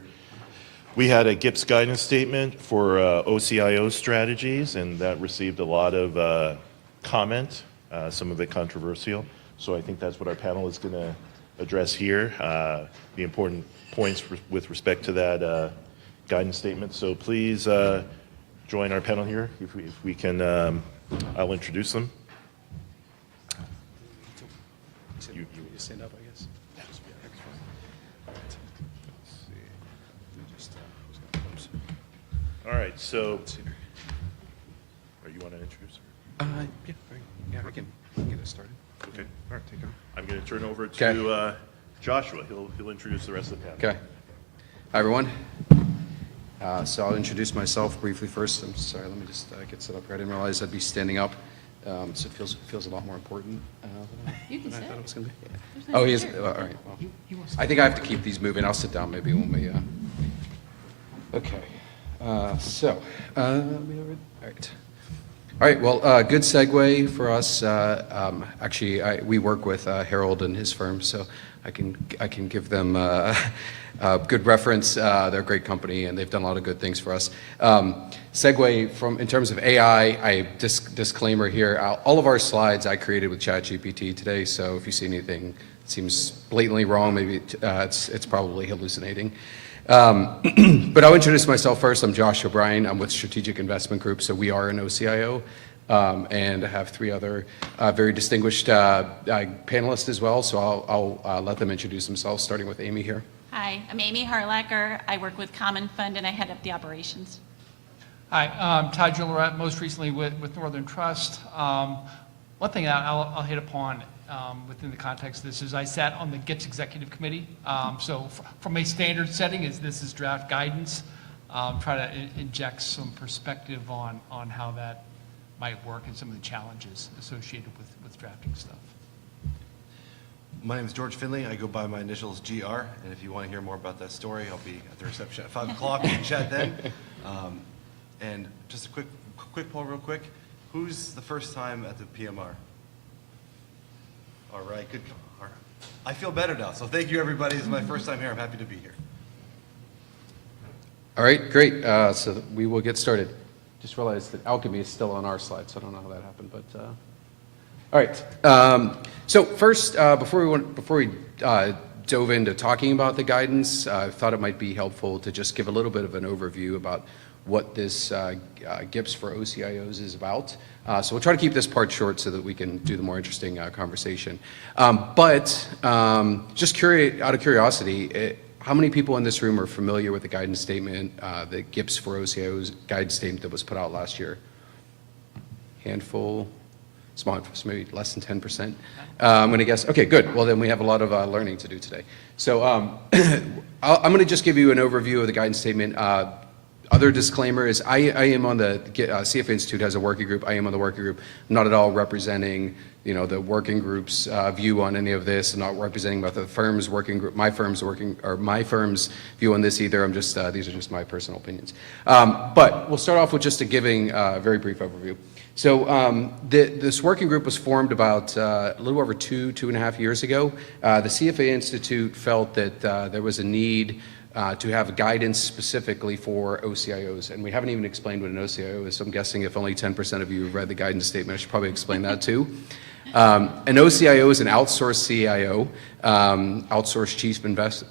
we had a GIPS guidance statement for OCIO strategies, and that received a lot of comment, some of it controversial. So I think that's what our panel is going to address here, the important points with respect to that guidance statement. So please join our panel here. If we can, I'll introduce them. You stand up, I guess. All right, so, or you want to introduce her? Yeah, we can get it started. Okay. All right, take it. I'm going to turn over to Joshua. He'll introduce the rest of the panel. Okay. Hi, everyone. So I'll introduce myself briefly first. I'm sorry, let me just get set up here. I didn't realize I'd be standing up, so it feels a lot more important You can than I sit. thought it was going to be. Oh, he is? All right. Well, I think I have to keep these moving. I'll sit down maybe when we... Okay. All right, well, good segue for us. Actually, we work with Harold and his firm, so I can give them good reference. They're a great company, and they've done a lot of good things for us. Segue from, in terms of AI, disclaimer here, all of our slides I created with ChatGPT today, so if you see anything that seems blatantly wrong, maybe it's probably hallucinating. But I'll introduce myself first. I'm Josh O'Brien. I'm with Strategic Investment Group, so we are an OCIO, and I have three other very distinguished panelists as well, so I'll let them introduce themselves, starting with Amy here. Hi, I'm Amy Harlacker. I work with Common Fund, and I head up the operations. Hi, I'm Todd Gillerette, most recently with Northern Trust. One thing I'll hit upon within the context of this is I sat on the GIPS Executive Committee. So from a standard setting, this is draft guidance. Try to inject some perspective on how that might work and some of the challenges associated with drafting stuff. My name is George Finley. I go by my initials GR, and if you want to hear more about that story, I'll be at the reception at 5 o'clock. We can chat then. And just a quick poll real quick. Who's the first time at the PMR? All right, good. All right. I feel better now, so thank you, everybody. This is my first time here. I'm happy to be here. All right, great. So we will get started. Just realized that alchemy is still on our slide, so I don't know how that happened, but all right. So first, before we dove into talking about the guidance, I thought it might be helpful to just give a little bit of an overview about what this GIPS for OCIOs is about. So we'll try to keep this part short so that we can do the more interesting conversation. But just out of curiosity, how many people in this room are familiar with the guidance statement, the GIPS for OCIOs guidance statement that was put out last year? Handful, small, maybe less than 10%. I'm going to guess. Okay, good. Well, then we have a lot of learning to do today. So I'm going to just give you an overview of the guidance statement. Other disclaimer is I am on the CFA Institute has a working group. I am on the working group. I'm not at all representing the working group's view on any of this. I'm not representing the firm's working group, my firm's view on this either. I'm just these are just my personal opinions. But we'll start off with just giving a very brief overview. So this working group was formed about a little over 2.5 years ago. The CFA Institute felt that there was a need to have guidance specifically for OCIOs. And we haven't even explained what an OCIO is, so I'm guessing if only 10% of you have read the guidance statement, I should probably explain that too. An OCIO is an outsourced CIO, outsourced chief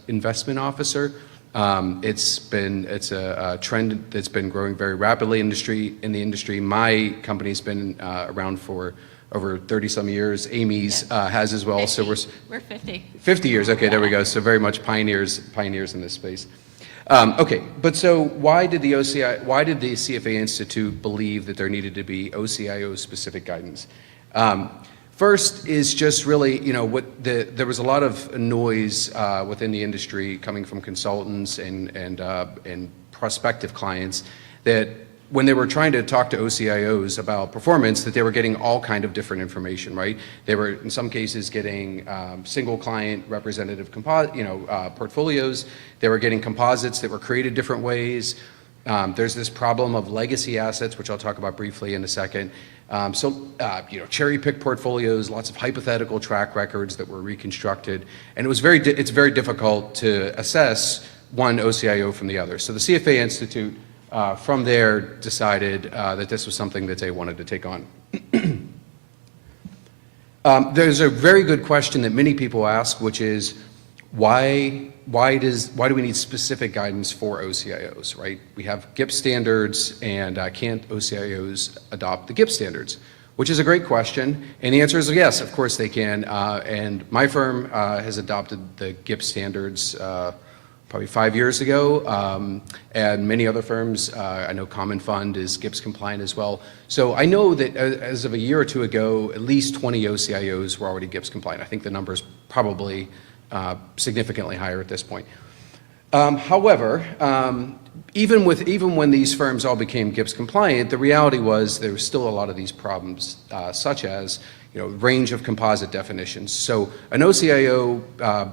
investment officer. It's a trend that's been growing very rapidly in the industry. My company's been around for over 30-some years. Amy's has as well. 50. So we're 50. 50 years. Okay, there we go. So very much pioneers in this space. Okay, but so why did the CFA Institute believe that there needed to be OCIO specific guidance? First is just really, there was a lot of noise within the industry coming from consultants and prospective clients that when they were trying to talk to OCIOs about performance, that they were getting all kind of different information, right? They were, in some cases, getting single client representative portfolios. They were getting composites that were created different ways. There's this problem of legacy assets, which I'll talk about briefly in a second. Cherry-picked portfolios, lots of hypothetical track records that were reconstructed, and it's very difficult to assess one OCIO from the other. So the CFA Institute, from there, decided that this was something that they wanted to take on. There's a very good question that many people ask, which is, why do we need specific guidance for OCIOs, right? We have GIPS standards, and can't OCIOs adopt the GIPS standards? Which is a great question, and the answer is yes, of course they can. And my firm has adopted the GIPS standards probably 5 years ago, and many other firms, I know Common Fund is GIPS compliant as well. So I know that as of a year or two ago, at least 20 OCIOs were already GIPS compliant. I think the number is probably significantly higher at this point. However, even when these firms all became GIPS compliant, the reality was there was still a lot of these problems, such as range of composite definitions. So an OCIO,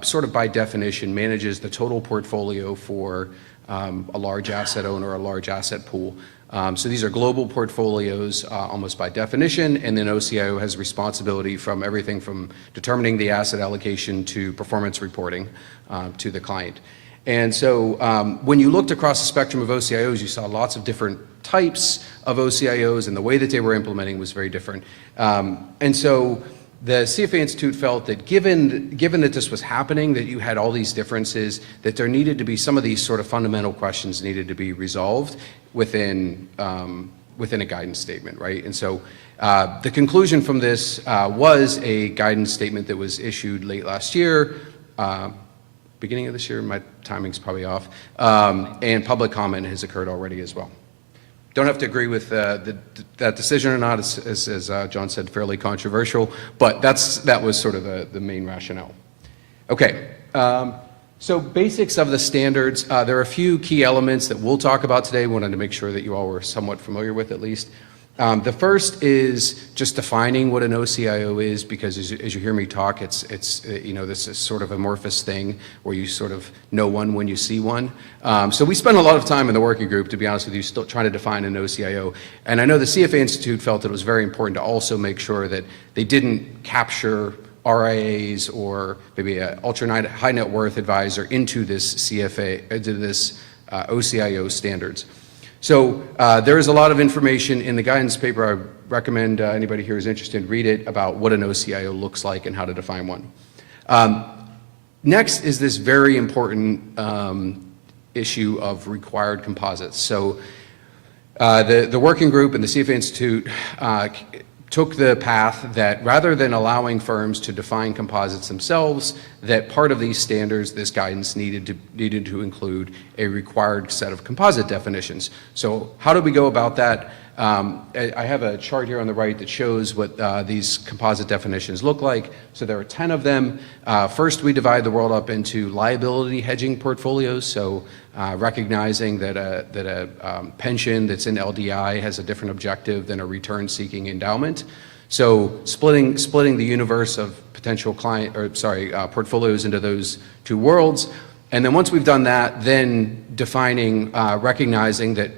sort of by definition, manages the total portfolio for a large asset owner, a large asset pool. So these are global portfolios almost by definition, and then OCIO has responsibility from everything from determining the asset allocation to performance reporting to the client. And so when you looked across the spectrum of OCIOs, you saw lots of different types of OCIOs, and the way that they were implementing was very different. And so the CFA Institute felt that given that this was happening, that you had all these differences, that there needed to be some of these sort of fundamental questions needed to be resolved within a guidance statement, right? And so the conclusion from this was a guidance statement that was issued late last year, beginning of this year, my timing's probably off, and public comment has occurred already as well. Don't have to agree with that decision or not, as John said, fairly controversial, but that was sort of the main rationale. Okay, so basics of the standards. There are a few key elements that we'll talk about today. Wanted to make sure that you all were somewhat familiar with at least. The first is just defining what an OCIO is, because as you hear me talk, it's this is sort of amorphous thing where you sort of know one when you see one. So we spent a lot of time in the working group, to be honest with you, still trying to define an OCIO. And I know the CFA Institute felt it was very important to also make sure that they didn't capture RIAs or maybe an ultra high net worth advisor into this OCIO standards. So there is a lot of information in the guidance paper. I recommend anybody here who's interested read it about what an OCIO looks like and how to define one. Next is this very important issue of required composites. So the working group and the CFA Institute took the path that rather than allowing firms to define composites themselves, that part of these standards, this guidance needed to include a required set of composite definitions. So how do we go about that? I have a chart here on the right that shows what these composite definitions look like. So there are 10 of them. First, we divide the world up into liability hedging portfolios. So recognizing that a pension that's in LDI has a different objective than a return-seeking endowment. So splitting the universe of potential portfolios into those two worlds. And then once we've done that, then defining, recognizing that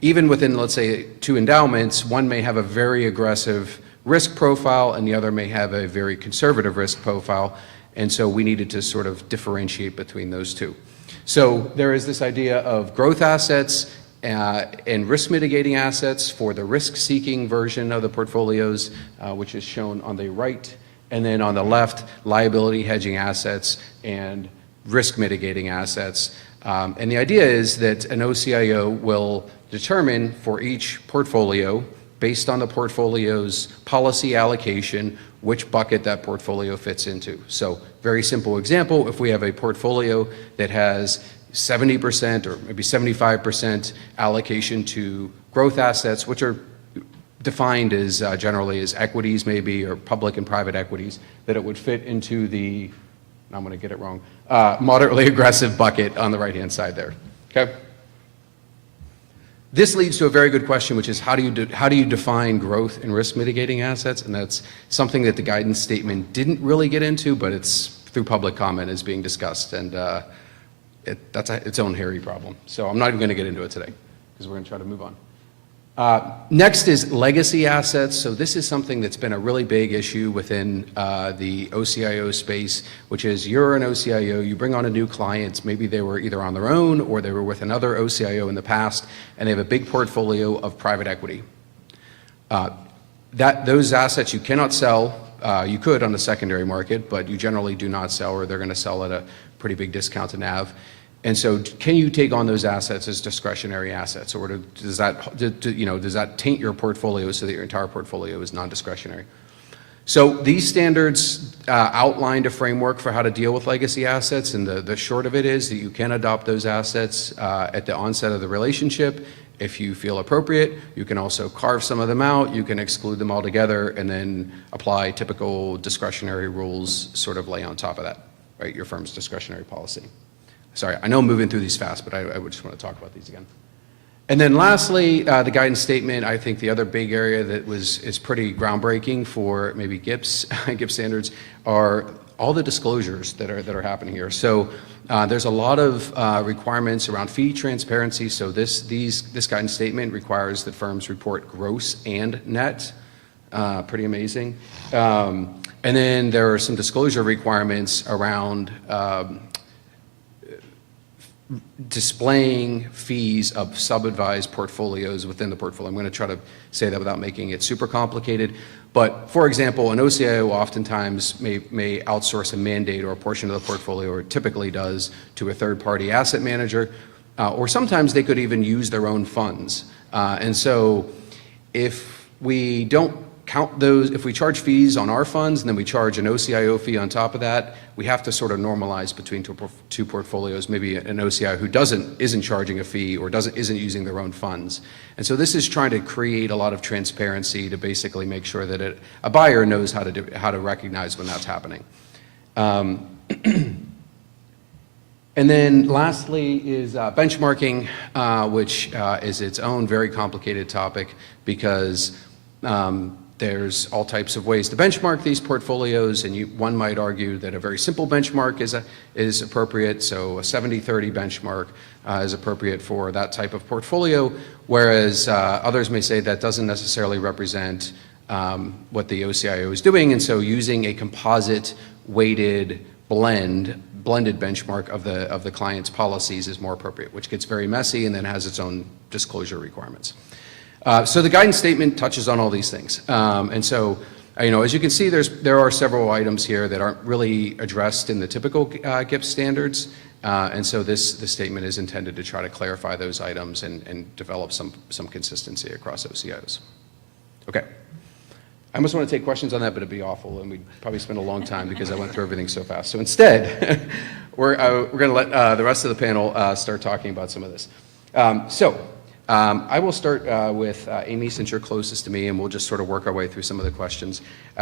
even within, let's say, two endowments, one may have a very aggressive risk profile and the other may have a very conservative risk profile. And so we needed to sort of differentiate between those two. So there is this idea of growth assets and risk mitigating assets for the risk-seeking version of the portfolios, which is shown on the right. And then on the left, liability hedging assets and risk mitigating assets. And the idea is that an OCIO will determine for each portfolio, based on the portfolio's policy allocation, which bucket that portfolio fits into. So very simple example, if we have a portfolio that has 70% or maybe 75% allocation to growth assets, which are defined as generally as equities maybe, or public and private equities, that it would fit into the, I'm going to get it wrong, moderately aggressive bucket on the right-hand side there, okay? This leads to a very good question, which is how do you define growth and risk mitigating assets? And that's something that the guidance statement didn't really get into, but it's through public comment is being discussed, and that's its own hairy problem. So I'm not even going to get into it today because we're going to try to move on. Next is legacy assets. So this is something that's been a really big issue within the OCIO space, which is you're an OCIO, you bring on a new client, maybe they were either on their own or they were with another OCIO in the past, and they have a big portfolio of private equity. Those assets you cannot sell. You could on the secondary market, but you generally do not sell, or they're going to sell at a pretty big discount to NAV. And so can you take on those assets as discretionary assets, or does that taint your portfolio so that your entire portfolio is non-discretionary? So these standards outlined a framework for how to deal with legacy assets, and the short of it is that you can adopt those assets at the onset of the relationship. If you feel appropriate, you can also carve some of them out, you can exclude them altogether, and then apply typical discretionary rules, sort of lay on top of that, right? Your firm's discretionary policy. Sorry, I know I'm moving through these fast, but I would just want to talk about these again. And then lastly, the guidance statement, I think the other big area that is pretty groundbreaking for maybe GIPS, GIPS standards, are all the disclosures that are happening here. So there's a lot of requirements around fee transparency. So this guidance statement requires that firms report gross and net. Pretty amazing. And then there are some disclosure requirements around displaying fees of sub-advised portfolios within the portfolio. I'm going to try to say that without making it super complicated. But for example, an OCIO oftentimes may outsource a mandate or a portion of the portfolio, or typically does, to a third-party asset manager, or sometimes they could even use their own funds. And so if we don't count those, if we charge fees on our funds and then we charge an OCIO fee on top of that, we have to sort of normalize between two portfolios, maybe an OCIO who isn't charging a fee or isn't using their own funds. And so this is trying to create a lot of transparency to basically make sure that a buyer knows how to recognize when that's happening. And then lastly is benchmarking, which is its own very complicated topic, because there's all types of ways to benchmark these portfolios, and one might argue that a very simple benchmark is appropriate. So a 70-30 benchmark is appropriate for that type of portfolio, whereas others may say that doesn't necessarily represent what the OCIO is doing, and so using a composite weighted blended benchmark of the client's policies is more appropriate, which gets very messy and then has its own disclosure requirements. So the guidance statement touches on all these things. And so, as you can see, there are several items here that aren't really addressed in the typical GIPS standards. And so this statement is intended to try to clarify those items and develop some consistency across OCIOs. Okay. I almost want to take questions on that, but it'd be awful, and we'd probably spend a long time because I went through everything so fast. So instead, we're going to let the rest of the panel start talking about some of this. I will start with Amy, since you're closest to me, and we'll just sort of work our way through some of the questions,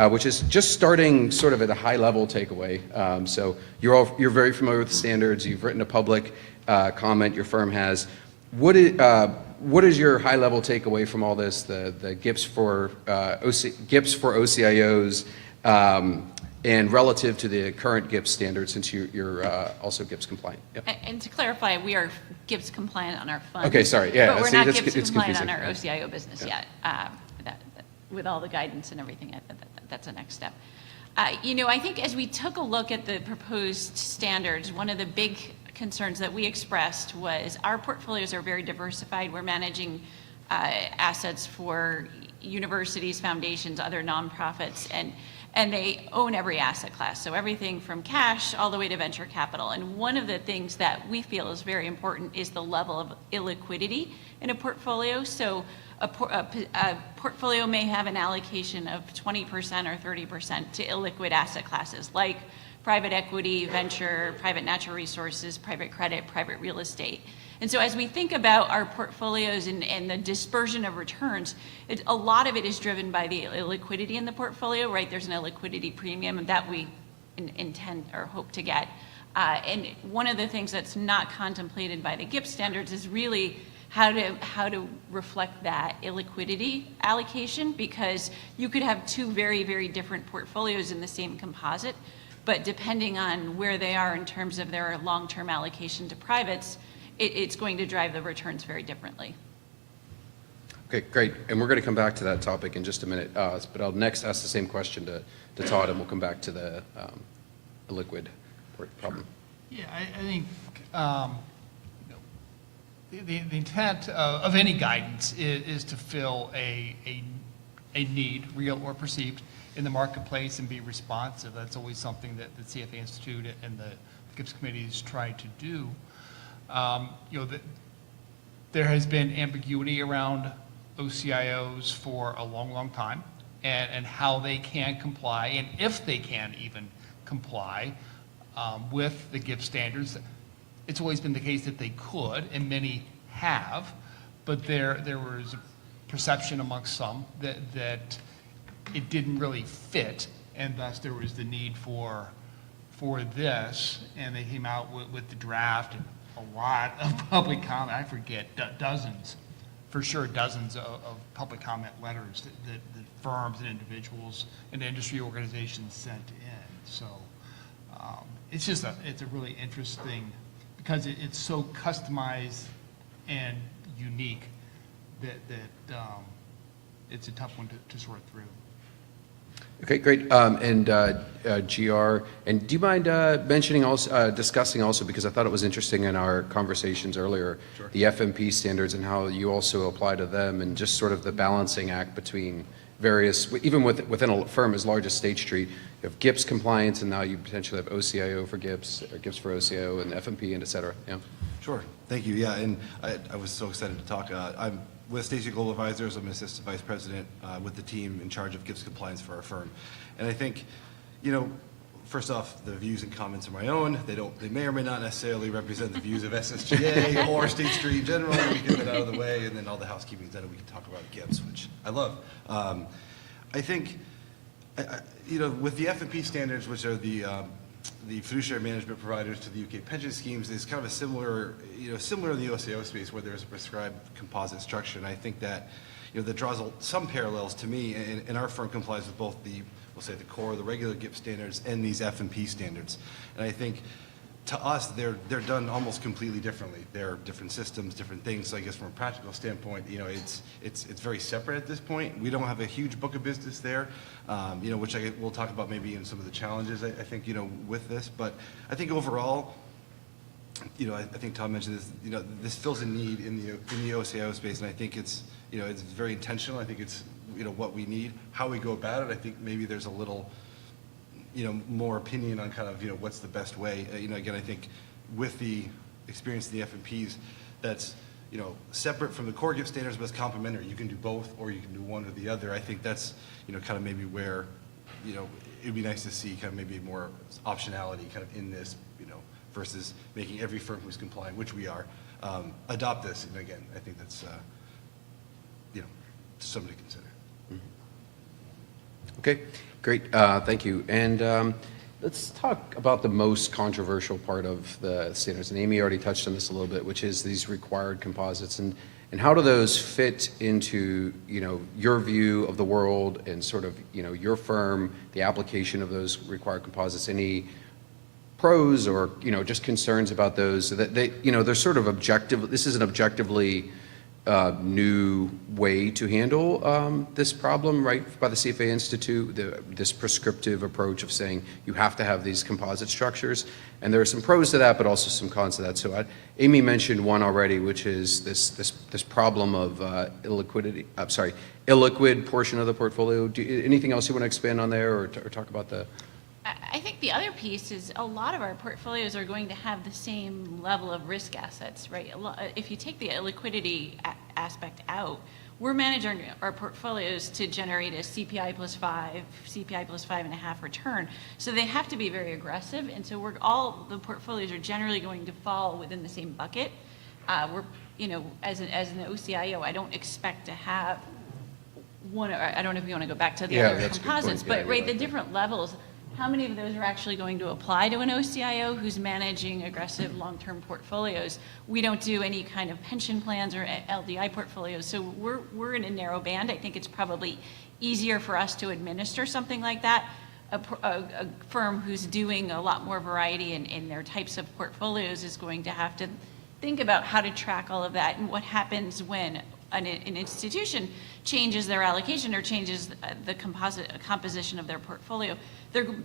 which is just starting sort of at a high-level takeaway. So you're very familiar with the standards. You've written a public comment your firm has. What is your high-level takeaway from all this? The GIPS for OCIOs, and relative to the current GIPS standard, since you're also GIPS compliant. Yep. And to clarify, we are GIPS compliant on our funds. Okay, sorry. Yeah, but we're not GIPS compliant confusing. on our OCIO business yet. With all the guidance and everything, that's the next step. I think as we took a look at the proposed standards, one of the big concerns that we expressed was our portfolios are very diversified. We're managing assets for universities, foundations, other nonprofits, and they own every asset class. So everything from cash all the way to venture capital. And one of the things that we feel is very important is the level of illiquidity in a portfolio. So a portfolio may have an allocation of 20% or 30% to illiquid asset classes like private equity, venture, private natural resources, private credit, private real estate. And so as we think about our portfolios and the dispersion of returns, a lot of it is driven by the illiquidity in the portfolio, right? There's an illiquidity premium that we intend or hope to get. And one of the things that's not contemplated by the GIPS standards is really how to reflect that illiquidity allocation, because you could have two very, very different portfolios in the same composite, but depending on where they are in terms of their long-term allocation to privates, it's going to drive the returns very differently. Okay, great. And we're going to come back to that topic in just a minute. But I'll next ask the same question to Todd, and we'll come back to the illiquid problem. Yeah, I think the intent of any guidance is to fill a need, real or perceived, in the marketplace and be responsive. That's always something that the CFA Institute and the GIPS committees try to do. There has been ambiguity around OCIOs for a long, long time, and how they can comply, and if they can even comply with the GIPS standards. It's always been the case that they could, and many have, but there was a perception amongst some that it didn't really fit, and thus there was the need for this, and they came out with the draft and a lot of public comment. I forget, dozens, for sure dozens of public comment letters that firms and individuals and industry organizations sent in. So it's a really interesting, because it's so customized and unique that it's a tough one to sort through. Okay, great. And GR, and do you mind mentioning also, discussing also, because I thought it was interesting in our conversations earlier, sure, the FMP standards and how you also apply to them, and just sort of the balancing act between various, even within a firm as large as State Street, you have GIPS compliance, and now you potentially have OCIO for GIPS, or GIPS for OCIO, and FMP, and et cetera. Yeah. Sure. Thank you. Yeah, and I was so excited to talk. I'm with Stacy Global Advisors. I'm an assistant vice president with the team in charge of GIPS compliance for our firm. And I think, first off, the views and comments are my own. They may or may not necessarily represent the views of SSGA or State Street in general. We get that out of the way, and then all the housekeeping is done, and we can talk about GIPS, which I love. I think, with the F&P standards, which are the fiduciary management providers to the UK pension schemes, is kind of a similar in the OCIO space, where there's a prescribed composite structure. And I think that, that draws some parallels to me, and our firm complies with both we'll say the core, the regular GIPS standards, and these F&P standards. And I think, to us, they're done almost completely differently. They're different systems, different things. So I guess from a practical standpoint, it's very separate at this point. We don't have a huge book of business there, which we'll talk about maybe in some of the challenges, I think, with this. But I think overall, I think Tom mentioned this, this fills a need in the OCIO space, and I think it's very intentional. I think it's, what we need. How we go about it, I think maybe there's a little, more opinion on kind of, what's the best way. Again, I think with the experience of the F&Ps, that's, separate from the core GIPS standards, but it's complementary. You can do both, or you can do one or the other. I think that's, kind of maybe where, it'd be nice to see kind of maybe more optionality kind of in this, versus making every firm who's compliant, which we are, adopt this. And again, I think that's, something to consider. Okay, great. Thank you. And let's talk about the most controversial part of the standards. And Amy already touched on this a little bit, which is these required composites. And how do those fit into, your view of the world and sort of, your firm, the application of those required composites? Any pros or, just concerns about those? So that they're sort of objective. This is an objectively new way to handle this problem, right, by the CFA Institute, this prescriptive approach of saying you have to have these composite structures. And there are some pros to that, but also some cons to that. So Amy mentioned one already, which is this problem of illiquid portion of the portfolio. Anything else you want to expand on there, or talk about the? I think the other piece is a lot of our portfolios are going to have the same level of risk assets, right? If you take the illiquidity aspect out, we're managing our portfolios to generate a CPI plus 5, CPI plus 5.5 return. So they have to be very aggressive, and so all the portfolios are generally going to fall within the same bucket. As an OCIO, I don't expect to have one. I don't know if you want to go back to the other composites, but the different levels how many of those are actually going to apply to an OCIO who's managing aggressive long-term portfolios? We don't do any kind of pension plans or LDI portfolios, so we're in a narrow band. I think it's probably easier for us to administer something like that. A firm who's doing a lot more variety in their types of portfolios is going to have to think about how to track all of that and what happens when an institution changes their allocation or changes the composition of their portfolio.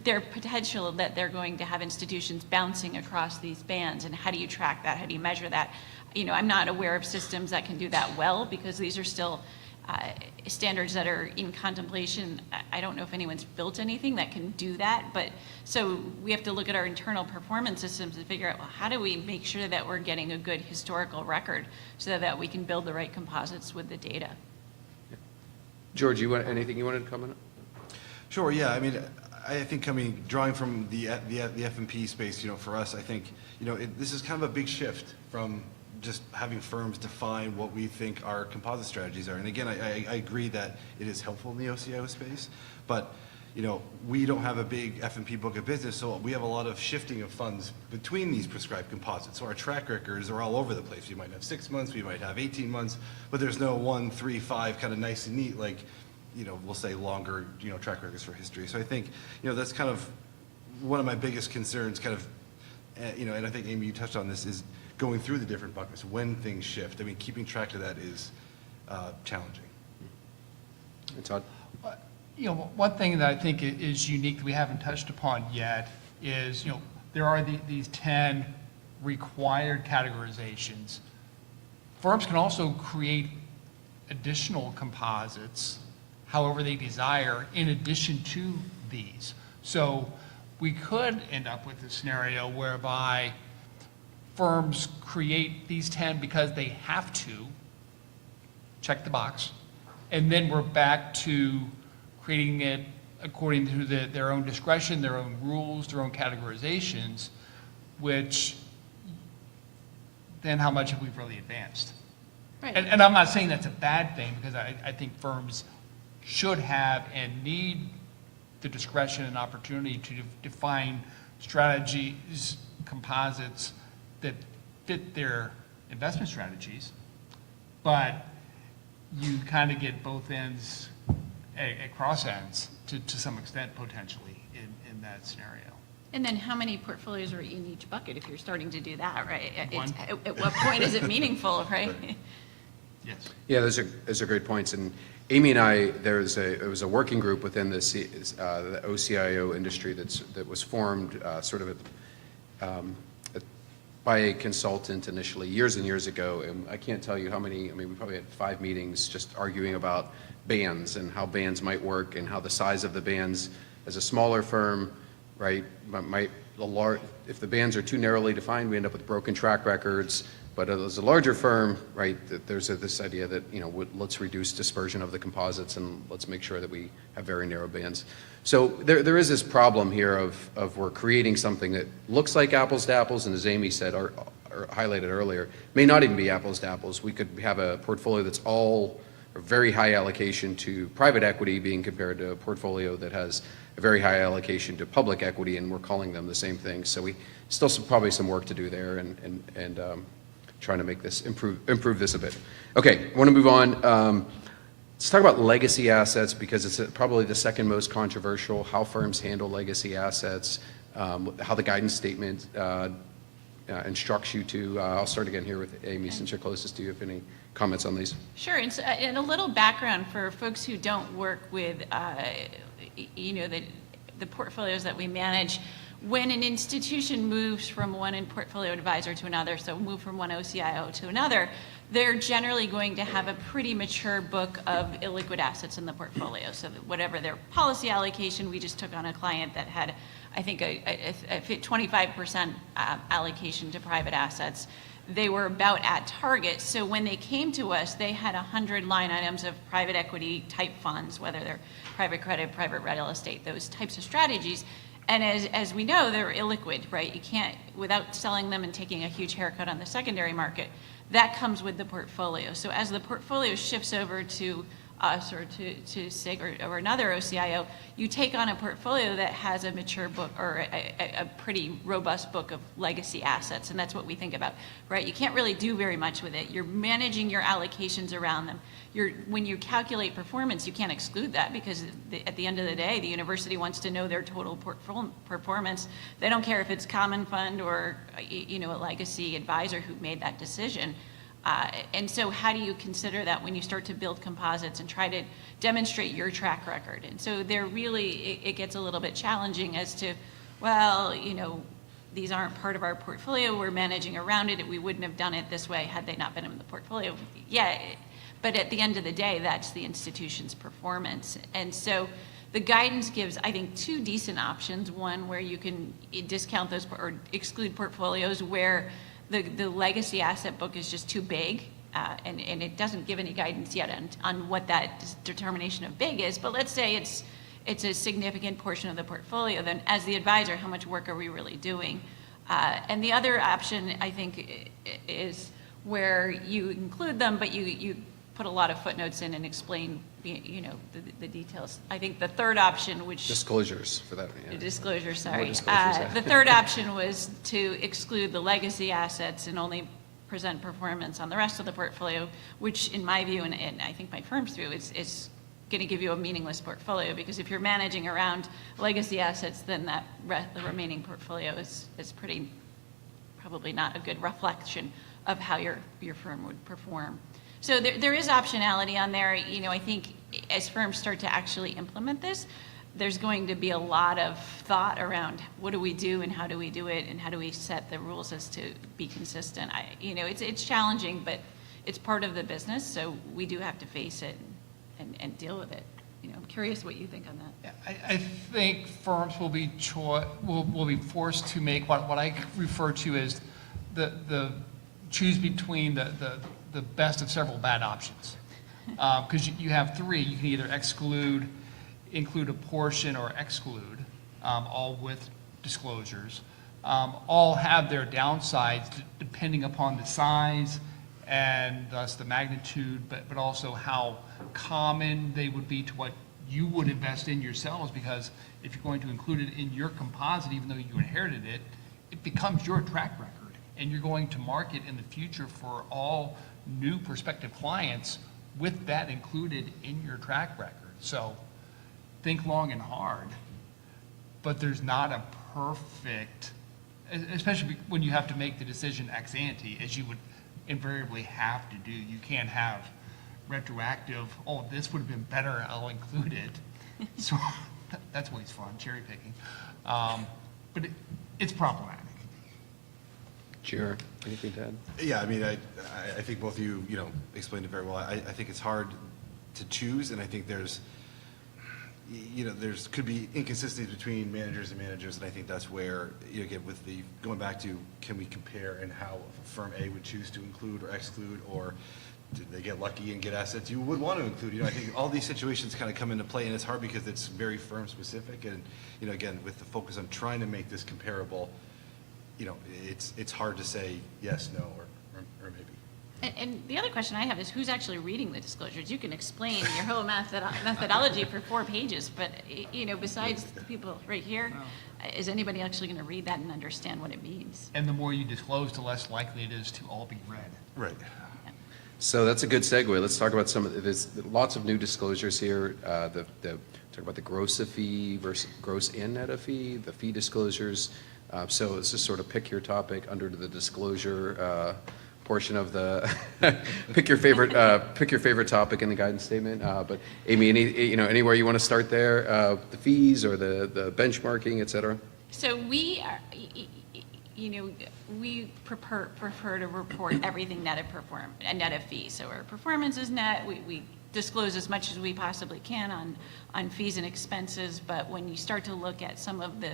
Their potential that they're going to have institutions bouncing across these bands, and how do you track that? How do you measure that? You know, I'm not aware of systems that can do that well, because these are still standards that are in contemplation. I don't know if anyone's built anything that can do that, but so we have to look at our internal performance systems and figure out, well, how do we make sure that we're getting a good historical record so that we can build the right composites with the data. George, anything you wanted to comment on? Sure, yeah, I mean, I think drawing from the F&P space, for us, I think, this is kind of a big shift from just having firms define what we think our composite strategies are. And again, I agree that it is helpful in the OCIO space, but we don't have a big F&P book of business, so we have a lot of shifting of funds between these prescribed composites. So our track records are all over the place. We might have 6 months, we might have 18 months, but there's no 1, 3, 5 kind of nice and neat, like, we'll say longer, track records for history. So I think, that's kind of one of my biggest concerns, kind of, and I think, Amy, you touched on this, is going through the different buckets when things shift. I mean, keeping track of that is challenging. Todd? One thing that I think is unique that we haven't touched upon yet is, there are these 10 required categorizations. Firms can also create additional composites however they desire in addition to these. So we could end up with a scenario whereby firms create these 10 because they have to, check the box, and then we're back to creating it according to their own discretion, their own rules, their own categorizations, which then how much have we really advanced? Right. And I'm not saying that's a bad thing, because I think firms should have and need the discretion and opportunity to define strategies, composites that fit their investment strategies, but you kind of get both ends at cross ends to some extent potentially in that scenario. And then how many portfolios are in each bucket if you're starting to do that, right? One. At what point is it meaningful, right? Yes. Yeah, those are great points. And Amy and I, it was a working group within the OCIO industry that was formed sort of by a consultant initially years and years ago. And I can't tell you how many, we probably had 5 meetings just arguing about bands and how bands might work and how the size of the bands as a smaller firm, right, if the bands are too narrowly defined, we end up with broken track records. But as a larger firm, right, there's this idea that, let's reduce dispersion of the composites and let's make sure that we have very narrow bands. So there is this problem here of we're creating something that looks like apples to apples, and as Amy said, or highlighted earlier, may not even be apples to apples. We could have a portfolio that's all a very high allocation to private equity being compared to a portfolio that has a very high allocation to public equity, and we're calling them the same thing. So we still probably some work to do there, and trying to make this improve this a bit. Okay, I want to move on. Let's talk about legacy assets, because it's probably the second most controversial, how firms handle legacy assets, how the guidance statement instructs you to. I'll start again here with Amy, since you're closest to you, if any comments on these. Sure, and a little background for folks who don't work with, the portfolios that we manage. When an institution moves from one portfolio advisor to another, so move from one OCIO to another, they're generally going to have a pretty mature book of illiquid assets in the portfolio. So that whatever their policy allocation, we just took on a client that had, I think, a 25% allocation to private assets. They were about at target. So when they came to us, they had 100 line items of private equity type funds, whether they're private credit, private real estate, those types of strategies. And as we know, they're illiquid, right? You can't, without selling them and taking a huge haircut on the secondary market, that comes with the portfolio. So as the portfolio shifts over to us or to SIG or another OCIO, you take on a portfolio that has a mature book or a pretty robust book of legacy assets, and that's what we think about, right? You can't really do very much with it. You're managing your allocations around them. When you calculate performance, you can't exclude that because at the end of the day, the university wants to know their total performance. They don't care if it's common fund or a legacy advisor who made that decision. And so how do you consider that when you start to build composites and try to demonstrate your track record? And so it gets a little bit challenging as to, well, these aren't part of our portfolio, we're managing around it, we wouldn't have done it this way had they not been in the portfolio. Yeah, but at the end of the day, that's the institution's performance. And so the guidance gives, I think, two decent options. One where you can discount those or exclude portfolios where the legacy asset book is just too big, and it doesn't give any guidance yet on what that determination of big is. But let's say it's a significant portion of the portfolio, then as the advisor, how much work are we really doing? And the other option, I think, is where you include them, but you put a lot of footnotes in and explain the details. I think the third option, which Disclosures for that. Yeah. Disclosure, sorry. More disclosures, yeah. The third option was to exclude the legacy assets and only present performance on the rest of the portfolio, which in my view, and I think my firm's view, is going to give you a meaningless portfolio, because if you're managing around legacy assets, then the remaining portfolio is probably not a good reflection of how your firm would perform. So there is optionality on there. I think as firms start to actually implement this, there's going to be a lot of thought around what do we do and how do we do it and how do we set the rules as to be consistent. It's challenging, but it's part of the business, so we do have to face it and deal with it. I'm curious what you think on that. I think firms will be forced to make what I refer to as the choose between the best of several bad options. Because you have three. You can either include a portion, or exclude, all with disclosures. All have their downsides depending upon the size and thus the magnitude, but also how common they would be to what you would invest in yourselves, because if you're going to include it in your composite, even though you inherited it, it becomes your track record, and you're going to market in the future for all new prospective clients with that included in your track record. So think long and hard, but there's not a perfect, especially when you have to make the decision ex ante, as you would invariably have to do. You can't have retroactive, oh, this would have been better, I'll include it. So that's always fun, cherry picking. But it's problematic. Sure. Anything to add? Yeah, I mean, I think both of you, explained it very well. I think it's hard to choose, and I think there's could be inconsistencies between managers, and I think that's where, again, with going back to, can we compare and how firm A would choose to include or exclude, or did they get lucky and get assets you would want to include? I think all these situations kind of come into play, and it's hard because it's very firm specific, and, again, with the focus on trying to make this comparable, it's hard to say yes, no, or maybe. And the other question I have is, who's actually reading the disclosures? You can explain your whole methodology for 4 pages, but besides the people right here, is anybody actually going to read that and understand what it means? And the more you disclose, the less likely it is to all be read. Right. So that's a good segue. Let's talk about there's lots of new disclosures here. Talk about the gross a fee versus gross in net a fee, the fee disclosures. So let's just sort of pick your topic under the disclosure portion of the pick your favorite topic in the guidance statement. But Amy, anywhere you want to start there, the fees or the benchmarking, et cetera. So we are, we prefer to report everything net of fees. So our performance is net. We disclose as much as we possibly can on fees and expenses. But when you start to look at some of the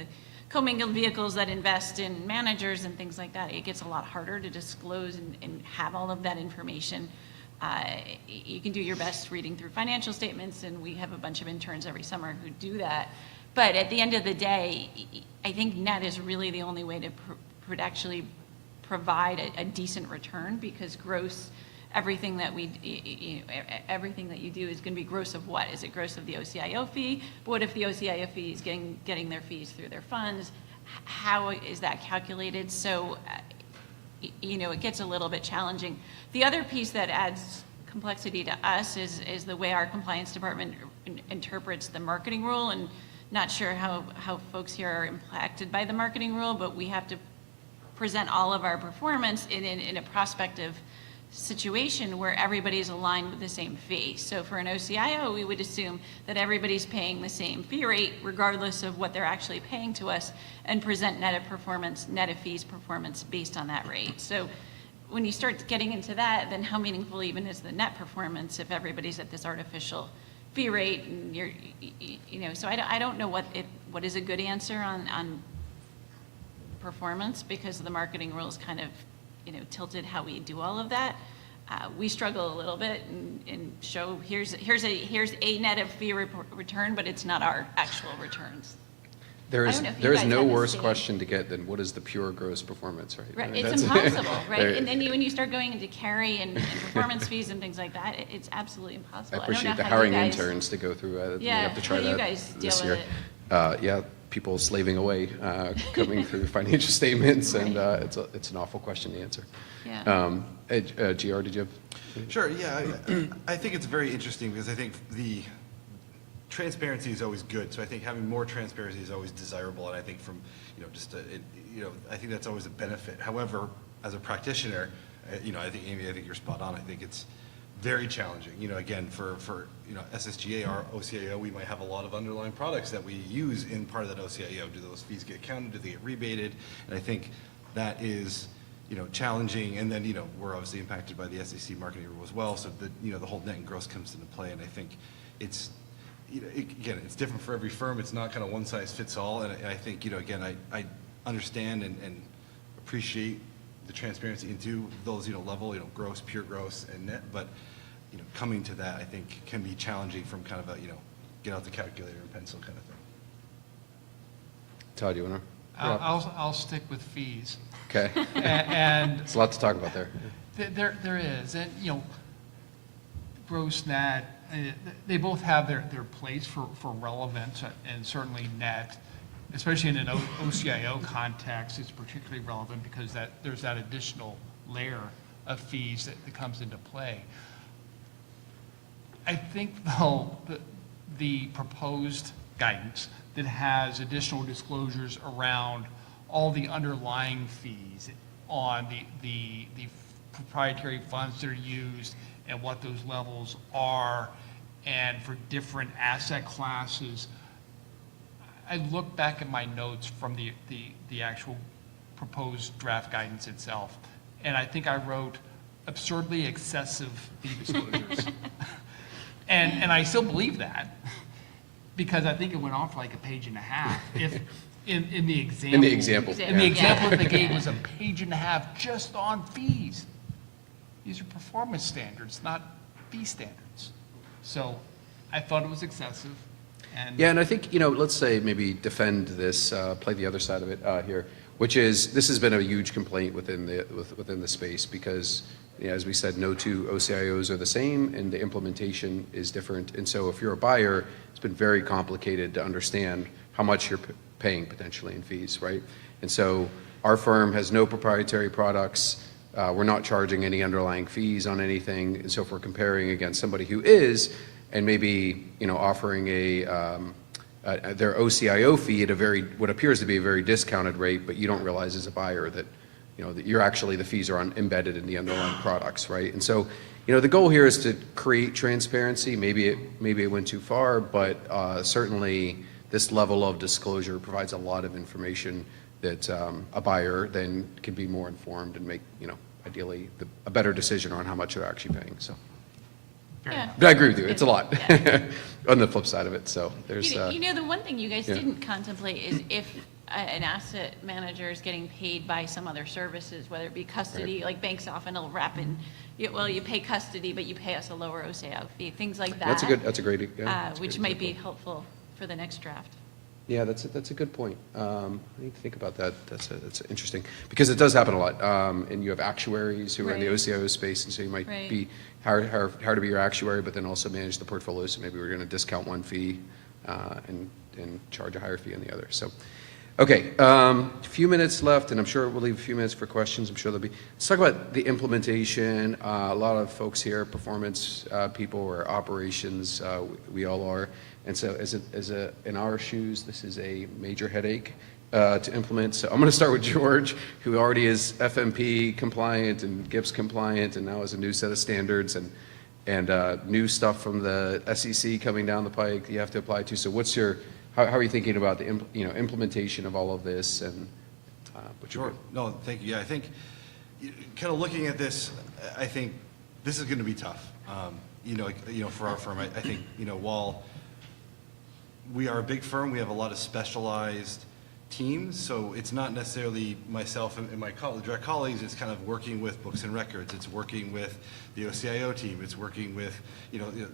commingled vehicles that invest in managers and things like that, it gets a lot harder to disclose and have all of that information. You can do your best reading through financial statements, and we have a bunch of interns every summer who do that. But at the end of the day, I think net is really the only way to actually provide a decent return, because gross everything that everything that you do is going to be gross of what? Is it gross of the OCIO fee? But what if the OCIO fee is getting their fees through their funds? How is that calculated? So, it gets a little bit challenging. The other piece that adds complexity to us is the way our compliance department interprets the marketing rule, and not sure how folks here are impacted by the marketing rule, but we have to present all of our performance in a prospective situation where everybody's aligned with the same fee. So for an OCIO, we would assume that everybody's paying the same fee rate regardless of what they're actually paying to us, and present net of fees performance based on that rate. So when you start getting into that, then how meaningful even is the net performance if everybody's at this artificial fee rate? And so I don't know what is a good answer on performance, because the marketing rules kind of tilted how we do all of that. We struggle a little bit and show here's a net of fee return, but it's not our actual returns. There is no worse question to get than what is the pure gross performance, right? Right, I mean, it's that's- impossible, right? And then when you start going into carry and performance fees and things like that, it's absolutely impossible. I appreciate the how you hiring guys- interns to go through. Yeah, we have to try how do you that guys this deal year. with Yeah, people slaving away, coming through financial statements, and it's an awful question to answer. Yeah. GR, did you have? Sure, yeah. I think it's very interesting because I think the transparency is always good. So I think having more transparency is always desirable. And I think from, I think that's always a benefit. However, as a practitioner, I think, Amy, I think you're spot on. I think it's very challenging. Again, for SSGA, our OCIO, we might have a lot of underlying products that we use in part of that OCIO. Do those fees get counted? Do they get rebated? And I think that is, challenging. And then, we're obviously impacted by the SEC marketing rule as well. So the whole net and gross comes into play. And I think it's, again, it's different for every firm. It's not kind of one size fits all. And I think, again, I understand and appreciate the transparency into those, level, gross, pure gross, and net. But, coming to that, I think, can be challenging from kind of a, get out the calculator and pencil kind of thing. Todd, you want to? I'll stick with fees. Okay. And there's a lot to talk about there. There is, and gross, net, they both have their place for relevance, and certainly net, especially in an OCIO context, is particularly relevant because there's that additional layer of fees that comes into play. I think, though, the proposed guidance that has additional disclosures around all the underlying fees on the proprietary funds that are used and what those levels are, and for different asset classes. I look back at my notes from the actual proposed draft guidance itself, and I think I wrote absurdly excessive fee disclosures. And I still believe that, because I think it went on for like a page and a half. If in the example. In the example. And the example that they gave was a page and a half just on fees. These are performance standards, not fee standards. So I thought it was excessive. Yeah, and I think, let's say maybe defend this, play the other side of it here, which is, this has been a huge complaint within the space because, as we said, no two OCIOs are the same and the implementation is different. And so if you're a buyer, it's been very complicated to understand how much you're paying potentially in fees, right? And so our firm has no proprietary products. We're not charging any underlying fees on anything. And so if we're comparing against somebody who is, and maybe offering their OCIO fee at what appears to be a very discounted rate, but you don't realize as a buyer that that you're actually, the fees are embedded in the underlying products, right? And so the goal here is to create transparency. Maybe it went too far, but certainly this level of disclosure provides a lot of information that a buyer then can be more informed and make ideally a better decision on how much they're actually paying. So. Yeah. But I agree with you. It's a lot on the flip side of it. So there's. The one thing you guys yeah. didn't contemplate is if an asset manager is getting paid by some other services, whether it be custody, like banks often will wrap in, you pay custody, but you pay us a lower OCIO fee, things like that. That's a great. Yeah, which might be helpful for the next draft. Yeah, that's a good point. I need to think about that. That's interesting, because it does happen a lot. And you have actuaries who are in the Right. OCIO space, and so you might Right. be hired to be your actuary, but then also manage the portfolio. So maybe we're going to discount one fee and charge a higher fee on the other. So, okay, a few minutes left, and I'm sure we'll leave a few minutes for questions. I'm sure there'll be. Let's talk about the implementation. A lot of folks here, performance people or operations, we all are. And so in our shoes, this is a major headache to implement. So I'm going to start with George, who already is FMP compliant and GIPS compliant, and now has a new set of standards and new stuff from the SEC coming down the pike you have to apply to. So how are you thinking about the implementation of all of this? And Sure. No, thank you. Yeah, I think kind of looking at this, I think this is going to be tough. For our firm, I think while we are a big firm, we have a lot of specialized teams, so it's not necessarily myself and my direct colleagues. It's kind of working with books and records. It's working with the OCIO team. It's working with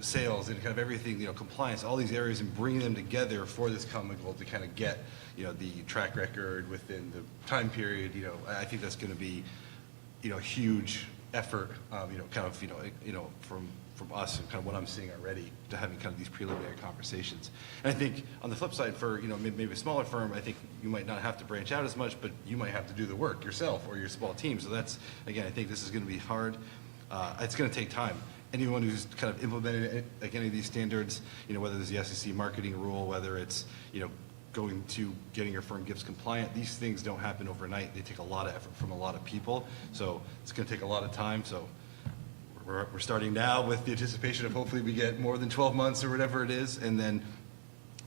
sales and kind of everything, compliance, all these areas, and bringing them together for this common goal to kind of get the track record within the time period. I think that's going to be a huge effort. From us and kind of what I'm seeing already, to having kind of these preliminary conversations. And I think on the flip side, for maybe a smaller firm, I think you might not have to branch out as much, but you might have to do the work yourself or your small team. So that's, again, I think this is going to be hard. It's going to take time. Anyone who's kind of implemented like any of these standards, whether there's the SEC marketing rule, whether it's going to getting your firm GIPS compliant, these things don't happen overnight. They take a lot of effort from a lot of people. So it's going to take a lot of time. So we're starting now with the anticipation of hopefully we get more than 12 months or whatever it is. And then,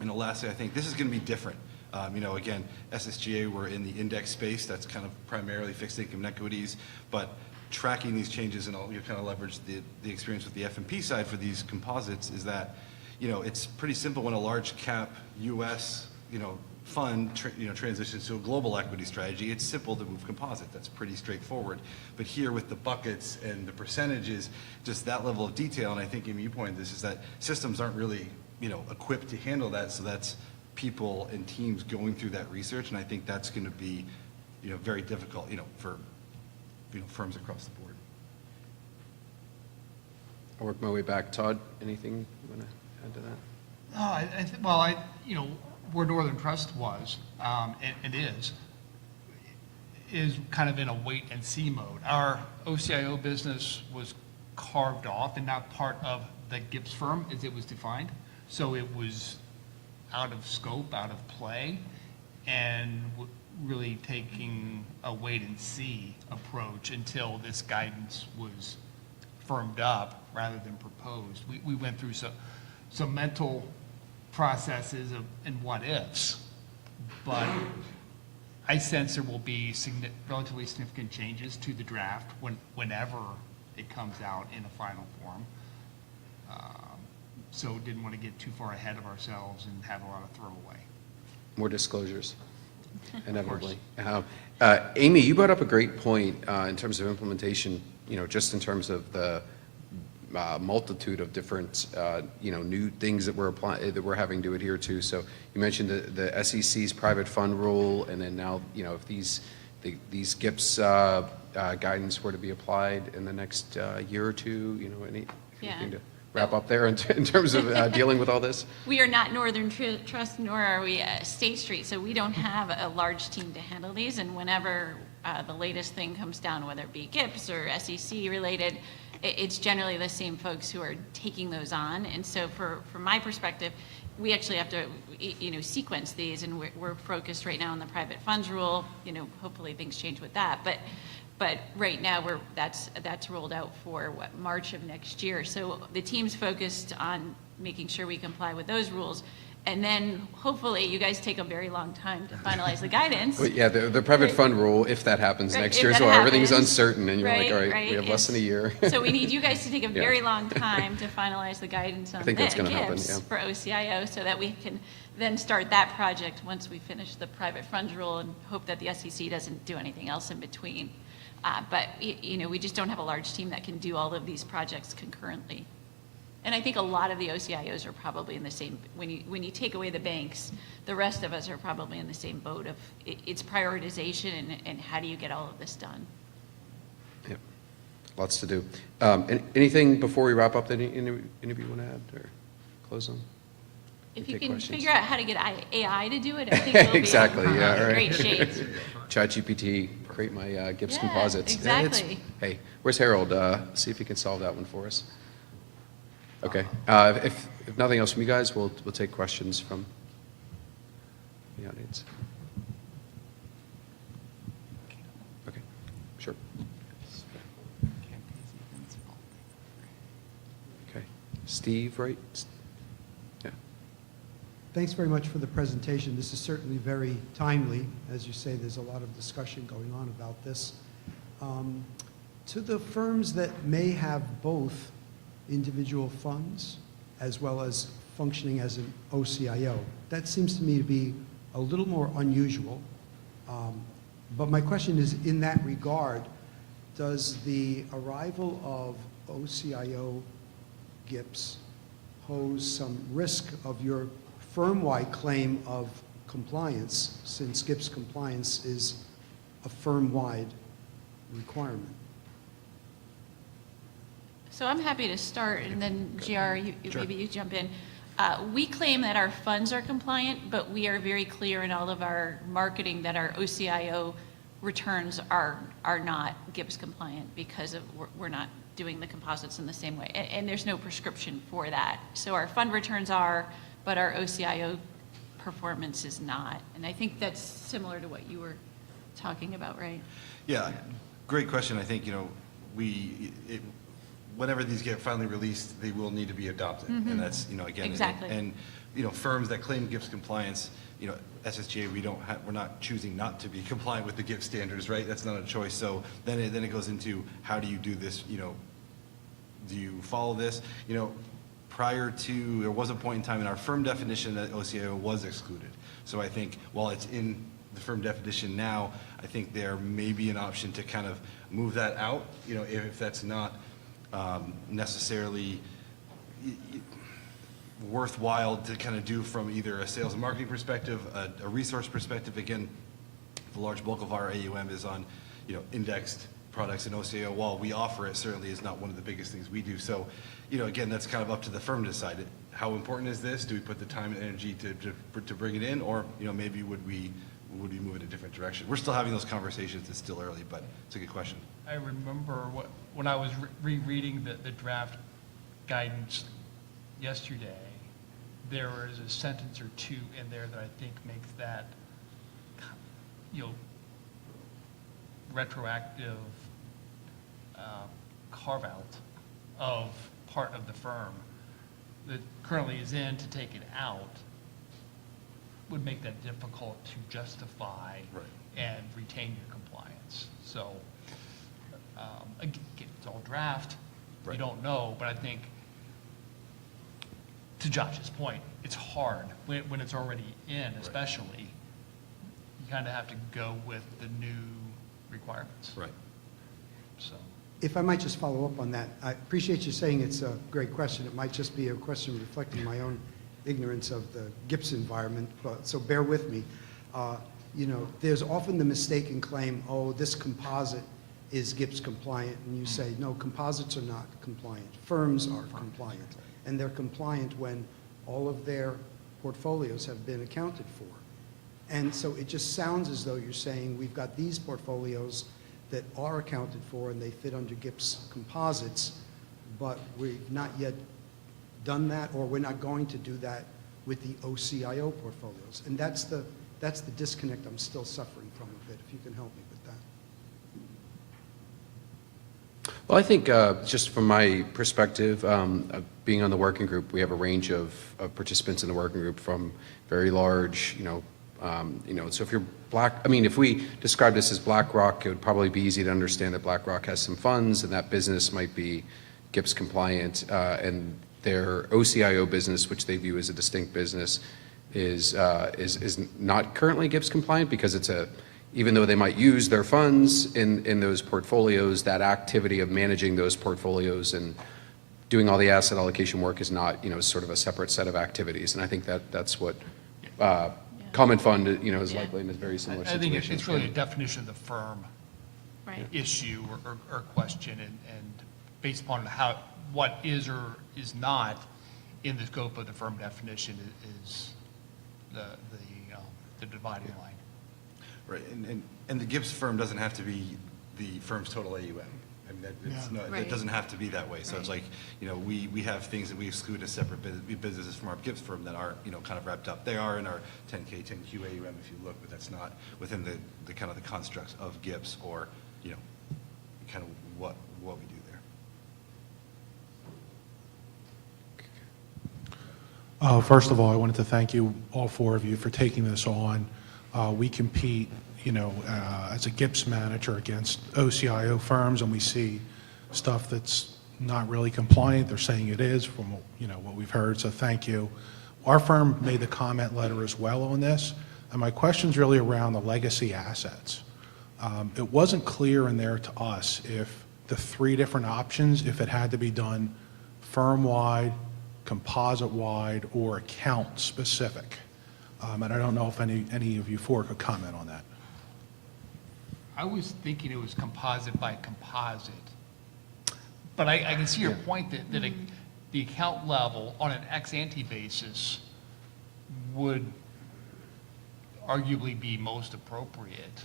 lastly, I think this is going to be different. Again, SSGA, we're in the index space. That's kind of primarily fixed income and equities. But tracking these changes, and I'll kind of leverage the experience with the F&P side for these composites, is that, it's pretty simple when a large cap U.S., fund transitions to a global equity strategy. It's simple to move composite. That's pretty straightforward. But here with the buckets and the percentages, just that level of detail, and I think, Amy, you pointed this, is that systems aren't really equipped to handle that. So that's people and teams going through that research, and I think that's going to be very difficult for firms across the board. I'll work my way back. Todd, anything you want to add to that? Where Northern Trust was, and is kind of in a wait and see mode. Our OCIO business was carved off and not part of the GIPS firm as it was defined. So it was out of scope, out of play, and really taking a wait and see approach until this guidance was firmed up rather than proposed. We went through some mental processes and what ifs, but I sense there will be relatively significant changes to the draft whenever it comes out in a final form. So didn't want to get too far ahead of ourselves and have a lot of throwaway. More disclosures, inevitably. Amy, you brought up a great point in terms of implementation, just in terms of the multitude of different, new things that we're having to adhere to. So you mentioned the SEC's private fund rule, and then now, if these GIPS guidance were to be applied in the next year or two, anything to wrap up there in terms of dealing with all this? We are not Northern Trust, nor are we State Street, so we don't have a large team to handle these. And whenever the latest thing comes down, whether it be GIPS or SEC related, it's generally the same folks who are taking those on. And so from my perspective, we actually have to, sequence these, and we're focused right now on the private funds rule. Hopefully things change with that. But right now that's rolled out for March of next year. So the team's focused on making sure we comply with those rules. And then hopefully you guys take a very long time to finalize the guidance. Well, yeah, the private fund rule, if that happens next year as well, everything's uncertain, and you're like, all right, we have less than a year. So we need you guys to take a very long time to finalize the guidance on that's gonna happen, GIPS for OCIO, so that we can then start that project once we finish the private funds rule, and hope that the SEC doesn't do anything else in between. But we just don't have a large team that can do all of these projects concurrently. And I think a lot of the OCIOs are probably in the same, when you take away the banks, the rest of us are probably in the same boat of it's prioritization and how do you get all of this done? Yep. Lots to do. Anything before we wrap up that any of you want to add or close on? If you Take can questions. figure out how to get AI to do it, I think we'll be Exactly, in yeah, right. great shape. ChatGPT, create my GIPS Yeah, composites. exactly. Hey, where's Harold? See if he can solve that one for us. Okay. If nothing else from you guys, we'll take questions from the audience. Okay, sure. Okay, Steve, right? Yeah. Thanks very much for the presentation. This is certainly very timely. As you say, there's a lot of discussion going on about this. To the firms that may have both individual funds as well as functioning as an OCIO, that seems to me to be a little more unusual. But my question is, in that regard, does the arrival of OCIO GIPS pose some risk of your firm-wide claim of compliance, since GIPS compliance is a firm-wide requirement? So I'm happy to start, and then GR, maybe you jump in. We claim that our funds are compliant, but we are very clear in all of our marketing that our OCIO returns are not GIPS compliant because of we're not doing the composites in the same way, and there's no prescription for that. So our fund returns are, but our OCIO performance is not. And I think that's similar to what you were talking about, right? Yeah, great question. I think, whenever these get finally released, they will need to be adopted. Mhm. And that's, again, Exactly. and firms that claim GIPS compliance, SSGA, we're not choosing not to be compliant with the GIPS standards, right? That's not a choice. So then it goes into, how do you do this? Do you follow this? Prior to, there was a point in time in our firm definition that OCIO was excluded. So I think while it's in the firm definition now, I think there may be an option to kind of move that out, if that's not necessarily worthwhile to kind of do from either a sales and marketing perspective, a resource perspective. Again, the large bulk of our AUM is on, indexed products, and OCIO, while we offer it, certainly is not one of the biggest things we do. So, again, that's kind of up to the firm to decide it. How important is this? Do we put the time and energy to bring it in, or maybe would we move in a different direction? We're still having those conversations. It's still early, but it's a good question. I remember when I was rereading the draft guidance yesterday, there was a sentence or two in there that I think makes that, retroactive carve-out of part of the firm that currently is in, to take it out would make that difficult to justify and retain your compliance. So, again, it's all draft. You don't know, but I think, to Josh's point, it's hard when it's already in, especially. You kind of have to go with the new requirements. Right. So. If I might just follow up on that, I appreciate you saying it's a great question. It might just be a question reflecting my own ignorance of the GIPS environment, so bear with me. There's often the mistaken claim, oh, this composite is GIPS compliant, and you say, no, composites are not compliant. Firms are compliant, and they're compliant when all of their portfolios have been accounted for. And so it just sounds as though you're saying we've got these portfolios that are accounted for and they fit under GIPS composites, but we've not yet done that, or we're not going to do that with the OCIO portfolios. And that's the disconnect I'm still suffering from a bit, if you can help me with that. Well, I think just from my perspective, being on the working group, we have a range of participants in the working group, from very large, so if you're if we describe this as BlackRock, it would probably be easy to understand that BlackRock has some funds and that business might be GIPS compliant, and their OCIO business, which they view as a distinct business, is not currently GIPS compliant, because even though they might use their funds in those portfolios, that activity of managing those portfolios and doing all the asset allocation work is not, sort of a separate set of activities. And I think that's what common fund, is likely in a very similar I situation. think it's really a definition of the firm Right. issue or question, and based upon what is or is not in the scope of the firm definition is the dividing line. Right, and the Gibbs firm doesn't have to be the firm's total AUM. I mean, it doesn't have to be that way. So it's like, we have things that we exclude as separate businesses from our Gibbs firm that aren't, kind of wrapped up. They are in our 10K, 10Q AUM if you look, but that's not within the kind of the constructs of Gibbs or, kind of what we do there. First of all, I wanted to thank you, all four of you, for taking this on. We compete, as a GIPS manager against OCIO firms, and we see stuff that's not really compliant. They're saying it is from, what we've heard, so thank you. Our firm made the comment letter as well on this, and my question's really around the legacy assets. It wasn't clear in there to us if the 3 different options, if it had to be done firm-wide, composite-wide, or account-specific. And I don't know if any of you four could comment on that. I was thinking it was composite by composite. But I can see your point that the account level on an ex-ante basis would arguably be most appropriate,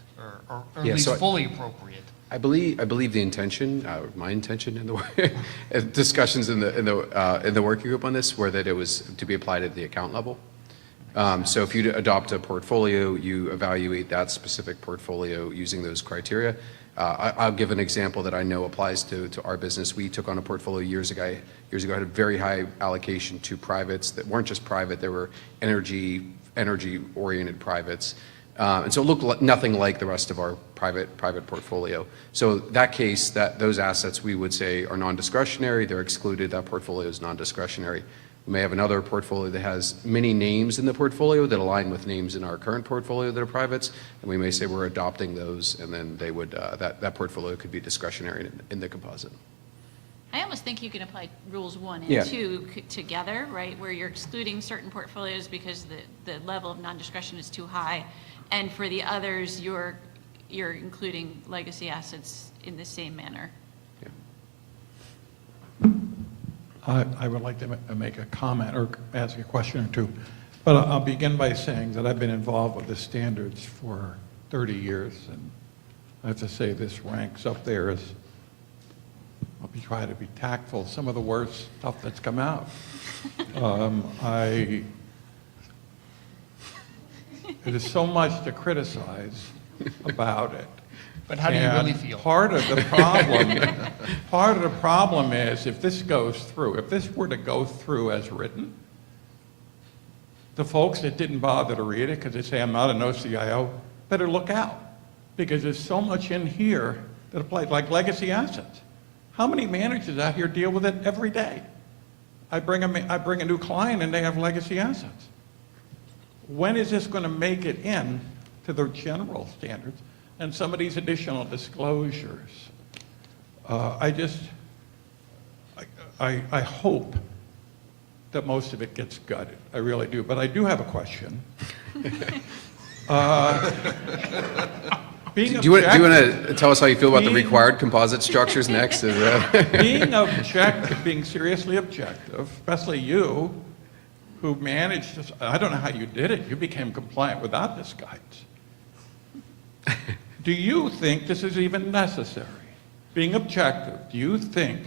or at least fully appropriate. I believe the intention, my intention in the discussions in the working group on this were that it was to be applied at the account level. So if you adopt a portfolio, you evaluate that specific portfolio using those criteria. I'll give an example that I know applies to our business. We took on a portfolio years ago, had a very high allocation to privates that weren't just private, they were energy-oriented privates. And so it looked nothing like the rest of our private portfolio. So that case, those assets we would say are non-discretionary, they're excluded, that portfolio is non-discretionary. We may have another portfolio that has many names in the portfolio that align with names in our current portfolio that are privates, and we may say we're adopting those, and then they would, that portfolio could be discretionary in the composite. I almost think you can apply rules 1 and 2 together, right? Where you're excluding certain portfolios because the level of non-discretion is too high. And for the others, you're including legacy assets in the same manner. I would like to make a comment or ask a question or two. But I'll begin by saying that I've been involved with the standards for 30 years. And I have to say this ranks up there as, I'll be trying to be tactful, some of the worst stuff that's come out. There's so much to criticize about it. But how do you really feel? Part of the problem is if this goes through, if this were to go through as written, the folks that didn't bother to read it because they say I'm not an OCIO, better look out, because there's so much in here that applies, like legacy assets. How many managers out here deal with it every day? I bring a new client and they have legacy assets. When is this going to make it in to the general standards and some of these additional disclosures? I hope that most of it gets gutted. I really do. But I do have a question. Do you want to tell us how you feel about the required composite structures next? Being objective, being seriously objective, especially you, who managed this, I don't know how you did it. You became compliant without this guidance. Do you think this is even necessary? Being objective, do you think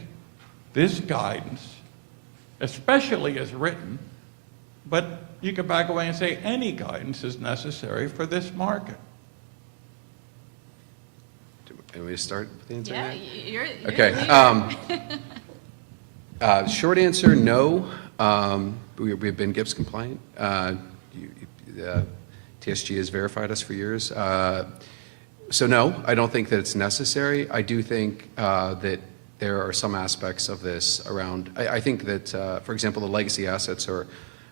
this guidance, especially as written, but you could back away and say any guidance is necessary for this market? Can we start with the answer? Yeah, you're okay. Short answer, no. We've been GIPS compliant. TSG has verified us for years. So no, I don't think that it's necessary. I do think that there are some aspects of this around, I think that, for example, the legacy assets are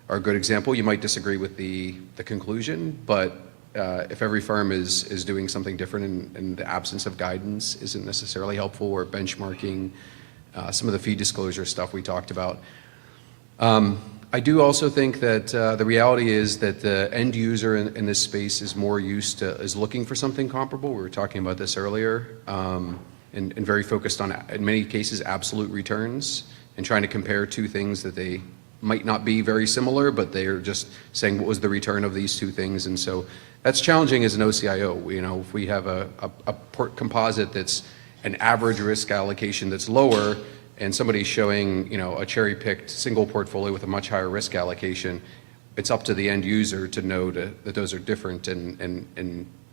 a good example. You might disagree with the conclusion, but if every firm is doing something different and the absence of guidance isn't necessarily helpful, or benchmarking, some of the fee disclosure stuff we talked about. I do also think that the reality is that the end user in this space is more used to, is looking for something comparable. We were talking about this earlier, and very focused on, in many cases, absolute returns and trying to compare two things that they might not be very similar, but they're just saying what was the return of these two things. And so that's challenging as an OCIO. You know, if we have a composite that's an average risk allocation that's lower, and somebody's showing, you know, a cherry-picked single portfolio with a much higher risk allocation, it's up to the end user to know that those are different and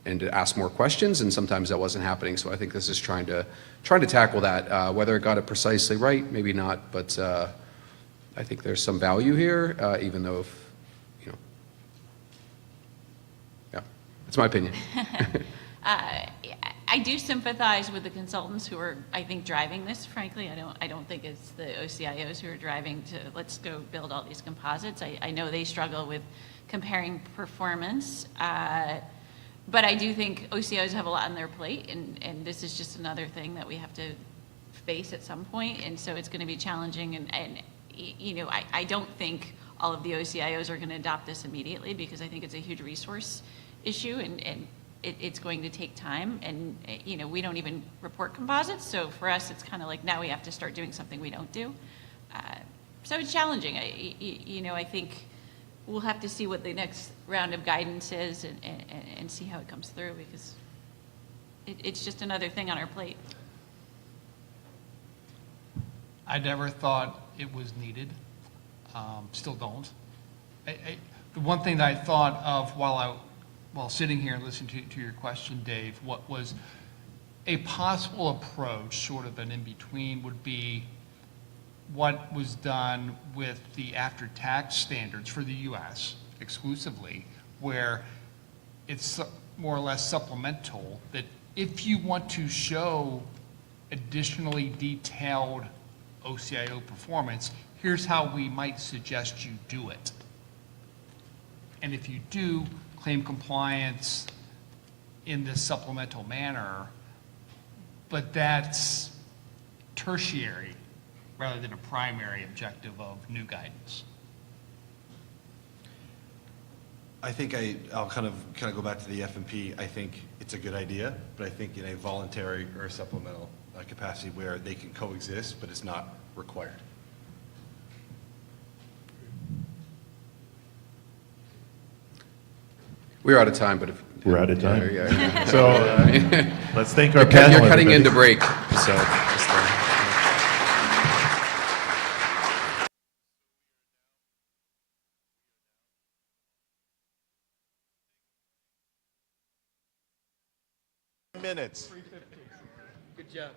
to ask more questions, and sometimes that wasn't happening. So I think this is trying to tackle that. Whether it got it precisely right, maybe not, but I think there's some value here, even though, if, you know, yeah, that's my opinion. I do sympathize with the consultants who are, I think, driving this. Frankly, I don't think it's the OCIOs who are driving to let's go build all these composites. I know they struggle with comparing performance, but I do think OCIOs have a lot on their plate, and this is just another thing that we have to face at some point, and so it's going to be challenging. And you know, I don't think all of the OCIOs are going to adopt this immediately, because I think it's a huge resource issue, and it's going to take time. And you know, we don't even report composites, so for us it's kind of like now we have to start doing something we don't do. So it's challenging. You know, I think we'll have to see what the next round of guidance is and see how it comes through, because it's just another thing on our plate. I never thought it was needed, still don't. The one thing that I thought of while sitting here and listening to your question, Dave, what was a possible approach, sort of an in-between, would be what was done with the after-tax standards for the U.S. exclusively, where it's more or less supplemental, that if you want to show additionally detailed OCIO performance, here's how we might suggest you do it. And if you do, claim compliance in this supplemental manner, but that's tertiary rather than a primary objective of new guidance. I think I'll kind of go back to the F&P. I think it's a good idea, but I think in a voluntary or a supplemental capacity where they can coexist, but it's not required. We're out of time, but if We're out of time. Yeah. So let's thank our You're panel. cutting everybody. into break, so. Just, minutes. Good job.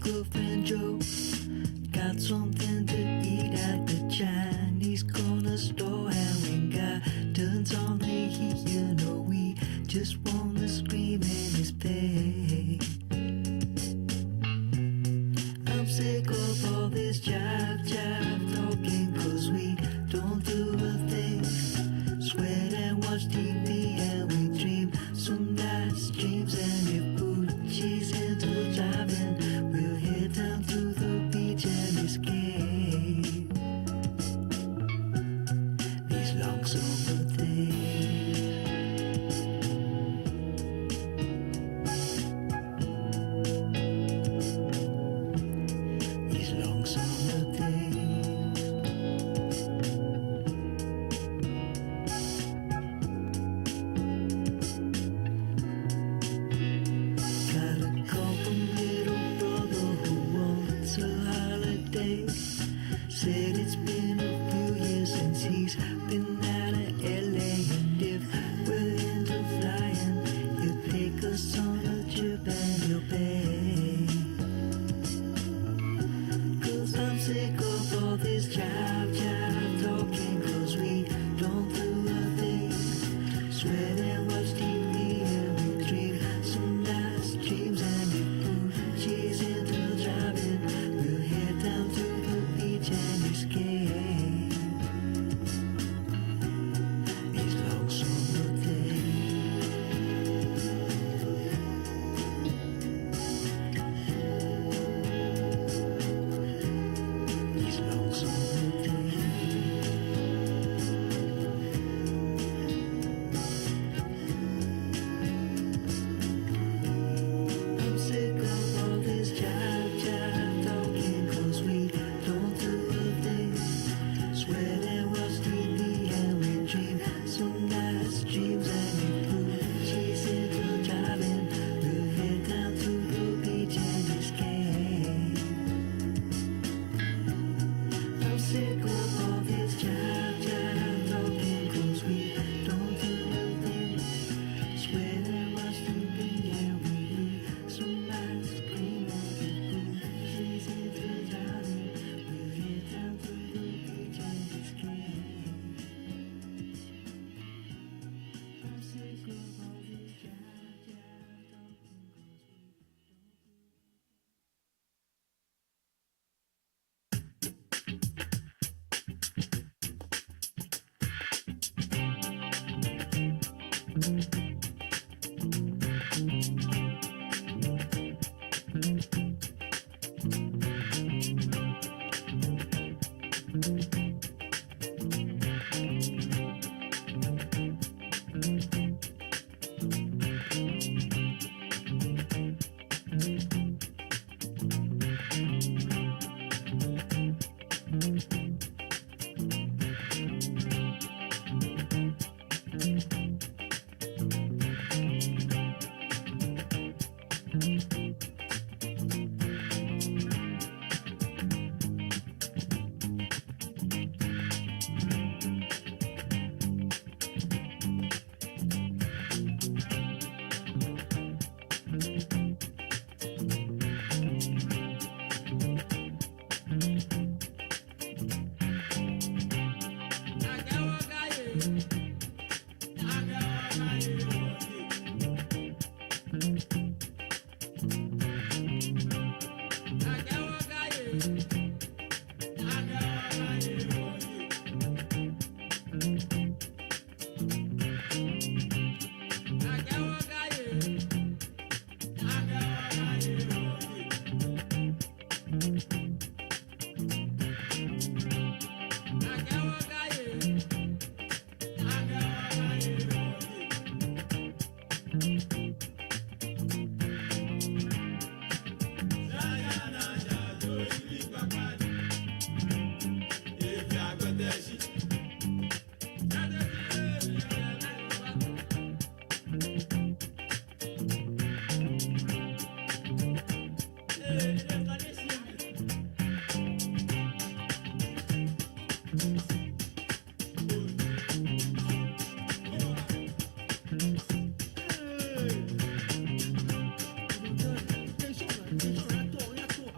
girlfriend Joe got something to eat at the Chinese corner store, and when God turns on the heat, you know we just wanna scream in his face. I'm sick of all this jive talking, 'cause we don't do a thing. Sweat and watch TV and we dream some nice dreams, and if Gucci's into driving, we'll head down to the beach and escape these long summer days. These long summer days. Got a call from little brother who wants a holiday. Said it's been a few years since he's been out of LA, and if we're into flying, he'll take us on a trip and he'll pay. 'Cause I'm sick of all this jive talking, 'cause we don't do a thing. Sweat and watch TV and we dream some nice dreams, and if Gucci's into driving, we'll head down to the beach and escape these long summer days. These long summer days. I'm sick of all this jive talking, 'cause we don't do a thing. Sweat and watch TV and we dream some nice dreams, and if Gucci's into driving, we'll head down to the beach and escape. I'm sick of all this jive talking, 'cause we don't do a thing. Sweat and watch TV and we eat some ice cream, and if Gucci's into driving, we'll head down to the beach and escape. I'm sick of all this jive talking, 'cause we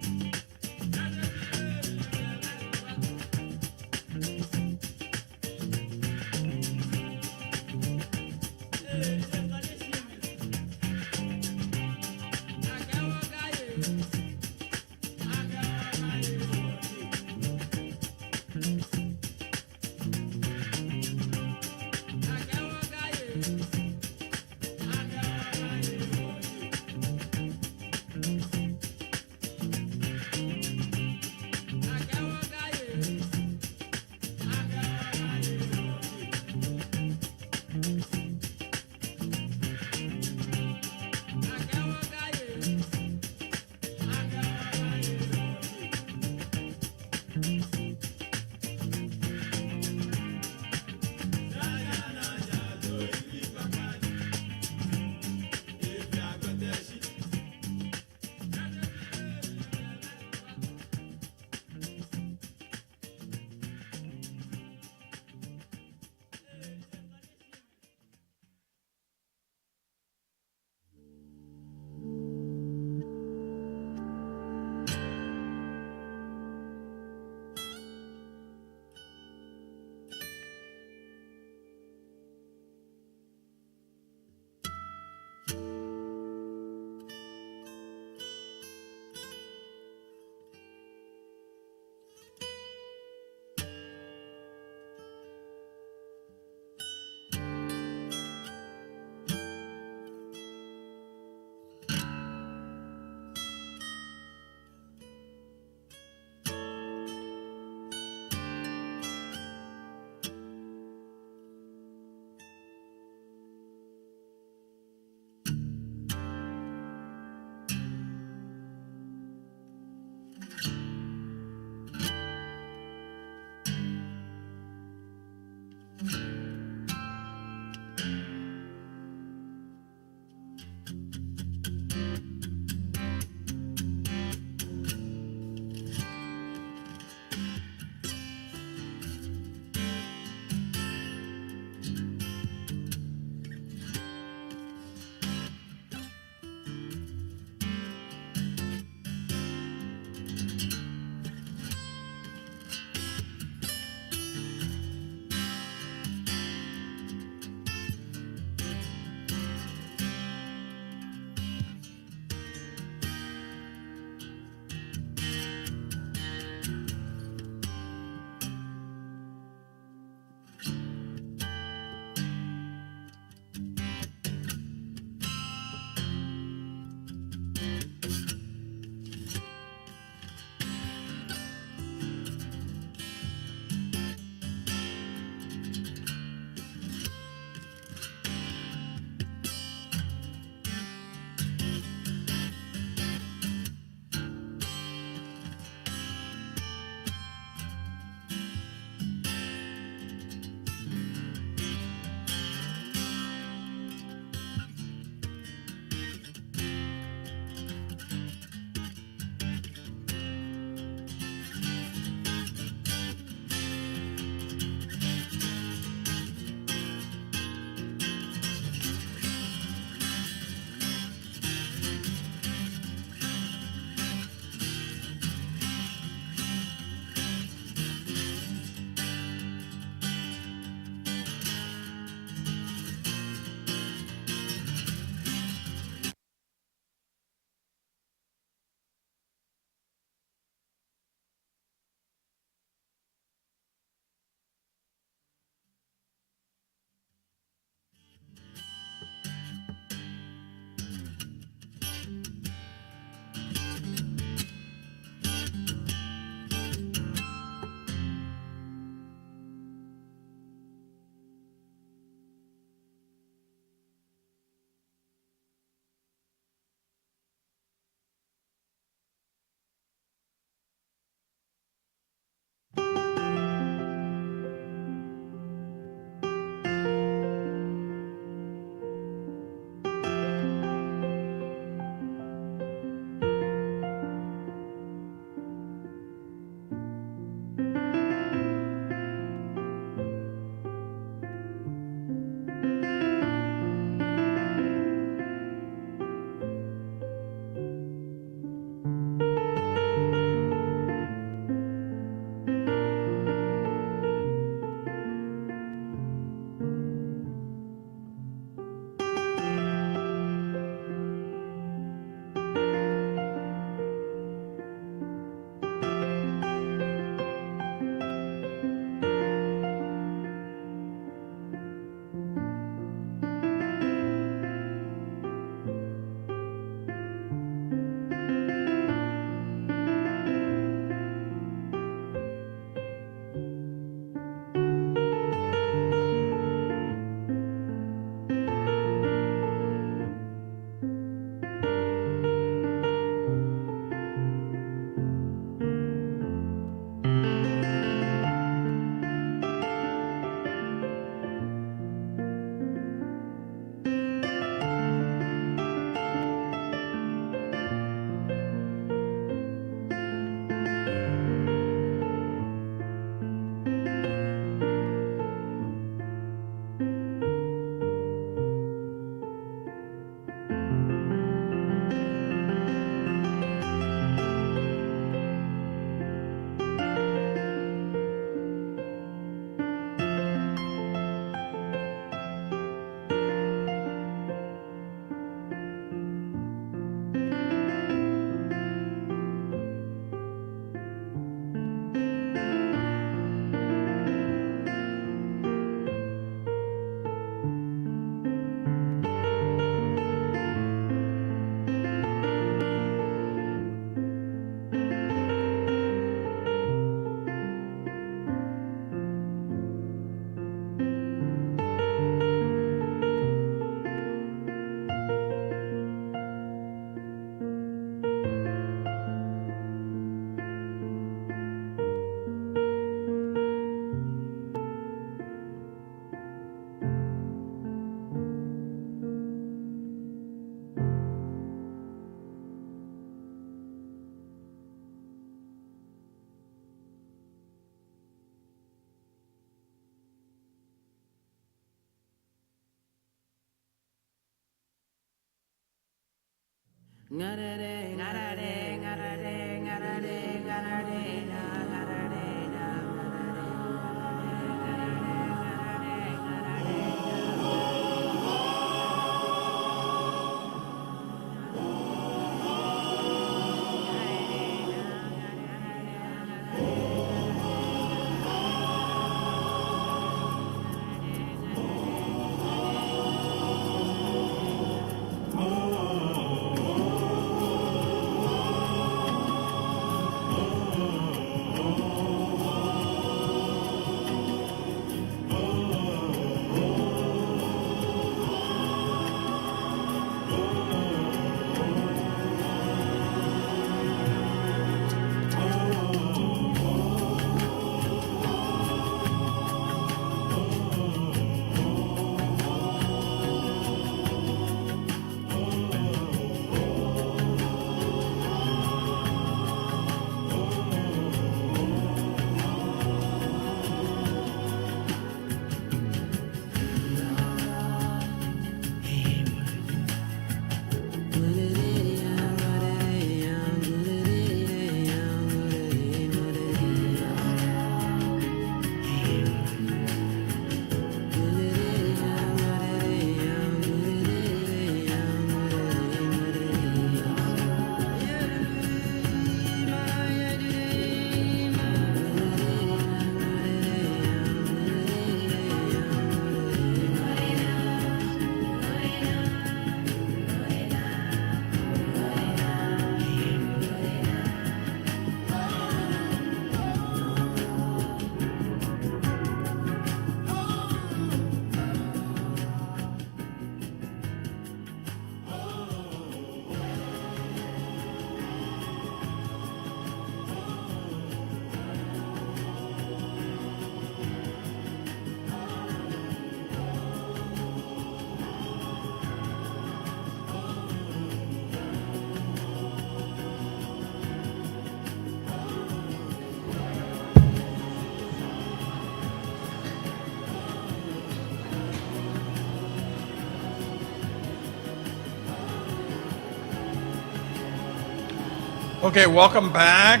Okay, welcome back.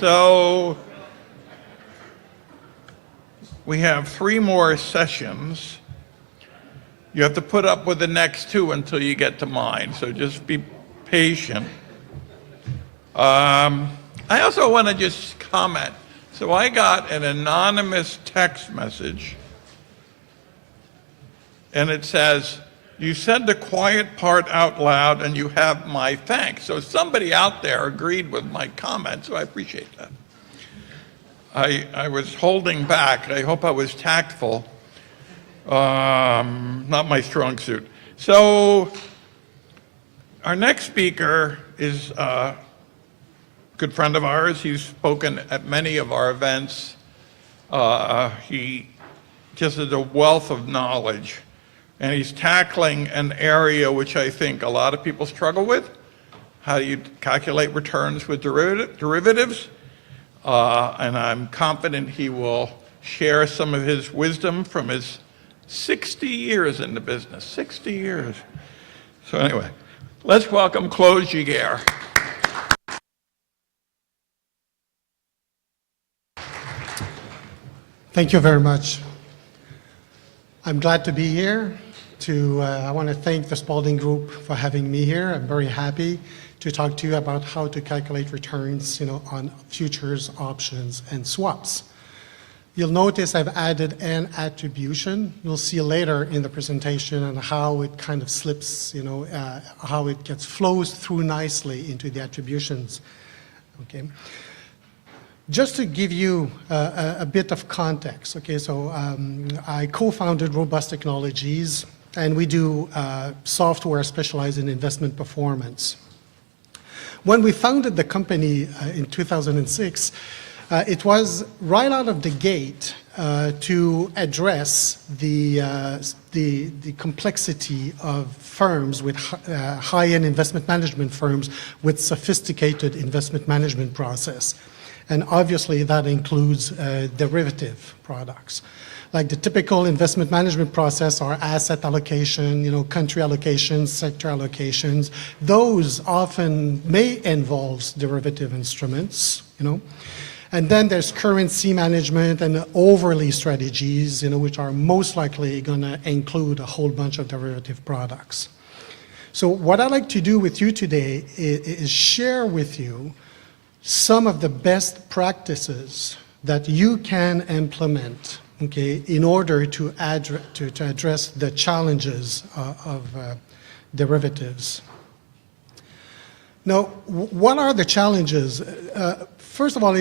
So we have 3 more sessions. You have to put up with the next 2 until you get to mine, so just be patient. I also want to just comment. So I got an anonymous text message, and it says, "You said the quiet part out loud and you have my thanks." So somebody out there agreed with my comment, so I appreciate that. I was holding back. I hope I was tactful. Not my strong suit. So our next speaker is a good friend of ours. He's spoken at many of our events. He just has a wealth of knowledge. And he's tackling an area which I think a lot of people struggle with. How do you calculate returns with derivatives? And I'm confident he will share some of his wisdom from his 60 years in the business, 60 years. So anyway, let's welcome Claude Giguère. Thank you very much. I'm glad to be here. I want to thank the Spalding Group for having me here. I'm very happy to talk to you about how to calculate returns, on futures, options, and swaps. You'll notice I've added an attribution. You'll see later in the presentation on how it kind of slips, how it flows through nicely into the attributions. Okay. Just to give you a bit of context, okay, so I co-founded Robust Technologies, and we do software specialized in investment performance. When we founded the company in 2006, it was right out of the gate to address the complexity of firms with high-end investment management firms with sophisticated investment management process. And obviously that includes derivative products. like the typical investment management process are asset allocation, country allocations, sector allocations. Those often may involve derivative instruments, And then there's currency management and overlay strategies, which are most likely going to include a whole bunch of derivative products. So what I'd like to do with you today is share with you some of the best practices that you can implement, okay, in order to address the challenges of derivatives. Now, what are the challenges? First of all,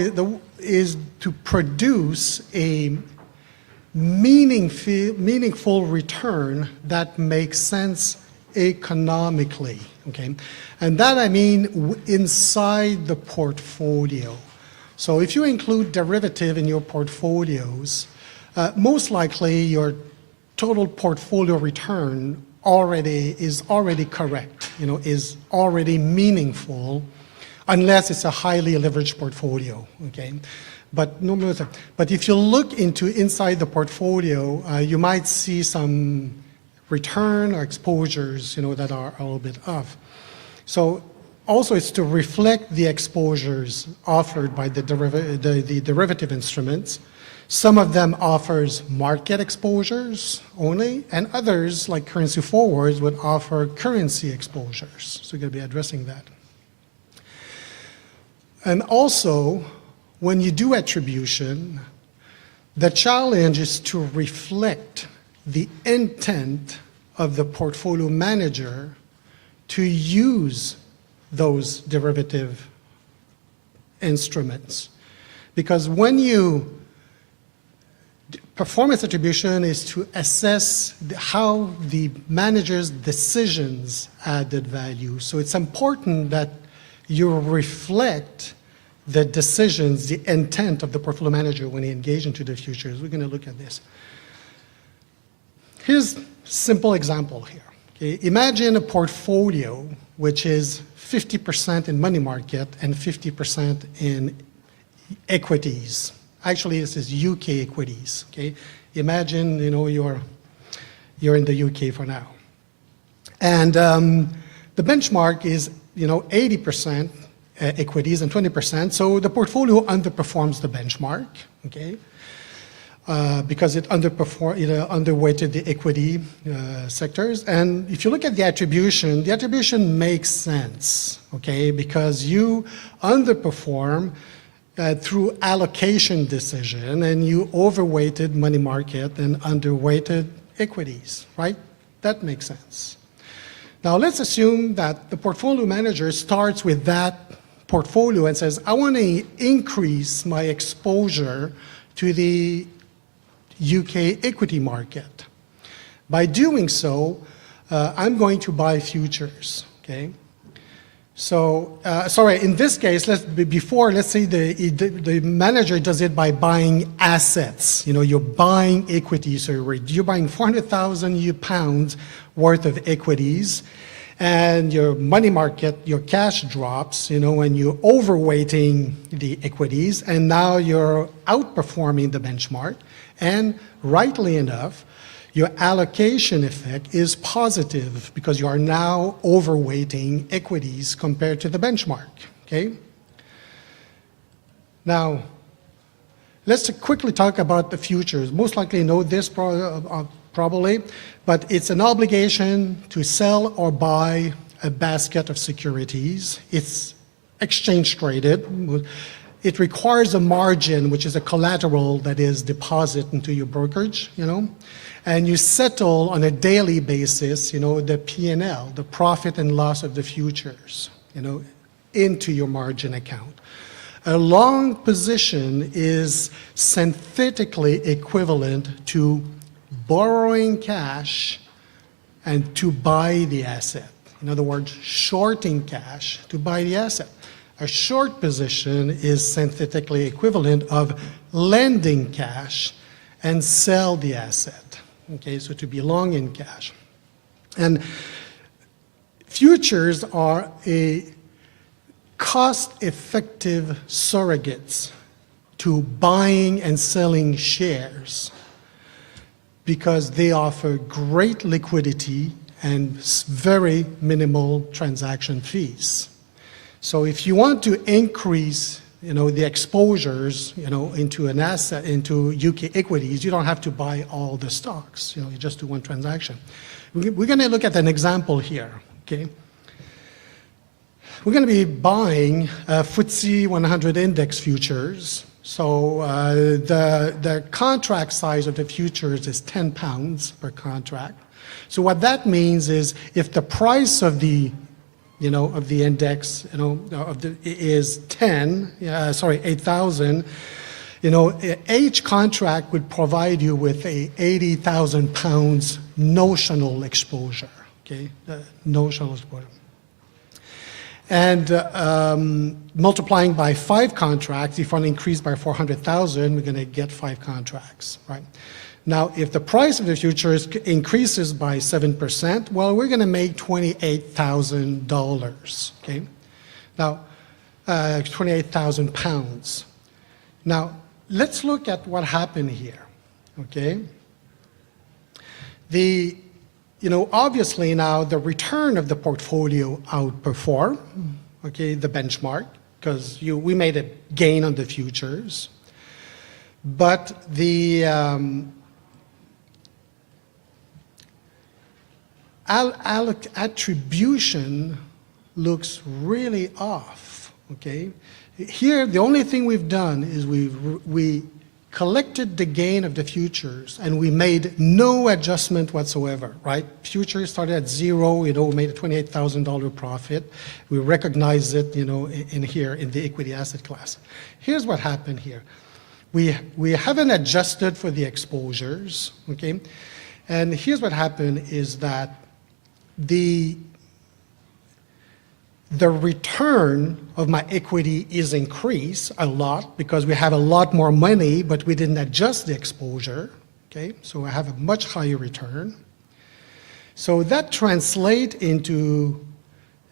is to produce a meaningful return that makes sense economically, okay? And that I mean inside the portfolio. So if you include derivative in your portfolios, most likely your total portfolio return is already correct, is already meaningful, unless it's a highly leveraged portfolio, okay? But if you look inside the portfolio, you might see some return or exposures, that are a little bit off. So also it's to reflect the exposures offered by the derivative instruments. Some of them offers market exposures only, and others, like currency forwards, would offer currency exposures. So we're going to be addressing that. And also, when you do attribution, the challenge is to reflect the intent of the portfolio manager to use those derivative instruments. Because when performance attribution is to assess how the manager's decisions added value. So it's important that you reflect the decisions, the intent of the portfolio manager when he engages into the futures. We're going to look at this. Here's a simple example here. Okay? Imagine a portfolio which is 50% in money market and 50% in equities. Actually, this is UK equities. Okay? Imagine, you're in the UK for now. And the benchmark is, 80% equities and 20%. So the portfolio underperforms the benchmark, okay? Because it underweighted the equity sectors. And if you look at the attribution makes sense, okay? Because you underperform through allocation decision, and you overweighted money market and underweighted equities, right? That makes sense. Now let's assume that the portfolio manager starts with that portfolio and says, I want to increase my exposure to the UK equity market. By doing so, I'm going to buy futures, okay? So, in this case, let's say the manager does it by buying assets. You're buying equities, so you're buying 400,000 pounds worth of equities, and your money market, your cash drops, when you're overweighting the equities, and now you're outperforming the benchmark, and rightly enough, your allocation effect is positive because you are now overweighting equities compared to the benchmark, okay? Now, let's quickly talk about the futures. Most likely you know this probably, but it's an obligation to sell or buy a basket of securities. It's exchange traded. It requires a margin, which is a collateral that is deposited into your brokerage, and you settle on a daily basis, the P&L, the profit and loss of the futures, into your margin account. A long position is synthetically equivalent to borrowing cash and to buy the asset. In other words, shorting cash to buy the asset. A short position is synthetically equivalent of lending cash and sell the asset. Okay, so to be long in cash. And futures are a cost-effective surrogates to buying and selling shares. because they offer great liquidity and very minimal transaction fees. So if you want to increase, the exposures, into an asset, into UK equities, you don't have to buy all the stocks. You just do one transaction. We're going to look at an example here, okay? We're going to be buying FTSE 100 index futures. So the contract size of the futures is £10 per contract. So what that means is if the price of the of the index, is 8,000, each contract would provide you with a 80,000 pounds notional exposure, okay, the notional exposure. And multiplying by 5 contracts, if one increased by 400,000, we're going to get 5 contracts, right? Now, if the price of the futures increases by 7%, well, we're going to make $28,000, okay? Now, 28,000 pounds. Now, let's look at what happened here, okay? Obviously now the return of the portfolio outperformed, okay, the benchmark, because we made a gain on the futures. But the attribution looks really off, okay? Here, the only thing we've done is we collected the gain of the futures and we made no adjustment whatsoever, right? Futures started at 0, we made a $28,000 profit. We recognize it, in here in the equity asset class. Here's what happened here. We haven't adjusted for the exposures, okay? And here's what happened is that the return of my equity is increased a lot because we have a lot more money, but we didn't adjust the exposure, okay? So I have a much higher return. So that translates into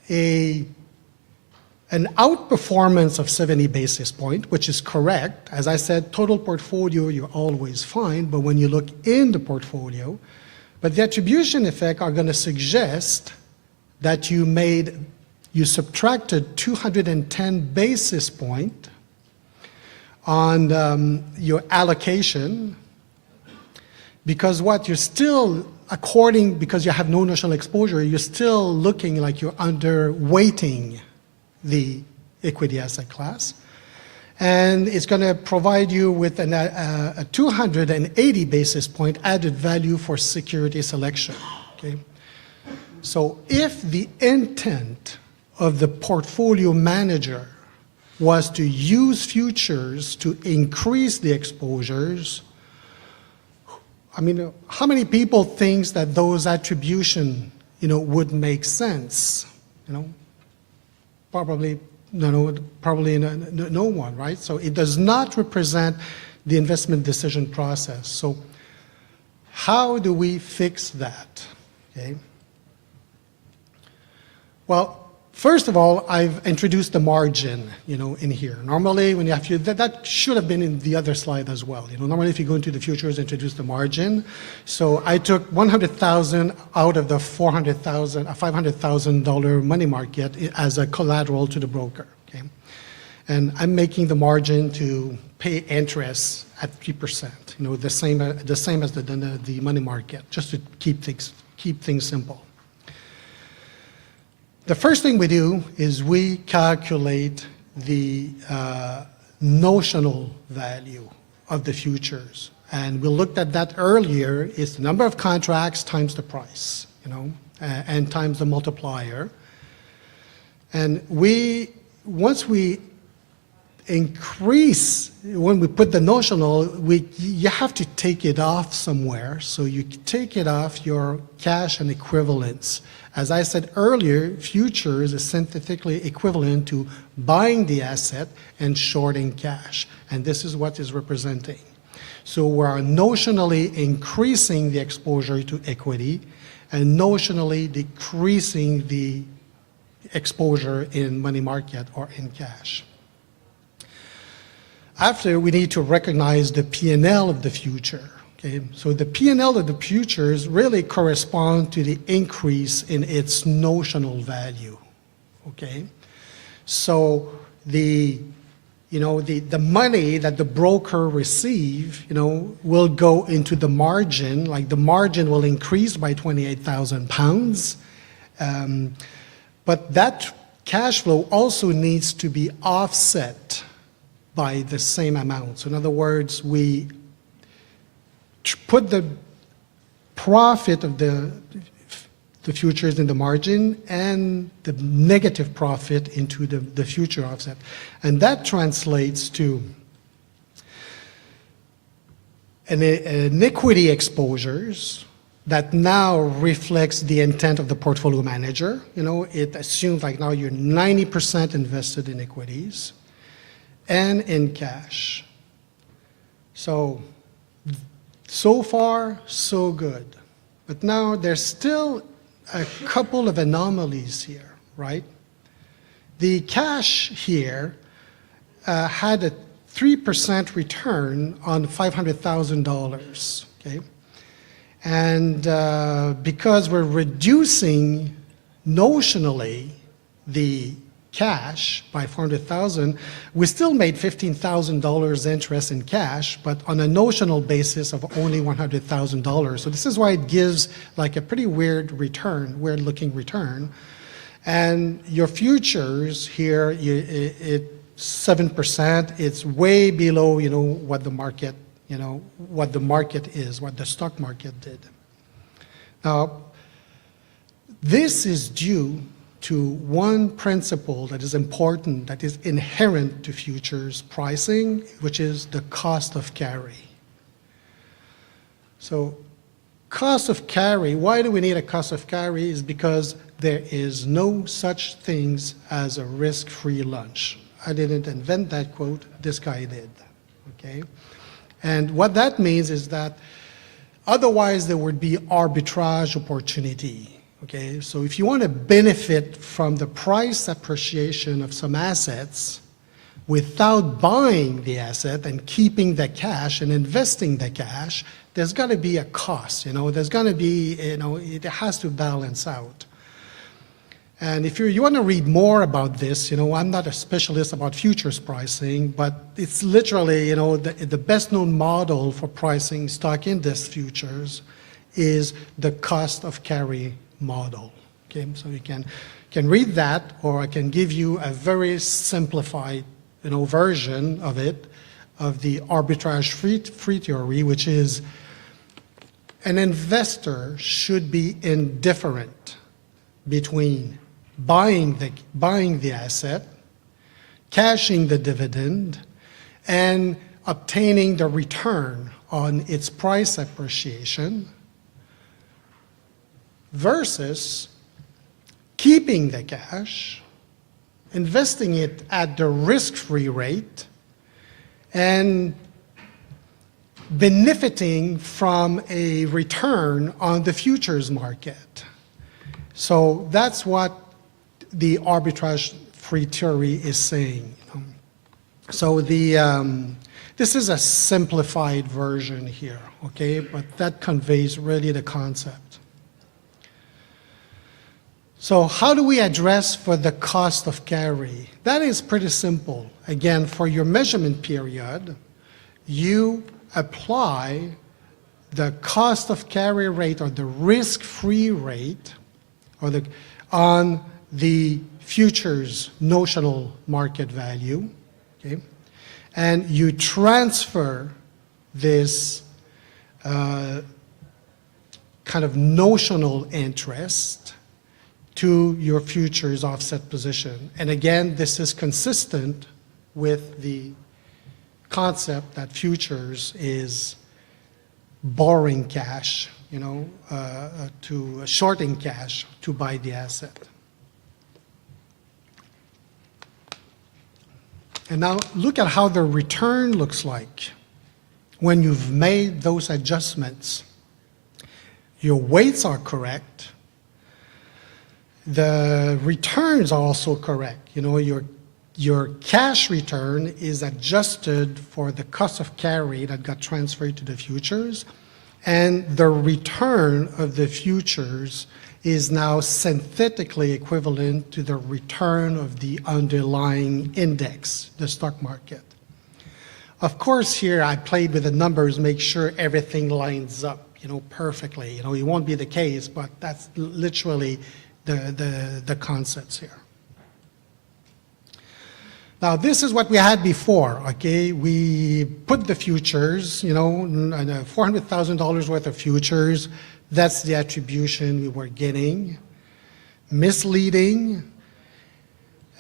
an outperformance of 70 basis points, which is correct. As I said, total portfolio, you're always fine, but when you look in the portfolio, but the attribution effect are going to suggest that you subtracted 210 basis points on your allocation, because you're still, because you have no notional exposure, you're still looking like you're underweighting the equity asset class. And it's going to provide you with a 280 basis point added value for security selection, okay? So if the intent of the portfolio manager was to use futures to increase the exposures, I mean, how many people think that those attribution, would make sense? Probably no one, right? So it does not represent the investment decision process. So how do we fix that? Okay. Well, first of all, I've introduced the margin, in here. Normally, when you have that should have been in the other slide as well. Normally, if you go into the futures, introduce the margin. So I took 100,000 out of the 500,000 money market as a collateral to the broker. Okay, and I'm making the margin to pay interest at 3%. The same as the money market, just to keep things simple. The first thing we do is we calculate the notional value of the futures. And we looked at that earlier. It's the number of contracts times the price, and times the multiplier. And once we increase, when we put the notional, you have to take it off somewhere. So you take it off your cash and equivalents. As I said earlier, futures is synthetically equivalent to buying the asset and shorting cash. And this is what is representing. So we're notionally increasing the exposure to equity and notionally decreasing the exposure in money market or in cash. After, we need to recognize the P&L of the future. Okay, so the P&L of the futures really correspond to the increase in its notional value. Okay, so the money that the broker receive, will go into the margin. Like the margin will increase by 28,000 pounds, but that cash flow also needs to be offset by the same amount. So in other words, we put the profit of the futures in the margin and the negative profit into the future offset. And that translates to an equity exposures that now reflects the intent of the portfolio manager. It assumes like now you're 90% invested in equities and in cash. So far, so good. But now there's still a couple of anomalies here, right? The cash here had a 3% return on $500,000, okay? And because we're reducing notionally the cash by $400,000, we still made $15,000 interest in cash, but on a notional basis of only $100,000. So this is why it gives like a pretty weird return, weird looking return. And your futures here, it's 7%. It's way below, what the market, what the market is, what the stock market did. Now, this is due to one principle that is important, that is inherent to futures pricing, which is the cost of carry. So cost of carry, why do we need a cost of carry? Is because there is no such things as a risk-free lunch. I didn't invent that quote, this guy did, okay? And what that means is that otherwise there would be arbitrage opportunity. Okay, so if you want to benefit from the price appreciation of some assets without buying the asset and keeping the cash and investing the cash, there's got to be a cost, there's going to be, it has to balance out. And if you want to read more about this, I'm not a specialist about futures pricing, but it's literally, the best known model for pricing stock index futures is the cost of carry model. Okay, so you can read that, or I can give you a very simplified, version of it, of the arbitrage free theory, which is an investor should be indifferent between buying the asset, cashing the dividend, and obtaining the return on its price appreciation, versus keeping the cash, investing it at the risk-free rate, and benefiting from a return on the futures market. So that's what the arbitrage-free theory is saying. So this is a simplified version here, okay? But that conveys really the concept. So how do we address for the cost of carry? That is pretty simple. Again, for your measurement period, you apply the cost of carry rate or the risk-free rate on the futures notional market value, okay? And you transfer this kind of notional interest to your futures offset position. And again, this is consistent with the concept that futures is borrowing cash, to shorting cash to buy the asset. And now look at how the return looks like when you've made those adjustments. Your weights are correct. The returns are also correct. Your cash return is adjusted for the cost of carry that got transferred to the futures, and the return of the futures is now synthetically equivalent to the return of the underlying index, the stock market. Of course, here I played with the numbers, make sure everything lines up, perfectly. It won't be the case, but that's literally the concepts here. Now, this is what we had before, okay? We put the futures, $400,000 worth of futures. That's the attribution we were getting. Misleading.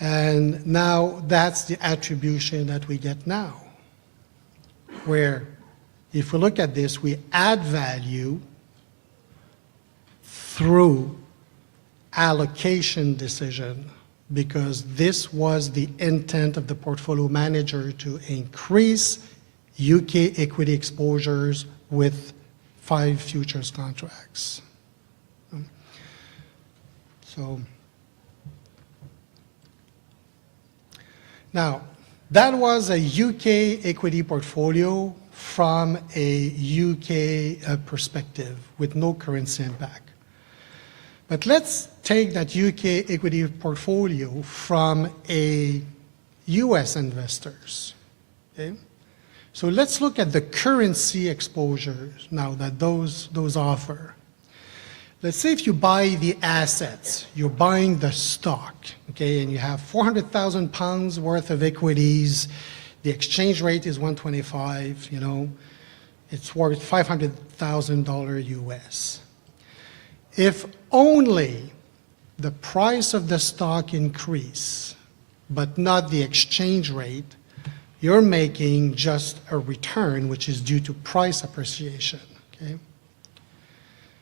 And now that's the attribution that we get now. Where, if we look at this, we add value through allocation decision, because this was the intent of the portfolio manager to increase UK equity exposures with 5 futures contracts. So now, that was a UK equity portfolio from a UK perspective with no currency impact. But let's take that UK equity portfolio from a US investors. Okay? So let's look at the currency exposures now that those offer. Let's say if you buy the assets, you're buying the stock, okay, and you have 400,000 pounds worth of equities, the exchange rate is 125, it's worth $500,000 US. If only the price of the stock increase, but not the exchange rate, you're making just a return which is due to price appreciation, okay?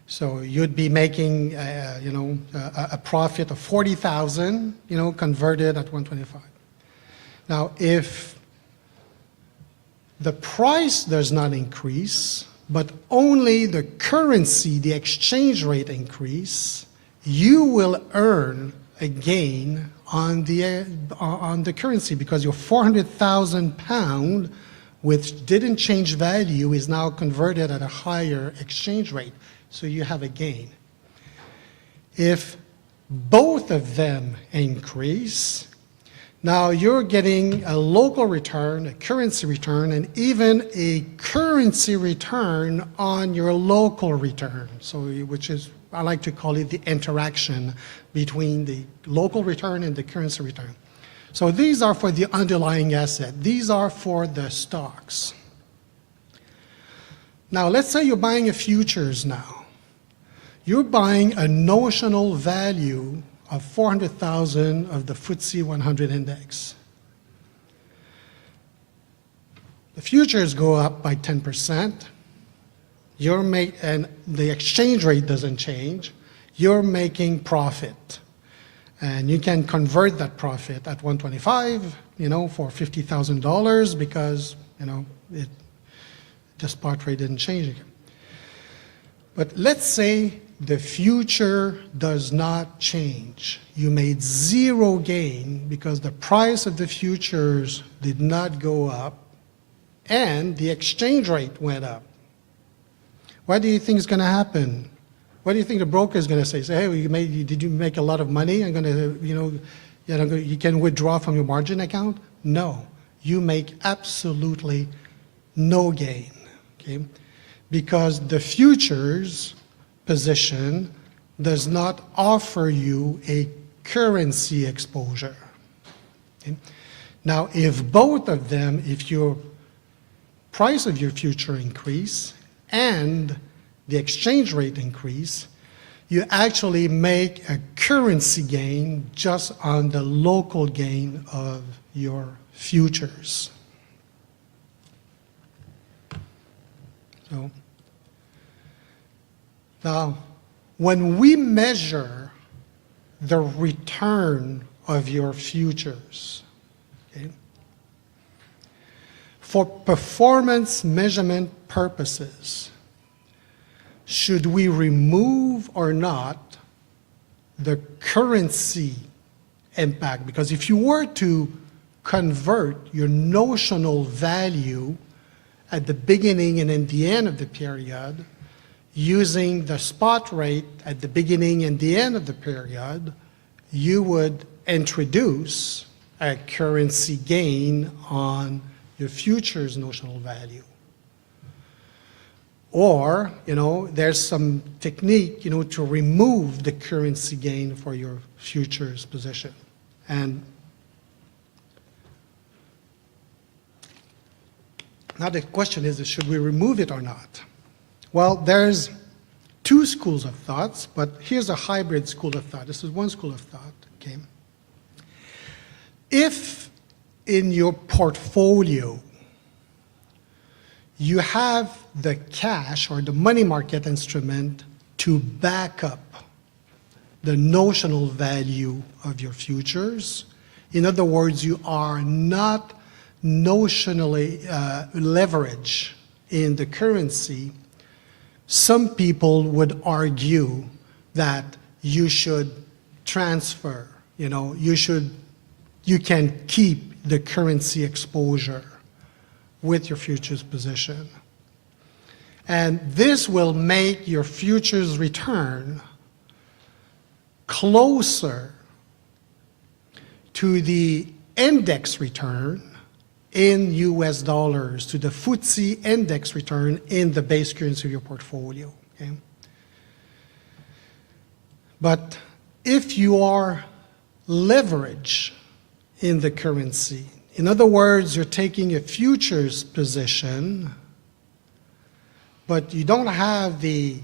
So you'd be making, a profit of 40,000, converted at 125. Now, if the price does not increase, but only the currency, the exchange rate increase, you will earn a gain on the currency, because your 400,000 pound, which didn't change value, is now converted at a higher exchange rate. So you have a gain. If both of them increase, now you're getting a local return, a currency return, and even a currency return on your local return. So, which is, I like to call it the interaction between the local return and the currency return. So these are for the underlying asset. These are for the stocks. Now, let's say you're buying a futures now. You're buying a notional value of 400,000 of the FTSE 100 index. The futures go up by 10%. And the exchange rate doesn't change. You're making profit. And you can convert that profit at 125, for $50,000 because, the spot rate didn't change again. But let's say the future does not change. You made zero gain because the price of the futures did not go up and the exchange rate went up. What do you think is going to happen? What do you think the broker is going to say? Say, hey, did you make a lot of money? I'm going to, you can withdraw from your margin account? No, you make absolutely no gain, okay? Because the futures position does not offer you a currency exposure. Okay? Now, if both of them, if your price of your future increase and the exchange rate increase, you actually make a currency gain just on the local gain of your futures. So, now, when we measure the return of your futures, okay, for performance measurement purposes, should we remove or not the currency impact? Because if you were to convert your notional value at the beginning and at the end of the period, using the spot rate at the beginning and the end of the period, you would introduce a currency gain on your futures notional value. Or, there's some technique, to remove the currency gain for your futures position. And now the question is, should we remove it or not? Well, there's two schools of thoughts, but here's a hybrid school of thought. This is one school of thought, okay? If in your portfolio you have the cash or the money market instrument to back up the notional value of your futures, in other words, you are not notionally leveraged in the currency, some people would argue that you should transfer, you can keep the currency exposure with your futures position. And this will make your futures return closer to the index return in US dollars, to the FTSE index return in the base currency of your portfolio. Okay? But if you are leveraged in the currency, in other words, you're taking a futures position, but you don't have the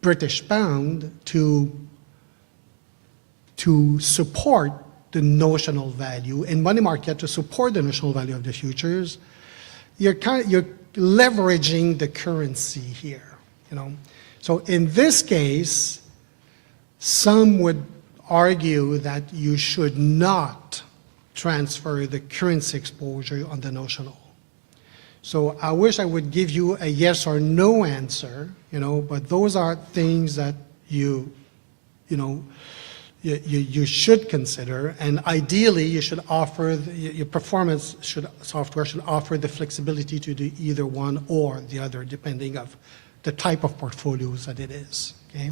British pound to support the notional value, in money market to support the notional value of the futures, you're leveraging the currency here, So in this case, some would argue that you should not transfer the currency exposure on the notional. So I wish I would give you a yes or no answer, but those are things that you should consider, and ideally you should offer, your performance software should offer the flexibility to do either one or the other, depending on the type of portfolios that it is, okay?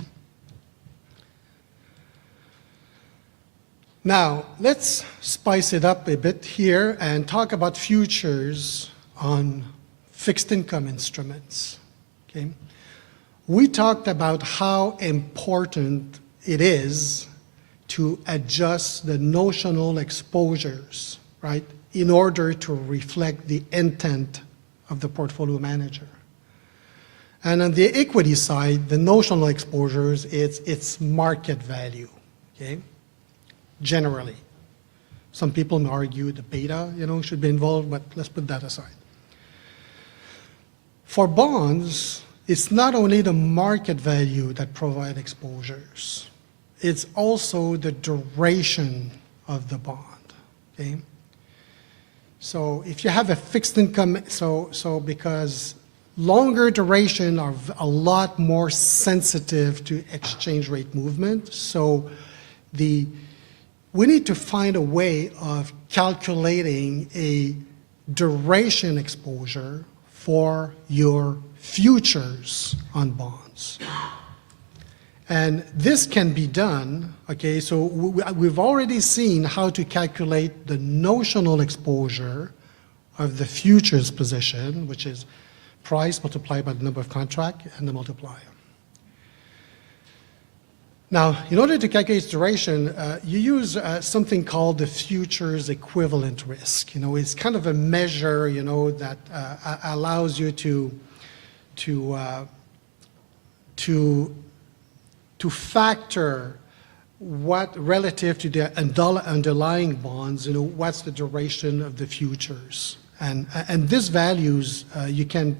Now, let's spice it up a bit here and talk about futures on fixed income instruments, okay? We talked about how important it is to adjust the notional exposures, right, in order to reflect the intent of the portfolio manager. And on the equity side, the notional exposures, it's market value, okay, generally. Some people may argue the beta, should be involved, but let's put that aside. For bonds, it's not only the market value that provide exposures, it's also the duration of the bond, okay? So if you have a fixed income, so because longer duration are a lot more sensitive to exchange rate movement, so we need to find a way of calculating a duration exposure for your futures on bonds. And this can be done, okay, so we've already seen how to calculate the notional exposure of the futures position, which is price multiplied by the number of contract and the multiplier. Now, in order to calculate duration, you use something called the futures equivalent risk. It's kind of a measure, that allows you to factor what relative to the underlying bonds, what's the duration of the futures. And these values, you can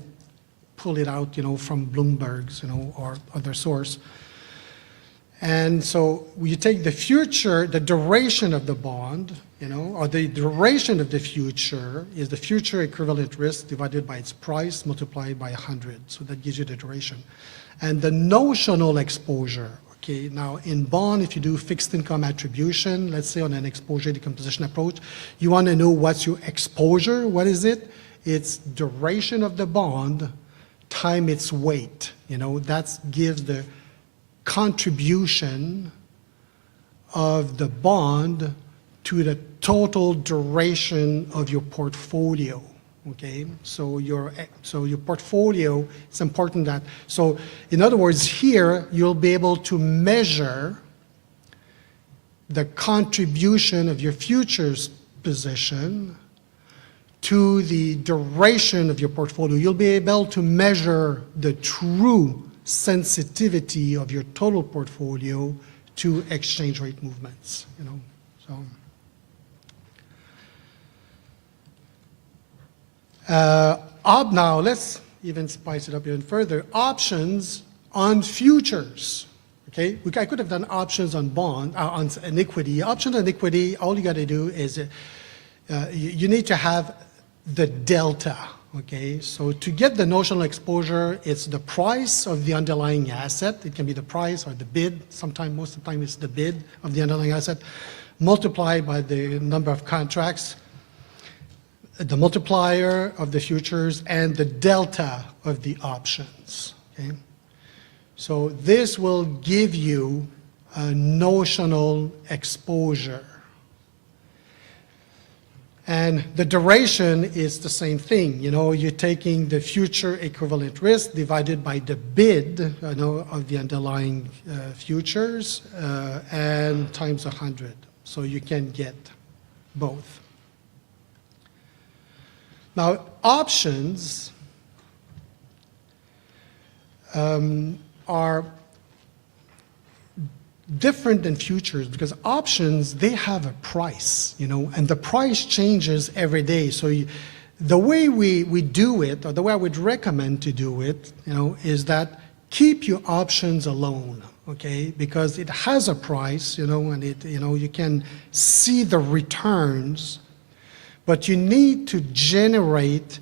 pull it out, from Bloomberg's, or other source. And so you take the future, the duration of the bond, or the duration of the future is the future equivalent risk divided by its price multiplied by 100. So that gives you the duration. And the notional exposure, okay, now in bond, if you do fixed income attribution, let's say on an exposure decomposition approach, you want to know what's your exposure. What is it? It's duration of the bond time its weight. That gives the contribution of the bond to the total duration of your portfolio. Okay, so your portfolio, it's important that, so in other words, here you'll be able to measure the contribution of your futures position to the duration of your portfolio. You'll be able to measure the true sensitivity of your total portfolio to exchange rate movements, so. Now let's even spice it up even further. Options on futures. Okay, I could have done options on bond, on an equity. Options on equity, all you got to do is you need to have the delta. Okay, so to get the notional exposure, it's the price of the underlying asset. It can be the price or the bid. Sometimes, most of the time, it's the bid of the underlying asset multiplied by the number of contracts, the multiplier of the futures, and the delta of the options. Okay? So this will give you a notional exposure. And the duration is the same thing. You're taking the future equivalent risk divided by the bid of the underlying futures and times 100. So you can get both. Now, options are different than futures because options, they have a price, and the price changes every day. So the way we do it, or the way I would recommend to do it, is that keep your options alone, okay? Because it has a price, and you can see the returns, but you need to generate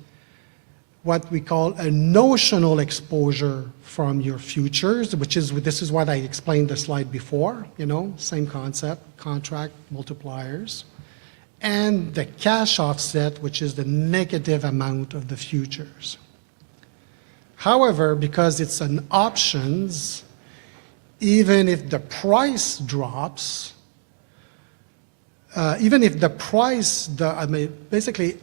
what we call a notional exposure from your futures, this is what I explained the slide before, same concept, contract multipliers, and the cash offset, which is the negative amount of the futures. However, because it's an options, even if the price drops, basically,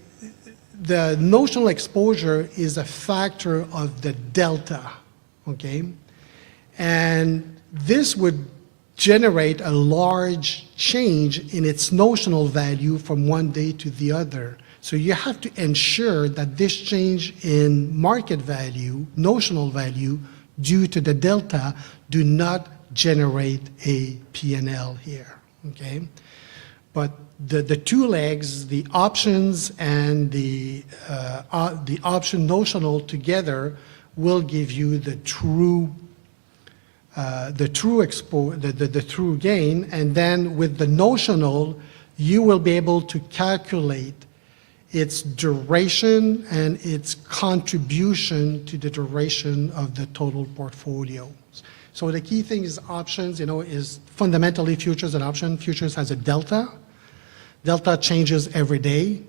the notional exposure is a factor of the delta, okay? And this would generate a large change in its notional value from one day to the other. So you have to ensure that this change in market value, notional value, due to the delta, do not generate a P&L here, okay? But the two legs, the options and the option notional together will give you the true gain, and then with the notional, you will be able to calculate its duration and its contribution to the duration of the total portfolio. So the key thing is options, is fundamentally futures and option. Futures has a delta. Delta changes every day.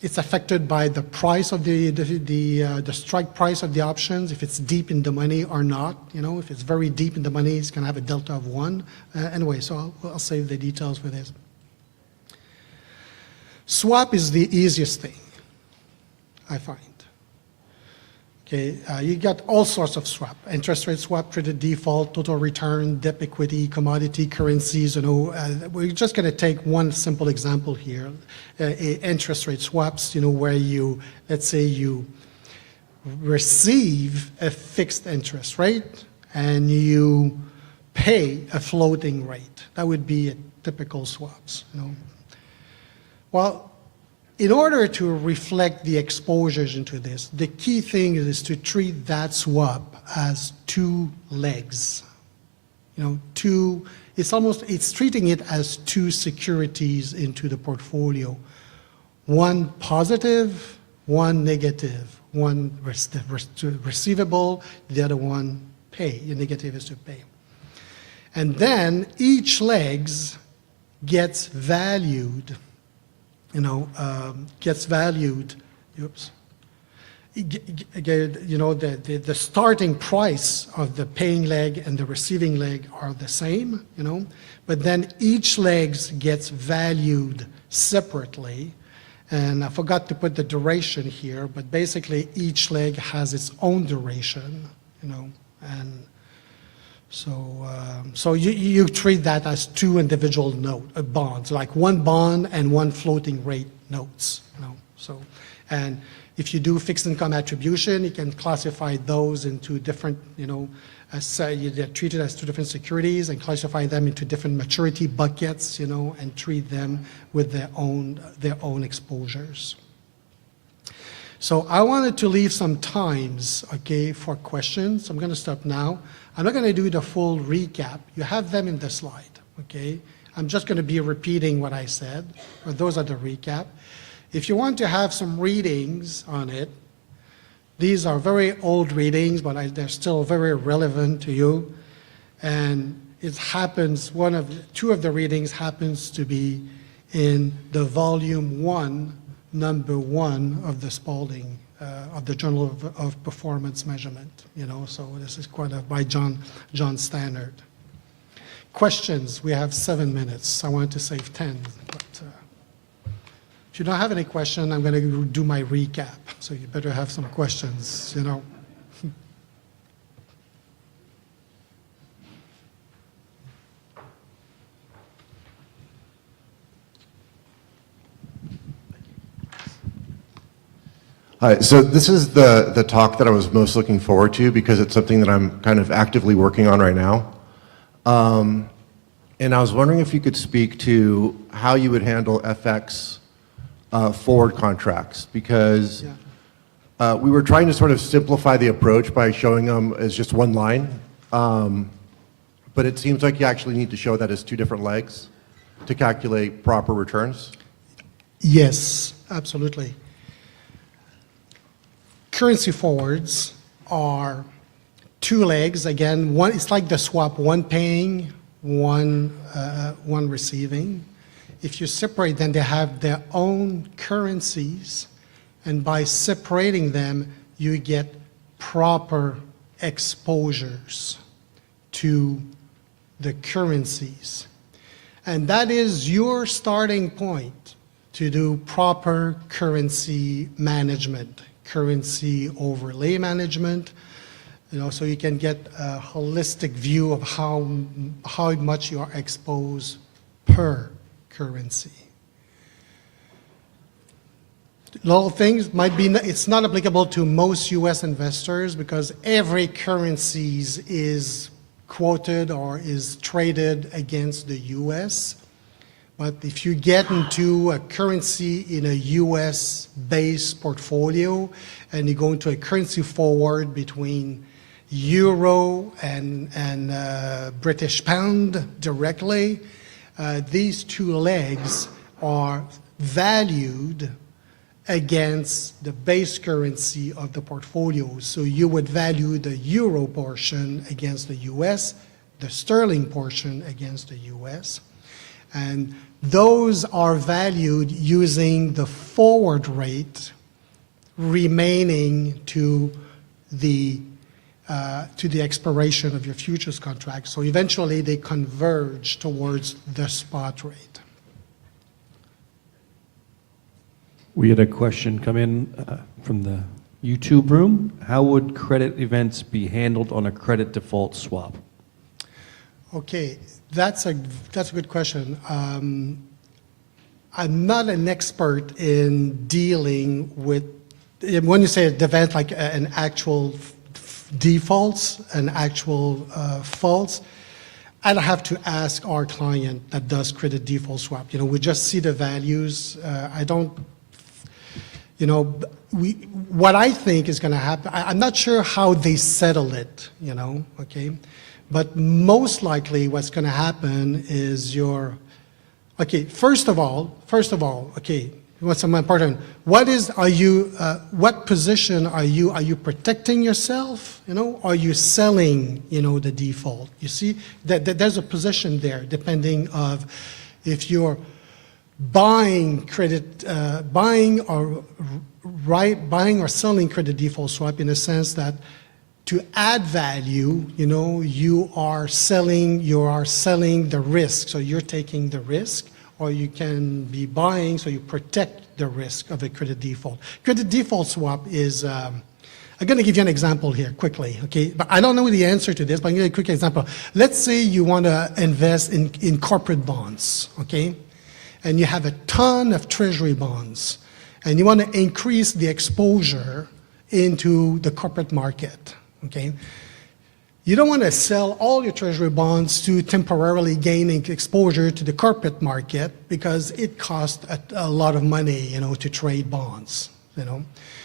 It's affected by the price of the strike price of the options, if it's deep in the money or not. If it's very deep in the money, it's going to have a delta of 1. Anyway, so I'll save the details for this. Swap is the easiest thing, I find. Okay, you got all sorts of swap: interest rate swap, credit default, total return, debt equity, commodity, currencies. We're just going to take one simple example here: interest rate swaps. Where let's say you receive a fixed interest rate and you pay a floating rate. That would be a typical swaps. Well, in order to reflect the exposures into this, the key thing is to treat that swap as two legs. It's treating it as two securities into the portfolio. One positive, one negative. One receivable, the other one pay. The negative is to pay. And then each legs gets valued oops. You know, the starting price of the paying leg and the receiving leg are the same, you know, but then each leg gets valued separately. And I forgot to put the duration here, but basically each leg has its own duration, you know, and so you treat that as two individual bonds, like one bond and one floating rate notes, you know. So, and if you do fixed income attribution, you can classify those into different, you know, they're treated as two different securities and classify them into different maturity buckets, you know, and treat them with their own exposures. So I wanted to leave some times, okay, for questions. I'm going to stop now. I'm not going to do the full recap. You have them in the slide, okay? I'm just going to be repeating what I said, but those are the recap. If you want to have some readings on it, these are very old readings, but they're still very relevant to you. And it happens, two of the readings happens to be in the volume 1, number 1 of the Spalding, of the Journal of Performance Measurement, you know, so this is by John Stannard. Questions, we have 7 minutes. I wanted to save 10, but if you don't have any question, I'm going to do my recap. So you better have some questions, you know. Hi, so this is the talk that I was most looking forward to because it's something that I'm kind of actively working on right now. And I was wondering if you could speak to how you would handle FX forward contracts, because we were trying to sort of simplify the approach by showing them as just one line, but it seems like you actually need to show that as two different legs to calculate proper returns. Yes, absolutely. Currency forwards are two legs. Again, one, it's like the swap, one paying, one receiving. If you separate them, they have their own currencies, and by separating them, you get proper exposures to the currencies. And that is your starting point to do proper currency management, currency overlay management, you know, so you can get a holistic view of how much you are exposed per currency. Little things might be, it's not applicable to most US investors because every currency is quoted or is traded against the US. But if you get into a currency in a US-based portfolio and you go into a currency forward between euro and British pound directly, these two legs are valued against the base currency of the portfolio. So you would value the euro portion against the US, the sterling portion against the US, and those are valued using the forward rate remaining to the expiration of your futures contract. So eventually they converge towards the spot rate. We had a question come in from the YouTube room. How would credit events be handled on a credit default swap? Okay, that's a good question. I'm not an expert in dealing with, when you say an event like an actual defaults, an actual faults, I'd have to ask our client that does credit default swap. You know, we just see the values. I don't, you know, what I think is going to happen, I'm not sure how they settle it, you know, okay? But most likely what's going to happen is okay, first of all, okay, what's important? What position are you protecting yourself, you know? Are you selling, you know, the default? You see, that there's a position there depending of if you're buying credit, buying or selling credit default swap in a sense that to add value, you are selling the risk, so you're taking the risk, or you can be buying, so you protect the risk of a credit default. Credit default swap is, I'm going to give you an example here quickly, okay? But I don't know the answer to this, but I'm going to give you a quick example. Let's say you want to invest in corporate bonds, okay? And you have a ton of treasury bonds, and you want to increase the exposure into the corporate market, okay? You don't want to sell all your treasury bonds to temporarily gaining exposure to the corporate market because it costs a lot of money, to trade bonds,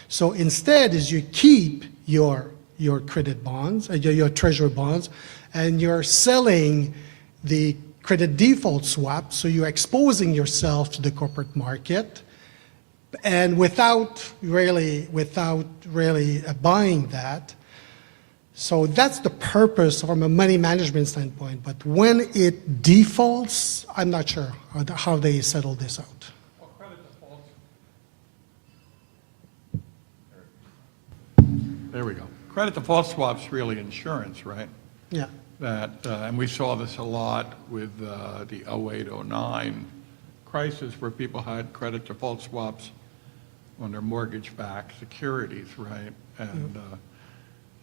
So instead is you keep your credit bonds, your treasury bonds, and you're selling the credit default swap, so you're exposing yourself to the corporate market, and without really buying that. So that's the purpose from a money management standpoint. But when it defaults, I'm not sure how they settle this out. There we go. Credit default swap's really insurance, right? Yeah. And we saw this a lot with the 08-09 crisis where people had credit default swaps on their mortgage-backed securities, right? And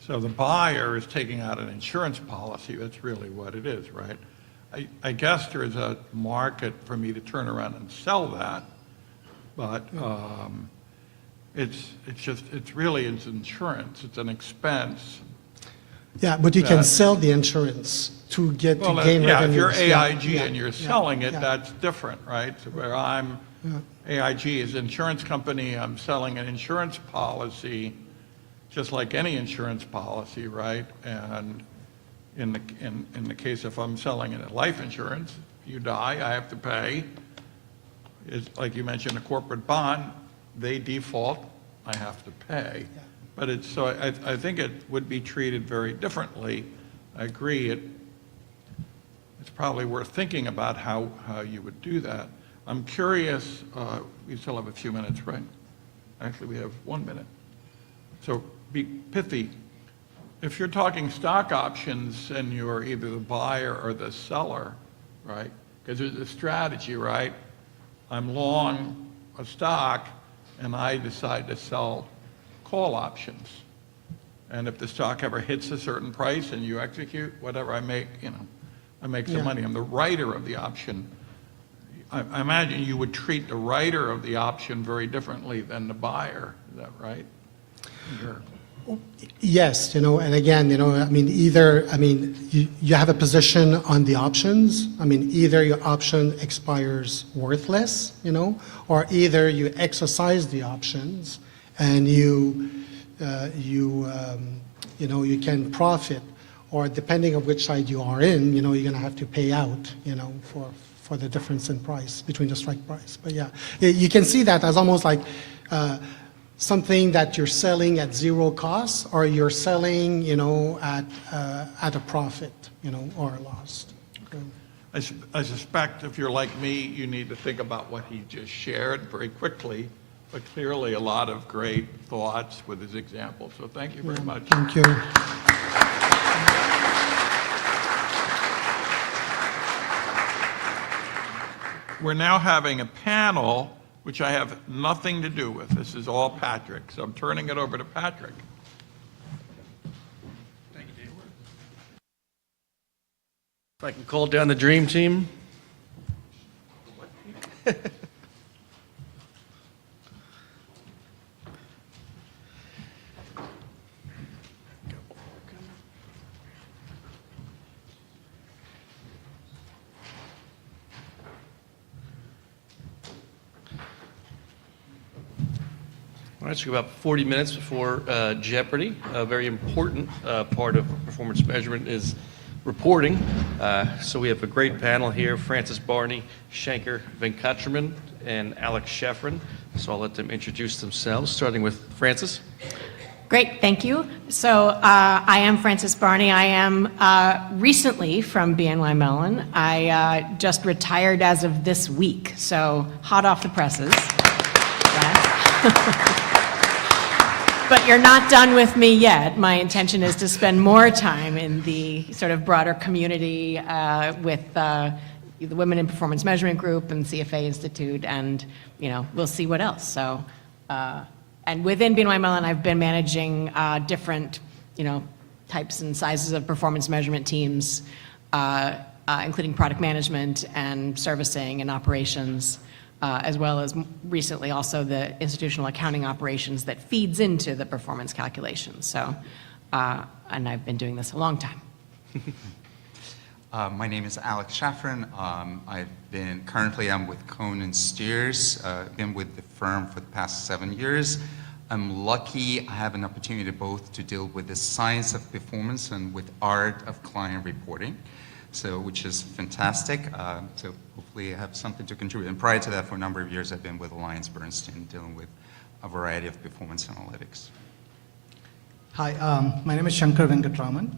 so the buyer is taking out an insurance policy. That's really what it is, right? I guess there is a market for me to turn around and sell that, but it's really insurance. It's an expense. Yeah, but you can sell the insurance to gain revenue. Yeah, if you're AIG and you're selling it, that's different, right? So where AIG is an insurance company, I'm selling an insurance policy, just like any insurance policy, right? And in the case if I'm selling a life insurance, you die, I have to pay. It's like you mentioned, a corporate bond, they default, I have to pay. But I think it would be treated very differently. I agree. It's probably worth thinking about how you would do that. I'm curious. We still have a few minutes, right? Actually, we have 1 minute. So be pithy. If you're talking stock options and you're either the buyer or the seller, right? Because there's a strategy, right? I'm long a stock and I decide to sell call options. And if the stock ever hits a certain price and you execute, whatever, I make some money. I'm the writer of the option. I imagine you would treat the writer of the option very differently than the buyer. Is that right? Yes, and again, you have a position on the options. Either your option expires worthless, or either you exercise the options and you can profit, or depending on which side you are in, you're going to have to pay out, for the difference in price between the strike price. But yeah, you can see that as almost like something that you're selling at zero cost, or you're selling, at a profit, or a loss. I suspect if you're like me, you need to think about what he just shared very quickly, but clearly a lot of great thoughts with his example. So thank you very much. Thank you. We're now having a panel which I have nothing to do with. This is all Patrick, so I'm turning it over to Patrick. Thank you, Dave. If I can call down the dream team. All right, so about 40 minutes before Jeopardy. A very important part of performance measurement is reporting. So we have a great panel here, Francis Barney, Shankar Venkatraman, and Alex Sheffrin. So I'll let them introduce themselves, starting with Francis. Great, thank you. So I am Frances Barney. I am recently from BNY Mellon. I just retired as of this week, so hot off the presses. But you're not done with me yet. My intention is to spend more time in the sort of broader community with the Women in Performance Measurement Group and CFA Institute, and we'll see what else. So, and within BNY Mellon, I've been managing different, types and sizes of performance measurement teams, including product management and servicing and operations. As well as recently also the institutional accounting operations that feeds into the performance calculations. So, and I've been doing this a long time. My name is Alex Schafran. Currently I'm with Cohn & Steers. Been with the firm for the past 7 years. I'm lucky I have an opportunity both to deal with the science of performance and with art of client reporting. So, which is fantastic. So hopefully I have something to contribute. And prior to that, for a number of years, I've been with AllianceBernstein dealing with a variety of performance analytics. Hi, my name is Shankar Venkatraman.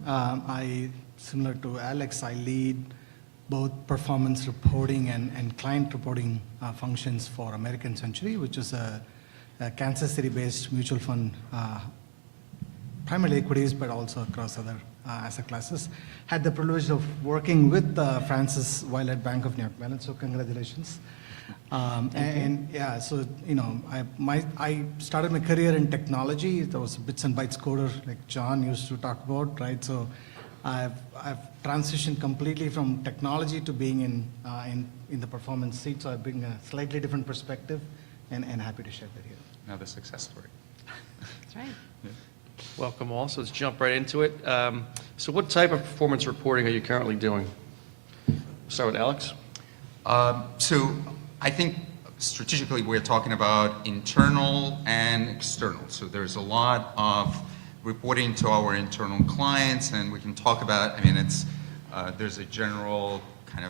Similar to Alex, I lead both performance reporting and client reporting functions for American Century, which is a Kansas City-based mutual fund, primarily equities, but also across other asset classes. Had the privilege of working with Francis while at Bank of New York Mellon, so congratulations. And yeah, so I started my career in technology. There was a bits and bytes coder like John used to talk about, right? So I've transitioned completely from technology to being in the performance seat. So I bring a slightly different perspective, and happy to share that here. Another success story. That's right. Welcome all. So let's jump right into it. So what type of performance reporting are you currently doing? Start with Alex. So I think strategically we're talking about internal and external. So there's a lot of reporting to our internal clients, and we can talk about, there's a general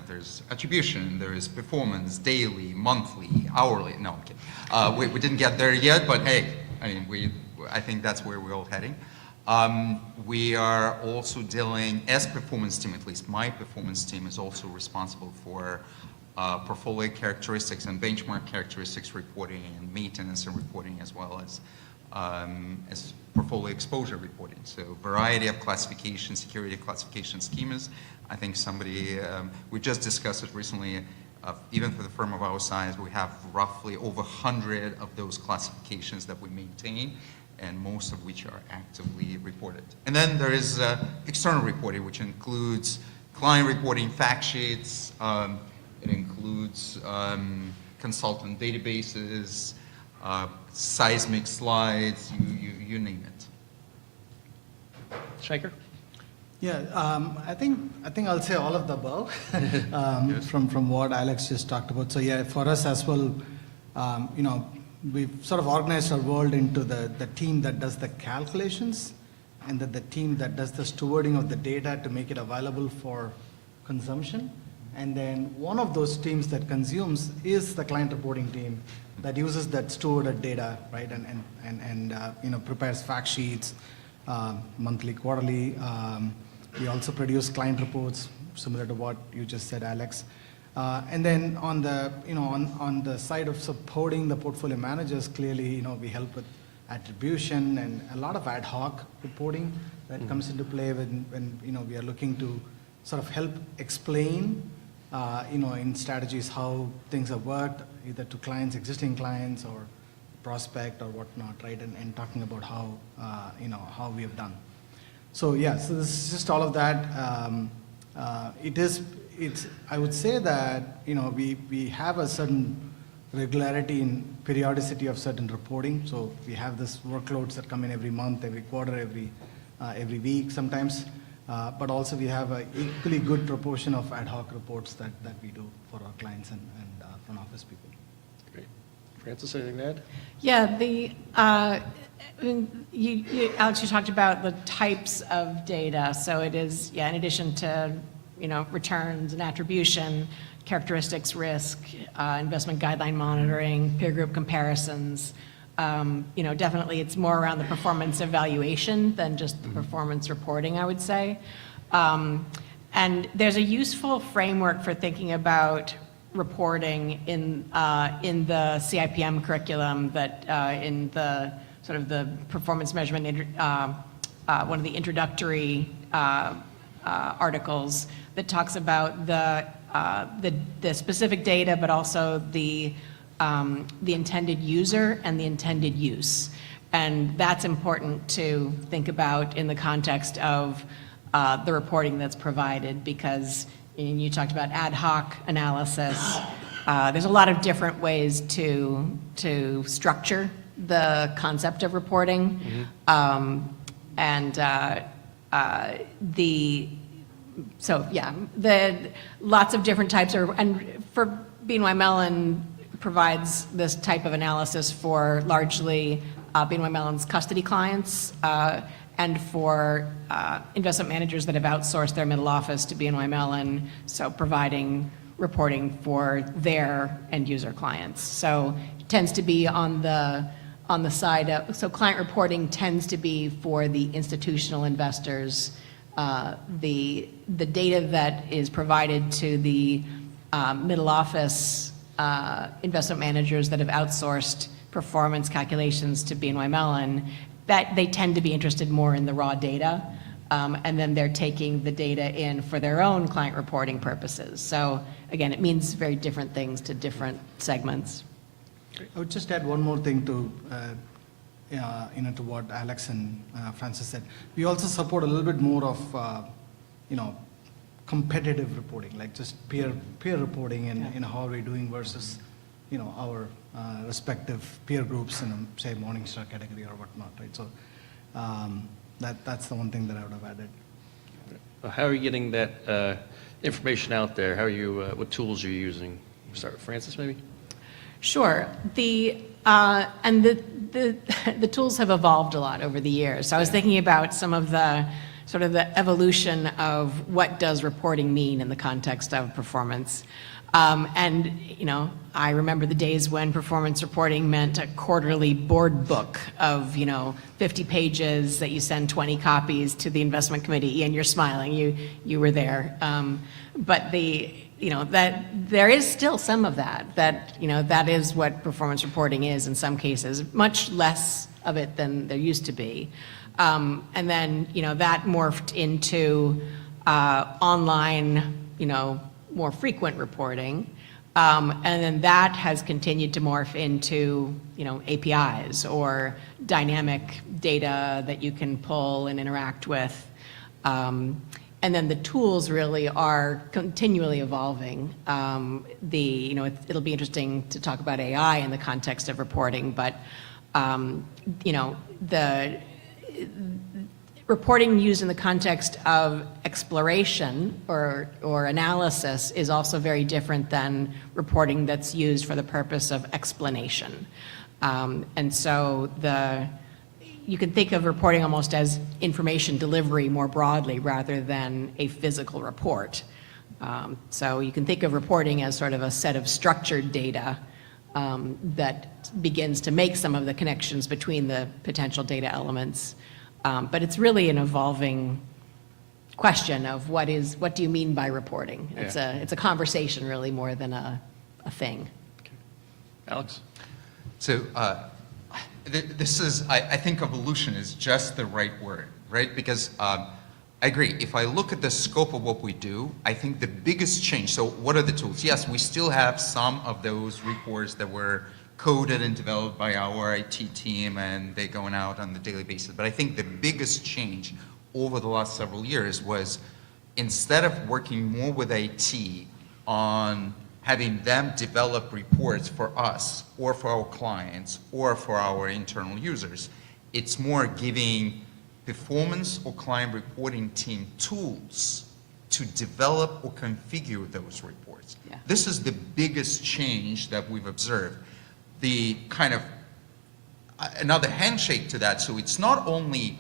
there's attribution, there is performance, daily, monthly, hourly. No, I'm kidding. We didn't get there yet, but hey, I think that's where we're all heading. We are also dealing, as performance team, at least my performance team is also responsible for portfolio characteristics and benchmark characteristics reporting and maintenance and reporting, as well as portfolio exposure reporting. So variety of classification, security classification schemas. I think we just discussed it recently. Even for the firm of our size, we have roughly over 100 of those classifications that we maintain, and most of which are actively reported. And then there is external reporting, which includes client reporting fact sheets. It includes consultant databases, seismic slides, you name it. Shankar? Yeah, I think I'll say all of the above from what Alex just talked about. So yeah, for us as well, we've sort of organized our world into the team that does the calculations and the team that does the stewarding of the data to make it available for consumption. And then one of those teams that consumes is the client reporting team that uses that stewarded data, right, and prepares fact sheets, monthly, quarterly. We also produce client reports, similar to what you just said, Alex. And then on the side of supporting the portfolio managers, clearly, we help with attribution and a lot of ad hoc reporting that comes into play when we are looking to sort of help explain, in strategies how things have worked, either to clients, existing clients, or prospect or whatnot, right? And talking about how we have done. So yeah, so this is just all of that. I would say that, we have a certain regularity in periodicity of certain reporting. So we have this workloads that come in every month, every quarter, every week sometimes. But also we have an equally good proportion of ad hoc reports that we do for our clients and front office people. Great. Francis, anything to add? Yeah, Alex, you talked about the types of data. So it is, in addition to, returns and attribution, characteristics, risk, investment guideline monitoring, peer group comparisons, Definitely it's more around the performance evaluation than just the performance reporting, I would say. And there's a useful framework for thinking about reporting in the CIPM curriculum that in the sort of the performance measurement, one of the introductory articles that talks about the specific data, but also the intended user and the intended use. And that's important to think about in the context of the reporting that's provided, because you talked about ad hoc analysis. There's a lot of different ways to structure the concept of reporting. The lots of different types and for BNY Mellon provides this type of analysis for largely BNY Mellon's custody clients and for investment managers that have outsourced their middle office to BNY Mellon, so providing reporting for their end user clients. So it tends to be on the side of, so client reporting tends to be for the institutional investors. The data that is provided to the middle office investment managers that have outsourced performance calculations to BNY Mellon, that they tend to be interested more in the raw data, and then they're taking the data in for their own client reporting purposes. So again, it means very different things to different segments. I would just add one more thing to to what Alex and Francis said. We also support a little bit more of competitive reporting, like just peer reporting and how we're doing versus our respective peer groups in say Morningstar category or whatnot, right? So that's the one thing that I would have added. How are you getting that information out there? How are you? What tools are you using? Start with Francis, maybe. Sure. The tools have evolved a lot over the years. So I was thinking about some of the sort of the evolution of what does reporting mean in the context of performance. I remember the days when performance reporting meant a quarterly board book of 50 pages that you send 20 copies to the investment committee. Ian, you're smiling. You were there. But that there is still some of that is what performance reporting is in some cases, much less of it than there used to be. And then, that morphed into online, more frequent reporting. And then that has continued to morph into, APIs or dynamic data that you can pull and interact with. And then the tools really are continually evolving. It'll be interesting to talk about AI in the context of reporting, but the reporting used in the context of exploration or analysis is also very different than reporting that's used for the purpose of explanation. And so you can think of reporting almost as information delivery more broadly rather than a physical report. So you can think of reporting as sort of a set of structured data that begins to make some of the connections between the potential data elements. But it's really an evolving question of what do you mean by reporting? Yeah. It's a conversation really more than a thing. Okay. Alex? So this is, I think evolution is just the right word, right? Because I agree, if I look at the scope of what we do, I think the biggest change, so what are the tools? Yes, we still have some of those reports that were coded and developed by our IT team and they're going out on the daily basis. But I think the biggest change over the last several years was instead of working more with IT on having them develop reports for us or for our clients or for our internal users, it's more giving performance or client reporting team tools to develop or configure those reports. Yeah. This is the biggest change that we've observed. The kind of another handshake to that, so it's not only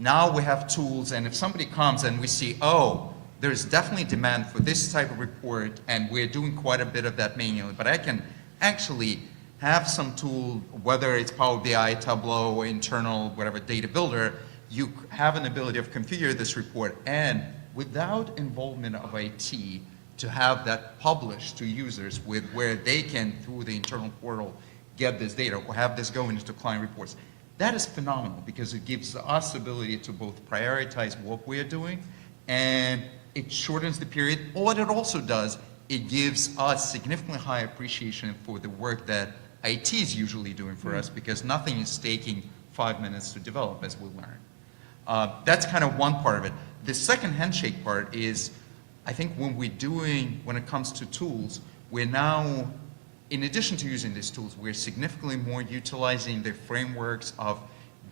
now we have tools and if somebody comes and we see, oh, there's definitely demand for this type of report and we're doing quite a bit of that manually, but I can actually have some tool, whether it's Power BI, Tableau, or internal, whatever data builder, you have an ability of configure this report, and without involvement of IT, to have that published to users with where they can, through the internal portal, get this data or have this go into client reports. That is phenomenal because it gives us ability to both prioritize what we're doing, and it shortens the period. What it also does, it gives us significantly high appreciation for the work that IT is usually doing for us, because nothing is taking 5 minutes to develop, as we learn. That's kind of one part of it. The second handshake part is, I think when it comes to tools, we're now, in addition to using these tools, we're significantly more utilizing the frameworks of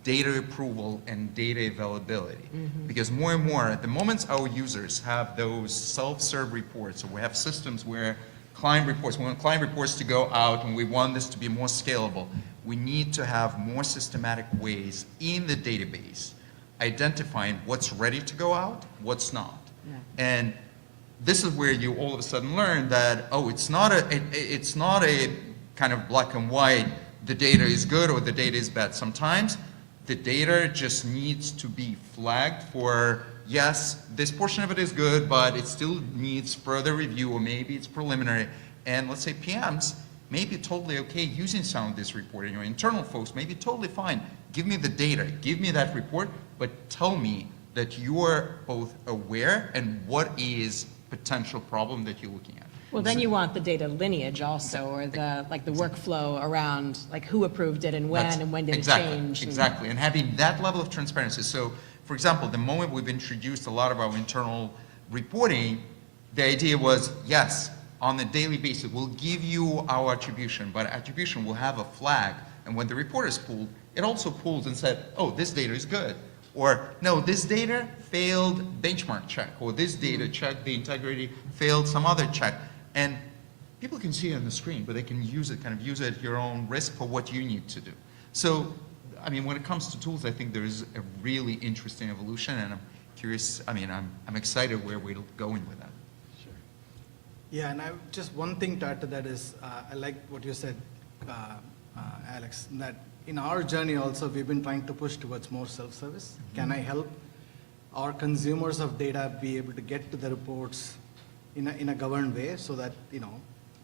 data approval and data availability. Because more and more, at the moment our users have those self-serve reports, or we have systems where client reports, we want client reports to go out and we want this to be more scalable, we need to have more systematic ways in the database identifying what's ready to go out, what's not. And this is where you all of a sudden learn that, oh, it's not a kind of black and white, the data is good or the data is bad. Sometimes the data just needs to be flagged for, yes, this portion of it is good, but it still needs further review, or maybe it's preliminary. And let's say PMs may be totally okay using some of this reporting, or internal folks may be totally fine. Give me the data, give me that report, but tell me that you're both aware and what is potential problem that you're looking at. Well, then you want the data lineage also, or the workflow around like who approved it and when did it change. Exactly, and having that level of transparency. So, for example, the moment we've introduced a lot of our internal reporting, the idea was, yes, on a daily basis, we'll give you our attribution, but attribution will have a flag, and when the report is pulled, it also pulls and said, oh, this data is good. Or, no, this data failed benchmark check, or this data checked the integrity, failed some other check. And people can see it on the screen, but they can use it, kind of use it at your own risk for what you need to do. So, I mean, when it comes to tools, I think there is a really interesting evolution, and I'm curious, I mean, I'm excited where we're going with that. Sure. Yeah, and just one thing to add to that is, I like what you said, Alex, that in our journey also, we've been trying to push towards more self-service. Can I help our consumers of data be able to get to the reports in a governed way, so that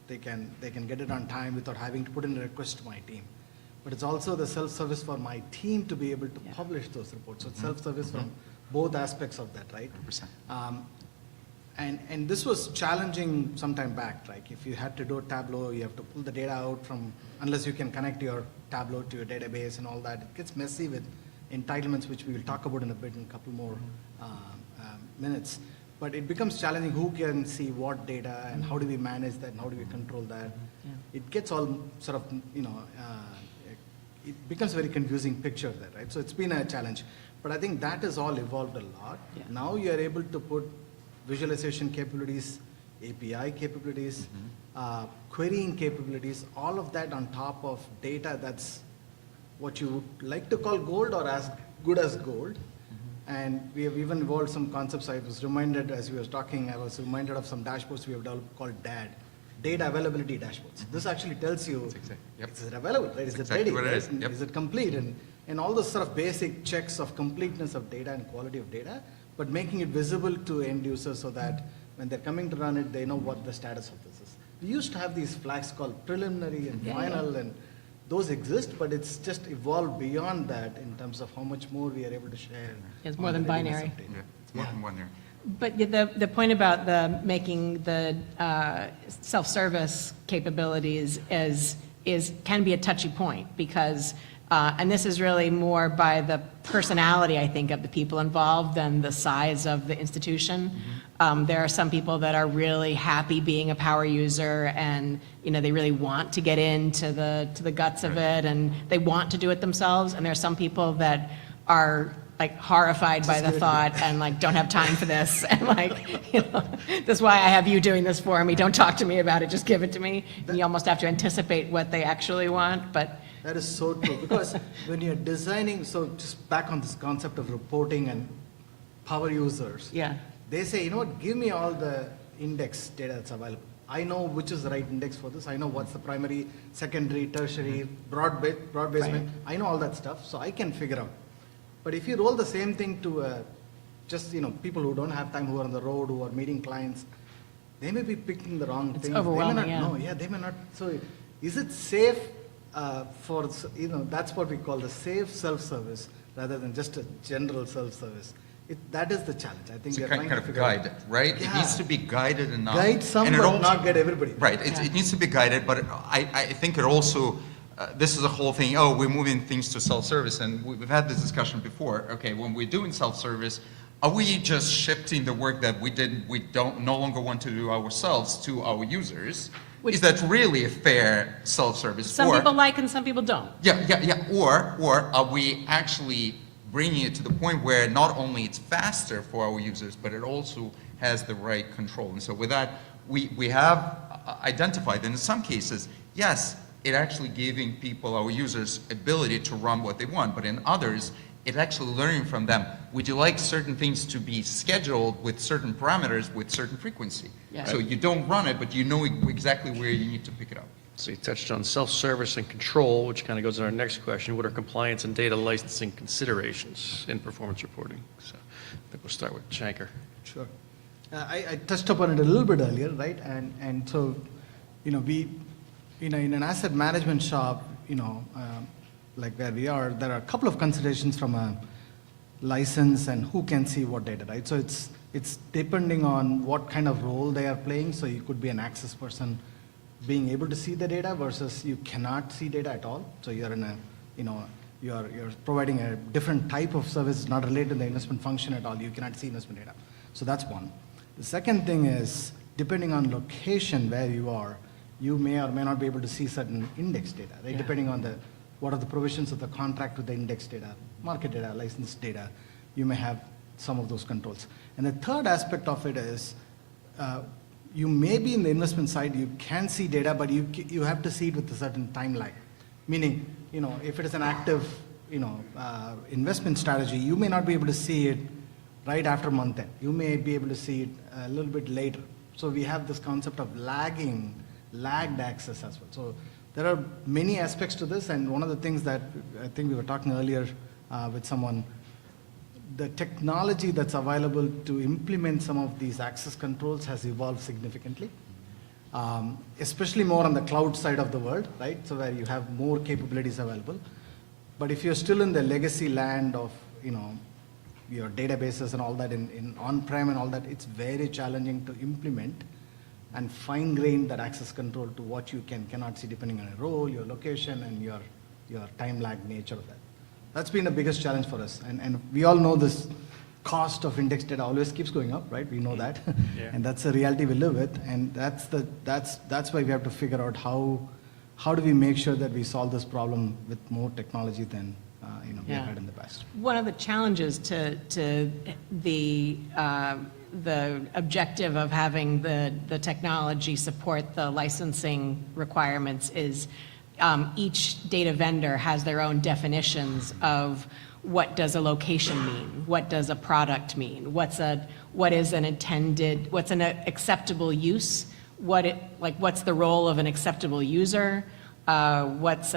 they can get it on time without having to put in a request to my team? But it's also the self-service for my team to be able to publish those reports. So it's self-service from both aspects of that, right? 100%. And this was challenging some time back. Like if you had to do a Tableau, you have to pull the data out from, unless you can connect your Tableau to your database and all that. It gets messy with entitlements, which we will talk about in a bit, in a couple more minutes. But it becomes challenging. Who can see what data, and how do we manage that, and how do we control that? It gets all sort of, it becomes a very confusing picture there, right? So it's been a challenge. But I think that has all evolved a lot. Now you are able to put visualization capabilities, API capabilities, querying capabilities, all of that on top of data that's what you would like to call gold, or as good as gold. And we have even evolved some concepts. I was reminded, as we were talking, I was reminded of some dashboards we have developed called DAD, Data Availability Dashboards. This actually tells you, is it available, right? Is it ready, right? Is it complete? And all those sort of basic checks of completeness of data and quality of data, but making it visible to end users so that when they're coming to run it, they know what the status of this is. We used to have these flags called preliminary and final, and those exist, but it's just evolved beyond that in terms of how much more we are able to share. It's more than binary. It's more than binary. But the point about making the self-service capabilities can be a touchy point, because, and this is really more by the personality, I think, of the people involved than the size of the institution. There are some people that are really happy being a power user, and they really want to get into the guts of it, and they want to do it themselves. And there are some people that are like horrified by the thought and like don't have time for this, and that's why I have you doing this for me. Don't talk to me about it, just give it to me. And you almost have to anticipate what they actually want. But that is so true, because when you're designing, so just back on this concept of reporting and power users. They say, give me all the index data that's available. I know which is the right index for this. I know what's the primary, secondary, tertiary, broad basement. I know all that stuff, so I can figure out. But if you roll the same thing to just people who don't have time, who are on the road, who are meeting clients, they may be picking the wrong thing. overwhelming, They may not know. Yeah, they may not. So is it safe for, that's what we call the safe self-service rather than just a general self-service. That is the challenge. I think It's we're a trying kind to of figure out. guided, right? It Yeah. needs to be guided enough. Guide some, and it but also- not guide everybody. Right, it needs to be guided, but I think it also, this is a whole thing, oh, we're moving things to self-service, and we've had this discussion before. Okay, when we're doing self-service, are we just shifting the work that we don't no longer want to do ourselves to our users? Is that really a fair self-service? Some people like and some people don't. Yeah. Or are we actually bringing it to the point where not only it's faster for our users, but it also has the right control? And so with that, we have identified that in some cases, yes, it actually giving people, our users, ability to run what they want, but in others, it actually learning from them. Would you like certain things to be scheduled with certain parameters, with certain frequency? Yeah. So you don't run it, but you know exactly where you need to pick it up. So you touched on self-service and control, which kind of goes to our next question. What are compliance and data licensing considerations in performance reporting? So I think we'll start with Shankar. Sure. I touched upon it a little bit earlier, right? And so, we, in an asset management shop, like where we are, there are a couple of considerations from a license and who can see what data, right? So it's depending on what kind of role they are playing. So you could be an access person being able to see the data versus you cannot see data at all. So you're in a, you're providing a different type of service not related to the investment function at all. You cannot see investment data. So that's one. The second thing is, depending on location where you are, you may or may not be able to see certain index data, right? Yeah. Depending on what are the provisions of the contract with the index data, market data, license data, you may have some of those controls. And the third aspect of it is, you may be in the investment side, you can see data, but you have to see it with a certain time lag. Meaning, if it is an active, investment strategy, you may not be able to see it right after month end. You may be able to see it a little bit later. So we have this concept of lagged access as well. So there are many aspects to this, and one of the things that I think we were talking earlier with someone, the technology that's available to implement some of these access controls has evolved significantly, especially more on the cloud side of the world, right? So where you have more capabilities available. But if you're still in the legacy land of, your databases and all that in on-prem and all that, it's very challenging to implement and fine-grain that access control to what you cannot see depending on your role, your location, and your time lag nature of that. That's been the biggest challenge for us. And we all know this cost of index data always keeps going up, right? We know that. Yeah. And that's a reality we live with. And that's why we have to figure out how do we make sure that we solve this problem with more technology than we Yeah. had in the past. One of the challenges to the objective of having the technology support the licensing requirements is each data vendor has their own definitions of what does a location mean, what does a product mean, what's an acceptable use, what's the role of an acceptable user, what's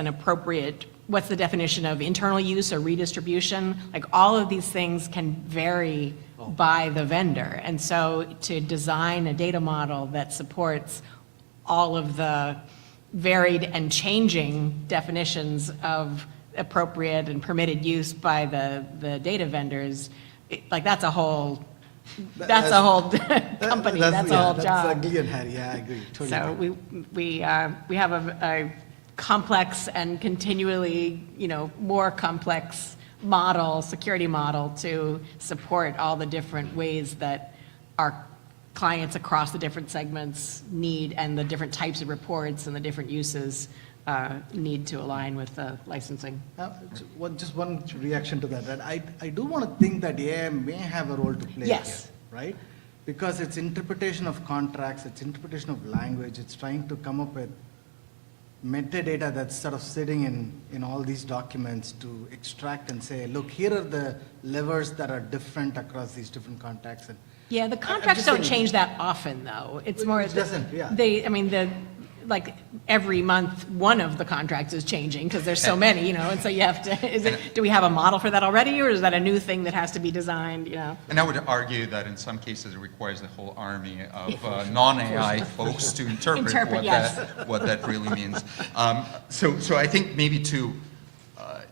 the definition of internal use or redistribution. Like all of these things can vary by the vendor. And so to design a data model that supports all of the varied and changing definitions of appropriate and permitted use by the data vendors, that's a whole company, that's a whole job. That's ugly and hairy, yeah, I agree. Totally So agree. we have a complex and continually, more complex security model to support all the different ways that our clients across the different segments need, and the different types of reports and the different uses need to align with the licensing. Just one reaction to that. Right? I do want to think that AI may have a role to play Yes. here, right? Because it's interpretation of contracts, it's interpretation of language, it's trying to come up with metadata that's sort of sitting in all these documents to extract and say, look, here are the levers that are different across these different contacts. Yeah, the contracts don't change that often, though. It's more. It doesn't, yeah. Like, every month, one of the contracts is changing, because there's so many, and so you have to, do we have a model for that already, or is that a new thing that has to be designed, And I would argue that in some cases it requires the whole army of non-AI folks to interpret yes. what that really means. So I think maybe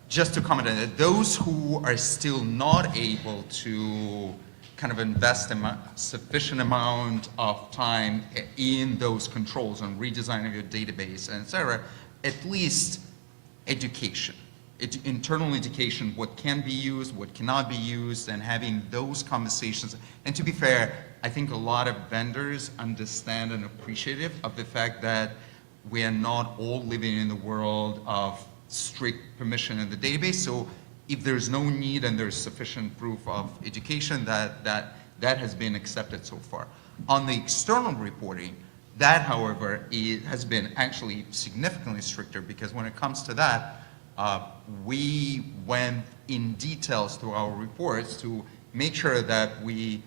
just to comment on it, those who are still not able to kind of invest sufficient amount of time in those controls on redesigning your database and et cetera, at least education. Internal education, what can be used, what cannot be used, and having those conversations. And to be fair, I think a lot of vendors understand and appreciative of the fact that we are not all living in the world of strict permission in the database. So if there's no need and there's sufficient proof of education, that has been accepted so far. On the external reporting, that, however, has been actually significantly stricter, because when it comes to that, we went in details through our reports to make sure that we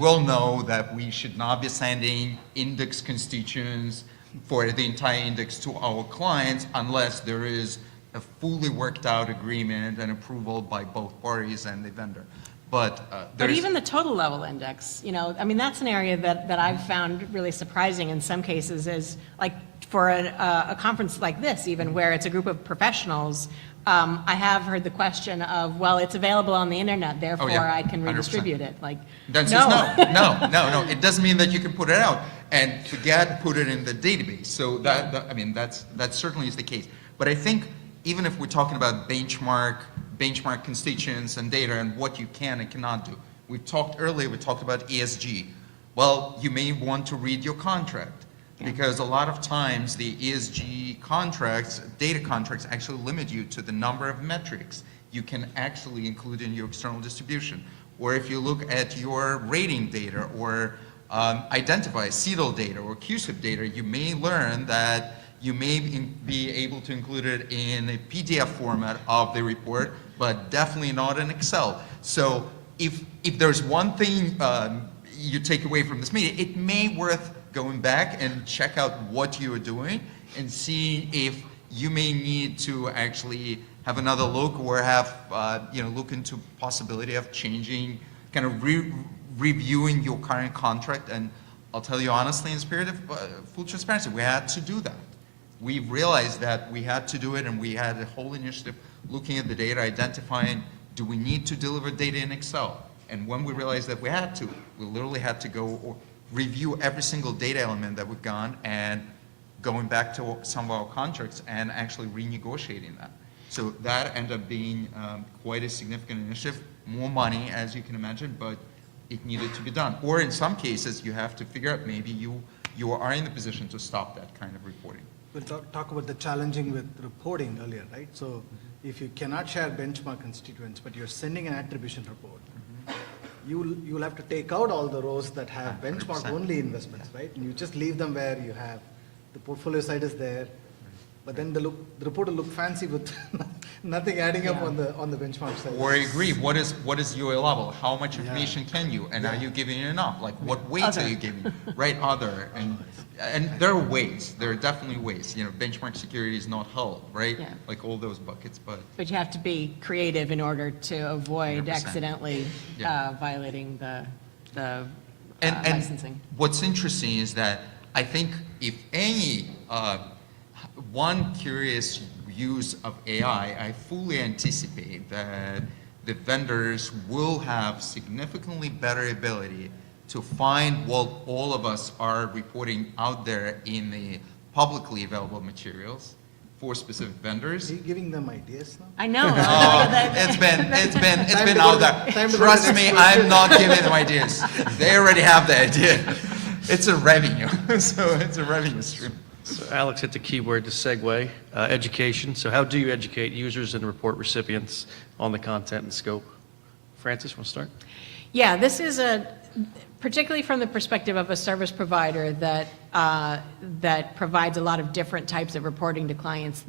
all know that we should not be sending index constituents for the entire index to our clients unless there is a fully worked out agreement and approval by both parties and the vendor. But even the total level index, that's an area that I've found really surprising in some cases, is like for a conference like this, even where it's a group of professionals, I have heard the question of, well, it's available on the internet, therefore I can 100%. redistribute it. Like, That's no. No. It doesn't mean that you can put it out and forget put it in the database. So that certainly is the case. But I think even if we're talking about benchmark constituents and data and what you can and cannot do. We talked about ESG. Well, you may want to read your contract, because a lot of times the ESG contracts, data contracts, actually limit you to the number of metrics you can actually include in your external distribution. Or if you look at your rating data or identify CEDAL data or QSIP data, you may learn that you may be able to include it in a PDF format of the report, but definitely not in Excel. So if there's one thing you take away from this meeting, it may be worth going back and check out what you are doing and see if you may need to actually have another look or have, look into possibility of changing, kind of reviewing your current contract. And I'll tell you honestly, in the spirit of full transparency, we had to do that. We realized that we had to do it, and we had a whole initiative looking at the data, identifying, do we need to deliver data in Excel? And when we realized that we had to, we literally had to go or review every single data element that we've gone and going back to some of our contracts and actually renegotiating that. So that ended up being quite a significant initiative, more money, as you can imagine, but it needed to be done. Or in some cases, you have to figure out maybe you are in the position to stop that kind of reporting. We'll talk about the challenging with reporting earlier, right? So if you cannot share benchmark constituents, but you're sending an attribution report, you'll have to take out all the rows that have benchmark only investments, right? And you just leave them where you have the portfolio side is there, but then the report will look fancy with nothing adding up on the benchmark side. Or I agree, what is your level? How much information can you? And are you giving enough? Like what weights are you giving? Right, other. And there are ways, there are definitely ways. Benchmark security is not held, right? Yeah. Like all those buckets, but. But you have to be creative in order to avoid 100%. Accidentally violating the And licensing. what's interesting is that I think if any, one curious use of AI, I fully anticipate that the vendors will have significantly better ability to find what all of us are reporting out there in the publicly available materials for specific vendors. Are you giving them ideas now? I know. It's been out there. Trust me, I'm not giving them ideas. They already have the idea. It's a revenue, so it's a revenue stream. So Alex hit the key word to segue, education. So how do you educate users and report recipients on the content and scope? Francis, want to start? Yeah, this is particularly from the perspective of a service provider that provides a lot of different types of reporting to clients.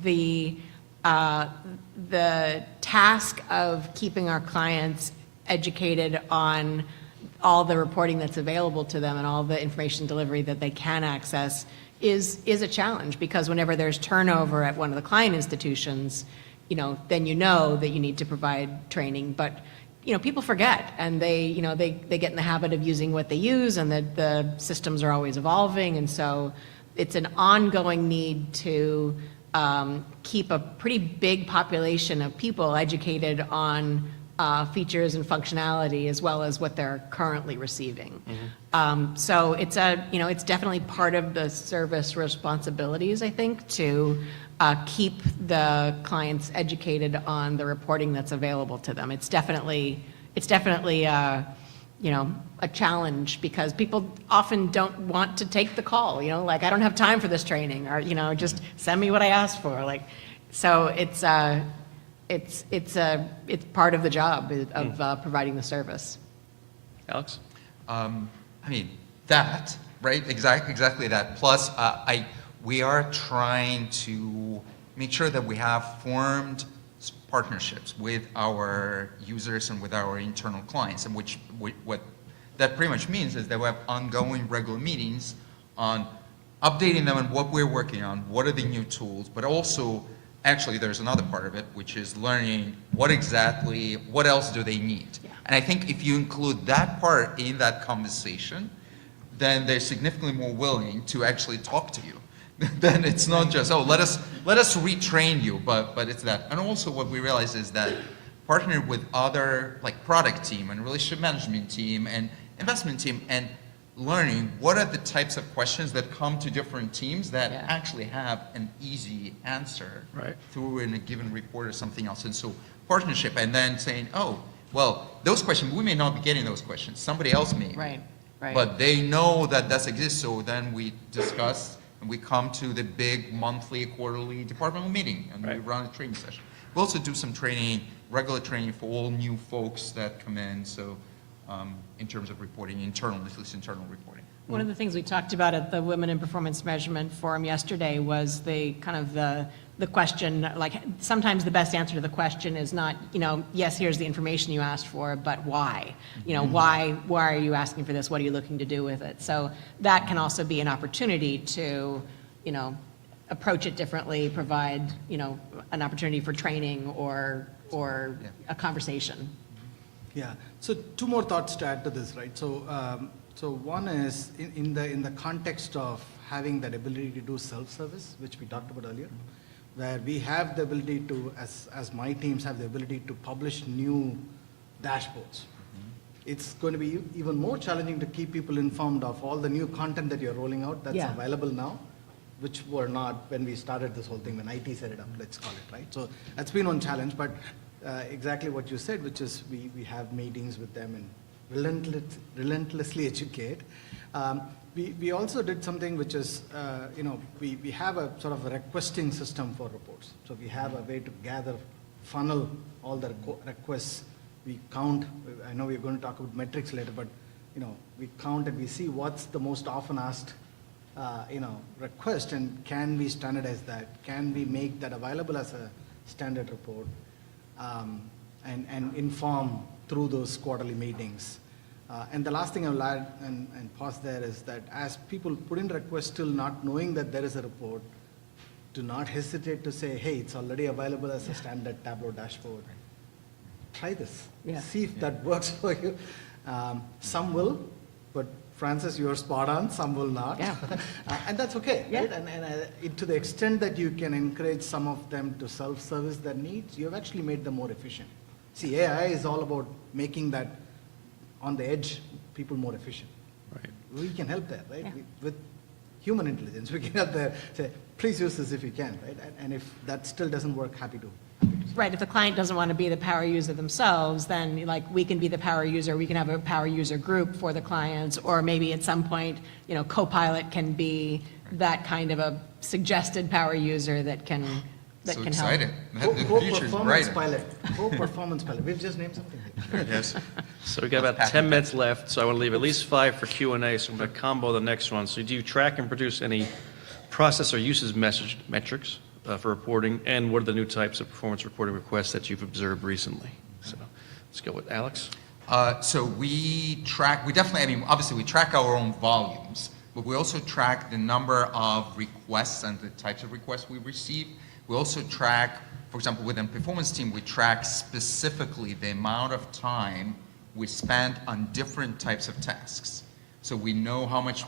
The task of keeping our clients educated on all the reporting that's available to them and all the information delivery that they can access is a challenge, because whenever there's turnover at one of the client institutions, then you know that you need to provide training. But, people forget, and they get in the habit of using what they use, and that the systems are always evolving. And so it's an ongoing need to keep a pretty big population of people educated on features and functionality, as well as what they're currently receiving. So it's it's definitely part of the service responsibilities, I think, to keep the clients educated on the reporting that's available to them. It's definitely a challenge, because people often don't want to take the call, like, I don't have time for this training, or, just send me what I asked for. So it's part of the job of providing the service. Alex? That, right? Exactly that. Plus, we are trying to make sure that we have formed partnerships with our users and with our internal clients, and what that pretty much means is that we have ongoing regular meetings on updating them on what we're working on, what are the new tools, but also, actually, there's another part of it, which is learning what else do they need. Yeah. And I think if you include that part in that conversation, then they're significantly more willing to actually talk to you. Then it's not just, oh, let us retrain you, but it's that. And also what we realize is that partnering with other, like, product team and relationship management team and investment team, and learning what are the types of questions that come to different teams that actually have an easy answer through in a given report or something else. And so partnership, and then saying, oh, well, those questions, we may not be getting those questions. Somebody else may. Right. But they know that exists, so then we discuss and we come to the big monthly, quarterly departmental meeting, and we run a training session. We also do some training, regular training for all new folks that come in, so in terms of reporting, at least internal reporting. One of the things we talked about at the Women in Performance Measurement Forum yesterday was the question, like, sometimes the best answer to the question is not, yes, here's the information you asked for, but why? Why are you asking for this? What are you looking to do with it? So that can also be an opportunity to, approach it differently, provide, an opportunity for training or a conversation. Yeah. So two more thoughts to add to this, right? So one is in the context of having that ability to do self-service, which we talked about earlier, where we have the ability to, as my teams have the ability to publish new dashboards. It's going to be even more challenging to keep people informed of all the new content that you're rolling out that's available now, which were not when we started this whole thing, when IT set it up, let's call it, right? So that's been one challenge, but exactly what you said, which is we have meetings with them and relentlessly educate. We also did something which is, we have a sort of a requesting system for reports. So we have a way to funnel all the requests. We count, I know we're going to talk about metrics later, but, we count and we see what's the most often asked, request, and can we standardize that? Can we make that available as a standard report? And inform through those quarterly meetings. And the last thing I'll add and pause there is that as people put in requests still not knowing that there is a report, do not hesitate to say, hey, it's already available as a standard Tableau dashboard. Try this. See if that works for you. Some will, but Francis, you're spot on, some will not. And that's okay, right? And to the extent that you can encourage some of them to self-service their needs, you have actually made them more efficient. See, AI is all about making that, on the edge, people more efficient. Right. We can help there, right? With human intelligence, we can help there, say, please use this if you can, right? And if that still doesn't work, happy to. Right, if the client doesn't want to be the power user themselves, then we can be the power user, we can have a power user group for the clients, or maybe at some point, Copilot can be that kind of a suggested power user that can help. Excited. Co-performance pilot. Co-performance pilot. We've just named something. Yes. So we've got about 10 minutes left, so I want to leave at least 5 for Q&A, so I'm going to combo the next one. So do you track and produce any process or uses metrics for reporting, and what are the new types of performance reporting requests that you've observed recently? So let's go with Alex. So we definitely, I mean, obviously we track our own volumes, but we also track the number of requests and the types of requests we receive. We also track, for example, within performance team, we track specifically the amount of time we spend on different types of tasks. So we know how much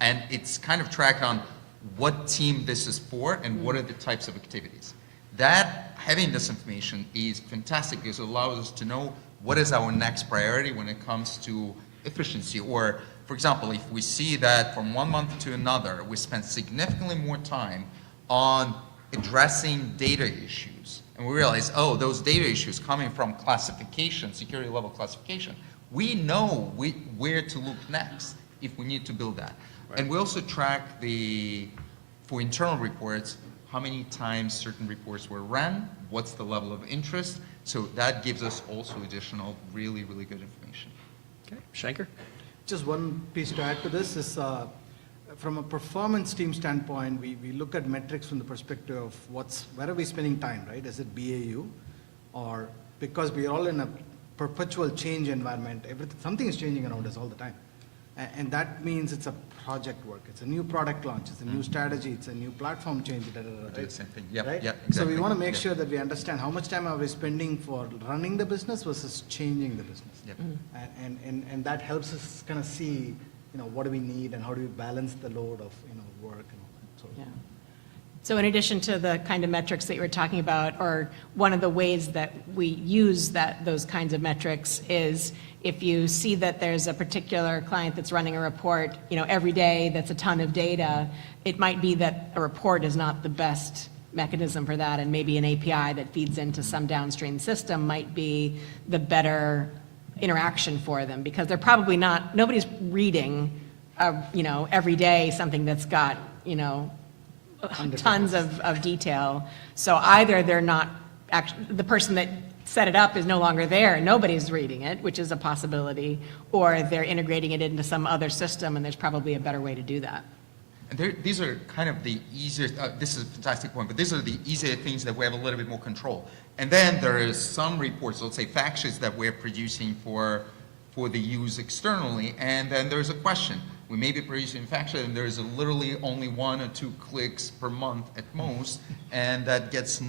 and it's kind of tracked on what team this is for and what are the types of activities. Having this information is fantastic because it allows us to know what is our next priority when it comes to efficiency. Or, for example, if we see that from one month to another, we spend significantly more time on addressing data issues, and we realize, oh, those data issues coming from classification, security level classification, we know where to look next if we need to build that. Right. And we also track for internal reports, how many times certain reports were run, what's the level of interest. So that gives us also additional really, really good information. Okay, Shankar? Just one piece to add to this is, from a performance team standpoint, we look at metrics from the perspective of where are we spending time, right? Is it BAU? Or because we are all in a perpetual change environment, something is changing around us all the time. And that means it's a project work. It's a new product launch. It's a new strategy. It's a new platform change. Do the same thing. Yep, right? yep, exactly. So we want to make sure that we understand how much time are we spending for running the business versus changing the business. Yep. And that helps us kind of see, what do we need and how do we balance the load of, work and all that. So, Yeah. So in addition to the kind of metrics that you were talking about, or one of the ways that we use those kinds of metrics is if you see that there's a particular client that's running a report, every day that's a ton of data, it might be that a report is not the best mechanism for that, and maybe an API that feeds into some downstream system might be the better interaction for them, because they're probably nobody's reading, every day something that's got, tons of detail. So either they're not, the person that set it up is no longer there and nobody's reading it, which is a possibility, or they're integrating it into some other system, and there's probably a better way to do that. And these are kind of the easier, this is a fantastic point, but these are the easier things that we have a little bit more control. And then there is some reports, let's say fact sheets that we're producing for the use externally, and then there's a question. We may be producing a fact sheet and there's literally only 1 or 2 clicks per month at most, and that gets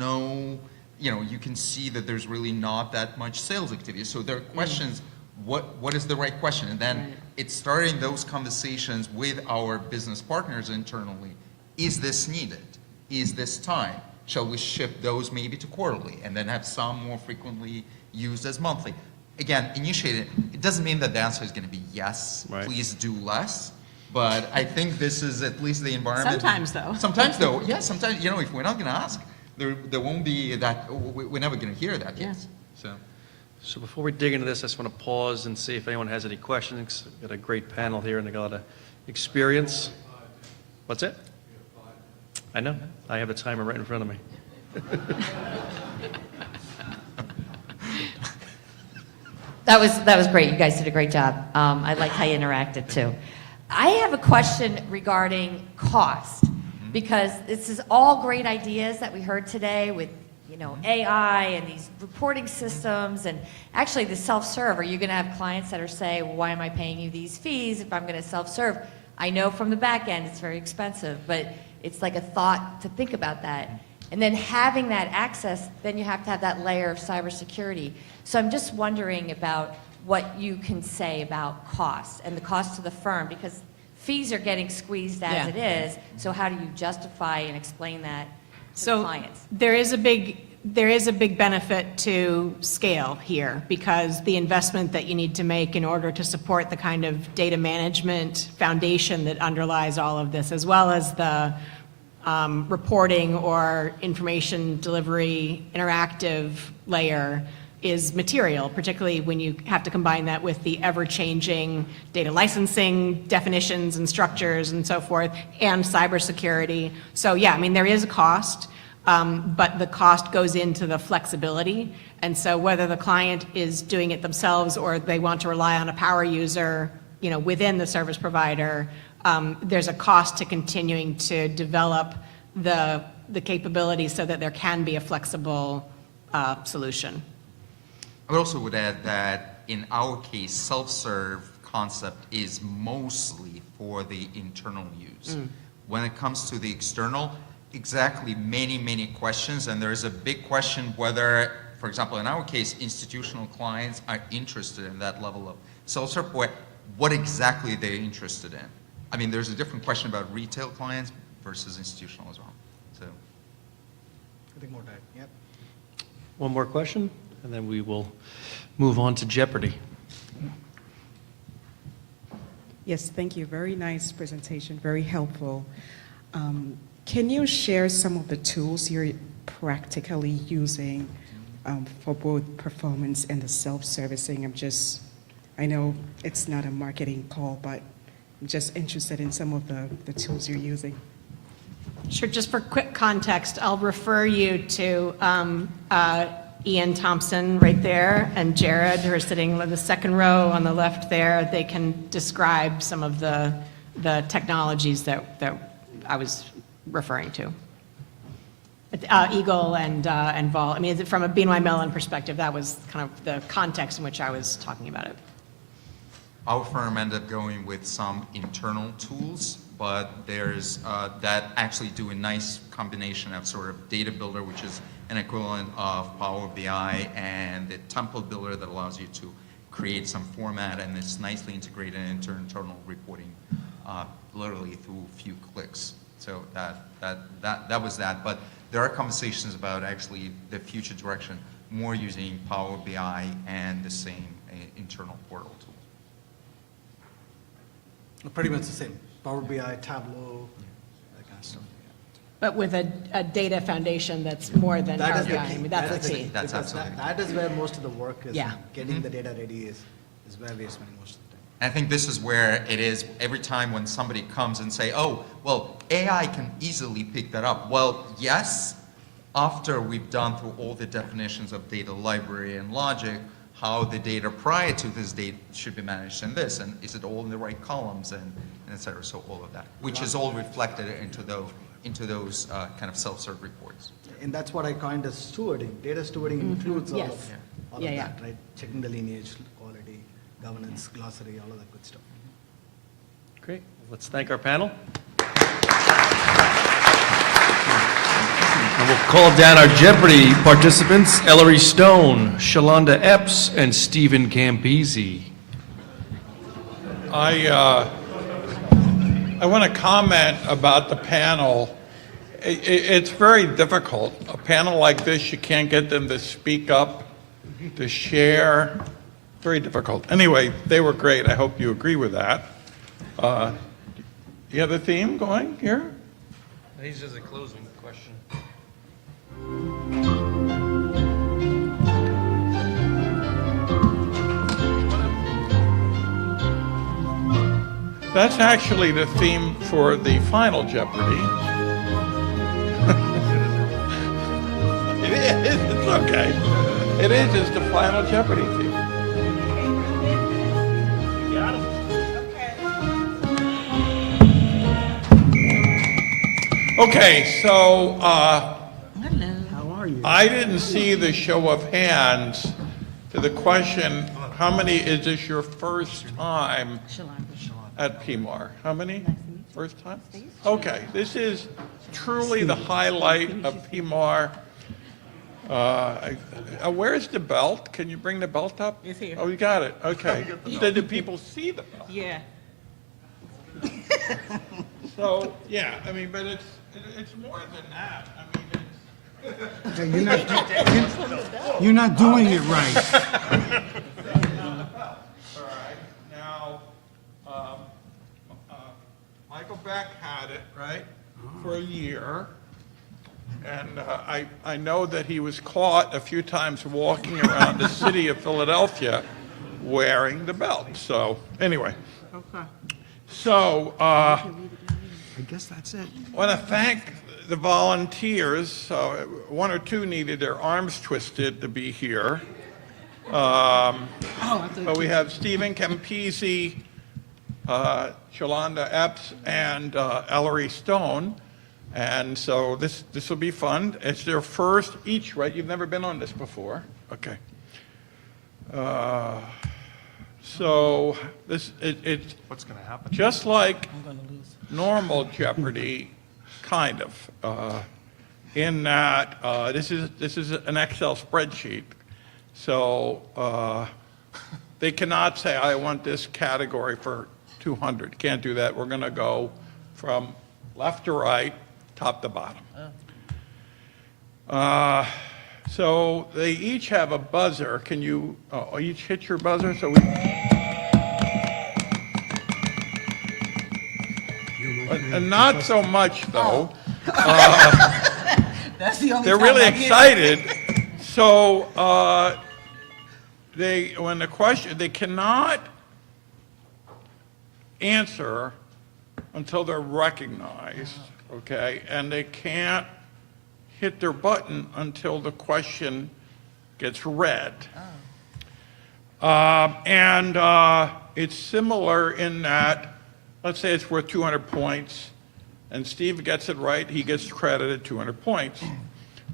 you can see that there's really not that much sales activity. So there are questions, what is the right question? And then it's starting those conversations with our business partners internally. Is this needed? Is this time? Shall we shift those maybe to quarterly and then have some more frequently used as monthly? Again, initiate it. It doesn't mean that the answer is going to be yes, please do less. But I think this is at least the environment. Sometimes though. Sometimes though, yeah, sometimes, if we're not going to ask, there won't be that, we're never going to hear that yet. So before we dig into this, I just want to pause and see if anyone has any questions. We've got a great panel here and they got a lot of experience. What's it? I know. I have the timer right in front of me. That was great. You guys did a great job. I like how you interacted too. I have a question regarding cost, because this is all great ideas that we heard today with AI and these reporting systems, and actually the self-serve. Are you going to have clients that are saying, well, why am I paying you these fees if I'm going to self-serve? I know from the back end it's very expensive, but it's like a thought to think about that. And then having that access, then you have to have that layer of cybersecurity. So I'm just wondering about what you can say about cost and the cost to the firm, because fees are getting squeezed as it is. So how do you justify and explain that to the clients? There is a big benefit to scale here, because the investment that you need to make in order to support the kind of data management foundation that underlies all of this, as well as the reporting or information delivery interactive layer, is material, particularly when you have to combine that with the ever-changing data licensing definitions and structures and so forth, and cybersecurity. So yeah, I mean, there is a cost, but the cost goes into the flexibility. And so whether the client is doing it themselves or they want to rely on a power user, within the service provider, there's a cost to continuing to develop the capability so that there can be a flexible solution. I also would add that in our case, self-serve concept is mostly for the internal use. When it comes to the external, exactly, many questions, and there's a big question whether, for example, in our case, institutional clients are interested in that level of self-serve, what exactly they're interested in. I mean, there's a different question about retail clients versus institutional as well. So, I think more time, yep. One more question, and then we will move on to Jeopardy. Yes, thank you. Very nice presentation, very helpful. Can you share some of the tools you're practically using for both performance and the self-servicing? I know it's not a marketing call, but I'm just interested in some of the tools you're using. Sure, just for quick context, I'll refer you to Ian Thompson right there and Jared, who are sitting in the second row on the left there. They can describe some of the technologies that I was referring to. Eagle and Vol. I mean, from a BNY Mellon perspective, that was kind of the context in which I was talking about it. our firm ended up going with some internal tools, but there's that actually do a nice combination of sort of data builder, which is an equivalent of Power BI, and the template builder that allows you to create some format, and it's nicely integrated into internal reporting, literally through a few clicks. So that was that. But there are conversations about actually the future direction, more using Power BI and the same internal portal tool. Pretty much the same. Power BI, Tableau, that kind of stuff. But with a data foundation that's more than Power BI. I mean, that's the key. That's absolutely that is where most of the work is. Yeah. Getting the data ready is where we are spending most of the time. I think this is where it is every time when somebody comes and say, oh, well, AI can easily pick that up. Well, yes, after we've done through all the definitions of data library and logic, how the data prior to this date should be managed in this, and is it all in the right columns, and et cetera, so all of that, which is all reflected into those kind of self-serve reports. And that's what I coined as stewarding. Data stewarding includes all of that, right? Checking the lineage, quality, governance, glossary, all of that good stuff. Great. Let's thank our panel. And we'll call down our Jeopardy participants, Ellery Stone, Shalonda Epps, and Stephen Campisi. I want to comment about the panel. It's very difficult. A panel like this, you can't get them to speak up, to share. Very difficult. Anyway, they were great. I hope you agree with that. You have a theme going here? He's just a closing question. That's actually the theme for the final Jeopardy. It is, it's okay. It is, it's the final Jeopardy theme. Okay, so How are you? I didn't see the show of hands to the question, how many, is this your first time at PMAR? How many? First time? Okay, this is truly the highlight of PMAR. Where's the belt? Can you bring the belt up? It's here. Oh, you got it, okay. Did people see the belt? Yeah. So, yeah, I mean, but it's more than that. I mean, You're not doing it right. All right. Now, Michael Beck had it, right, for a year. And I know that he was caught a few times walking around the city of Philadelphia wearing the belt. So, anyway. Okay. So, I guess that's it. I want to thank the volunteers. One or two needed their arms twisted to be here. But we have Stephen Campisi, Shalonda Epps, and Ellery Stone. And so this will be fun. It's their first each, right? You've never been on this before. Okay. So it's What's going to happen? just like normal Jeopardy, kind of, in that this is an Excel spreadsheet. So they cannot say, I want this category for 200. Can't do that. We're going to go from left to right, top to bottom. So they each have a buzzer. Can you each hit your buzzer? So we. And not so much, though. That's the only They're time really I hear excited. So when the question, they cannot answer until they're recognized, okay? And they can't hit their button until the question gets read. It's similar in that, let's say it's worth 200 points, and Steve gets it right, he gets credited 200 points.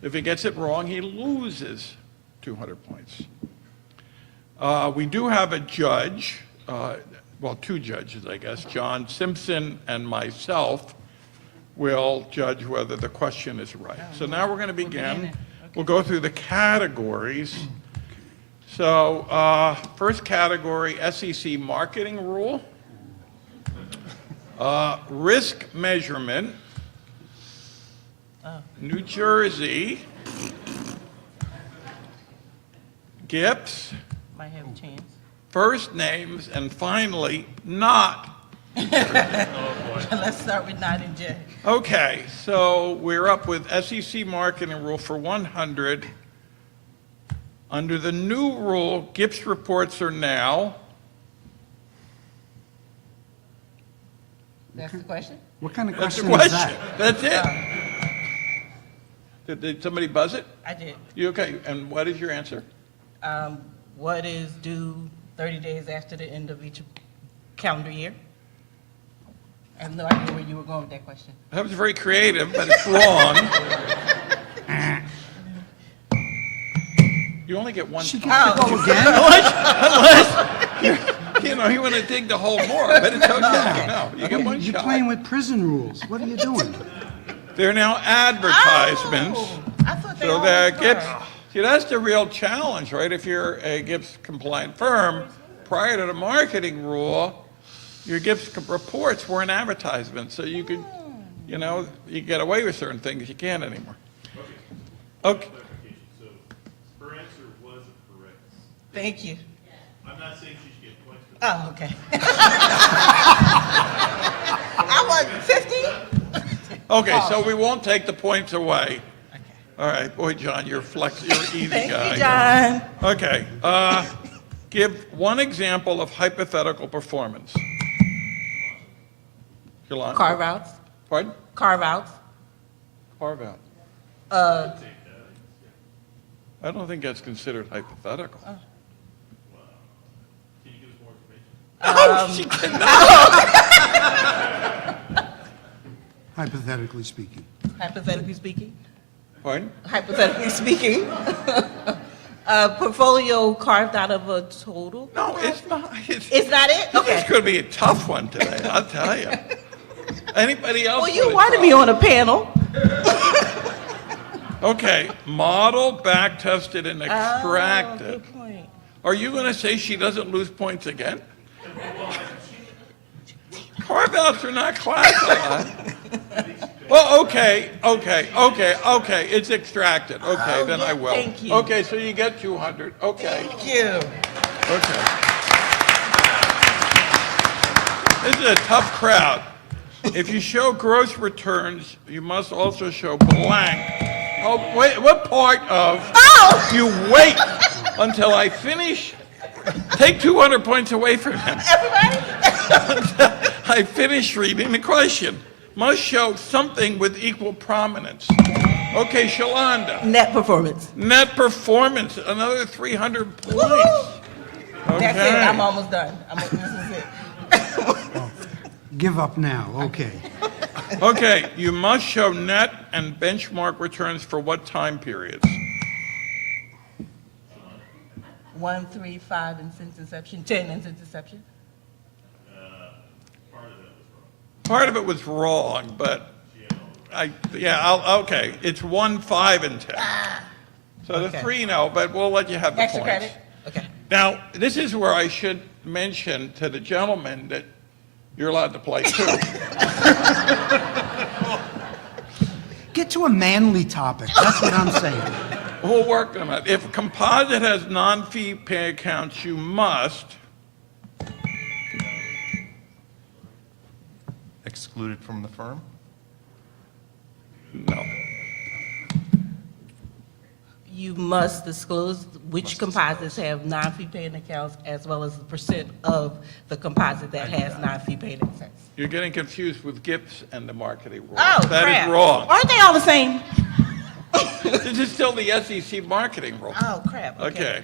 If he gets it wrong, he loses 200 points. We do have a judge, well, two judges, I guess. John Simpson and myself will judge whether the question is right. So now we're going to begin. We'll go through the categories. So first category, SEC marketing rule. Risk measurement, New Jersey, GIPS, Might have a chance. first names, and finally, not. Let's start with not in J. Okay, so we're up with SEC marketing rule for 100. Under the new rule, GIPS reports are now. That's the question? What kind of That's the question is question. that? That's it. Did somebody buzz it? I did. You okay? And what is your answer? What is due 30 days after the end of each calendar year? I have no idea where you were going with that question. That was very creative, but it's wrong. You only get one time. Go again? Unless, you want to dig the hole more, but it's okay. No, you get one You're shot. playing with prison rules. What are you doing? They're now advertisements. I thought they So always they're were. GIPS. See, that's the real challenge, right? If you're a GIPS compliant firm, prior to the marketing rule, your GIPS reports weren't advertisements. So you could, you get away with certain things you can't anymore. Okay. So her answer was correct. Thank you. I'm not saying she should get points for that. Oh, okay. I was 50? Okay, so we won't take the points away. All right, boy, John, you're an easy Thank guy. you, John. Okay, give one example of hypothetical performance. Yolanda? Carve-outs. Pardon? Carve-outs. Carve out. I don't think that's considered hypothetical. She cannot. Hypothetically speaking. Hypothetically speaking. Pardon? Hypothetically speaking. A portfolio carved out of a total? No, it's not. It's not it? Okay. It's going to be a tough one today, I'll tell you. Anybody else? Well, you wanna wanted try? me on a panel. Okay, model, back tested, and extracted. Good point. Are you going to say she doesn't lose points again? Carve-outs are not classified. Well, okay, it's extracted. Okay, then I will. Thank you. Okay, so you get 200, okay. Thank you. Okay. This is a tough crowd. If you show gross returns, you must also show blank. Oh, wait, what part of? Oh! You wait until I finish. Take 200 points away from him. Everybody? Until I finish reading the question. Must show something with equal prominence. Okay, Shalonda. Net performance. Net performance, another 300 points. Woo-hoo! Okay. That's it. I'm almost done. This is it. Give up now, okay. Okay, you must show net and benchmark returns for what time periods? 1, 3, 5, and since inception, 10 and since inception? Part of it was wrong, but okay. It's 1, 5, and 10. So the Okay. 3, no, but we'll let you have the Extra points. credit? Okay. Now, this is where I should mention to the gentleman that you're allowed to play too. Get to a manly topic, that's what I'm saying. We'll work on it. If composite has non-fee pay accounts, you must Excluded from the firm? no. You must disclose which composites have non-fee paying accounts as well as the percent of the composite that has non-fee paying accounts. You're getting confused with GIPS and the marketing rules. Oh, That crap. is wrong. Aren't they all the same? This is still the SEC marketing rule. Oh, crap. Okay.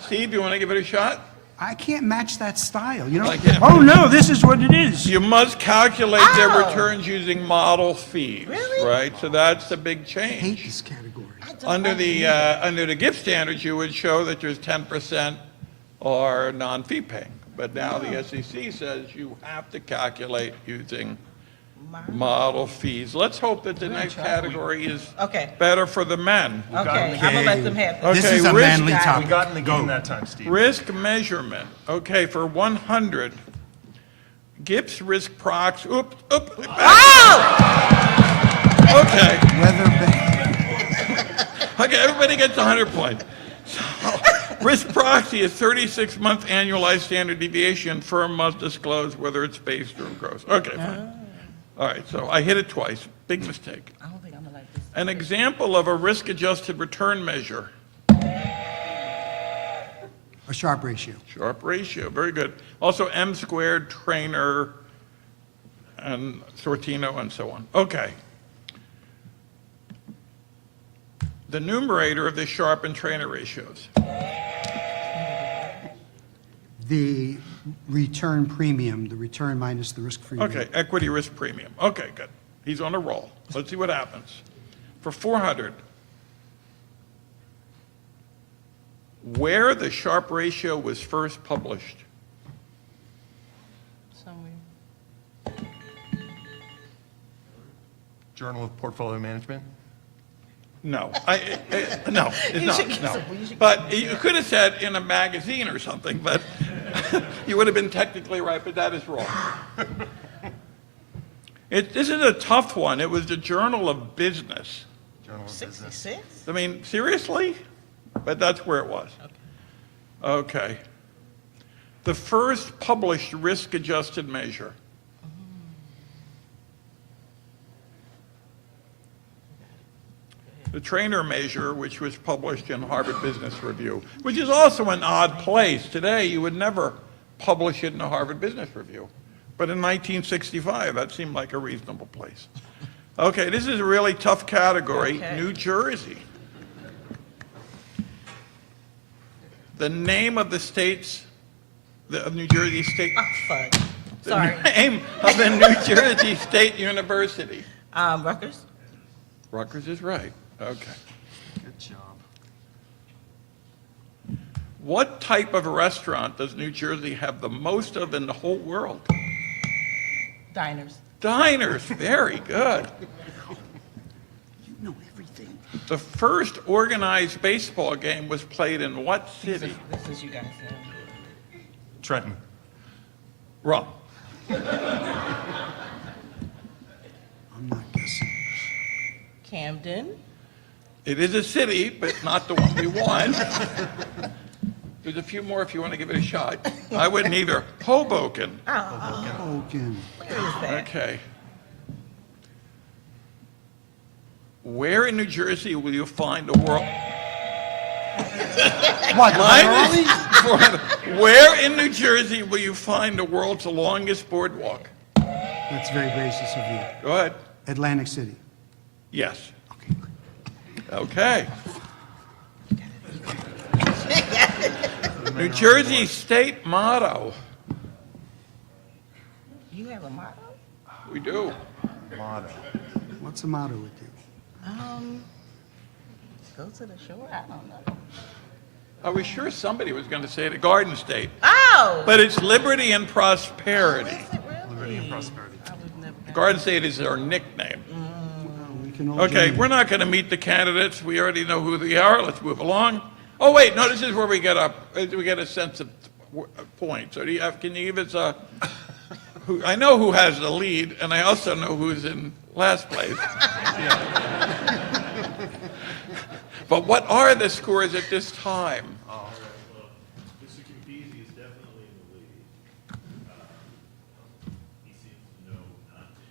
Steve, you want to give it a shot? I can't match that style, you know? I can't. Oh, no, this is what it is. You must calculate their Oh. returns using model fees, Really? right? So that's the big I change. hate this category. Under the GIPS standards, you would show that there's 10% are non-fee paying. But now the SEC says you have to calculate using model fees. Let's hope that the next category is Okay. better for the men. Okay, I'm gonna let them have it. Okay, This is a risk- manly topic. We got in the game that time, Steve. Risk measurement, okay, for 100, GIPS risk prox, Okay, okay, everybody gets 100 points. So, risk proxy is 36-month annualized standard deviation. Firm must disclose whether it's based or gross. Okay, fine. All right, so I hit it twice, big mistake. I don't think I'm gonna like this. An example of a risk-adjusted return measure. A Sharpe ratio. Sharpe ratio, very good. Also M squared, Trainer, and Sortino, and so on. Okay. The numerator of the Sharpe and Trainer ratios. The return premium, the return minus the risk-free rate. Okay, equity risk premium. Okay, good. He's on a roll. Let's see what happens. For 400, where the Sharpe ratio was first published. Somewhere. Journal of Portfolio Management? No, no, it's You not, should get no. some- you should get But you could have said in a magazine or something, but you would have been technically right, but that is wrong. This is a tough one. It was the Journal of Business. Journal of Business. 66? I mean, seriously? But that's where it was. Okay. The first published risk-adjusted measure. The Trainer measure, which was published in Harvard Business Review, which is also an odd place. Today, you would never publish it in a Harvard Business Review. But in 1965, that seemed like a reasonable place. Okay, this is a really tough category. Okay. New Jersey. The name of the state's, of New Jersey State. Oh, fudge. Sorry. The name of the New Jersey State University. Rutgers? Rutgers is right. Okay. Good job. What type of restaurant does New Jersey have the most of in the whole world? Diners. Diners. Very good. You know everything. The first organized baseball game was played in what city? This is you guys. Trenton. Wrong. I'm not guessing. Camden. It is a city, but not the one we want. There's a few more if you want to give it a shot. I wouldn't either. Hoboken. Hoboken. Where is that? Okay. Where in New Jersey will you find a world? What, Mine is where in New Jersey will you find the world's longest boardwalk? That's very gracious of you. Go ahead. Atlantic City. Yes. Okay. New Jersey state motto. You have a motto? We do. Motto. What's the motto with you? Go to the shore? I don't know. I was sure somebody was going to say the Garden State. Oh! But it's Liberty and Prosperity. Liberty and Prosperity. Garden State is our nickname. We can all Okay, join. we're not going to meet the candidates. We already know who they are. Let's move along. Oh, wait, no, this is where we get a sense of point. So can you give us I know who has the lead, and I also know who's in last place. But what are the scores at this time? Mr. Campisi is definitely in the lead. He seems to know not to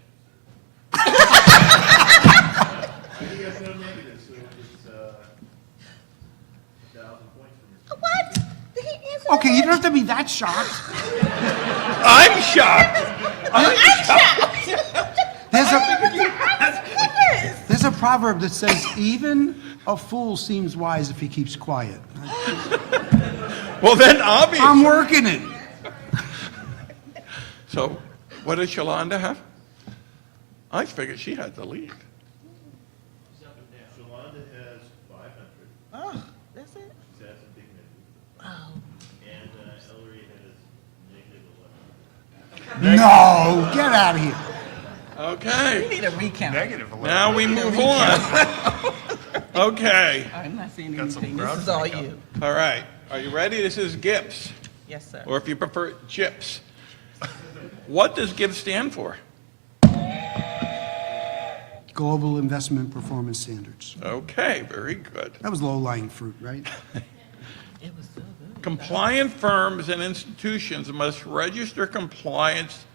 answer. He has no negatives, so it's 1,000 points for Mr. What? Did he answer? Okay, you don't have to be that shocked. I'm shocked. There's a proverb that says, even a fool seems wise if he keeps quiet. Well, then obviously. I'm working it. So what does Shalonda have? I figured she had the lead. Shalonda has 500. Oh, that's it? She's had some dignity. Oh. And Ellery has -11. No, get out of here. Okay. We need a recount. Now we move on. Okay. I'm not seeing anything. This is all you. All right. Are you ready? This is GIPS. Yes, sir. Or if you prefer, GIPS. What does GIPS stand for? Global Investment Performance Standards. Okay, very good. That was low-lying fruit, right? It was so good. Compliant firms and institutions must register compliance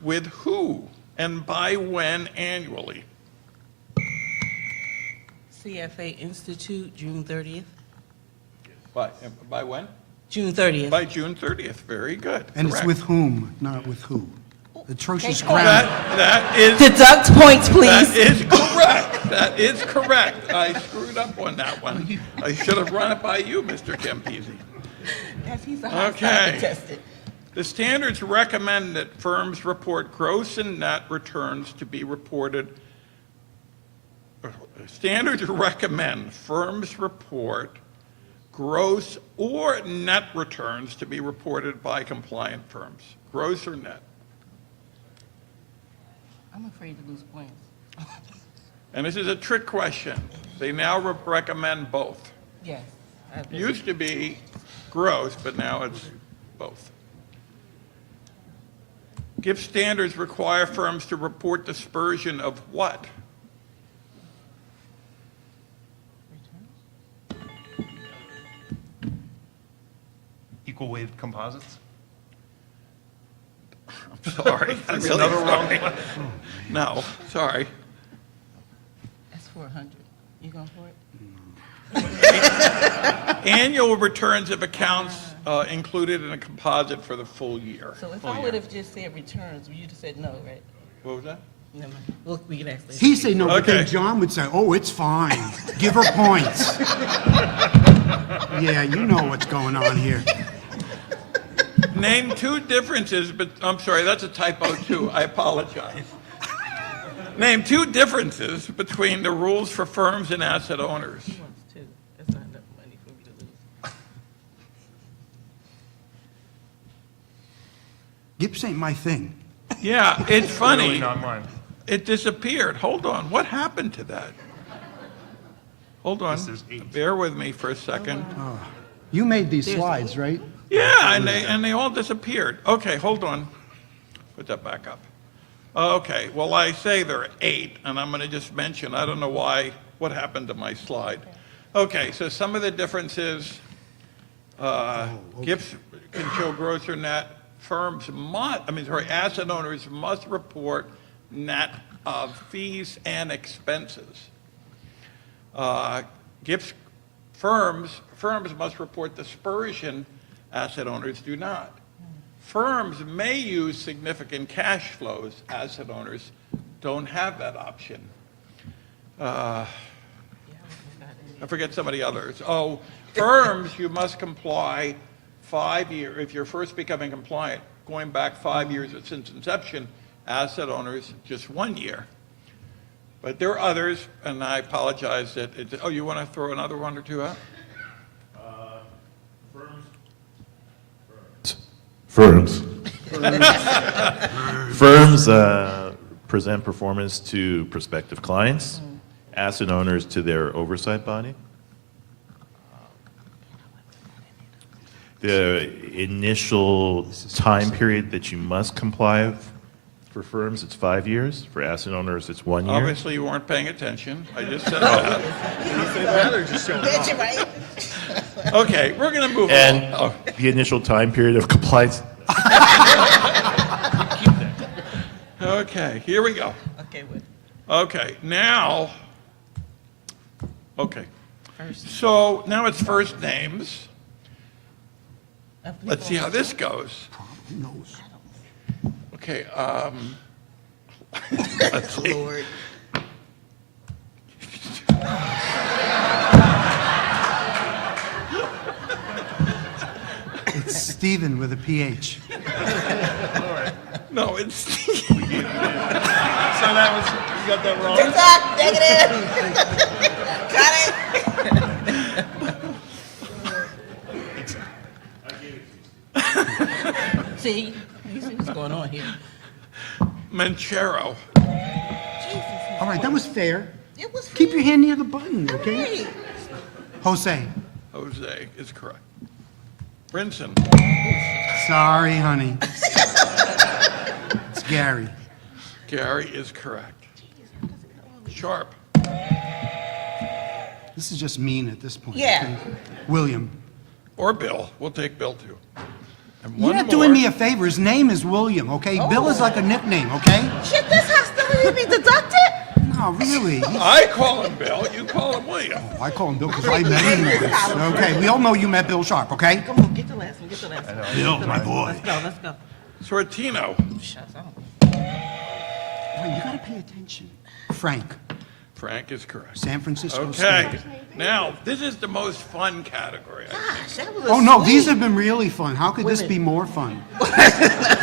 with who and by when annually? CFA Institute, June 30th. By when? June 30th. By June 30th. Very good. And it's Correct. with whom, not with who. Atrocious Okay, grammar. That is. Deduct points, please. That is correct. That is correct. I screwed up on that one. I should have run it by you, Mr. Campisi. Yes, he's a hot side Okay. contestant. The standards recommend that firms report gross and net returns to be reported. Standards recommend firms report gross or net returns to be reported by compliant firms. Gross or net? I'm afraid to lose points. And this is a trick question. They now recommend both. Yes. Used to be gross, but now it's both. GIPS standards require firms to report dispersion of what? Equal weight composites? I'm sorry. I'm That's really another wrong sorry. one. No, sorry. That's 400. You going for it? Annual returns of accounts included in a composite for the full year. So if I would have just said returns, you'd have said no, right? What was that? Never mind. We can ask later. He'd say no, but then Okay. John would say, oh, it's fine. Give her points. Yeah, you know what's going on here. Name two differences, but I'm sorry, that's a typo too. I apologize. Name two differences between the rules for firms and asset owners. He wants two. That's not enough money for me to lose. Gips ain't my thing. Yeah, it's funny. Really not mine. It disappeared. Hold on. What happened to that? Hold on. Yes, there's 8. Bear with me for a second. You made these slides, right? Yeah, and they all disappeared. Okay, hold on. Put that back up. Okay, well, I say there are 8, and I'm going to just mention, I don't know why, what happened to my slide. Okay, so some of the differences, GIPS can show gross or net. Firms asset owners must report net of fees and expenses. GIPS firms must report dispersion, asset owners do not. Firms may use significant cash flows, asset owners don't have that option. I forget some of the others. Oh, firms, you must comply 5 years, if you're first becoming compliant, going back 5 years since inception, asset owners, just 1 year. But there are others, and I apologize that, you want to throw another one or two out? Firms. Firms present performance to prospective clients, asset owners to their oversight body. The initial time period that you must comply with for firms, it's 5 years. For asset owners, it's 1 year. Obviously, you weren't paying attention. I just said that. Did you say that or just showing off? Right? Okay, we're going to move And along. the initial time period of compliance. Okay, here we go. Okay, wait. Okay, now, okay. So now it's first names. Let's see how this goes. Who knows? Okay, let's see. Lord. It's Stephen with a PH. No, it's So that was, you got that wrong? Got it? See, you see what's going on here. Manchero. All right, that was fair. Keep your hand near the button, okay? Jose. Jose is correct. Brinson. Sorry, honey. It's Gary. Gary is correct. Sharp. This is just mean at this point. Yeah. okay? William. Or Bill. We'll take Bill too. And You're one not more. doing me a favor. His name is William, okay? Bill is like a nickname, okay? Shit, this hostility be deducted? No, really. I call him Bill. You call him William. I call him Bill because I met him once. Okay, we all know you met Bill Sharp, okay? Come on, get the last one, get the last one. Bill, my boy. Let's go, let's go. Sortino. Shucks, I don't- Wait, you gotta pay attention. Frank. Frank is correct. San Francisco Okay. State. Now, this is the most fun category. I think. Gosh, that was a Oh, no, sweet- these have been really fun. How could this be more fun?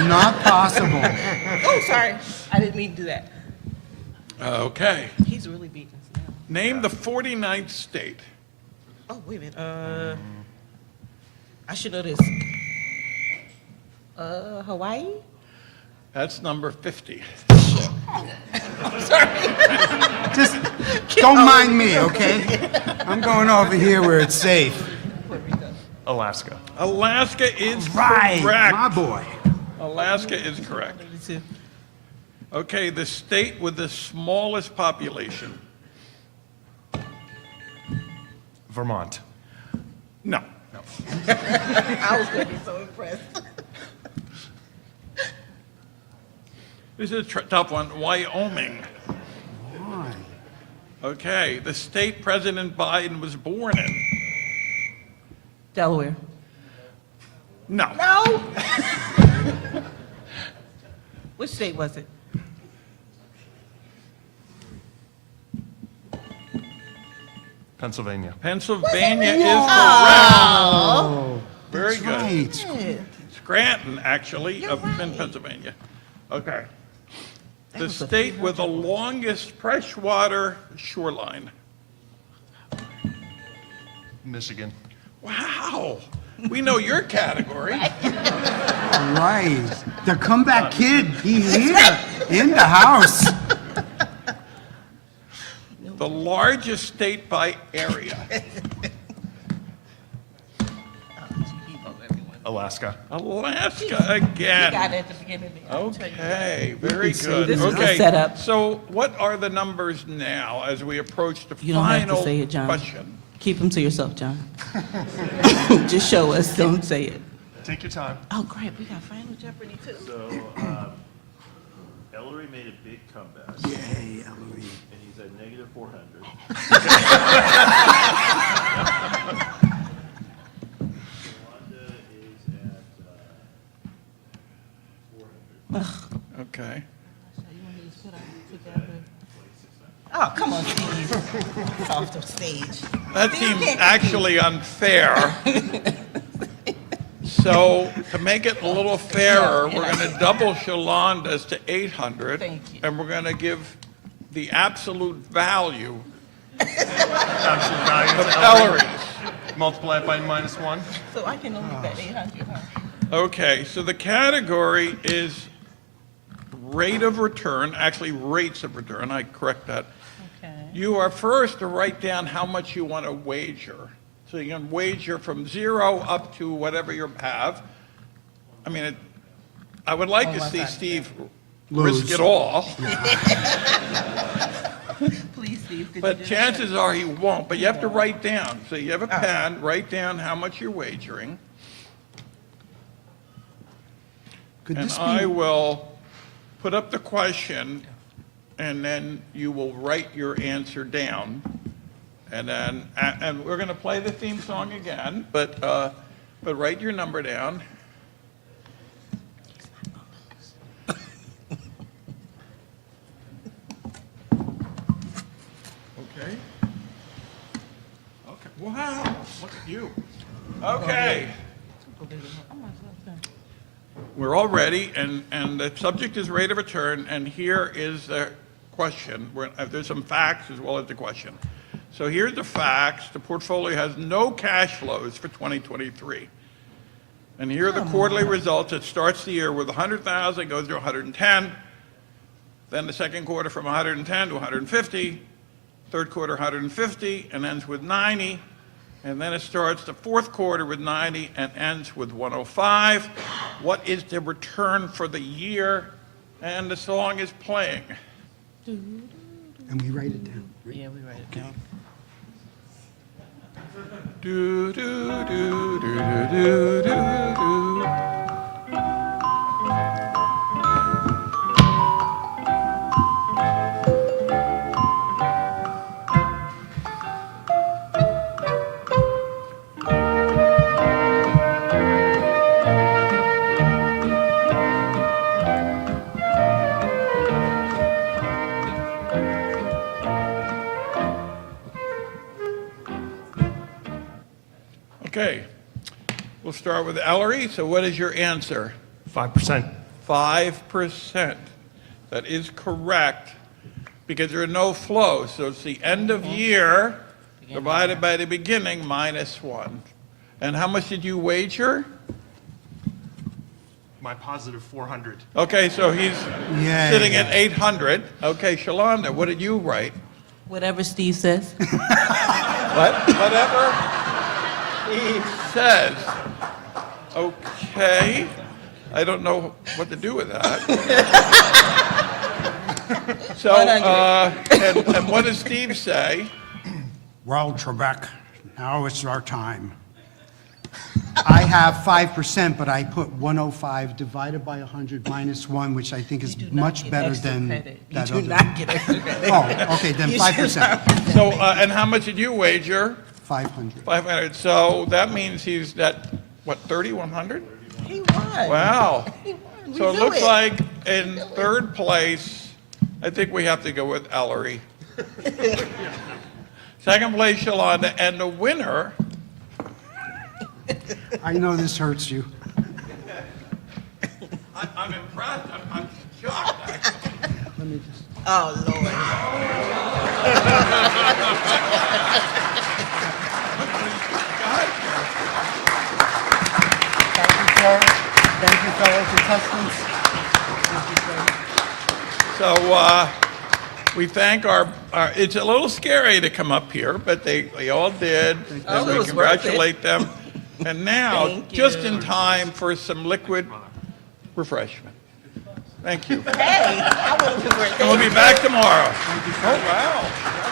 Not possible. Oh, sorry. I didn't mean to do that. Okay. He's really beating us now. Name the 49th state. Oh, wait a minute. I should know this. Hawaii? That's number 50. Just don't mind me, okay? I'm going over here where it's safe. Alaska. Alaska is Right, correct. my boy. Alaska is correct. Okay, the state with the smallest population. Vermont. No. I was going to be so impressed. This is a tough one. Wyoming. Why? Okay, the state President Biden was born in. Delaware. No. No! Which state was it? Pennsylvania. Pennsylvania is correct. Oh, Very that's good. right. Scranton, actually, in Pennsylvania. Okay. The state with the longest freshwater shoreline. Michigan. Wow. We know your category. Right. The comeback kid, he's here in the house. The largest state by area. Alaska. Alaska You again. got it at the beginning. I'll tell you that. Okay, very can say good. This is the Okay, setup. so what are the numbers now as we approach the You don't have final to say it, John. question? Keep them to yourself, John. Just show us, don't say it. Take your time. Oh, great, we got Final Jeopardy too. So, Ellery made a big comeback. Yay, Ellery. And he's at negative 400. Yolanda is at 400. Okay. Oh, come on, Steve. Off the stage. That seems actually unfair. So to make it a little fairer, we're going to double Yolanda's to 800. Thank you. And we're going to give the absolute value Absolute value of to Ellery's. Multiply it by -1. So I can only bet 800, huh? Okay, so the category is rate of return, actually rates of return, I correct that. Okay. You are first to write down how much you want to wager. So you can wager from 0 up to whatever you have. I mean, I would like to see Steve risk Lose. it all, Please, Steve, could you but do that? chances are he won't. But you have to write down. So you have a pen, write down how much you're wagering. Could And this be? I will put up the question, and then you will write your answer down. And then, and we're going to play the theme song again, but write your number down. Okay. Okay. Wow, look at you. Okay. We're all ready, and the subject is rate of return, and here is the question. There's some facts as well as the question. So here's the facts. The portfolio has no cash flows for 2023. And here are the quarterly results. It starts the year with 100,000, goes to 110. Then the second quarter from 110 to 150. Third quarter 150 and ends with 90. And then it starts the fourth quarter with 90 and ends with 105. What is the return for the year? And the song is playing. And we write it down. Yeah, we write it down. Do, do, do, do, do, do, do. Okay, we'll start with Ellery. So what is your answer? 5%. 5%. That is correct, because there are no flows. So it's the end of year divided by the beginning minus 1. And how much did you wager? My positive 400. Okay, so he's Yeah, sitting yeah. at 800. Okay, Shalonda, what did you write? Whatever Steve says. What? Whatever he says. Okay. I don't know what to do with that. So, and what does Steve say? Well, Trebek, now it's our time. I have 5%, but I put 105 divided by 100 minus 1, which I think is much better than that You do other. not get extra credit. Oh, okay, then You 5%. So, and how much did you wager? 500. 500. So that means he's at, what, 3,100? He won. Wow. He won. We So it knew looks like in third place, I think we have to go with Ellery. Second place, Shalonda, and the winner. I know this hurts you. I'm impressed. I'm shocked, actually. Let me just. Oh, Thank you, sir. Thank you, fellow contestants. So we thank our, it's a little scary to come up here, but they all did. Oh, And it we was worth it. congratulate them. And now, Thank just you. in time for some liquid refreshment. Thank you. Hey, I would have been And we'll be back tomorrow. Oh, wow.